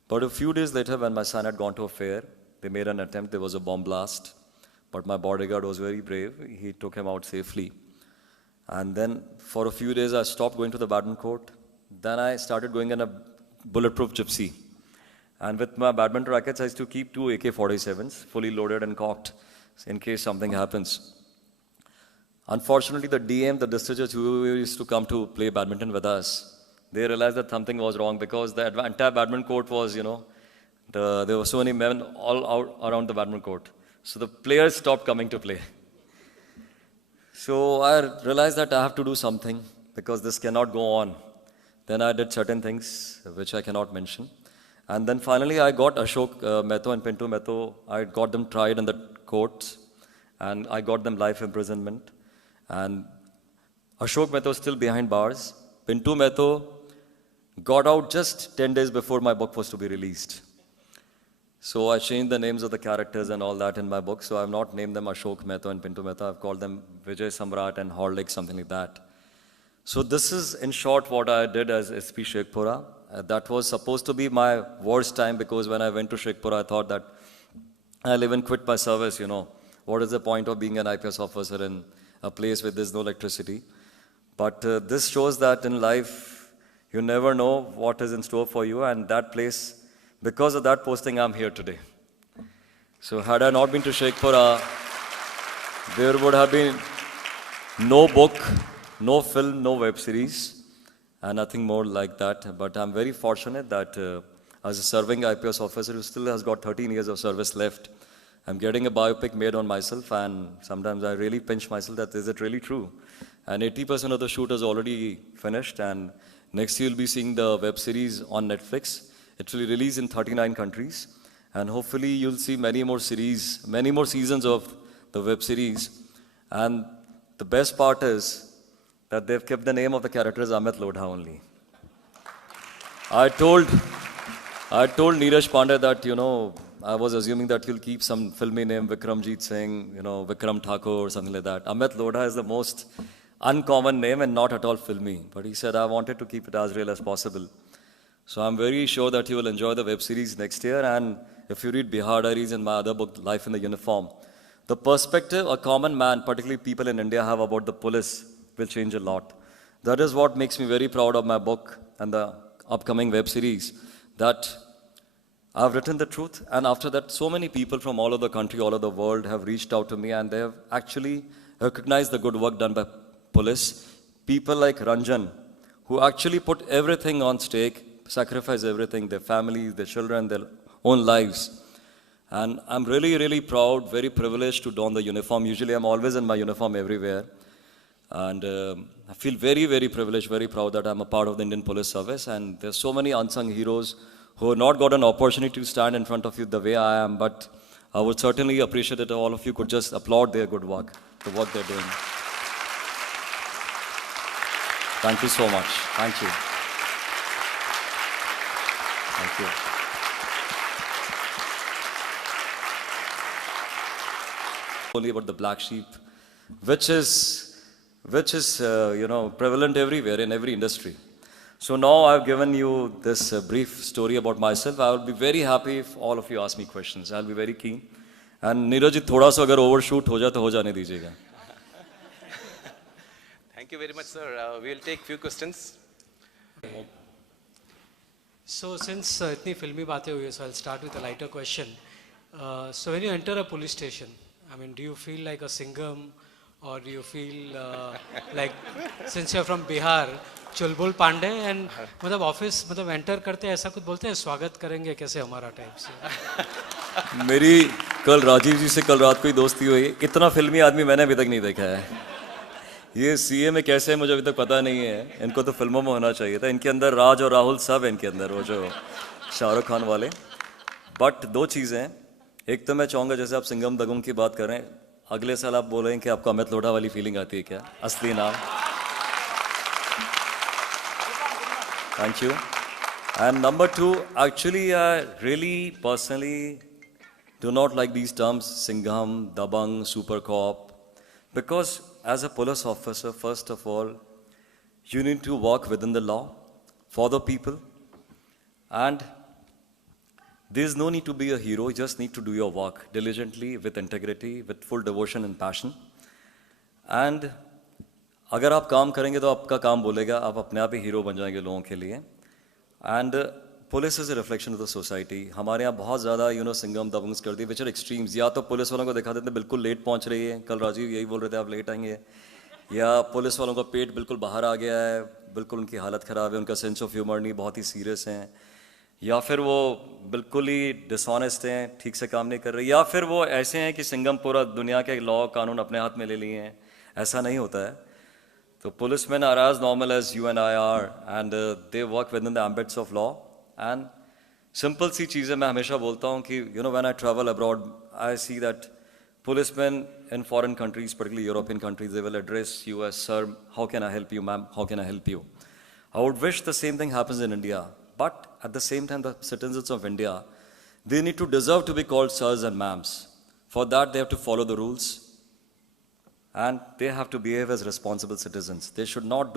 But a few days later, when my son had gone to a fair, they made an attempt, there was a bomb blast. But my bodyguard was very brave, he took him out safely. And then for a few days, I stopped going to the badminton court. Then I started going in a bulletproof gypsy. And with my badminton rackets, I used to keep 2 AK-47s, fully loaded and cocked, in case something happens. Unfortunately, the DM, the districts who used to come to play badminton with us, they realized that something was wrong because the entire badminton court was, there were so many men all out around the badminton court. So the players stopped coming to play. So I realized that I have to do something because this cannot go on. Then I did certain things which I cannot mention. And then finally I got Ashok Mehta and Pintu Mehta, I got them tried in the courts and I got them life imprisonment. And Ashok Mehta was still behind bars. Pintu Mehta got out just 10 days before my book was to be released. So I changed the names of the characters and all that in my book. So I've not named them Ashok Mehta and Pintu Mehta. I've called them Vijay Samrat and Horlicks, something like that. So this is in short what I did as SP Sheikhpura. That was supposed to be my worst time because when I went to Sheikhpura, I thought that I'll even quit my service, What is the point of being an IPS officer in a place where there's no electricity? But this shows that in life, you never know what is in store for you, and that place, because of that posting, I'm here today. So had I not been to Sheikhpura, there would have been no book, no film, no web series, and nothing more like that. But I'm very fortunate that as a serving IPS officer who still has got 13 years of service left, I'm getting a biopic made on myself, and sometimes I really pinch myself that is it really true? And 80% of the shoot is already finished, and next year you'll be seeing the web series on Netflix. It will release in 39 countries, and hopefully you'll see many more series, many more seasons of the web series. And the best part is that they've kept the name of the character as Amit Lodha only. I told Neeraj Pandey that, I was assuming that he'll keep some filmy name, Vikramjit Singh, Vikram Thakur or something like that. Amit Lodha is the most uncommon name and not at all filmy. But he said, I wanted to keep it as real as possible. So I'm very sure that you will enjoy the web series next year. And if you read Bihar Diaries and my other book, Life in the Uniform, the perspective a common man, particularly people in India, have about the police will change a lot. That is what makes me very proud of my book and the upcoming web series, that I've written the truth. And after that, so many people from all over the country, all over the world have reached out to me, and they have actually recognized the good work done by police. People like Ranjan, who actually put everything on stake, sacrifice everything, their families, their children, their own lives. And I'm really, really proud, very privileged to don the uniform. Usually I'm always in my uniform everywhere. And I feel very, very privileged, very proud that I'm a part of the Indian Police Service. And there's so many unsung heroes who have not got an opportunity to stand in front of you the way I am. But I would certainly appreciate it if all of you could just applaud their good work, the work they're doing. Thank you so much. Thank you. Thank you. Only about the black sheep, which is prevalent everywhere in every industry. So now I've given you this brief story about myself. I will be very happy if all of you ask me questions. I'll be very keen. And Neeraj ji, thoda sa agar overshoot ho jaye to ho jane dijiyega. Thank you very much, sir. We will take few questions. So since itni filmy baatein hui hai, so I'll start with a lighter question. So when you enter a police station, I mean, do you feel like a Singham, or do you feel like, since you're from Bihar, Chulbul Pandey, and मतलब office मतलब enter करते हैं ऐसा कुछ बोलते हैं, स्वागत करेंगे कैसे हमारा टाइप से? मेरी कल राजीव जी से कल रात को ही दोस्ती हुई. इतना फिल्मी आदमी मैंने अभी तक नहीं देखा है. ये सीए में कैसे है मुझे अभी तक पता नहीं है. इनको तो फिल्मों में होना चाहिए था. इनके अंदर राज और राहुल सब है इनके अंदर, वो जो शाहरुख खान वाले. बट दो चीज़ें हैं. एक तो मैं चाहूँगा, जैसे आप सिंघम दगम की बात कर रहे हैं, अगले साल आप बोल रहे हैं कि आपको अमित लोढ़ा वाली फीलिंग आती है क्या? असली नाम. Thank you. And number two, actually, I really personally do not like these terms, Singham, Dabang, Super Cop, because as a police officer, first of all, you need to work within the law for the people, and there's no need to be a hero, you just need to do your work diligently, with integrity, with full devotion and passion. And अगर आप काम करेंगे तो आपका काम बोलेगा, आप अपने आप ही हीरो बन जाएंगे लोगों के लिए. And police is a reflection of the society. हमारे यहाँ बहुत ज़्यादा सिंघम दबंग्स कर दी, विच आर एक्सट्रीम्स. या तो पुलिस वालों को दिखा देते बिल्कुल लेट पहुँच रही है, कल राजीव यही बोल रहे थे आप लेट आएंगे, या पुलिस वालों का पेट बिल्कुल बाहर आ गया है, बिल्कुल उनकी हालत ख़राब है, उनका सेंस ऑफ ह्यूमर नहीं, बहुत ही सीरियस हैं, या फिर वो बिल्कुल ही डिसऑनेस्ट हैं, ठीक से काम नहीं कर रहे, या फिर वो ऐसे हैं कि सिंघम पूरा दुनिया के लॉ कानून अपने हाथ में ले लिए हैं. ऐसा नहीं होता है. So policemen are as normal as you and I are, and they work within the ambits of law. And simple सी चीज़ें मैं हमेशा बोलता हूँ कि when I travel abroad, I see that policemen in foreign countries, particularly European countries, they will address you as sir. How can I help you, ma'am? How can I help you? I would wish the same thing happens in India, but at the same time, the citizens of India, they need to deserve to be called sirs and ma'ams. For that, they have to follow the rules. And they have to behave as responsible citizens. They should not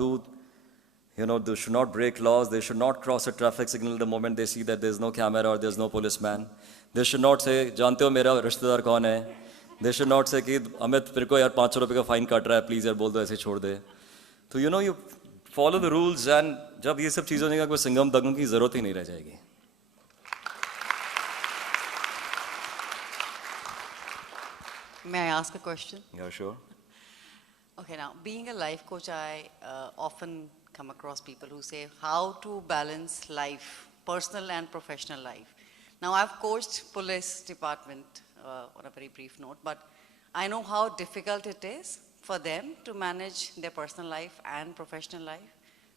they should not break laws. They should not cross a traffic signal the moment they see that there's no camera or there's no policeman. They should not say, जानते हो मेरा रिश्तेदार कौन है? They should not say कि अमित तेरे को यार 500 रुपए का फाइन काट रहा है, प्लीज यार बोल दो ऐसे छोड़ दे. तो you follow the rules, and जब ये सब चीज़ होने का कोई सिंघम दगम की जरूरत ही नहीं रह जाएगी. May I ask a question? Yeah, sure. Okay, now, being a life coach, I often come across people who say how to balance life, personal and professional life. Now, I've coached police department on a very brief note, but I know how difficult it is for them to manage their personal life and professional life.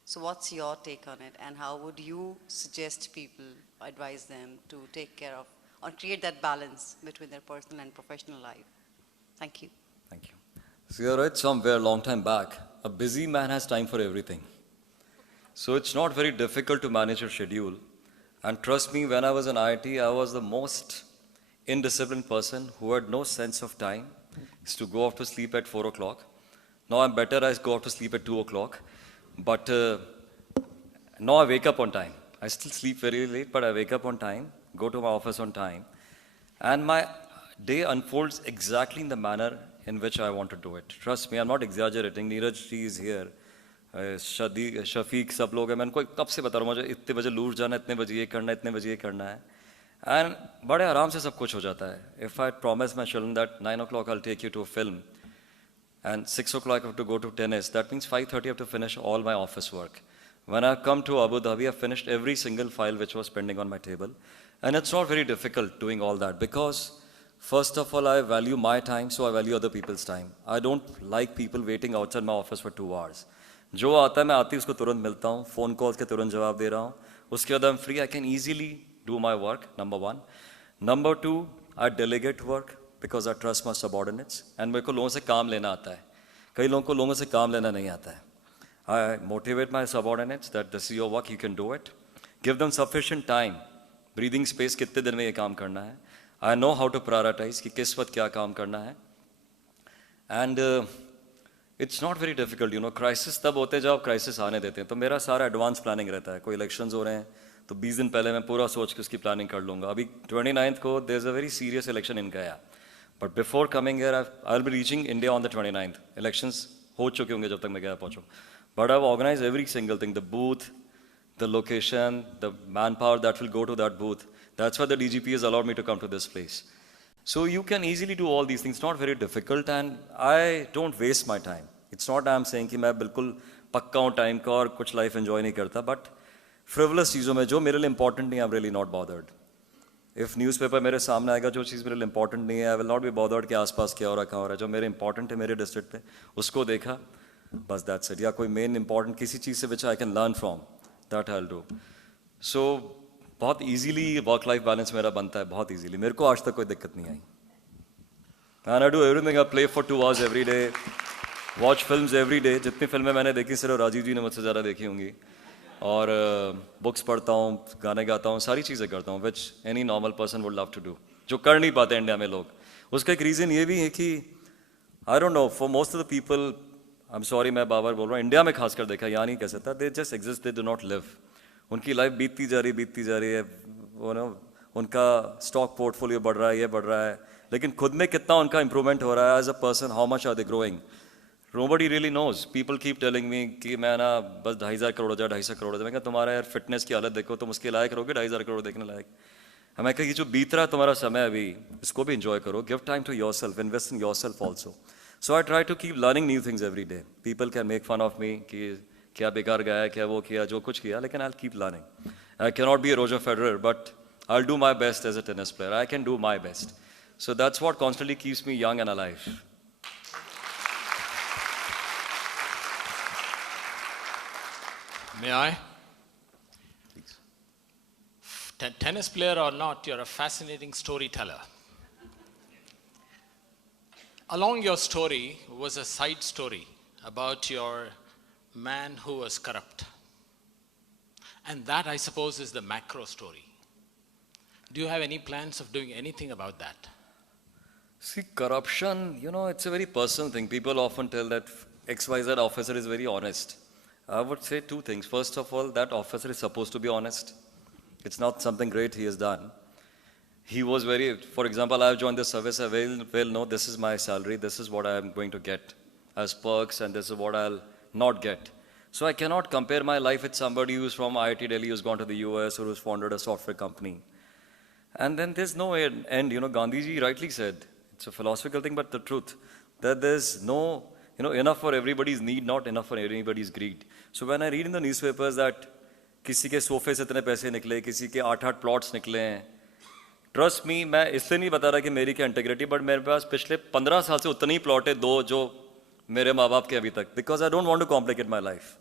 So what's your take on it, and how would you suggest people, advise them to take care of or create that balance between their personal and professional life? Thank you. Thank you. So I read somewhere a long time back, a busy man has time for everything. So it's not very difficult to manage your schedule. And trust me, when I was in IIT, I was the most indisciplined person who had no sense of time. Used to go off to sleep at 4 o'clock. Now I'm better, I go off to sleep at 2 o'clock. But now I wake up on time. I still sleep very late, but I wake up on time, go to my office on time. And my day unfolds exactly in the manner in which I want to do it. Trust me, I'm not exaggerating. Neeraj ji is here. Shafiq, सब लोग हैं. मैं उनको कब से बता रहा हूँ मुझे इतने बजे लूट जाना, इतने बजे ये करना है, इतने बजे ये करना है. And बड़े आराम से सब कुछ हो जाता है. If I promise my children that 9 o'clock I'll take you to a film, and 6 o'clock I have to go to tennis, that means 5:30 I have to finish all my office work. When I come to Abu Dhabi, I finished every single file which was pending on my table. And it's not very difficult doing all that because, first of all, I value my time, so I value other people's time. I don't like people waiting outside my office for 2 hours. जो आता है मैं आती उसको तुरंत मिलता हूँ, phone calls के तुरंत जवाब दे रहा हूँ. उसके बाद I'm free, I can easily do my work, number one. Number two, I delegate work because I trust my subordinates. And मेरे को लोगों से काम लेना आता है. कई लोगों को लोगों से काम लेना नहीं आता है. I motivate my subordinates that this is your work, you can do it. Give them sufficient time. Breathing space कितने दिन में ये काम करना है. I know how to prioritize कि किस वक्त क्या काम करना है. And it's not very difficult, you know. Crisis तब होते हैं जब आप crisis आने देते हैं. तो मेरा सारा advance planning रहता है. कोई elections हो रहे हैं तो 20 दिन पहले मैं पूरा सोच के उसकी planning कर लूँगा. अभी 29th को there's a very serious election in Gaya. But before coming here, I'll be reaching India on the 29th. Elections हो चुके होंगे जब तक मैं गया पहुँचूँ. But I've organized every single thing, the booth, the location, the manpower that will go to that booth. That's why the DGP has allowed me to come to this place. So you can easily do all these things. It's not very difficult and I don't waste my time. It's not I'm saying कि मैं बिल्कुल पक्का हूँ time का और कुछ life enjoy नहीं करता. But frivolous चीज़ों में जो मेरे लिए important नहीं, I'm really not bothered. If newspaper मेरे सामने आएगा जो चीज़ मेरे लिए important नहीं है, I will not be bothered कि आसपास क्या हो रहा है, कहाँ हो रहा है. जो मेरे important है मेरे district पे, उसको देखा, बस that's it. या कोई main important किसी चीज़ से which I can learn from, that I'll do. So बहुत easily work life balance मेरा बनता है, बहुत easily. मेरे को आज तक कोई दिक्कत नहीं आई. And I do everything. I play for 2 hours every day, watch films every day. जितनी फिल्में मैंने देखी सिर्फ राजीव जी ने मुझसे ज़्यादा देखी होंगी. और बुक्स पढ़ता हूँ, गाने गाता हूँ, सारी चीज़ें करता हूँ, which any normal person would love to do. जो कर नहीं पाते इंडिया में लोग. उसका एक रीज़न ये भी है कि I don't know, for most of the people, I'm sorry मैं बार बार बोल रहा हूँ, इंडिया में खासकर देखा, यहाँ नहीं कह सकता, they just exist, they do not live. उनकी लाइफ बीतती जा रही है, वो ना उनका स्टॉक पोर्टफोलियो बढ़ रहा है, ये बढ़ रहा है, लेकिन खुद में कितना उनका इम्प्रूवमेंट हो रहा है as a person, how much are they growing. Nobody really knows. People keep telling me कि मैं ना बस 2,500 करोड़ हो जाए, 250 करोड़ हो जाए. मैं कहा तुम्हारा यार फिटनेस की हालत देखो, तुम उसके लायक रहोगे 2,500 करोड़ देखने लायक. मैं कहा ये जो बीत रहा है तुम्हारा समय अभी, इसको भी enjoy करो. Give time to yourself, invest in yourself also. So I try to keep learning new things every day. People can make fun of me कि क्या बेकार गया, क्या वो किया, जो कुछ किया, लेकिन I'll keep learning. I cannot be a Roger Federer, but I'll do my best as a tennis player. I can do my best. So that's what constantly keeps me young and alive. May I? Please. Tennis player or not, you're a fascinating storyteller. Along your story was a side story about your man who was corrupt. And that, I suppose, is the macro story. Do you have any plans of doing anything about that? See, corruption, you know, it's a very personal thing. People often tell that XYZ officer is very honest. I would say two things. First of all, that officer is supposed to be honest. It's not something great he has done. He was very, for example, I've joined the service, I well know this is my salary, this is what I'm going to get as perks, and this is what I'll not get. So I cannot compare my life with somebody who's from IIT Delhi, who's gone to the US, or who's founded a software company. And then there's no end. You know, Gandhiji rightly said, it's a philosophical thing, but the truth, that there's no, you know, enough for everybody's need, not enough for everybody's greed. So when I read in the newspapers that किसी के सोफे से इतने पैसे निकले, किसी के 8-8 plots निकले हैं, ट्रस्ट मी, मैं इसलिए नहीं बता रहा कि मेरी क्या इंटीग्रिटी, बट मेरे पास पिछले 15 साल से उतने ही प्लॉट है, 2 जो मेरे माँ बाप के अभी तक, because I don't want to complicate my life.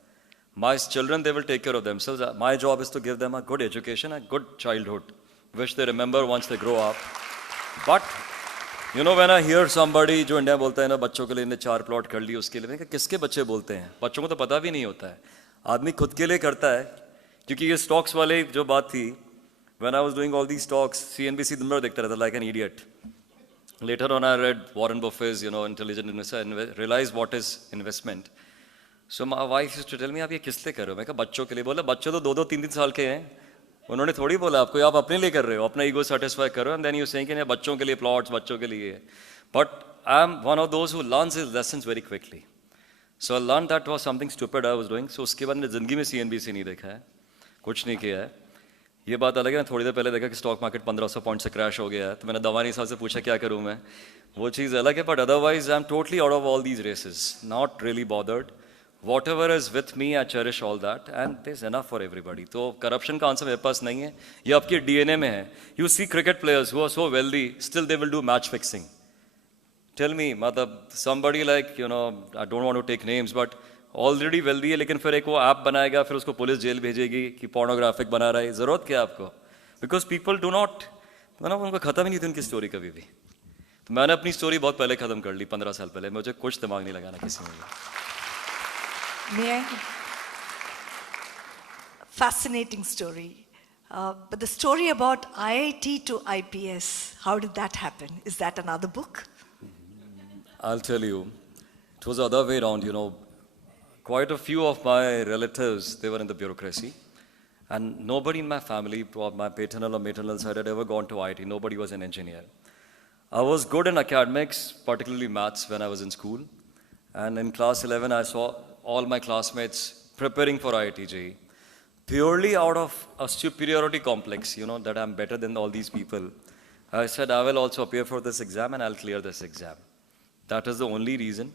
My children, they will take care of themselves. My job is to give them a good education, a good childhood, which they remember once they grow up. But, you know, when I hear somebody जो India बोलता है ना बच्चों के लिए इन्हें 4 plot कर ली उसके लिए, मैं किसके बच्चे बोलते हैं? बच्चों को तो पता भी नहीं होता है. आदमी खुद के लिए करता है, क्योंकि ये स्टॉक्स वाले जो बात थी, when I was doing all these stocks, CNBC दिन भर देखता रहता like an idiot. Later on I read Warren Buffett's, Intelligent Investor and realized what is investment. So my wife used to tell me, आप ये किस लिए कर रहे हो? मैं कहा बच्चों के लिए. बोला बच्चे तो 2-2, 3-3 साल के हैं, उन्होंने थोड़ी बोला आपको, आप अपने लिए कर रहे हो, अपना ईगो सेटिस्फाई करो, एंड देन यू सेइंग कि बच्चों के लिए प्लॉट्स, बच्चों के लिए. But I am one of those who learns his lessons very quickly. So I learn that was something stupid I was doing. So उसके बाद मैंने ज़िंदगी में CNBC नहीं देखा है, कुछ नहीं किया है. ये बात अलग है, मैं थोड़ी देर पहले देखा कि स्टॉक मार्केट 1500 पॉइंट से क्रैश हो गया है, तो मैंने दवानी साहब से पूछा क्या करूँ मैं, वो चीज़ अलग है. But otherwise I am totally out of all these races, not really bothered. Whatever is with me, I cherish all that, and there's enough for everybody. तो corruption का आंसर मेरे पास नहीं है, ये आपके DNA में है. You see cricket players who are so wealthy, still they will do match fixing. Tell me, मतलब somebody like, I don't want to take names, but already wealthy है, लेकिन फिर एक वो ऐप बनाएगा, फिर उसको पुलिस जेल भेजेगी कि pornographic बना रहा है. ज़रूरत क्या है आपको? Because people do not, उनको ख़त्म ही नहीं थी उनकी स्टोरी कभी भी. तो मैंने अपनी स्टोरी बहुत पहले ख़त्म कर ली, 15 साल पहले. मुझे कुछ दिमाग नहीं लगाना किसी में. May I? Fascinating story. But the story about IIT to IPS, how did that happen? Is that another book? I'll tell you. It was the other way around, Quite a few of my relatives, they were in the bureaucracy. And nobody in my family, my paternal or maternal side, had ever gone to IIT. Nobody was an engineer. I was good in academics, particularly maths, when I was in school. And in class 11, I saw all my classmates preparing for IIT JEE, purely out of a superiority complex, that I'm better than all these people. I said, I will also appear for this exam and I'll clear this exam. That is the only reason.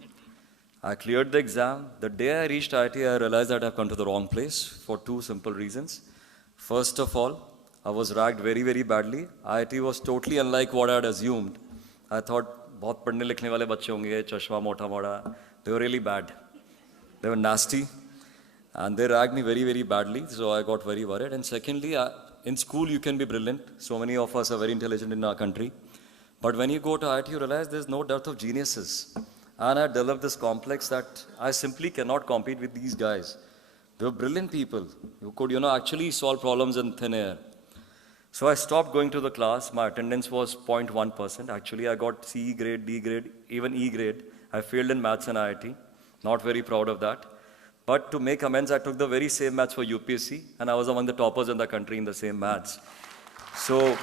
I cleared the exam. The day I reached IIT, I realized that I've come to the wrong place for 2 simple reasons. First of all, I was ranked very, very badly. IIT was totally unlike what I had assumed. I thought, बहुत पढ़ने लिखने वाले बच्चे होंगे, चश्मा मोटा मोटा. They were really bad. They were nasty, and they ragged me very, very badly, so I got very worried. And secondly, in school you can be brilliant. So many of us are very intelligent in our country. But when you go to IIT, you realize there's no dearth of geniuses. And I developed this complex that I simply cannot compete with these guys. They were brilliant people who could, actually solve problems in thin air. So I stopped going to the class. My attendance was 0.1%. Actually, I got C grade, D grade, even E grade. I failed in maths and IIT. Not very proud of that. But to make amends, I took the very same maths for UPSC, and I was among the toppers in the country in the same maths. So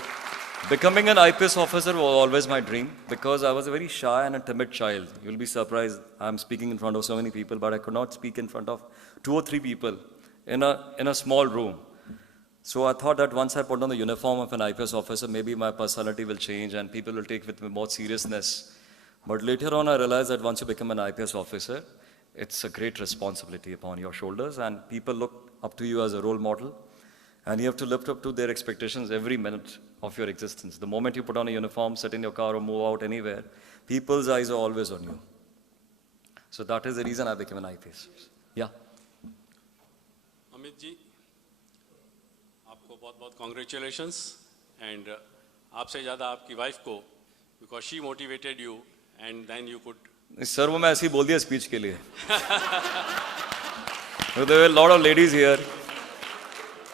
becoming an IPS officer was always my dream, because I was a very shy and a timid child. You'll be surprised, I'm speaking in front of so many people, but I could not speak in front of 2 or 3 people in a small room. So I thought that once I put on the uniform of an IPS officer, maybe my personality will change and people will take it with more seriousness. But later on, I realized that once you become an IPS officer, it's a great responsibility upon your shoulders, and people look up to you as a role model, and you have to live up to their expectations every minute of your existence. The moment you put on a uniform, sit in your car or move out anywhere, people's eyes are always on you. So that is the reason I became an IPS. Yeah. Amit ji, आपको बहुत-बहुत congratulations, and आपसे ज़्यादा आपकी wife को, because she motivated you, and then you could. Sir, वो मैं ऐसे ही बोल दिया speech के लिए. There were a lot of ladies here.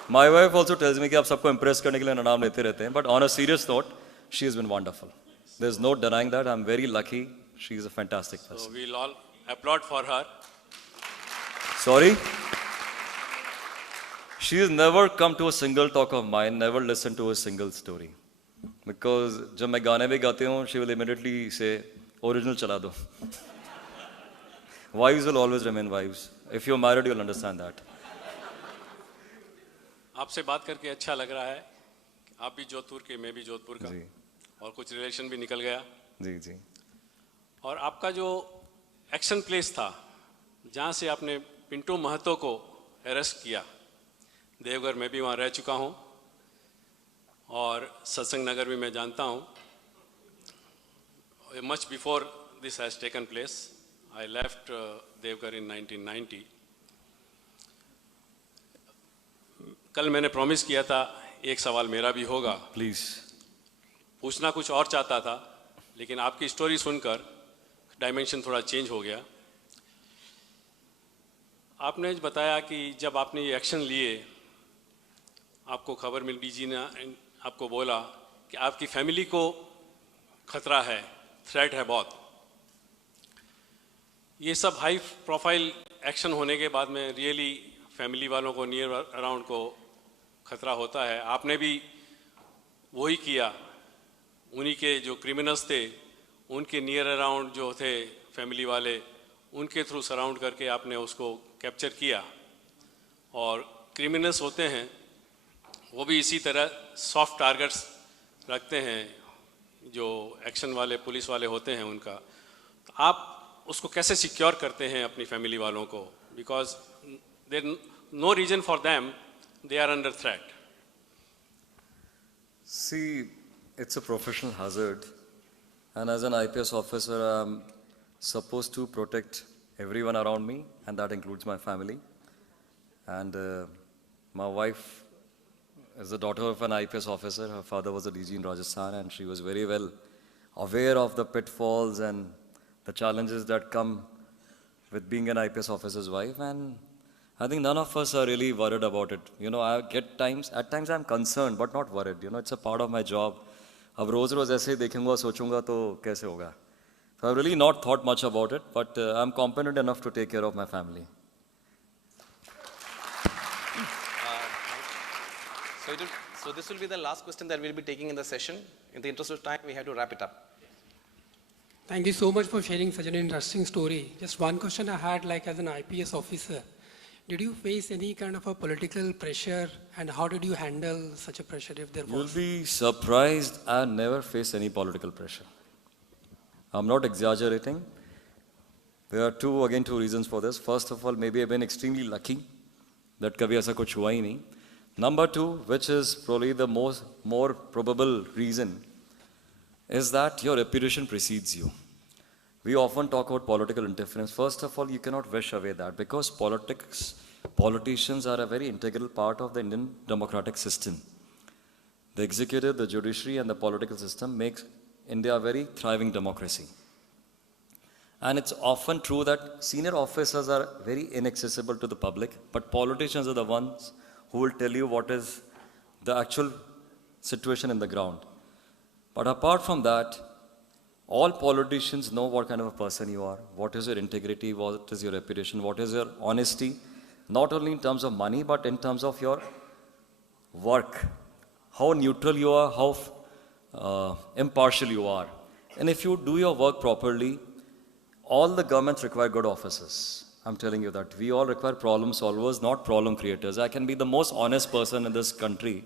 My wife also tells me कि आप सबको impress करने के लिए नाम लेते रहते हैं. But on a serious note, she has been wonderful. There's no denying that. I'm very lucky. She is a fantastic person. So we'll all applaud for her. Sorry? She has never come to a single talk of mine, never listened to a single story. Because जब मैं गाने भी गाते हूँ, she will immediately say, original चला दो. Wives will always remain wives. If you're married, you'll understand that. आपसे बात करके अच्छा लग रहा है. आप भी जोधपुर के, मैं भी जोधपुर का. और कुछ रिलेशन भी निकल गया. जी जी. और आपका जो एक्शन प्लेस था, जहाँ से आपने पिंटू महतो को अरेस्ट किया, देवघर में भी वहाँ रह चुका हूँ, और सत्संग नगर भी मैं जानता हूँ. Much before this has taken place, I left Deoghar in 1990. कल मैंने प्रॉमिस किया था एक सवाल मेरा भी होगा. प्लीज. पूछना कुछ और चाहता था, लेकिन आपकी स्टोरी सुनकर डायमेंशन थोड़ा चेंज हो गया. आपने बताया कि जब आपने ये एक्शन लिए, आपको खबर मिल, डीजी ने आपको बोला कि आपकी फैमिली को खतरा है, थ्रेट है बहुत। ये सब हाई प्रोफाइल एक्शन होने के बाद में रियली फैमिली वालों को, नियर अराउंड को खतरा होता है। आपने भी वही किया, उन्हीं के जो क्रिमिनल्स थे उनके नियर अराउंड जो थे फैमिली वाले, उनके थ्रू सराउंड करके आपने उसको कैप्चर किया। और क्रिमिनल्स होते हैं वो भी इसी तरह सॉफ्ट टारगेट्स रखते हैं जो एक्शन वाले पुलिस वाले होते हैं उनका। तो आप उसको कैसे सिक्योर करते हैं अपनी फैमिली वालों को? Because there no reason for them, they are under threat. See, it's a professional hazard, and as an IPS officer, I'm supposed to protect everyone around me, and that includes my family. And my wife is the daughter of an IPS officer. Her father was a DG in Rajasthan, and she was very well aware of the pitfalls and the challenges that come with being an IPS officer's wife. And I think none of us are really worried about it. You know, at times I'm concerned, but not worried. You know, it's a part of my job. अब रोज ऐसे ही देखूंगा, सोचूंगा तो कैसे होगा? So I've really not thought much about it, but I'm competent enough to take care of my family. So this will be the last question that we'll be taking in the session. In the interest of time, we have to wrap it up. Thank you so much for sharing such an interesting story. Just one question I had, like as an IPS officer, did you face any kind of a political pressure, and how did you handle such a pressure if there was? You'll be surprised, I never faced any political pressure. I'm not exaggerating. There are two reasons for this. First of all, maybe I've been extremely lucky that kabhi aisa kuch hua hi nahi. Number two, which is probably the more probable reason, is that your reputation precedes you. We often talk about political interference. First of all, you cannot wish away that, because politicians are a very integral part of the Indian democratic system. The executive, the judiciary, and the political system makes India a very thriving democracy. And it's often true that senior officers are very inaccessible to the public, but politicians are the ones who will tell you what is the actual situation in the ground. But apart from that, all politicians know what kind of a person you are, what is your integrity, what is your reputation, what is your honesty, not only in terms of money, but in terms of your work, how neutral you are, how impartial you are. And if you do your work properly, all the governments require good officers. I'm telling you that. We all require problem solvers, not problem creators. I can be the most honest person in this country,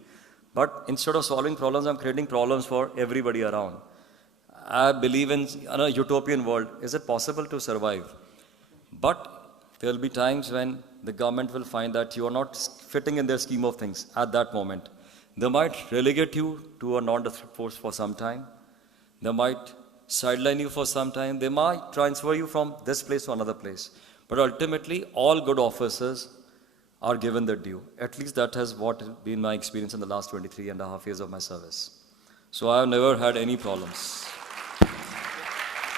but instead of solving problems, I'm creating problems for everybody around. I believe in a utopian world. Is it possible to survive? But there will be times when the government will find that you are not fitting in their scheme of things at that moment. They might relegate you to a non-district force for some time. They might sideline you for some time. They might transfer you from this place to another place. But ultimately, all good officers are given their due. At least that has been my experience in the last 23.5 years of my service. So I have never had any problems.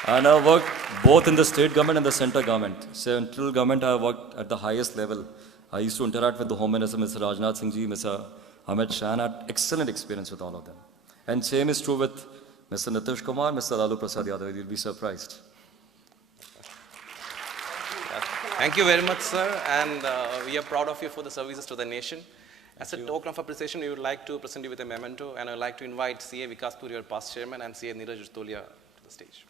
And I worked both in the state government and the central government. Central government, I worked at the highest level. I used to interact with the Home Minister, Mr. Rajnath Singh ji, Mr. Amit Shah, and I had excellent experience with all of them. And same is true with Mr. Nitish Kumar, Mr. Lalu Prasad Yadav. You'll be surprised. Thank you very much, sir. And we are proud of you for the services to the nation. As a token of appreciation, we would like to present you with a memento, and I would like to invite CA Vikas Puri, your past chairman, and CA Neeraj Rustolia to the stage.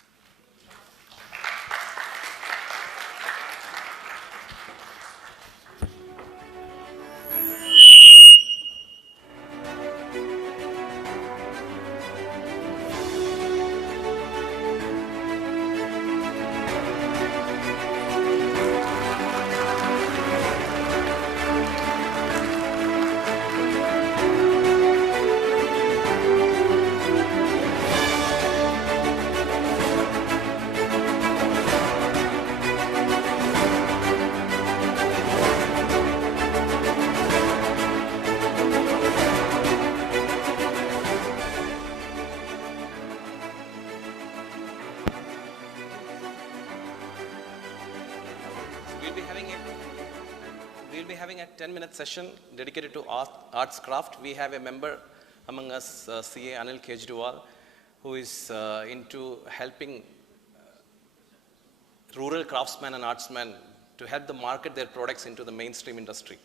10-minute session dedicated to arts craft. We have a member among us, CA Anil Kejriwal, who is into helping rural craftsmen and artsmen to help them market their products into the mainstream industry.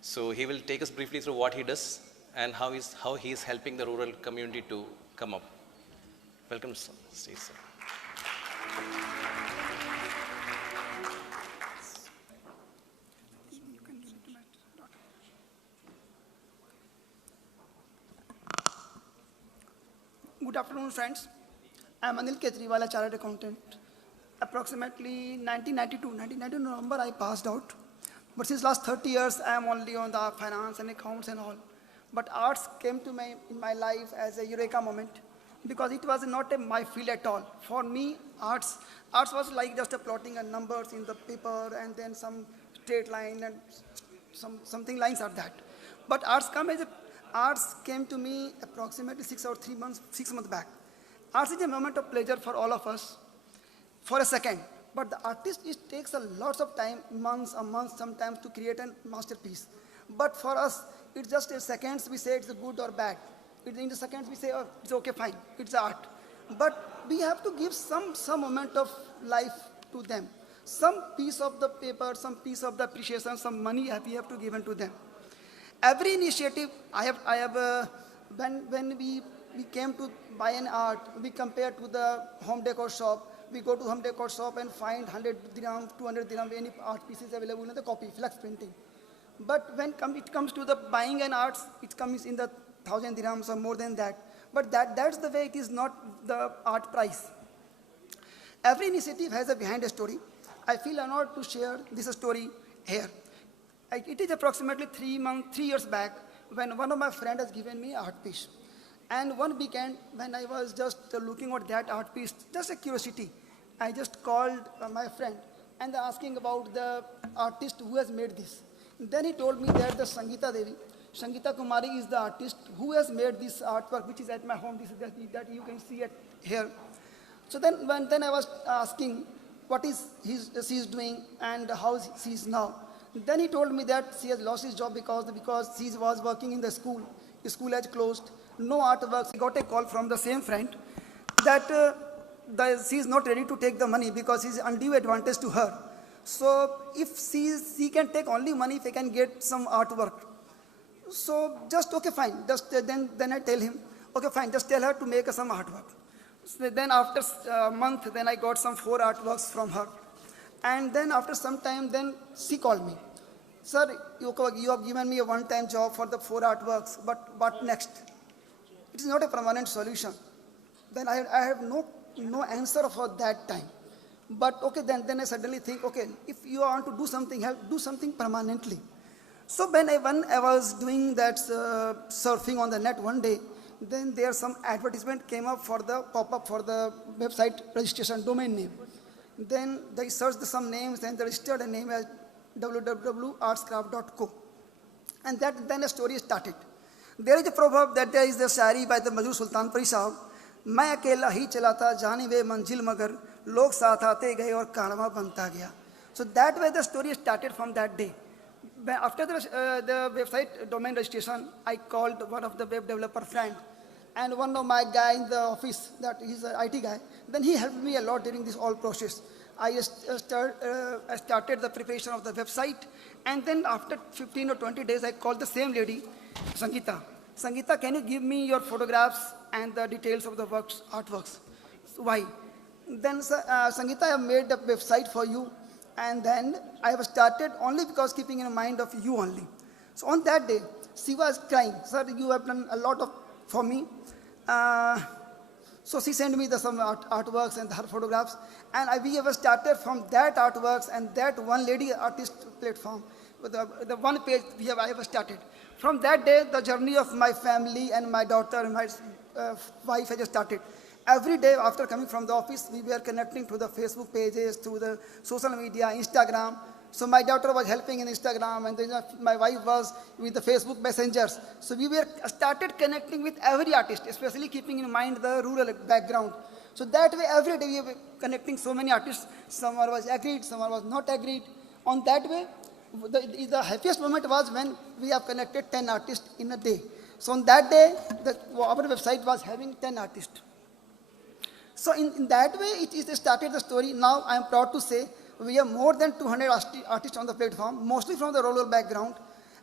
So he will take us briefly through what he does and how he is helping the rural community to come up. Welcome, sir. Steve, sir. Good afternoon, friends. I am Anil Kejriwal, a chartered accountant. Approximately 1992 November, I passed out. But since last 30 years, I am only on the finance and accounts and all. But arts came to me in my life as a eureka moment because it was not my field at all. For me, arts was like just plotting numbers in the paper and then some straight line and something lines are that. But arts came to me approximately 6 months back. Arts is a moment of pleasure for all of us for a second. But the artist, it takes a lot of time, months, sometimes to create a masterpiece. But for us, it's just a seconds we say it's good or bad. In the seconds we say, oh, it's okay, fine, it's art. But we have to give some moment of life to them. Some piece of the paper, some piece of the appreciation, some money we have to give to them. Every initiative when we came to buy an art, we compare to the home decor shop. We go to home decor shop and find 100 dirham, 200 dirham, any art pieces available in the copy, flex printing. But when it comes to the buying an art, it comes in the 1,000 dirhams or more than that. But that's the way it is not the art price. Every initiative has a behind a story. I feel honored to share this story here. It is approximately 3 years back when one of my friends has given me an art piece. And one weekend, when I was just looking at that art piece, just a curiosity, I just called my friend and asking about the artist who has made this. Then he told me that the Sangeeta Devi, Sangeeta Kumari is the artist who has made this artwork, which is at my home. This is that you can see it here. So then I was asking what she is doing and how she is now. Then he told me that she has lost his job because she was working in the school. The school has closed. No artworks. I got a call from the same friend that she is not ready to take the money because it's undue advantage to her. So if she can take only money if I can get some artwork. So just okay, fine. Just then I tell him, okay, fine. Just tell her to make some artwork. So then after a month, then I got some 4 artworks from her. And then after some time, then she called me. Sir, you have given me a one-time job for the 4 artworks, but what next? It is not a permanent solution. Then I have no answer for that time. But okay, then I suddenly think, okay, if you want to do something, do something permanently. So when I was doing that surfing on the net one day, then there some advertisement came up for the pop-up for the website registration domain name. Then they searched some names and they registered a name as www.artscraft.co. And then a story started. There is a proverb that there is the shari by the Majur Sultanpuri Sahab. मैं अकेला ही चला था जाने वे मंजिल मगर लोग साथ आते गए और कारवां बनता गया. So that way the story started from that day. After the website domain registration, I called one of the web developer friend, and one of my guy in the office, that he's an IT guy, then he helped me a lot during this whole process. I started the preparation of the website, and then after 15 or 20 days, I called the same lady, Sangeeta. Sangeeta, can you give me your photographs and the details of the artworks? So why? Then Sangeeta, I have made a website for you, and then I have started only because keeping in mind of you only. So on that day, she was crying, sir, you have done a lot for me. So she sent me some artworks and her photographs, and we have started from that artworks and that one lady artist platform, with the one page I have started. From that day, the journey of my family and my daughter and my wife has started. Every day after coming from the office, we were connecting to the Facebook pages, to the social media, Instagram. So my daughter was helping in Instagram, and then my wife was with the Facebook messengers. So we were started connecting with every artist, especially keeping in mind the rural background. So that way, every day we were connecting so many artists. Some was agreed, some was not agreed. On that way, The happiest moment was when we have connected 10 artists in a day. So on that day, our website was having 10 artists. So in that way, it started the story. Now I am proud to say we have more than 200 artists on the platform, mostly from the rural background,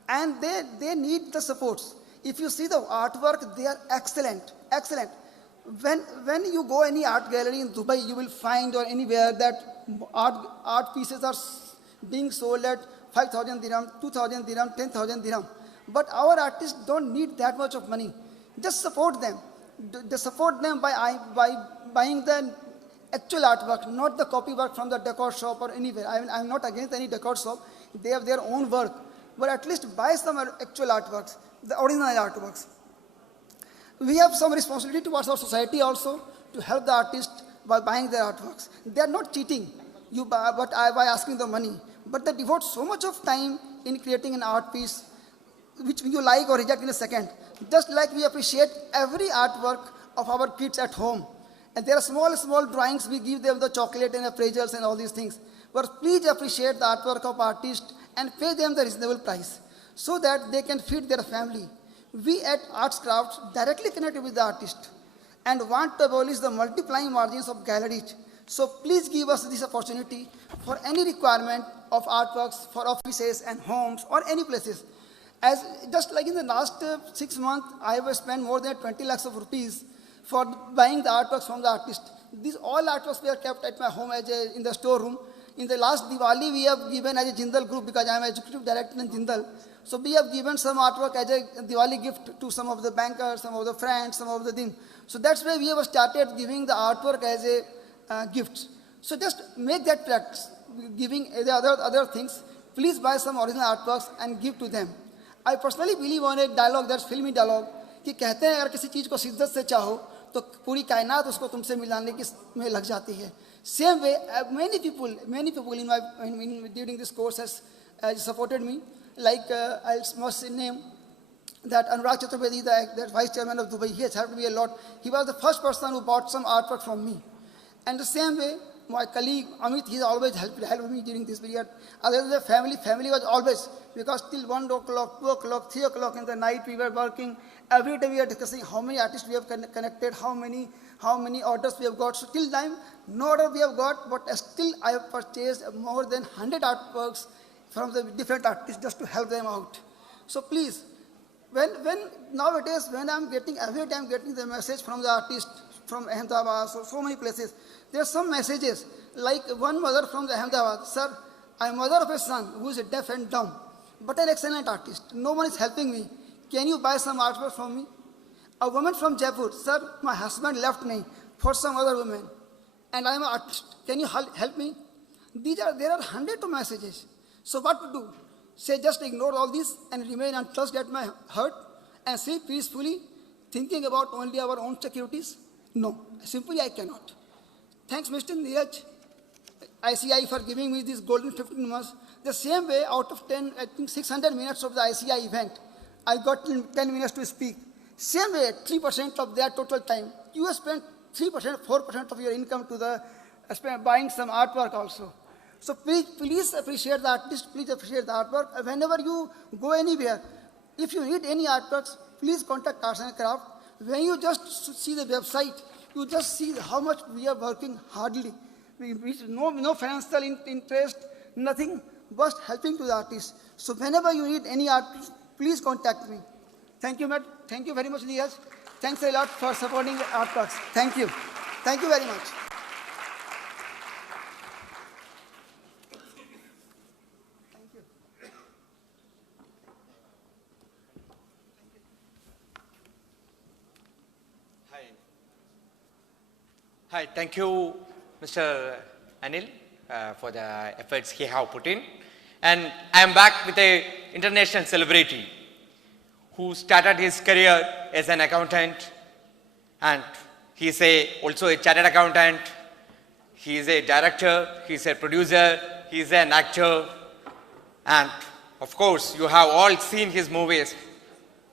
and they need the supports. If you see the artwork, they are excellent, excellent. When you go any art gallery in Dubai, you will find or anywhere that art pieces are being sold at 5,000 dirham, 2,000 dirham, 10,000 dirham. But our artists don't need that much of money. Just support them. They support them by buying the actual artwork, not the copy work from the decor shop or anywhere. I'm not against any decor shop. They have their own work. But at least buy some actual artworks, the original artworks. We have some responsibility towards our society also to help the artists by buying their artworks. They are not cheating you by asking the money, but they devote so much of time in creating an art piece which you like or reject in a second. Just like we appreciate every artwork of our kids at home. And there are small drawings, we give them the chocolate and appraisals and all these things. But please appreciate the artwork of artists and pay them the reasonable price so that they can feed their family. We at Arts Crafts directly connected with the artist and want to abolish the multiplying margins of galleries. So please give us this opportunity for any requirement of artworks for offices and homes or any places. As just like in the last 6 months, I have spent more than 20 lakhs of rupees for buying the artworks from the artist. These all artworks were kept at my home in the storeroom. In the last Diwali, we have given as a Jindal group, because I am executive director in Jindal. So we have given some artwork as a Diwali gift to some of the bankers, some of the friends, some of the things. So that's why we have started giving the artwork as a gift. So just make that practice, giving the other things. Please buy some original artworks and give to them. I personally believe on a dialogue, that's filmy dialogue, कि कहते हैं अगर किसी चीज़ को शिद्दत से चाहो तो पूरी कायनात उसको तुमसे मिलाने की में लग जाती है. Same way, many people during this course has supported me. Like I must name that Anurag Chaturvedi, the vice chairman of Dubai. He has helped me a lot. He was the first person who bought some artwork from me. And the same way, my colleague Amit, he always helped me during this period. Other than the family was always, because till 1 o'clock, 2 o'clock, 3 o'clock in the night we were working. Every day we are discussing how many artists we have connected, how many orders we have got. So till time, no order we have got, but still I have purchased more than 100 artworks from the different artists just to help them out. So please, when nowadays when every day I'm getting the message from the artist from Ahmedabad, so many places, there are some messages, like one mother from the Ahmedabad, sir, I am mother of a son who is deaf and dumb, but an excellent artist. No one is helping me. Can you buy some artwork from me? A woman from Jaipur, sir, my husband left me for some other woman, and I am an artist. Can you help me? There are hundreds of messages. So what to do? Say just ignore all this and remain untouched at my heart and sleep peacefully, thinking about only our own securities? No, simply I cannot. Thanks, Mr. Neeraj, ICAI, for giving me this golden 15 months. The same way, out of 10, I think 600 minutes of the ICAI event, I got 10 minutes to speak. Same way, 3% of their total time. You have spent 3%, 4% of your income to the buying some artwork also. So please appreciate the artist, please appreciate the artwork. Whenever you go anywhere, if you need any artworks, please contact Arts and Craft. When you just see the website, you just see how much we are working hardly. No financial interest, nothing, but helping to the artists. So whenever you need any artist, please contact me. Thank you, Matt. Thank you very much, Neeraj. Thanks a lot for supporting the artworks. Thank you. Thank you very much. Hi, thank you, Mr. Anil, for the efforts he have put in. And I am back with an international celebrity who started his career as an accountant, and he is also a chartered accountant. He is a director, he is a producer, he is an actor, and of course, you have all seen his movies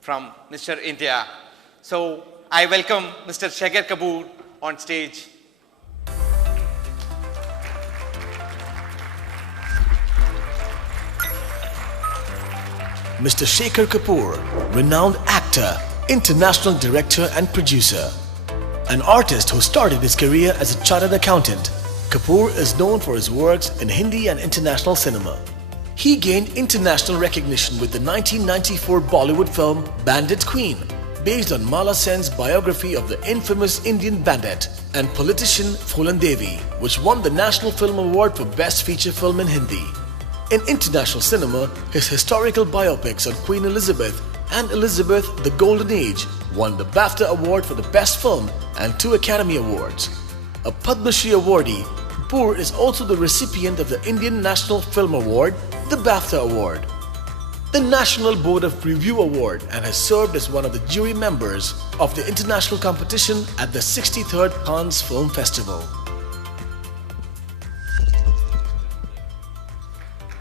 from Mr. India. So I welcome Mr. Shaker Kapoor on stage. Mr. Shekhar Kapoor, renowned actor, international director and producer. An artist who started his career as a chartered accountant, Kapoor is known for his works in Hindi and international cinema. He gained international recognition with the 1994 Bollywood film Bandit Queen, based on Mala Sen's biography of the infamous Indian bandit and politician Phulan Devi, which won the National Film Award for Best Feature Film in Hindi. In international cinema, his historical biopics on Queen Elizabeth and Elizabeth the Golden Age won the BAFTA Award for the Best Film and 2 Academy Awards. A Padma Shri awardee, Kapoor is also the recipient of the Indian National Film Award, the BAFTA Award, the National Board of Review Award, and has served as one of the jury members of the international competition at the 63rd Cannes Film Festival.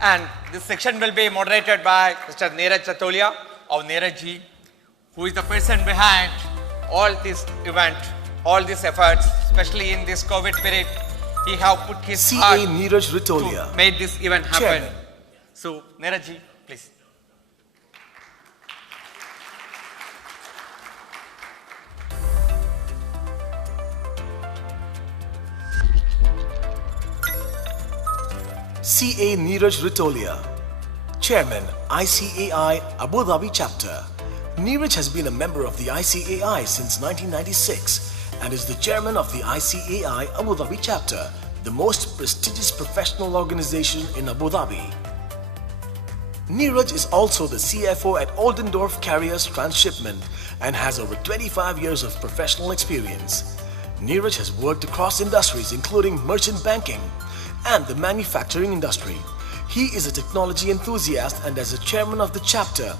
And this section will be moderated by Mr. Neeraj Chatolia or Neeraj ji, who is the person behind all this event, all these efforts, especially in this COVID period. He have put his heart Neeraj Ritolia, to make this event happen. Chairman. So, Neeraj ji, please. CA Neeraj Ritolia, Chairman, ICAI Abu Dhabi Chapter. Neeraj has been a member of the ICAI since 1996 and is the chairman of the ICAI Abu Dhabi Chapter, the most prestigious professional organization in Abu Dhabi. Neeraj is also the CFO at Oldendorf Carriers Transshipment and has over 25 years of professional experience. Neeraj has worked across industries including merchant banking and the manufacturing industry. He is a technology enthusiast and as a chairman of the chapter,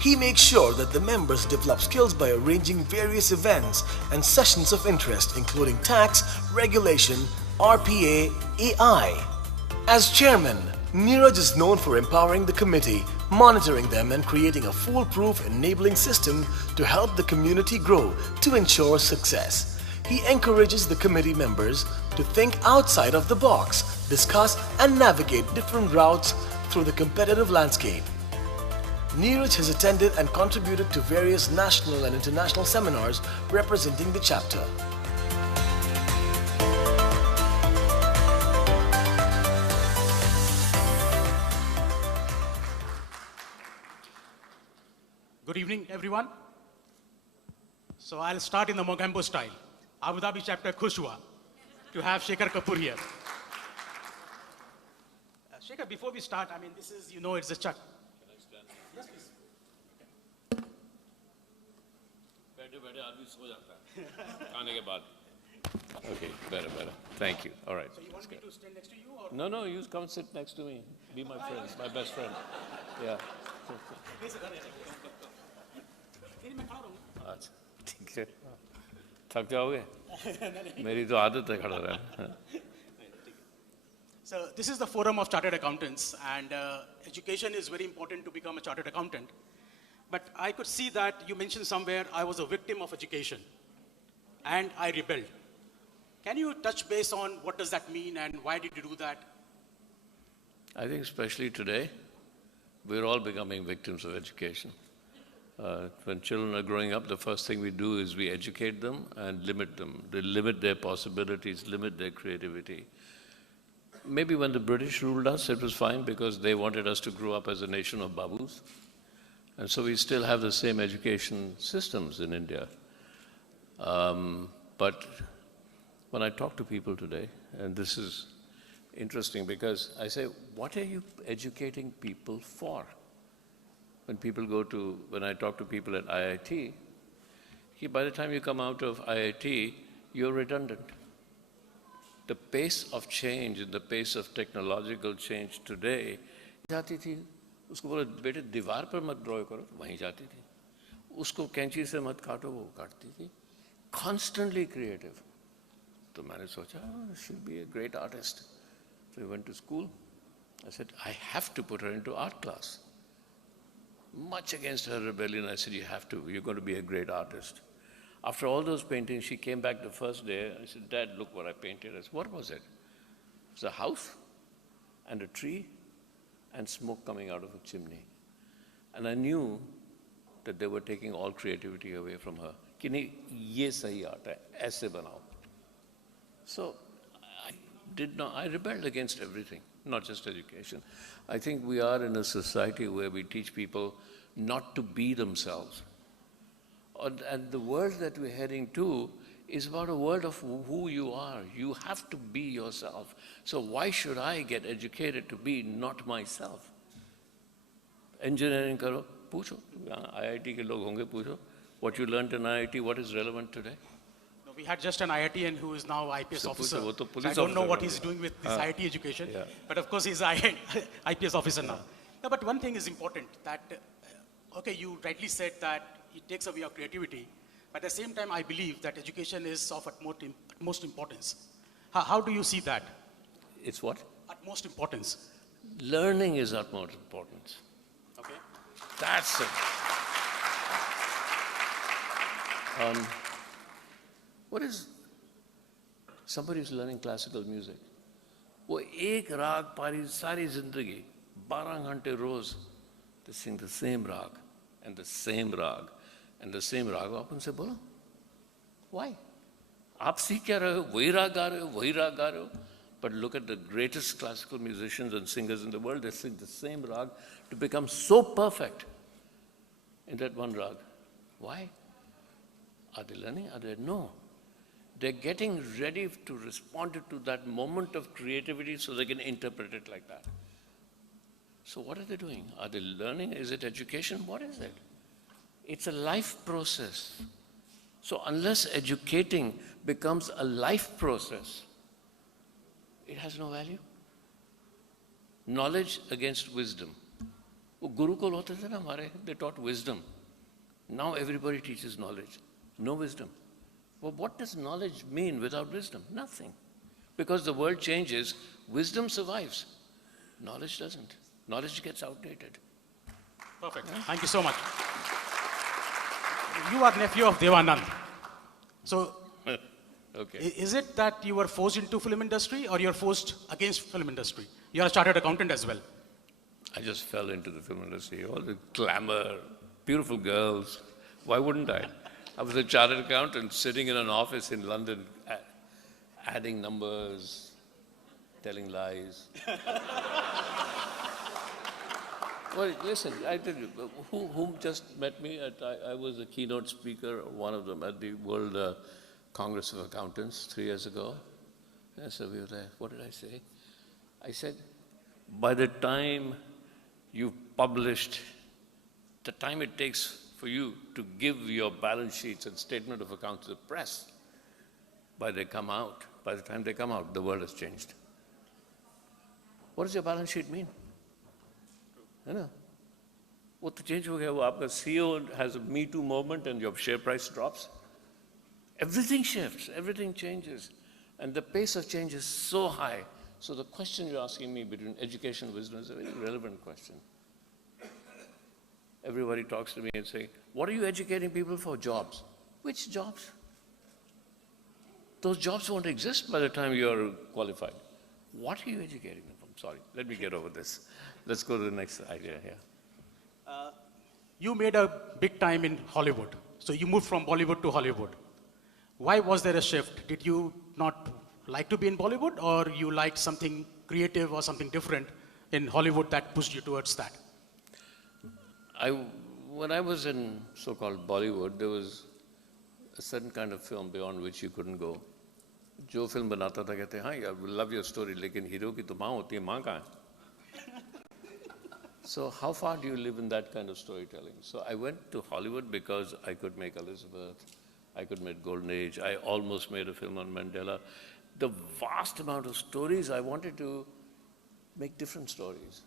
he makes sure that the members develop skills by arranging various events and sessions of interest including tax, regulation, RPA, AI. As chairman, Neeraj is known for empowering the committee, monitoring them and creating a foolproof enabling system to help the community grow to ensure success. He encourages the committee members to think outside of the box, discuss and navigate different routes through the competitive landscape. Neeraj has attended and contributed to various national and international seminars representing the chapter. Good evening, everyone. So I'll start in the Mogambo style. Abu Dhabi chapter Khushwa to have Shekhar Kapoor here. Shekhar, before we start, I mean, this is, you know, it's a chat. Yes, please. Okay, better. Thank you. All right. So you want me to stand next to you? Or? No, you come sit next to me. Be my friend, my best friend. Yeah. अच्छा ठीक है थक जाओगे मेरी तो आदत है खड़ा रहना. So this is the forum of chartered accountants and education is very important to become a chartered accountant. But I could see that you mentioned somewhere I was a victim of education and I rebelled. Can you touch base on what does that mean and why did you do that? I think especially today, we're all becoming victims of education. When children are growing up, the first thing we do is we educate them and limit them. They limit their possibilities, limit their creativity. Maybe when the British ruled us, it was fine because they wanted us to grow up as a nation of babus. And so we still have the same education systems in India. But when I talk to people today, and this is interesting because I say, what are you educating people for? When I talk to people at IIT, by the time you come out of IIT, you're redundant. The pace of change and the pace of technological change today, जाती थी, उसको बोले बेटे दीवार पर मत draw करो, वहीं जाती थी. उसको कैंची से मत काटो, वो काटती थी. Constantly creative. तो मैंने सोचा, she should be a great artist. So I went to school. I said, I have to put her into art class. Much against her rebellion, I said, you have to, you're going to be a great artist. After all those paintings, she came back the first day. I said, Dad, look what I painted. I said, what was it? It was a house and a tree and smoke coming out of a chimney. And I knew that they were taking all creativity away from her. कि नहीं, ये सही art है, ऐसे बनाओ. So I rebelled against everything, not just education. I think we are in a society where we teach people not to be themselves. And the world that we're heading to is about a world of who you are. You have to be yourself. So why should I get educated to be not myself? Engineering karo, पूछो. IIT के लोग होंगे, पूछो. What you learned in IIT, what is relevant today? No, we had just an IITian who is now IPS So officer. वो तो So I police don't know officer what हो he's गया. doing with this हाँ. IIT education. Yeah. But of course, he's IPS officer now. No, but one thing is important that, okay, you rightly said that it takes away your creativity. But at the same time, I believe that education is of utmost importance. How do you see that? It's what? Utmost importance. Learning is utmost importance. Okay. That's it. What is somebody who's learning classical music? वो एक राग पारी सारी जिंदगी 12 घंटे रोज they sing the same rag and the same rag and the same rag. आप उनसे बोलो, why? आप सीख क्या रहे हो? वही राग गा रहे हो, वही राग गा रहे हो. But look at the greatest classical musicians and singers in the world. They sing the same rag to become so perfect in that one rag. Why? Are they learning? Are they? No. They're getting ready to respond to that moment of creativity so they can interpret it like that. So what are they doing? Are they learning? Is it education? What is it? It's a life process. So unless educating becomes a life process, it has no value. Knowledge against wisdom. वो गुरुकुल होते थे ना हमारे, they taught wisdom. Now everybody teaches knowledge, no wisdom. Well, what does knowledge mean without wisdom? Nothing. Because the world changes, wisdom survives. Knowledge doesn't. Knowledge gets outdated. Perfect. Thank you so much. You are nephew of Devanand. So, okay. Is it that you were forced into film industry or you're forced against film industry? You are a chartered accountant as well. I just fell into the film industry. All the glamour, beautiful girls. Why wouldn't I? I was a chartered accountant sitting in an office in London, adding numbers, telling lies. Well, listen, I tell you, whom just met me? I was a keynote speaker, one of them, at the World Congress of Accountants 3 years ago. Yes, so we were there. What did I say? I said, by the time you've published, the time it takes for you to give your balance sheets and statement of accounts to the press, by the time they come out, the world has changed. What does your balance sheet mean? है ना? वो तो change हो गया. वो आपका CEO has a Me Too moment and your share price drops. Everything shifts, everything changes. And the pace of change is so high. So the question you're asking me between education and wisdom is a very relevant question. Everybody talks to me and say, what are you educating people for? Jobs. Which jobs? Those jobs won't exist by the time you're qualified. What are you educating them from? Sorry, let me get over this. Let's go to the next idea here. You made a big time in Hollywood. So you moved from Bollywood to Hollywood. Why was there a shift? Did you not like to be in Bollywood, or you liked something creative or something different in Hollywood that pushed you towards that? When I was in so-called Bollywood, there was a certain kind of film beyond which you couldn't go. जो film बनाता था कहते हाँ यार we love your story लेकिन hero की तो माँ होती है, माँ कहाँ है? So how far do you live in that kind of storytelling? So I went to Hollywood because I could make Elizabeth, I could make Golden Age, I almost made a film on Mandela. The vast amount of stories, I wanted to make different stories.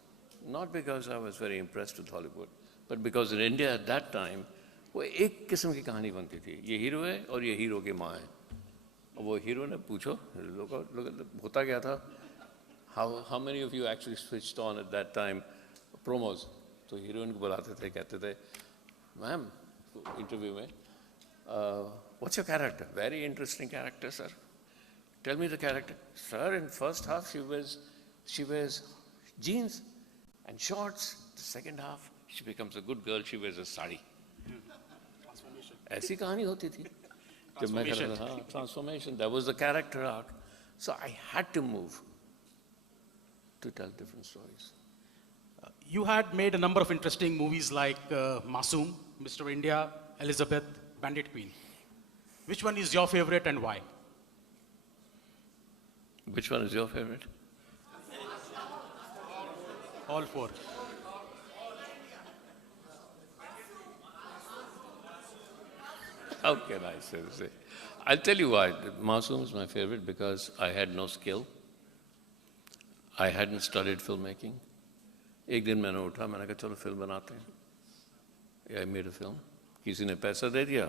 Not because I was very impressed with Hollywood, but because in India at that time, वो एक किस्म की कहानी बनती थी. ये hero है और ये हीरो की माँ है. वो हीरो ने पूछो, लोग होता क्या था? How many of you actually switched on at that time promos? तो हीरोइन को बुलाते थे, कहते थे, ma'am, interview में, what's your character? Very interesting character, sir. Tell me the character. Sir, in first half she wears jeans and shorts. The second half, She becomes a good girl, she wears a sari. ऐसी कहानी होती थी जब मैं कर रहा था हाँ transformation. That was the character arc. So I had to move to tell different stories. You had made a number of interesting movies like Masoom, Mr. India, Elizabeth, Bandit Queen. Which one is your favorite and why? Which one is your favorite? All four. How can I say? I'll tell you why. Masoom is my favorite because I had no skill. I hadn't studied filmmaking. एक दिन मैंने उठा मैंने कहा चलो film बनाते हैं. I made a film. किसी ने पैसा दे दिया,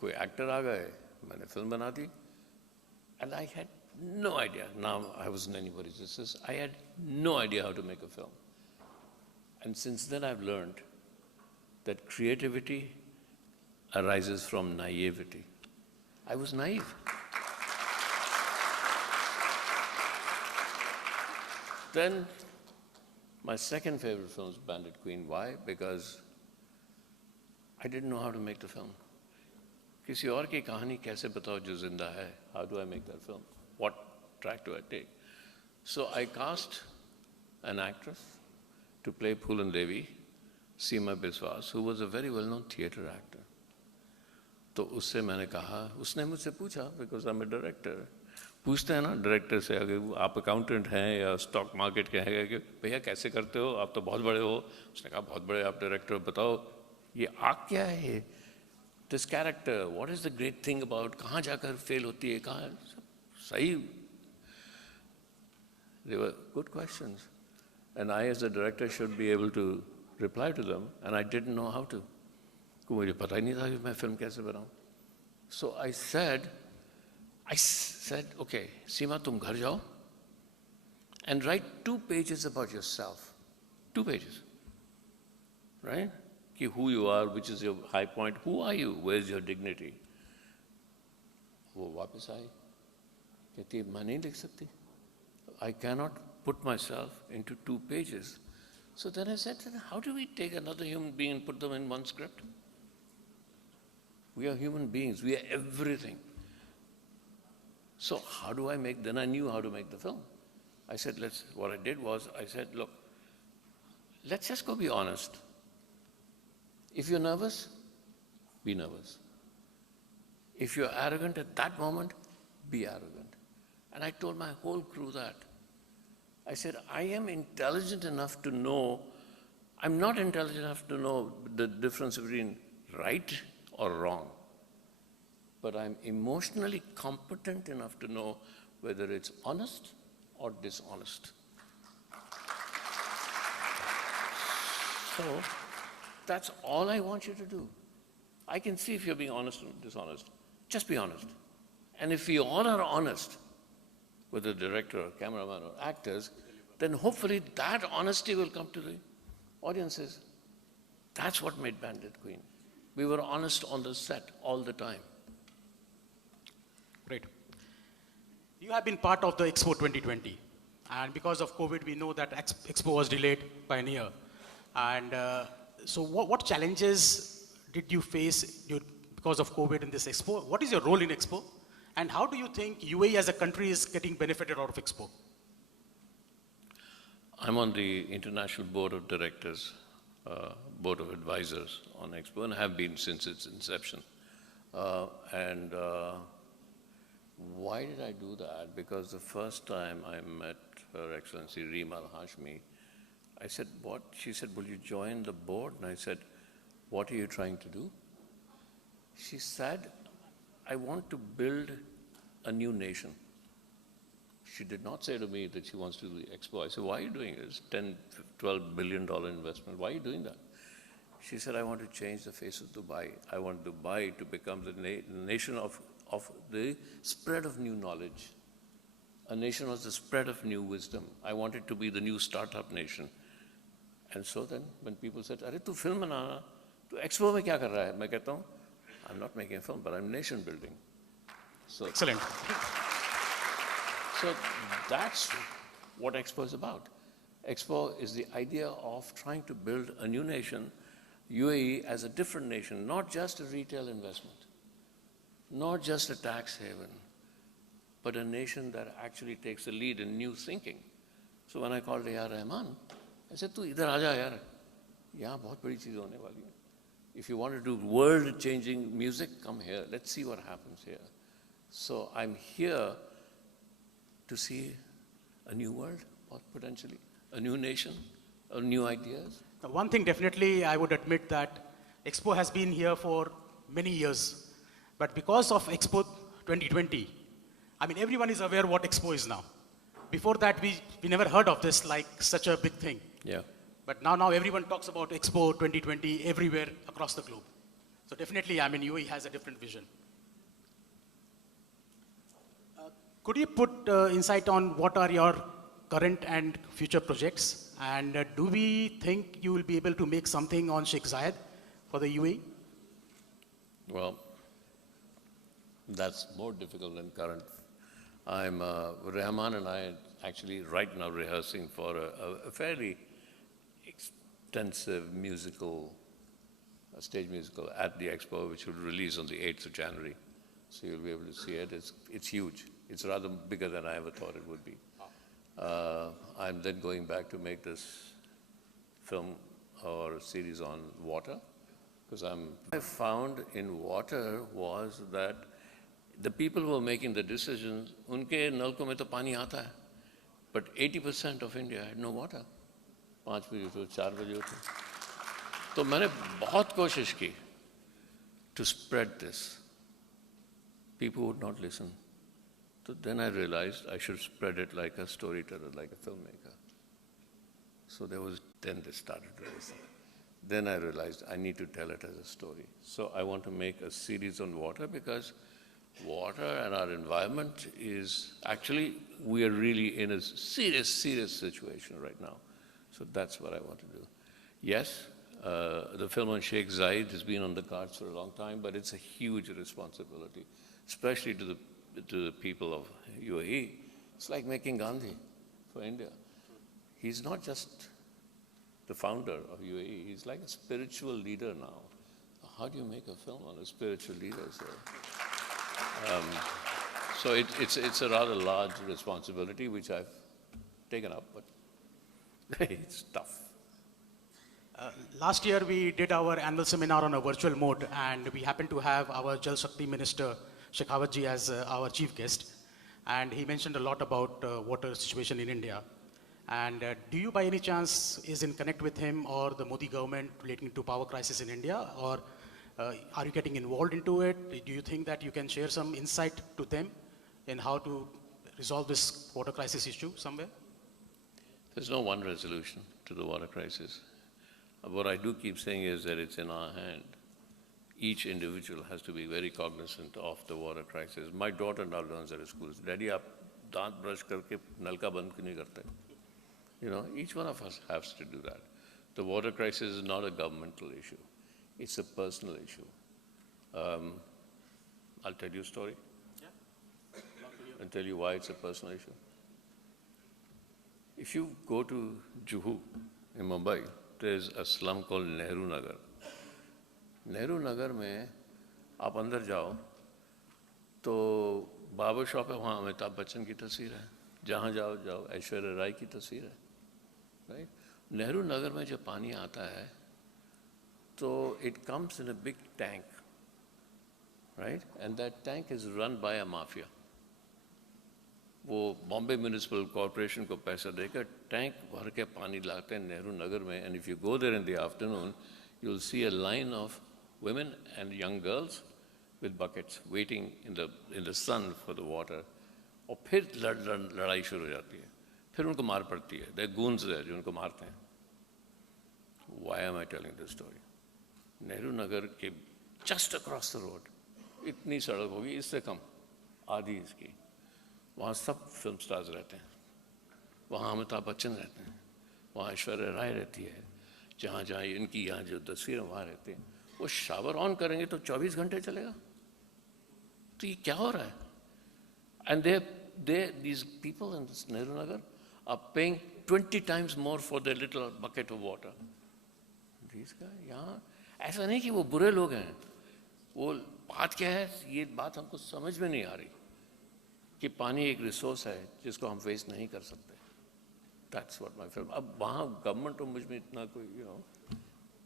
कोई एक्टर आ गए, मैंने फिल्म बना दी. And I had no idea. Now I wasn't anybody's assistant. I had no idea how to make a film. And since then I've learned that creativity arises from naivety. I was naive. Then my second favorite film is Bandit Queen. Why? Because I didn't know how to make the film. किसी और की कहानी कैसे बताओ जो जिंदा है? How do I make that film? What track do I take? So I cast an actress to play Phulan Devi, Seema Biswas, who was a very well-known theatre actor. तो उससे मैंने कहा, उसने मुझसे पूछा, because I'm a director. पूछते हैं ना डायरेक्टर से अगर आप अकाउंटेंट हैं या स्टॉक मार्केट के हैं कि भैया कैसे करते हो, आप तो बहुत बड़े हो. उसने कहा बहुत बड़े आप डायरेक्टर, बताओ ये आग क्या है, this character, what is the great thing about, कहाँ जाकर फेल होती है, कहाँ सही. They were good questions, and I as a director should be able to reply to them, and I didn't know how to. मुझे पता ही नहीं था कि मैं फिल्म कैसे बनाऊं. So I said, okay, Seema, तुम घर जाओ and write 2 pages about yourself. 2 pages, right? कि who you are, which is your high point, who are you, where's your dignity. वो वापस आई, कहती मैं नहीं लिख सकती. I cannot put myself into 2 pages. So then I said, how do we take another human being and put them in one script? We are human beings, we are everything. So how do I make, then I knew how to make the film. I said, what I did was, I said, look, let's just go be honest. If you're nervous, be nervous. If you're arrogant at that moment, be arrogant. And I told my whole crew that. I said, I am intelligent enough to know, I'm not intelligent enough to know the difference between right or wrong. But I'm emotionally competent enough to know whether it's honest or dishonest. So that's all I want you to do. I can see if you're being honest or dishonest. Just be honest. And if we all are honest, whether director or cameraman or actors, then hopefully that honesty will come to the audiences. That's what made Bandit Queen. We were honest on the set all the time. Great. You have been part of the Expo 2020. And because of COVID, we know that Expo was delayed by a year. And so what challenges did you face because of COVID in this Expo? What is your role in Expo? And how do you think UAE as a country is getting benefited out of Expo? I'm on the International Board of Directors, Board of Advisors on Expo, and have been since its inception. Why did I do that? Because the first time I met Her Excellency Reem Al Hashmi, I said, what? She said, will you join the board? And I said, what are you trying to do? She said, I want to build a new nation. She did not say to me that she wants to do the Expo. I said, why are you doing this? $10, $12 billion investment. Why are you doing that? She said, I want to change the face of Dubai. I want Dubai to become the nation of the spread of new knowledge, a nation of the spread of new wisdom. I want it to be the new startup nation. And so then, when people said, "Arey, tu film banana, tu Expo mein kya kar raha hai?" मैं कहता हूँ, I'm not making a film, but I'm nation building. So excellent. So that's what Expo is about. Expo is the idea of trying to build a new nation, UAE as a different nation, not just a retail investment, not just a tax haven, but a nation that actually takes the lead in new thinking. So when I called A.R. Rahman, I said, "Tu idhar aaja yaar, yahan bahut badi cheez hone wali hai. If you want to do world-changing music, come here. Let's see what happens here." So I'm here to see a new world, or potentially a new nation, or new ideas. One thing definitely I would admit that Expo has been here for many years. But because of Expo 2020, I mean, everyone is aware what Expo is now. Before that, we never heard of this like such a big thing. Yeah. But now everyone talks about Expo 2020 everywhere across the globe. So definitely, I mean, UAE has a different vision. Could you put insight on what are your current and future projects? And do we think you will be able to make something on Sheikh Zayed for the UAE? Well, that's more difficult than current. Rahman and I actually right now rehearsing for a fairly extensive stage musical at the Expo, which will release on the 8th of January. So you'll be able to see it. It's huge. It's rather bigger than I ever thought it would be. I'm then going back to make this film or series on water, because I found in water was that the people who are making the decisions, unke nalko mein to pani aata hai, but 80% of India had no water. 5 baje uthो, 4 baje uthो. तो मैंने बहुत कोशिश की to spread this. People would not listen. So then I realized I should spread it like a storyteller, like a filmmaker. So then they started to listen. Then I realized I need to tell it as a story. So I want to make a series on water, because water and our environment is actually, we are really in a serious situation right now. So that's what I want to do. Yes, the film on Sheikh Zayed has been on the cards for a long time, but it's a huge responsibility, especially to the people of UAE. It's like making Gandhi for India. He's not just the founder of UAE, he's like a spiritual leader now. How do you make a film on a spiritual leader? So it's a rather large responsibility, which I've taken up, but it's tough. Last year, we did our annual seminar on a virtual mode, and we happened to have our Jal Shakti Minister, Shekhawat ji, as our chief guest. And he mentioned a lot about water situation in India. And do you, by any chance, is in connect with him or the Modi government relating to power crisis in India? Or are you getting involved into it? Do you think that you can share some insight to them in how to resolve this water crisis issue somewhere? There's no one resolution to the water crisis. What I do keep saying is that it's in our hand. Each individual has to be very cognizant of the water crisis. My daughter now learns at school, "Daddy, aap daant brush karke nalka band kyun nahi karte?" You know, each one of us has to do that. The water crisis is not a governmental issue. It's a personal issue. I'll tell you a story. Yeah. I'll tell you why it's a personal issue. If you go to Juhu in Mumbai, there's a slum called Nehru Nagar. Nehru Nagar में आप अंदर जाओ तो Babar shop है, वहाँ अमिताभ बच्चन की तस्वीर है, जहाँ जाओ ऐश्वर्या राय की तस्वीर है, right? नेहरू नगर में जब पानी आता है तो it comes in a big tank, right? And that tank is run by a mafia. वो बॉम्बे म्यूनिसिपल कॉर्पोरेशन को पैसा देकर टैंक भर के पानी लाते हैं नेहरू नगर में. And if you go there in the afternoon, you'll see a line of women and young girls with buckets waiting in the sun for the water. और फिर लड़ाई शुरू हो जाती है, फिर उनको मार पड़ती है. There are goons there जो उनको मारते हैं. Why am I telling this story? Nehru Nagar के just across the road इतनी सड़क होगी, इससे कम आधी इसकी. वहाँ सब फिल्म स्टार्स रहते हैं, वहाँ अमिताभ बच्चन रहते हैं, वहाँ ऐश्वर्या राय रहती है, जहाँ जहाँ इनकी यहाँ जो तस्वीरें वहाँ रहते हैं. वो शावर ऑन करेंगे तो 24 घंटे चलेगा. तो ये क्या हो रहा है? And these people in this Nehru Nagar are paying 20 times more for their little bucket of water. These guys, यहाँ ऐसा नहीं कि वो बुरे लोग हैं, वो बात क्या है, ये बात हमको समझ में नहीं आ रही कि पानी एक रिसोर्स है जिसको हम वेस्ट नहीं कर सकते. That's what my film. अब वहाँ गवर्नमेंट और मुझ में इतना कोई,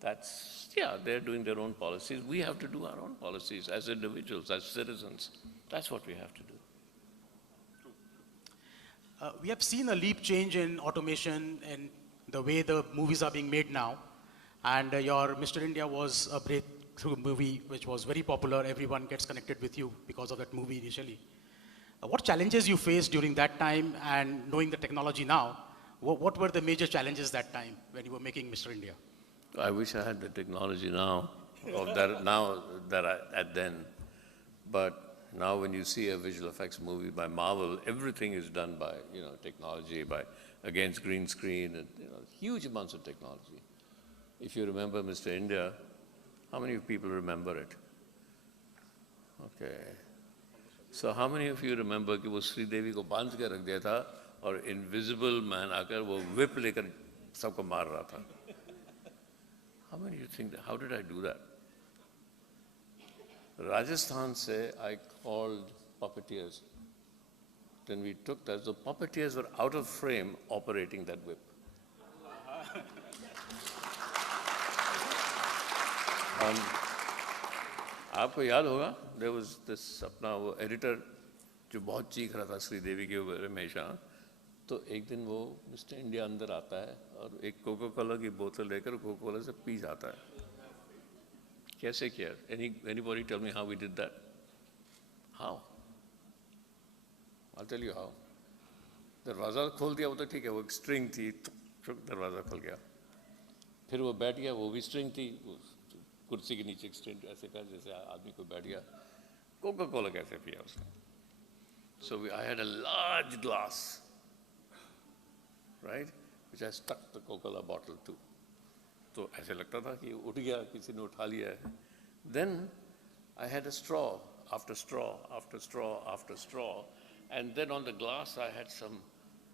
that's, yeah, they're doing their own policies. We have to do our own policies as individuals, as citizens. That's what we have to do. We have seen a leap change in automation and the way the movies are being made now. And your Mr. India was a breakthrough movie which was very popular. Everyone gets connected with you because of that movie initially. What challenges you faced during that time, and knowing the technology now, what were the major challenges that time when you were making Mr. India? I wish I had the technology now, at then. But now when you see a visual effects movie by Marvel, everything is done by, technology, against green screen, and, huge amounts of technology. If you remember Mr. India, how many people remember it? Okay. So how many of you remember कि वो श्री देवी को बांध के रख दिया था और invisible man आकर वो whip लेकर सबको मार रहा था? How many of you think that? How did I do that? Rajasthan se I called puppeteers. Then we took that. The puppeteers were out of frame operating that whip. आपको याद होगा, there was this अपना वो editor जो बहुत चीख रहा था श्रीदेवी के ऊपर हमेशा, तो एक दिन वो मिस्टर इंडिया अंदर आता है और एक कोको कोला की बोतल लेकर कोको कोला से पी जाता है. कैसे किया? Anybody tell me how we did that? How? I'll tell you how. दरवाज़ा खोल दिया, वो तो ठीक है, वो एक स्ट्रिंग थी, दरवाज़ा खुल गया. फिर वो बैठ गया, वो भी स्ट्रिंग थी, कुर्सी के नीचे स्ट्रिंग ऐसे कर जैसे आदमी को बैठ गया. कोको कोला कैसे पिया उसने? So I had a large glass, right, which I stuck the Coca-Cola bottle to. तो ऐसे लगता था कि उठ गया, किसी ने उठा लिया है. Then I had a straw after straw after straw after straw, and then on the glass I had some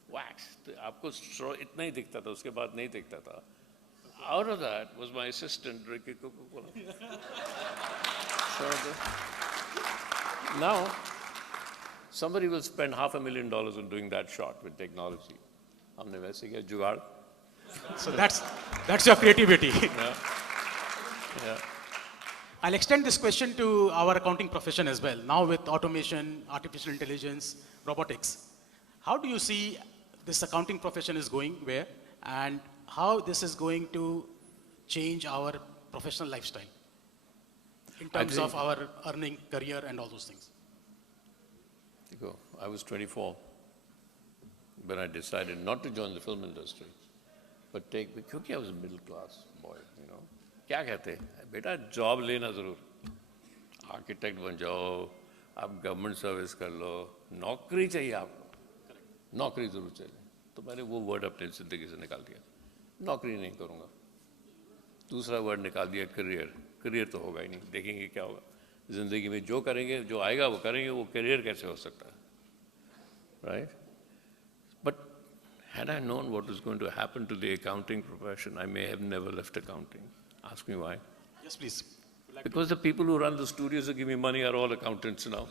wax. आपको straw इतना ही दिखता था, उसके बाद नहीं दिखता था. Out of that was my assistant drinking Coca-Cola. So now somebody will spend $500,000 on doing that shot with technology. हमने वैसे किया जुगाड़. So that's your creativity. Yeah. Yeah. I'll extend this question to our accounting profession as well. Now with automation, artificial intelligence, robotics, how do you see this accounting profession is going where, and how this is going to change our professional lifestyle in terms of our earning, career, and all those things? I was 24 when I decided not to join the film industry, but because I was a middle class boy, क्या कहते हैं बेटा job लेना जरूर, architect बन जाओ, आप government service कर लो, नौकरी चाहिए आपको, नौकरी जरूर चाहिए. तो मैंने वो वर्ड अपने जिंदगी से निकाल दिया, नौकरी नहीं करूँगा. दूसरा वर्ड निकाल दिया करियर. करियर तो होगा ही नहीं, देखेंगे क्या होगा जिंदगी में, जो करेंगे जो आएगा वो करेंगे, वो करियर कैसे हो सकता है, right? But had I known what was going to happen to the accounting profession, I may have never left accounting. Ask me why. Yes, please. Because the people who run the studios who give me money are all accountants now.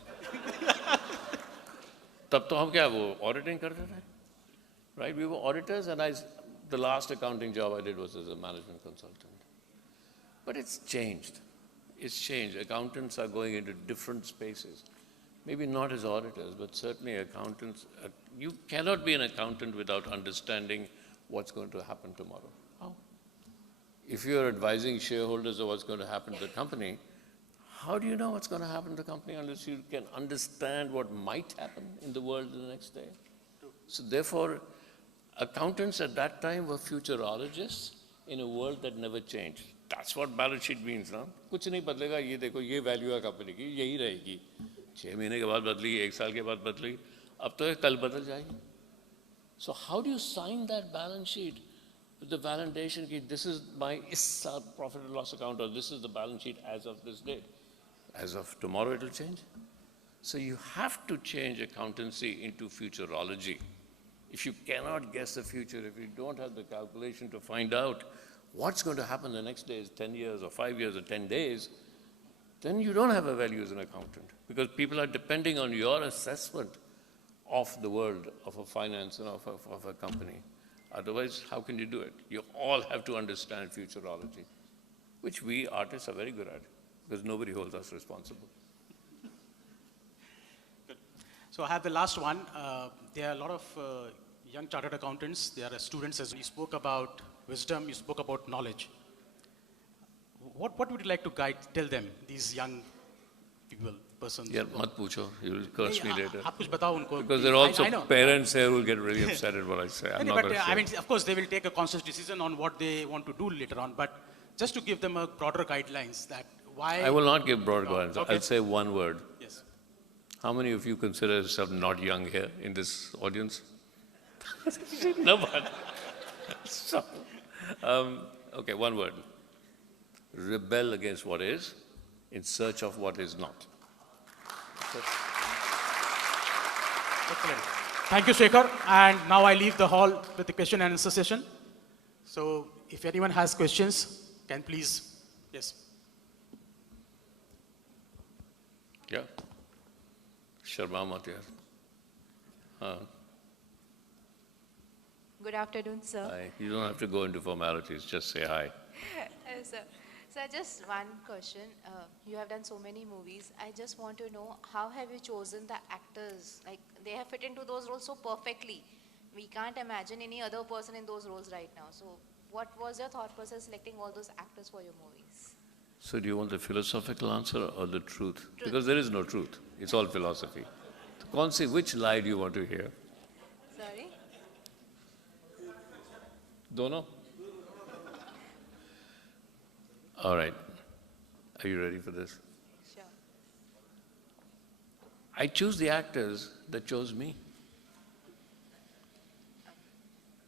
तब तो हम क्या वो auditing करते थे, right? We were auditors, and the last accounting job I did was as a management consultant. But it's changed. It's changed. Accountants are going into different spaces. Maybe not as auditors, but certainly accountants. You cannot be an accountant without understanding what's going to happen tomorrow. How? If you're advising shareholders of what's going to happen to the company, how do you know what's going to happen to the company unless you can understand what might happen in the world the next day? So therefore, accountants at that time were futurologists in a world that never changed. That's what balance sheet means, ना? कुछ नहीं बदलेगा, ये देखो ये value है company की, यही रहेगी. 6 महीने के बाद बदली, 1 साल के बाद बदली, अब तो ये कल बदल जाएगी. So how do you sign that balance sheet with the validation that this is my profit and loss account, or this is the balance sheet as of this date? As of tomorrow it will change. So you have to change accountancy into futurology. If you cannot guess the future, if you don't have the calculation to find out what's going to happen the next day is 10 years or 5 years or 10 days, then you don't have a value as an accountant, because people are depending on your assessment of the world, of a finance and of a company. Otherwise, how can you do it? You all have to understand futurology, which we artists are very good at, because nobody holds us responsible. So I have the last one. There are a lot of young chartered accountants. There are students as well. You spoke about wisdom. You spoke about knowledge. What would you like to tell them, these young people, persons? Yeah, mat pucho. You'll curse me later. आप कुछ बताओ उनको. Because there are also I know. parents here who will get really upset at what I say. I'm not But going to say. I mean, of course, they will take a conscious decision on what they want to do later on. But just to give them a broader guidelines that why. I will not give broad guidelines. Okay. I'll say one word. Yes. How many of you consider yourself not young here in this audience? No one. So, okay, one word. Rebel against what is in search of what is not. Excellent. Thank you, Shekhar. And now I leave the hall with the question and answer session. So if anyone has questions, can please, yes. Yeah. Sharma mat yaar. Good afternoon, sir. Hi. You don't have to go into formalities, just say hi. Sir, just one question. You have done so many movies. I just want to know, how have you chosen the actors? Like, they have fit into those roles so perfectly. We can't imagine any other person in those roles right now. So what was your thought process selecting all those actors for your movies? So do you want the philosophical answer or the truth? Because there is no truth. It's all philosophy. So, which lie do you want to hear? Sorry? Dono? All right. Are you ready for this? Sure. I choose the actors that chose me.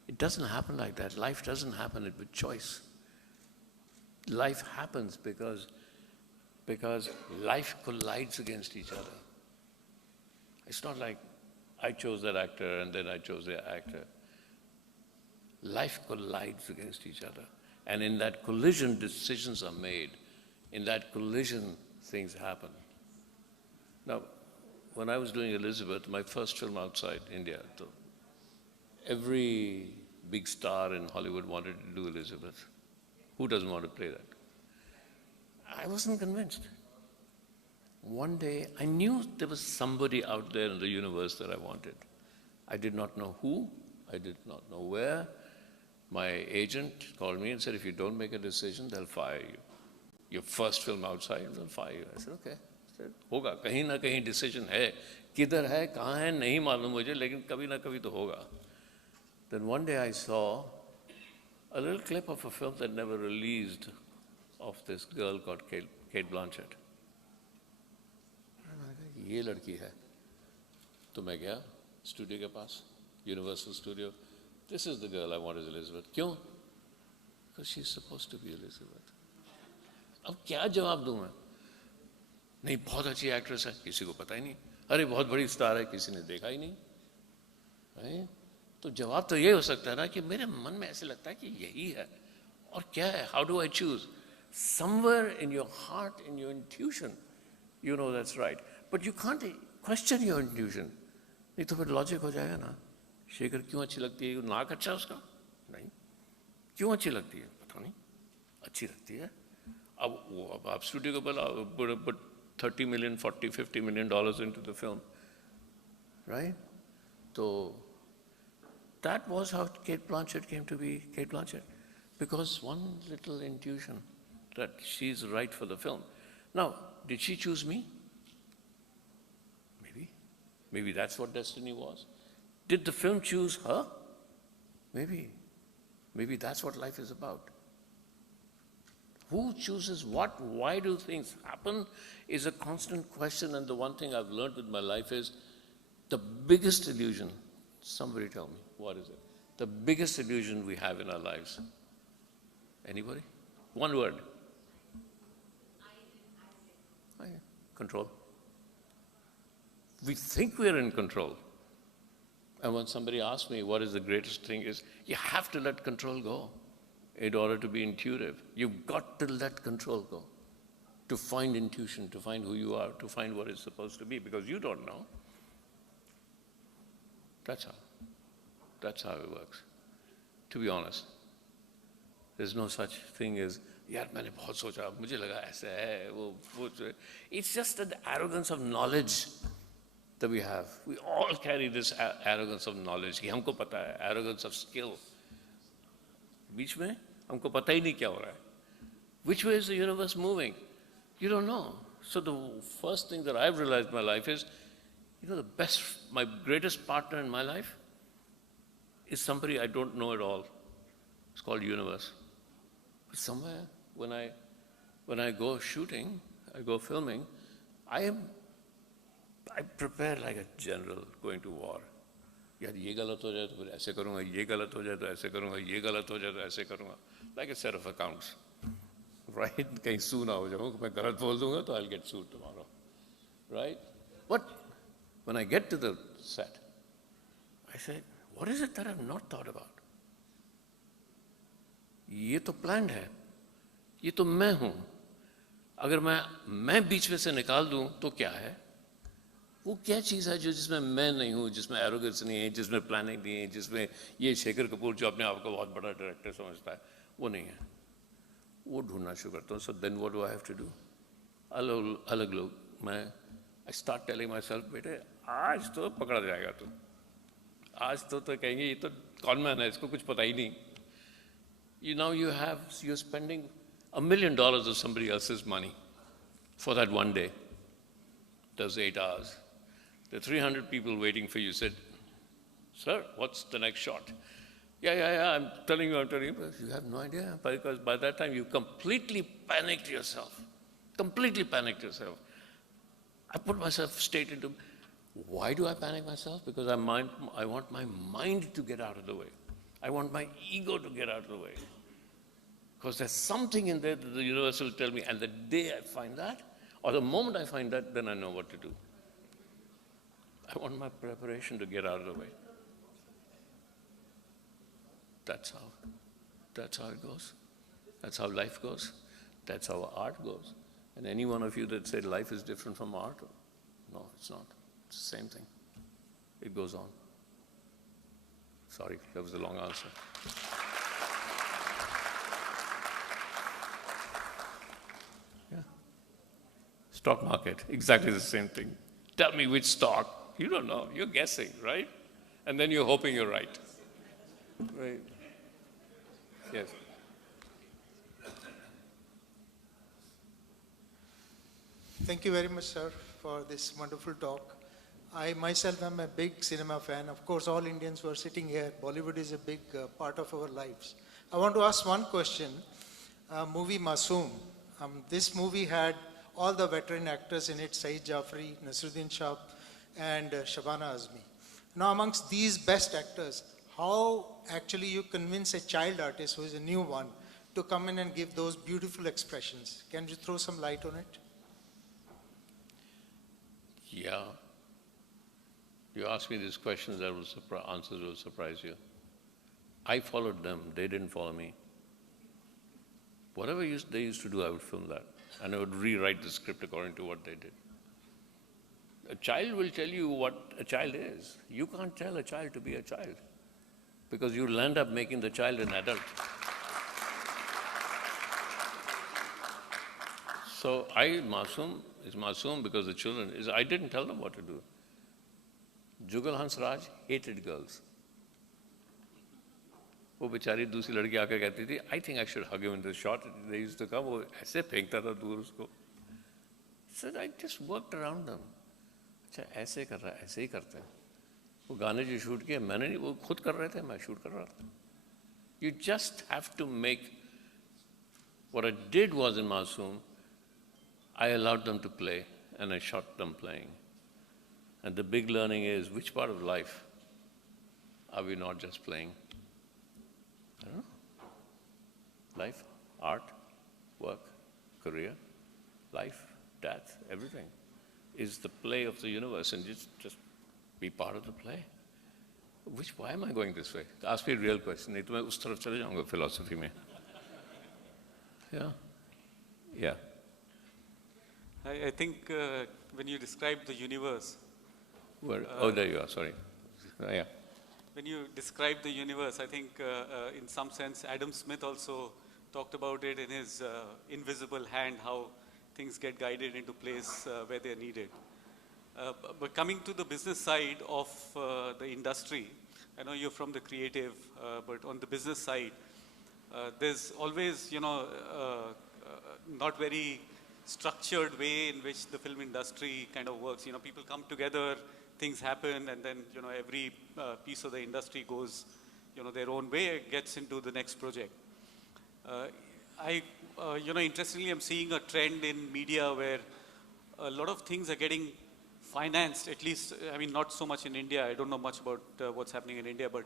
It doesn't happen like that. Life doesn't happen with choice. Life happens because life collides against each other. It's not like I chose that actor and then I chose the actor. Life collides against each other. And in that collision, decisions are made. In that collision, things happen. Now, when I was doing Elizabeth, my first film outside India, every big star in Hollywood wanted to do Elizabeth. Who doesn't want to play that? I wasn't convinced. One day, I knew there was somebody out there in the universe that I wanted. I did not know who, I did not know where. My agent called me and said, if you don't make a decision, they'll fire you. Your first film outside, they'll fire you. I said, okay. I said, होगा, कहीं ना कहीं decision है. किधर है, कहाँ है, नहीं मालूम मुझे, लेकिन कभी ना कभी तो होगा. Then one day I saw a little clip of a film that never released of this girl called Kate Blanchett. ये लड़की है. तो मैं गया स्टूडियो के पास, Universal Studio. This is the girl I want as Elizabeth. क्यों? Because she's supposed to be Elizabeth. अब क्या जवाब दूं मैं? नहीं, बहुत अच्छी एक्ट्रेस है, किसी को पता ही नहीं. अरे बहुत बड़ी स्टार है, किसी ने देखा ही नहीं. तो जवाब तो ये हो सकता है ना कि मेरे मन में ऐसे लगता है कि यही है. और क्या है? How do I choose? Somewhere in your heart, in your intuition, you know that's right. But you can't question your intuition. नहीं तो फिर लॉजिक हो जाएगा ना. शेखर क्यों अच्छी लगती है? नाक अच्छा उसका? नहीं. क्यों अच्छी लगती है? पता नहीं. अच्छी लगती है. अब आप स्टूडियो को put $30 million, $40, $50 million into the film, right? So that was how Kate Blanchett came to be Kate Blanchett, because one little intuition that she's right for the film. Now, did she choose me? Maybe that's what destiny was. Did the film choose her? Maybe that's what life is about. Who chooses what? Why do things happen is a constant question, and the one thing I've learned with my life is the biggest illusion, somebody tell me, what is it? The biggest illusion we have in our lives. Anybody? One word. Control. We think we're in control. And when somebody asks me what is the greatest thing is, you have to let control go in order to be intuitive. You've got to let control go to find intuition, to find who you are, to find what it's supposed to be, because you don't know. That's how. That's how it works. To be honest, there's no such thing as, yaar, maine bahut socha, mujhe laga aise hai, wo. It's just the arrogance of knowledge that we have. We all carry this arrogance of knowledge. कि हमको पता है, arrogance of skill. बीच में हमको पता ही नहीं क्या हो रहा है. Which way is the universe moving? You don't know. So the first thing that I've realized in my life is, my greatest partner in my life is somebody I don't know at all. It's called universe. But somewhere, when I go shooting, I go filming, I prepare like a general going to war. यार ये गलत हो जाए तो फिर ऐसे करूँगा, ये गलत हो जाए तो ऐसे करूँगा, ये गलत हो जाए तो ऐसे करूँगा. Like a set of accounts. Right? कहीं sue ना हो जाऊँ, मैं गलत बोल दूँगा तो I'll get sued tomorrow. Right? When I get to the set, I say, what is it that I've not thought about? ये तो planned है. ये तो मैं हूँ. अगर मैं बीच में से निकाल दूँ तो क्या है? वो क्या चीज़ है जिसमें मैं नहीं हूँ, जिसमें एरोगेंस नहीं है, जिसमें प्लानिंग नहीं है, जिसमें ये शेखर कपूर जो अपने आप को बहुत बड़ा डायरेक्टर समझता है, वो नहीं है. वो ढूंढना शुरू करता हूँ. So then what do I have to do? अलग लोग, I start telling myself, बेटे आज तो पकड़ा जाएगा तू. आज तो कहेंगे ये तो कॉनमैन है, इसको कुछ पता ही नहीं. You're spending $1 million of somebody else's money for that one day. Does 8 hours. There are 300 people waiting for you. Said, sir, what's the next shot? Yeah, I'm telling you, but you have no idea, because by that time you completely panicked yourself. I put myself straight into, why do I panic myself? Because I want my mind to get out of the way. I want my ego to get out of the way. Because there's something in there that the universe will tell me, and the day I find that, or the moment I find that, then I know what to do. I want my preparation to get out of the way. That's how it goes. That's how life goes. That's how art goes. And any one of you that said life is different from art, no, it's not. It's the same thing. It goes on. Sorry, that was a long answer. Yeah. Stock market, exactly the same thing. Tell me which stock. You don't know. You're guessing, right? And then you're hoping you're right. Right. Yes. Thank you very much, sir, for this wonderful talk. I myself am a big cinema fan. Of course, all Indians who are sitting here, Bollywood is a big part of our lives. I want to ask one question. Movie Masoom. This movie had all the veteran actors in it, Saeed Jafri, Nasruddin Shah, and Shabana Azmi. Now, amongst these best actors, how actually you convince a child artist who is a new one to come in and give those beautiful expressions? Can you throw some light on it? Yeah. You ask me these questions, answers will surprise you. I followed them, they didn't follow me. Whatever they used to do, I would film that. And I would rewrite the script according to what they did. A child will tell you what a child is. You can't tell a child to be a child, because you'll end up making the child an adult. So Masoom is Masoom because the children, I didn't tell them what to do. Jugal Hansraj hated girls. वो बेचारी दूसरी लड़की आकर कहती थी, I think I should hug him in the shot. They used to come, वो ऐसे फेंकता था दूर उसको. Said I just worked around them. अच्छा ऐसे कर रहा है, ऐसे ही करते हैं. वो गाने जो शूट किए मैंने नहीं, वो खुद कर रहे थे, मैं शूट कर रहा था. You just have to make. What I did was in Masoom, I allowed them to play and I shot them playing. And the big learning is, which part of life are we not just playing? I don't know. Life, art, work, career, life, death, everything is the play of the universe, and just be part of the play. Why am I going this way? Ask me a real question. नहीं तो मैं उस तरफ चले जाऊँगा philosophy में. Yeah. Yeah. I think when you describe the universe. Where, there you are, sorry. Yeah. When you describe the universe, I think in some sense Adam Smith also talked about it in his invisible hand, how things get guided into place where they're needed. But coming to the business side of the industry, I know you're from the creative, but on the business side, there's always, not very structured way in which the film industry kind of works. People come together, things happen, and then, every piece of the industry goes, their own way, gets into the next project. Interestingly, I'm seeing a trend in media where a lot of things are getting financed, at least, not so much in India. I don't know much about what's happening in India, but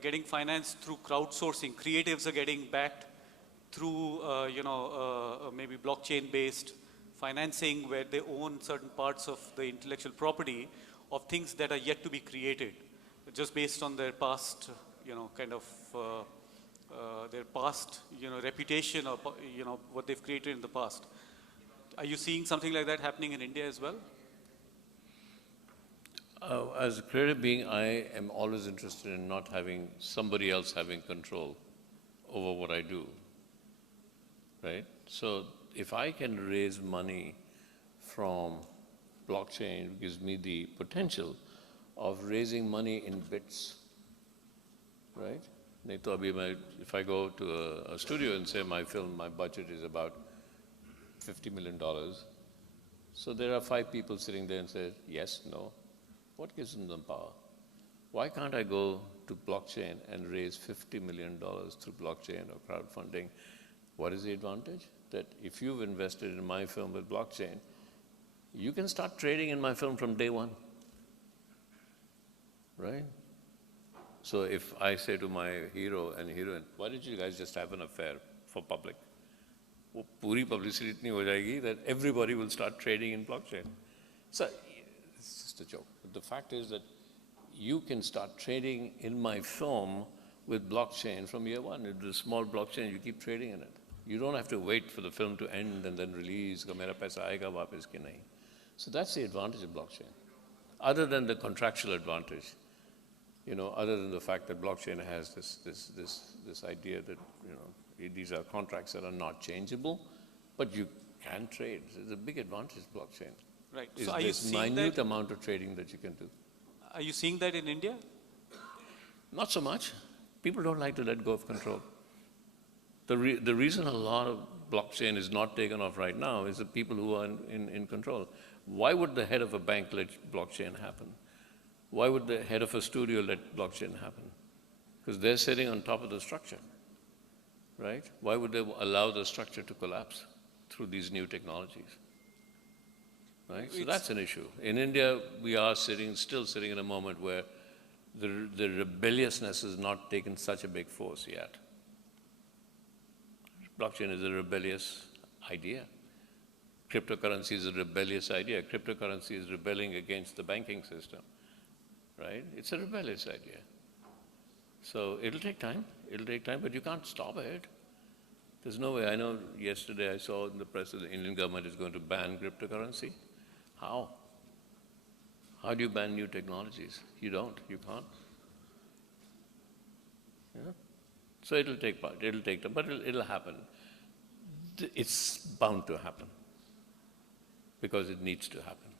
getting financed through crowdsourcing. Creatives are getting backed through, maybe blockchain-based financing where they own certain parts of the intellectual property of things that are yet to be created, just based on their past, their past, reputation or, what they've created in the past. Are you seeing something like that happening in India as well? As a creative being, I am always interested in not having somebody else having control over what I do, right? So if I can raise money from blockchain, it gives me the potential of raising money in bits, right? If I go to a studio and say my film, my budget is about $50 million, so there are 5 people sitting there and say, yes, no. What gives them the power? Why can't I go to blockchain and raise $50 million through blockchain or crowdfunding? What is the advantage? That if you've invested in my film with blockchain, you can start trading in my film from day one, right? So if I say to my hero and heroine, why don't you guys just have an affair for public? वो पूरी publicity इतनी हो जाएगी that everybody will start trading in blockchain. So it's just a joke. But the fact is that you can start trading in my film with blockchain from year one. It's a small blockchain, you keep trading in it. You don't have to wait for the film to end and then release, कि मेरा पैसा आएगा वापस कि नहीं. So that's the advantage of blockchain. Other than the contractual advantage, other than the fact that blockchain has this idea that, these are contracts that are not changeable, but you can trade. There's a big advantage of blockchain. Right. Is so are you this seeing minute that, amount of trading that you can do. Are you seeing that in India? Not so much. People don't like to let go of control. The reason a lot of blockchain is not taken off right now is the people who are in control. Why would the head of a bank let blockchain happen? Why would the head of a studio let blockchain happen? Because they're sitting on top of the structure, right? Why would they allow the structure to collapse through these new technologies? Right? So that's an issue. In India, we are still sitting in a moment where the rebelliousness has not taken such a big force yet. Blockchain is a rebellious idea. Cryptocurrency is a rebellious idea. Cryptocurrency is rebelling against the banking system, right? It's a rebellious idea. So it'll take time, but you can't stop it. There's no way. I know yesterday I saw in the press that the Indian government is going to ban cryptocurrency. How? How do you ban new technologies? You don't, you can't. Yeah? So it'll take time, but it'll happen. It's bound to happen because it needs to happen.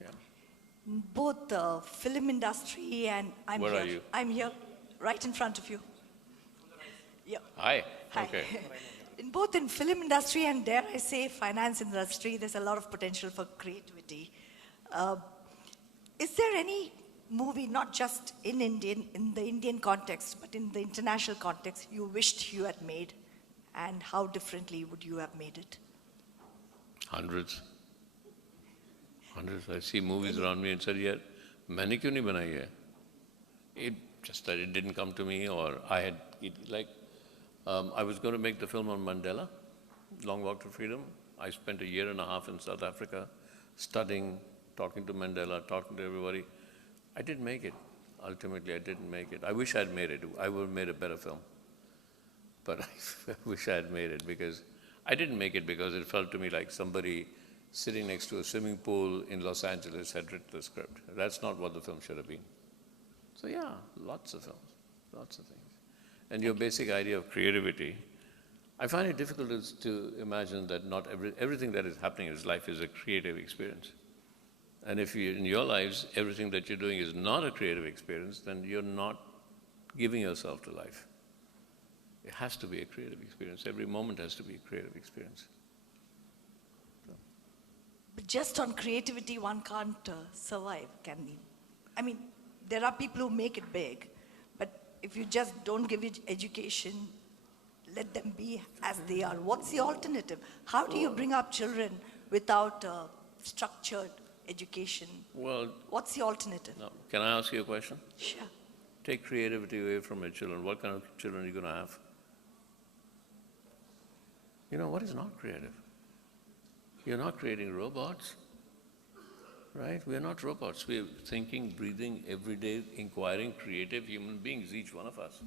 Yeah. Both the film industry and Where are you? I'm here, right in front of you. Yeah. Hi. Hi. Okay. In both in film industry and dare I say finance industry, there's a lot of potential for creativity. Is there any movie, not just in the Indian context, but in the international context, you wished you had made, and how differently would you have made it? Hundreds. I see movies around me and said, yeah, मैंने क्यों नहीं बनाई है? It just that it didn't come to me, or I was going to make the film on Mandela, Long Walk to Freedom. I spent a year and a half in South Africa studying, talking to Mandela, talking to everybody. I didn't make it. ultimately I didn't make it. I wish I'd made it. I would have made a better film. But I wish I had made it because I didn't make it because it felt to me like somebody sitting next to a swimming pool in Los Angeles had written the script. That's not what the film should have been. So yeah, lots of films, lots of things. And your basic idea of creativity, I find it difficult to imagine that not everything that is happening in his life is a creative experience. And if you, in your lives, everything that you're doing is not a creative experience, then you're not giving yourself to life. It has to be a creative experience. Every moment has to be a creative experience. But just on creativity, one can't survive, can we? I mean, there are people who make it big, but if you just don't give it education, let them be as they are. What's the alternative? How do you bring up children without structured education? Well, what's the alternative? No. Can I ask you a question? Sure. Take creativity away from your children. What kind of children are you going to have? You know, what is not creative? You're not creating robots, right? We are not robots. We are thinking, breathing, everyday, inquiring, creative human beings, each one of us.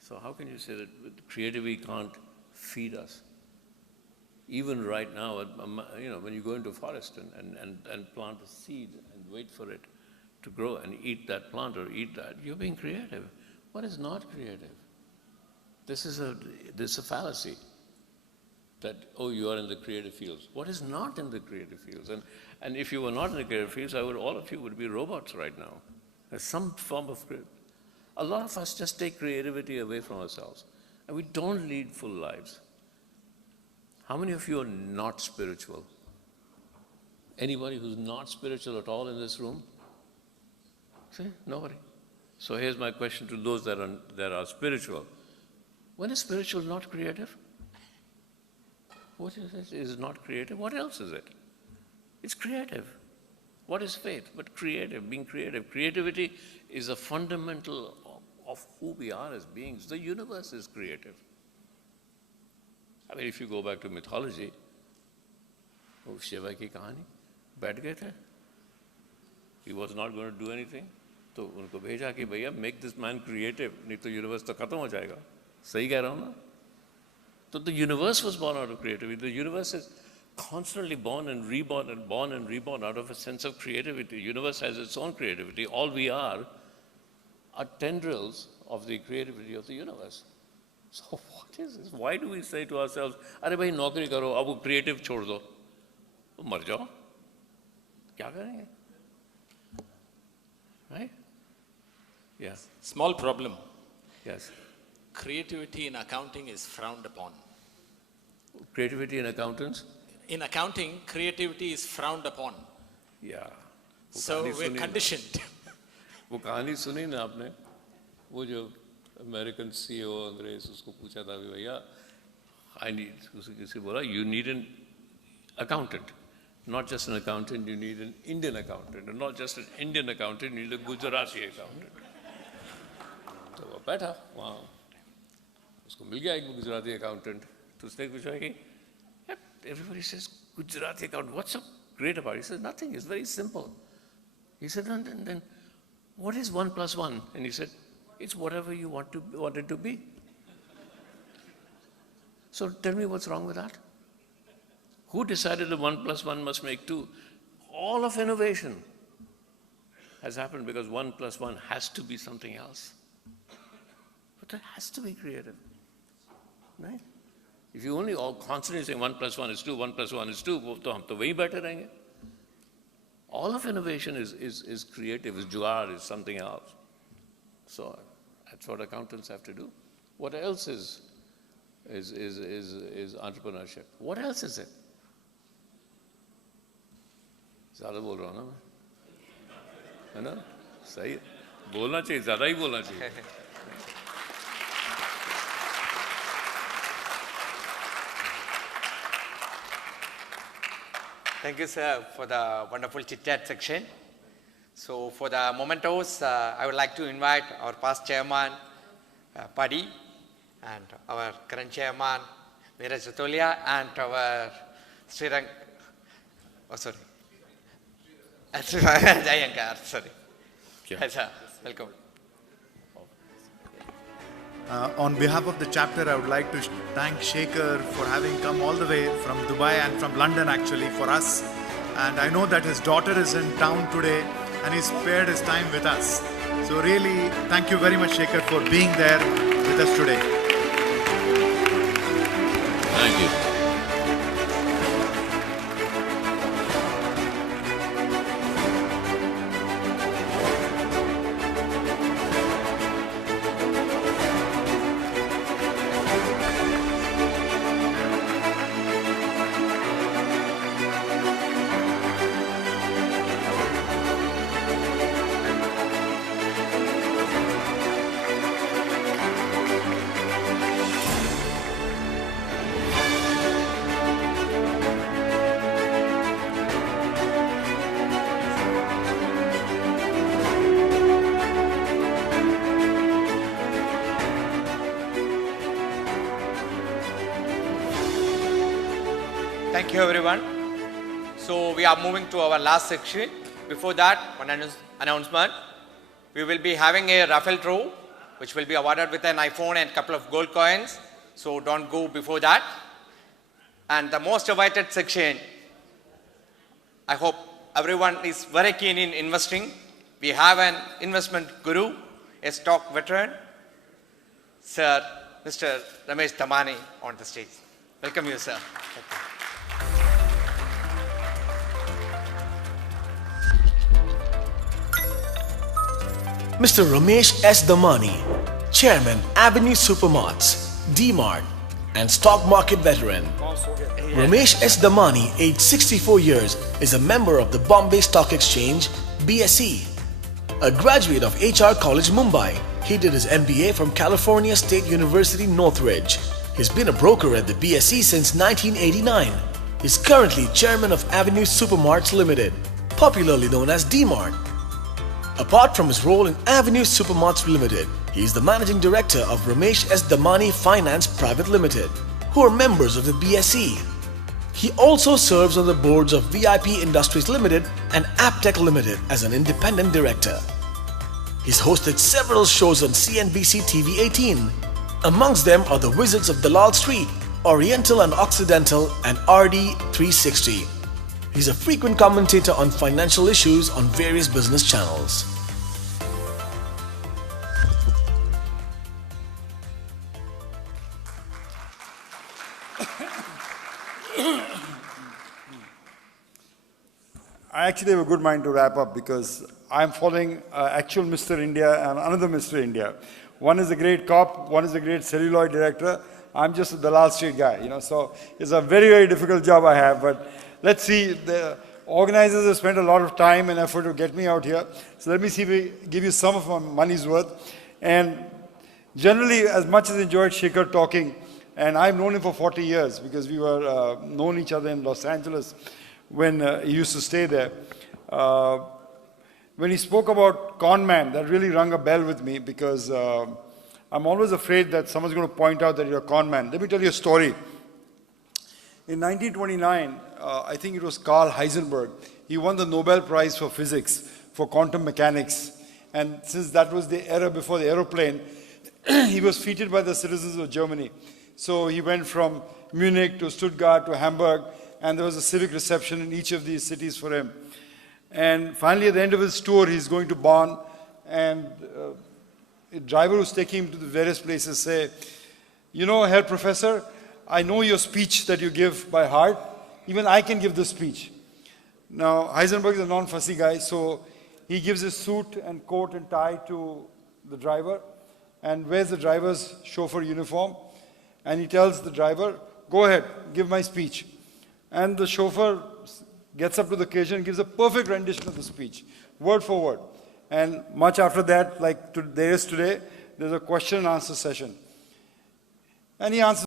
So how can you say that creativity can't feed us? Even right now, you know, when you go into a forest and plant a seed and wait for it to grow and eat that plant or eat that, you're being creative. What is not creative? This is a fallacy that, oh, you are in the creative fields. What is not in the creative fields? And if you were not in the creative fields, all of you would be robots right now. There's some form of creativity. A lot of us just take creativity away from ourselves, and we don't lead full lives. How many of you are not spiritual? Anybody who's not spiritual at all in this room? See, nobody. So here's my question to those that are spiritual. When is spiritual not creative? What is it? Is it not creative? What else is it? It's creative. What is faith? But creative, being creative. Creativity is a fundamental of who we are as beings. The universe is creative. I mean, if you go back to mythology, oh, Shiva ki kahani, बैठ गए थे. He was not going to do anything. तो उनको भेजा कि भैया make this man creative, नहीं तो universe तो खत्म हो जाएगा. सही कह रहा हूँ ना? So the universe was born out of creativity. The universe is constantly born and reborn and born and reborn out of a sense of creativity. The universe has its own creativity. All we are tendrils of the creativity of the universe. So what is this? Why do we say to ourselves, अरे भाई नौकरी करो, अब वो creative छोड़ दो, तो मर जाओ, क्या करेंगे? Right? Yes. Small problem. Yes. Creativity in accounting is frowned upon. Creativity in accountants? In accounting, creativity is frowned upon. Yeah. So we're conditioned. वो कहानी सुनी ना आपने? वो जो American CEO अंग्रेज उसको पूछा था कि भैया, I need, किसी बोला, you need an accountant. Not just an accountant, you need an Indian accountant. And not just an Indian accountant, you need a Gujarati accountant. तो वो बैठा वहाँ, उसको मिल गया एक गुजराती accountant. तो उसने पूछा कि, everybody says Gujarati accountant. What's so great about it? He says nothing. It's very simple. He said, then what is 1 + 1? And he said, it's whatever you want it to be. So tell me what's wrong with that? Who decided that 1 + 1 must make 2? All of innovation has happened because 1 + 1 has to be something else. But it has to be creative, right? If you only all constantly say 1 + 1 is 2, 1 + 1 is 2, तो हम तो वहीं बैठे रहेंगे. All of innovation is creative, is jugaad, is something else. So that's what accountants have to do. What else is entrepreneurship? What else is it? ज़्यादा बोल रहा हूँ ना मैं, है ना? सही है. बोलना चाहिए, ज़्यादा ही बोलना चाहिए. Thank you, sir, for the wonderful chit-chat section. So for the mementos, I would like to invite our past chairman, Paddy, and our current chairman, Neeraj Ratolia, and our Srirang, oh sorry, Jayankar, sorry. Yeah. Yes, sir. Welcome. On behalf of the chapter, I would like to thank Shekhar for having come all the way from Dubai and from London actually for us. And I know that his daughter is in town today and he spared his time with us. So really, thank you very much, Shekhar, for being there with us today. Thank you. Thank you, everyone. So we are moving to our last section. Before that, one announcement. We will be having a raffle draw, which will be awarded with an iPhone and a couple of gold coins. So don't go before that. And the most awaited section, I hope everyone is very keen in investing. We have an investment guru, a stock veteran, Sir Mr. Ramesh Damani on the stage. Welcome you, sir. Mr. Ramesh S. Damani, Chairman, Avenue Supermarts, D-Mart, and Stock Market Veteran. Ramesh S. Damani, aged 64 years, is a member of the Bombay Stock Exchange, BSE. A graduate of HR College, Mumbai, he did his MBA from California State University, Northridge. He's been a broker at the BSE since 1989. He's currently Chairman of Avenue Supermarts Limited, popularly known as D-Mart. Apart from his role in Avenue Supermarts Limited, he is the Managing Director of Ramesh S. Damani Finance Private Limited, who are members of the BSE. He also serves on the boards of VIP Industries Limited and Aptech Limited as an independent director. He's hosted several shows on CNBC TV 18. Amongst them are The Wizards of Dalal Street, Oriental and Occidental, and RD 360. He's a frequent commentator on financial issues on various business channels. I actually have a good mind to wrap up because I'm following actual Mr. India and another Mr. India. One is a great cop, one is a great celluloid director. I'm just a Dalal Street guy, so it's a very, very difficult job I have, but let's see. The organizers have spent a lot of time and effort to get me out here. So let me see if we give you some of my money's worth. And generally, as much as I enjoyed Shekhar talking, and I've known him for 40 years because we were known each other in Los Angeles when he used to stay there. When he spoke about con man, that really rung a bell with me because I'm always afraid that someone's going to point out that you're a con man. Let me tell you a story. In 1929, I think it was Carl Heisenberg, he won the Nobel Prize for Physics for quantum mechanics. And since that was the era before the aeroplane, he was feted by the citizens of Germany. So he went from Munich to Stuttgart to Hamburg, and there was a civic reception in each of these cities for him. And finally, at the end of his tour, he's going to Bonn, and a driver who's taking him to the various places say, Herr Professor, I know your speech that you give by heart. Even I can give this speech. Now, Heisenberg is a non-fussy guy, so he gives his suit and coat and tie to the driver and wears the driver's chauffeur uniform. And he tells the driver, go ahead, give my speech. And the chauffeur gets up to the occasion and gives a perfect rendition of the speech, word for word. And much after that, like there is today, there's a question and answer session. And he answers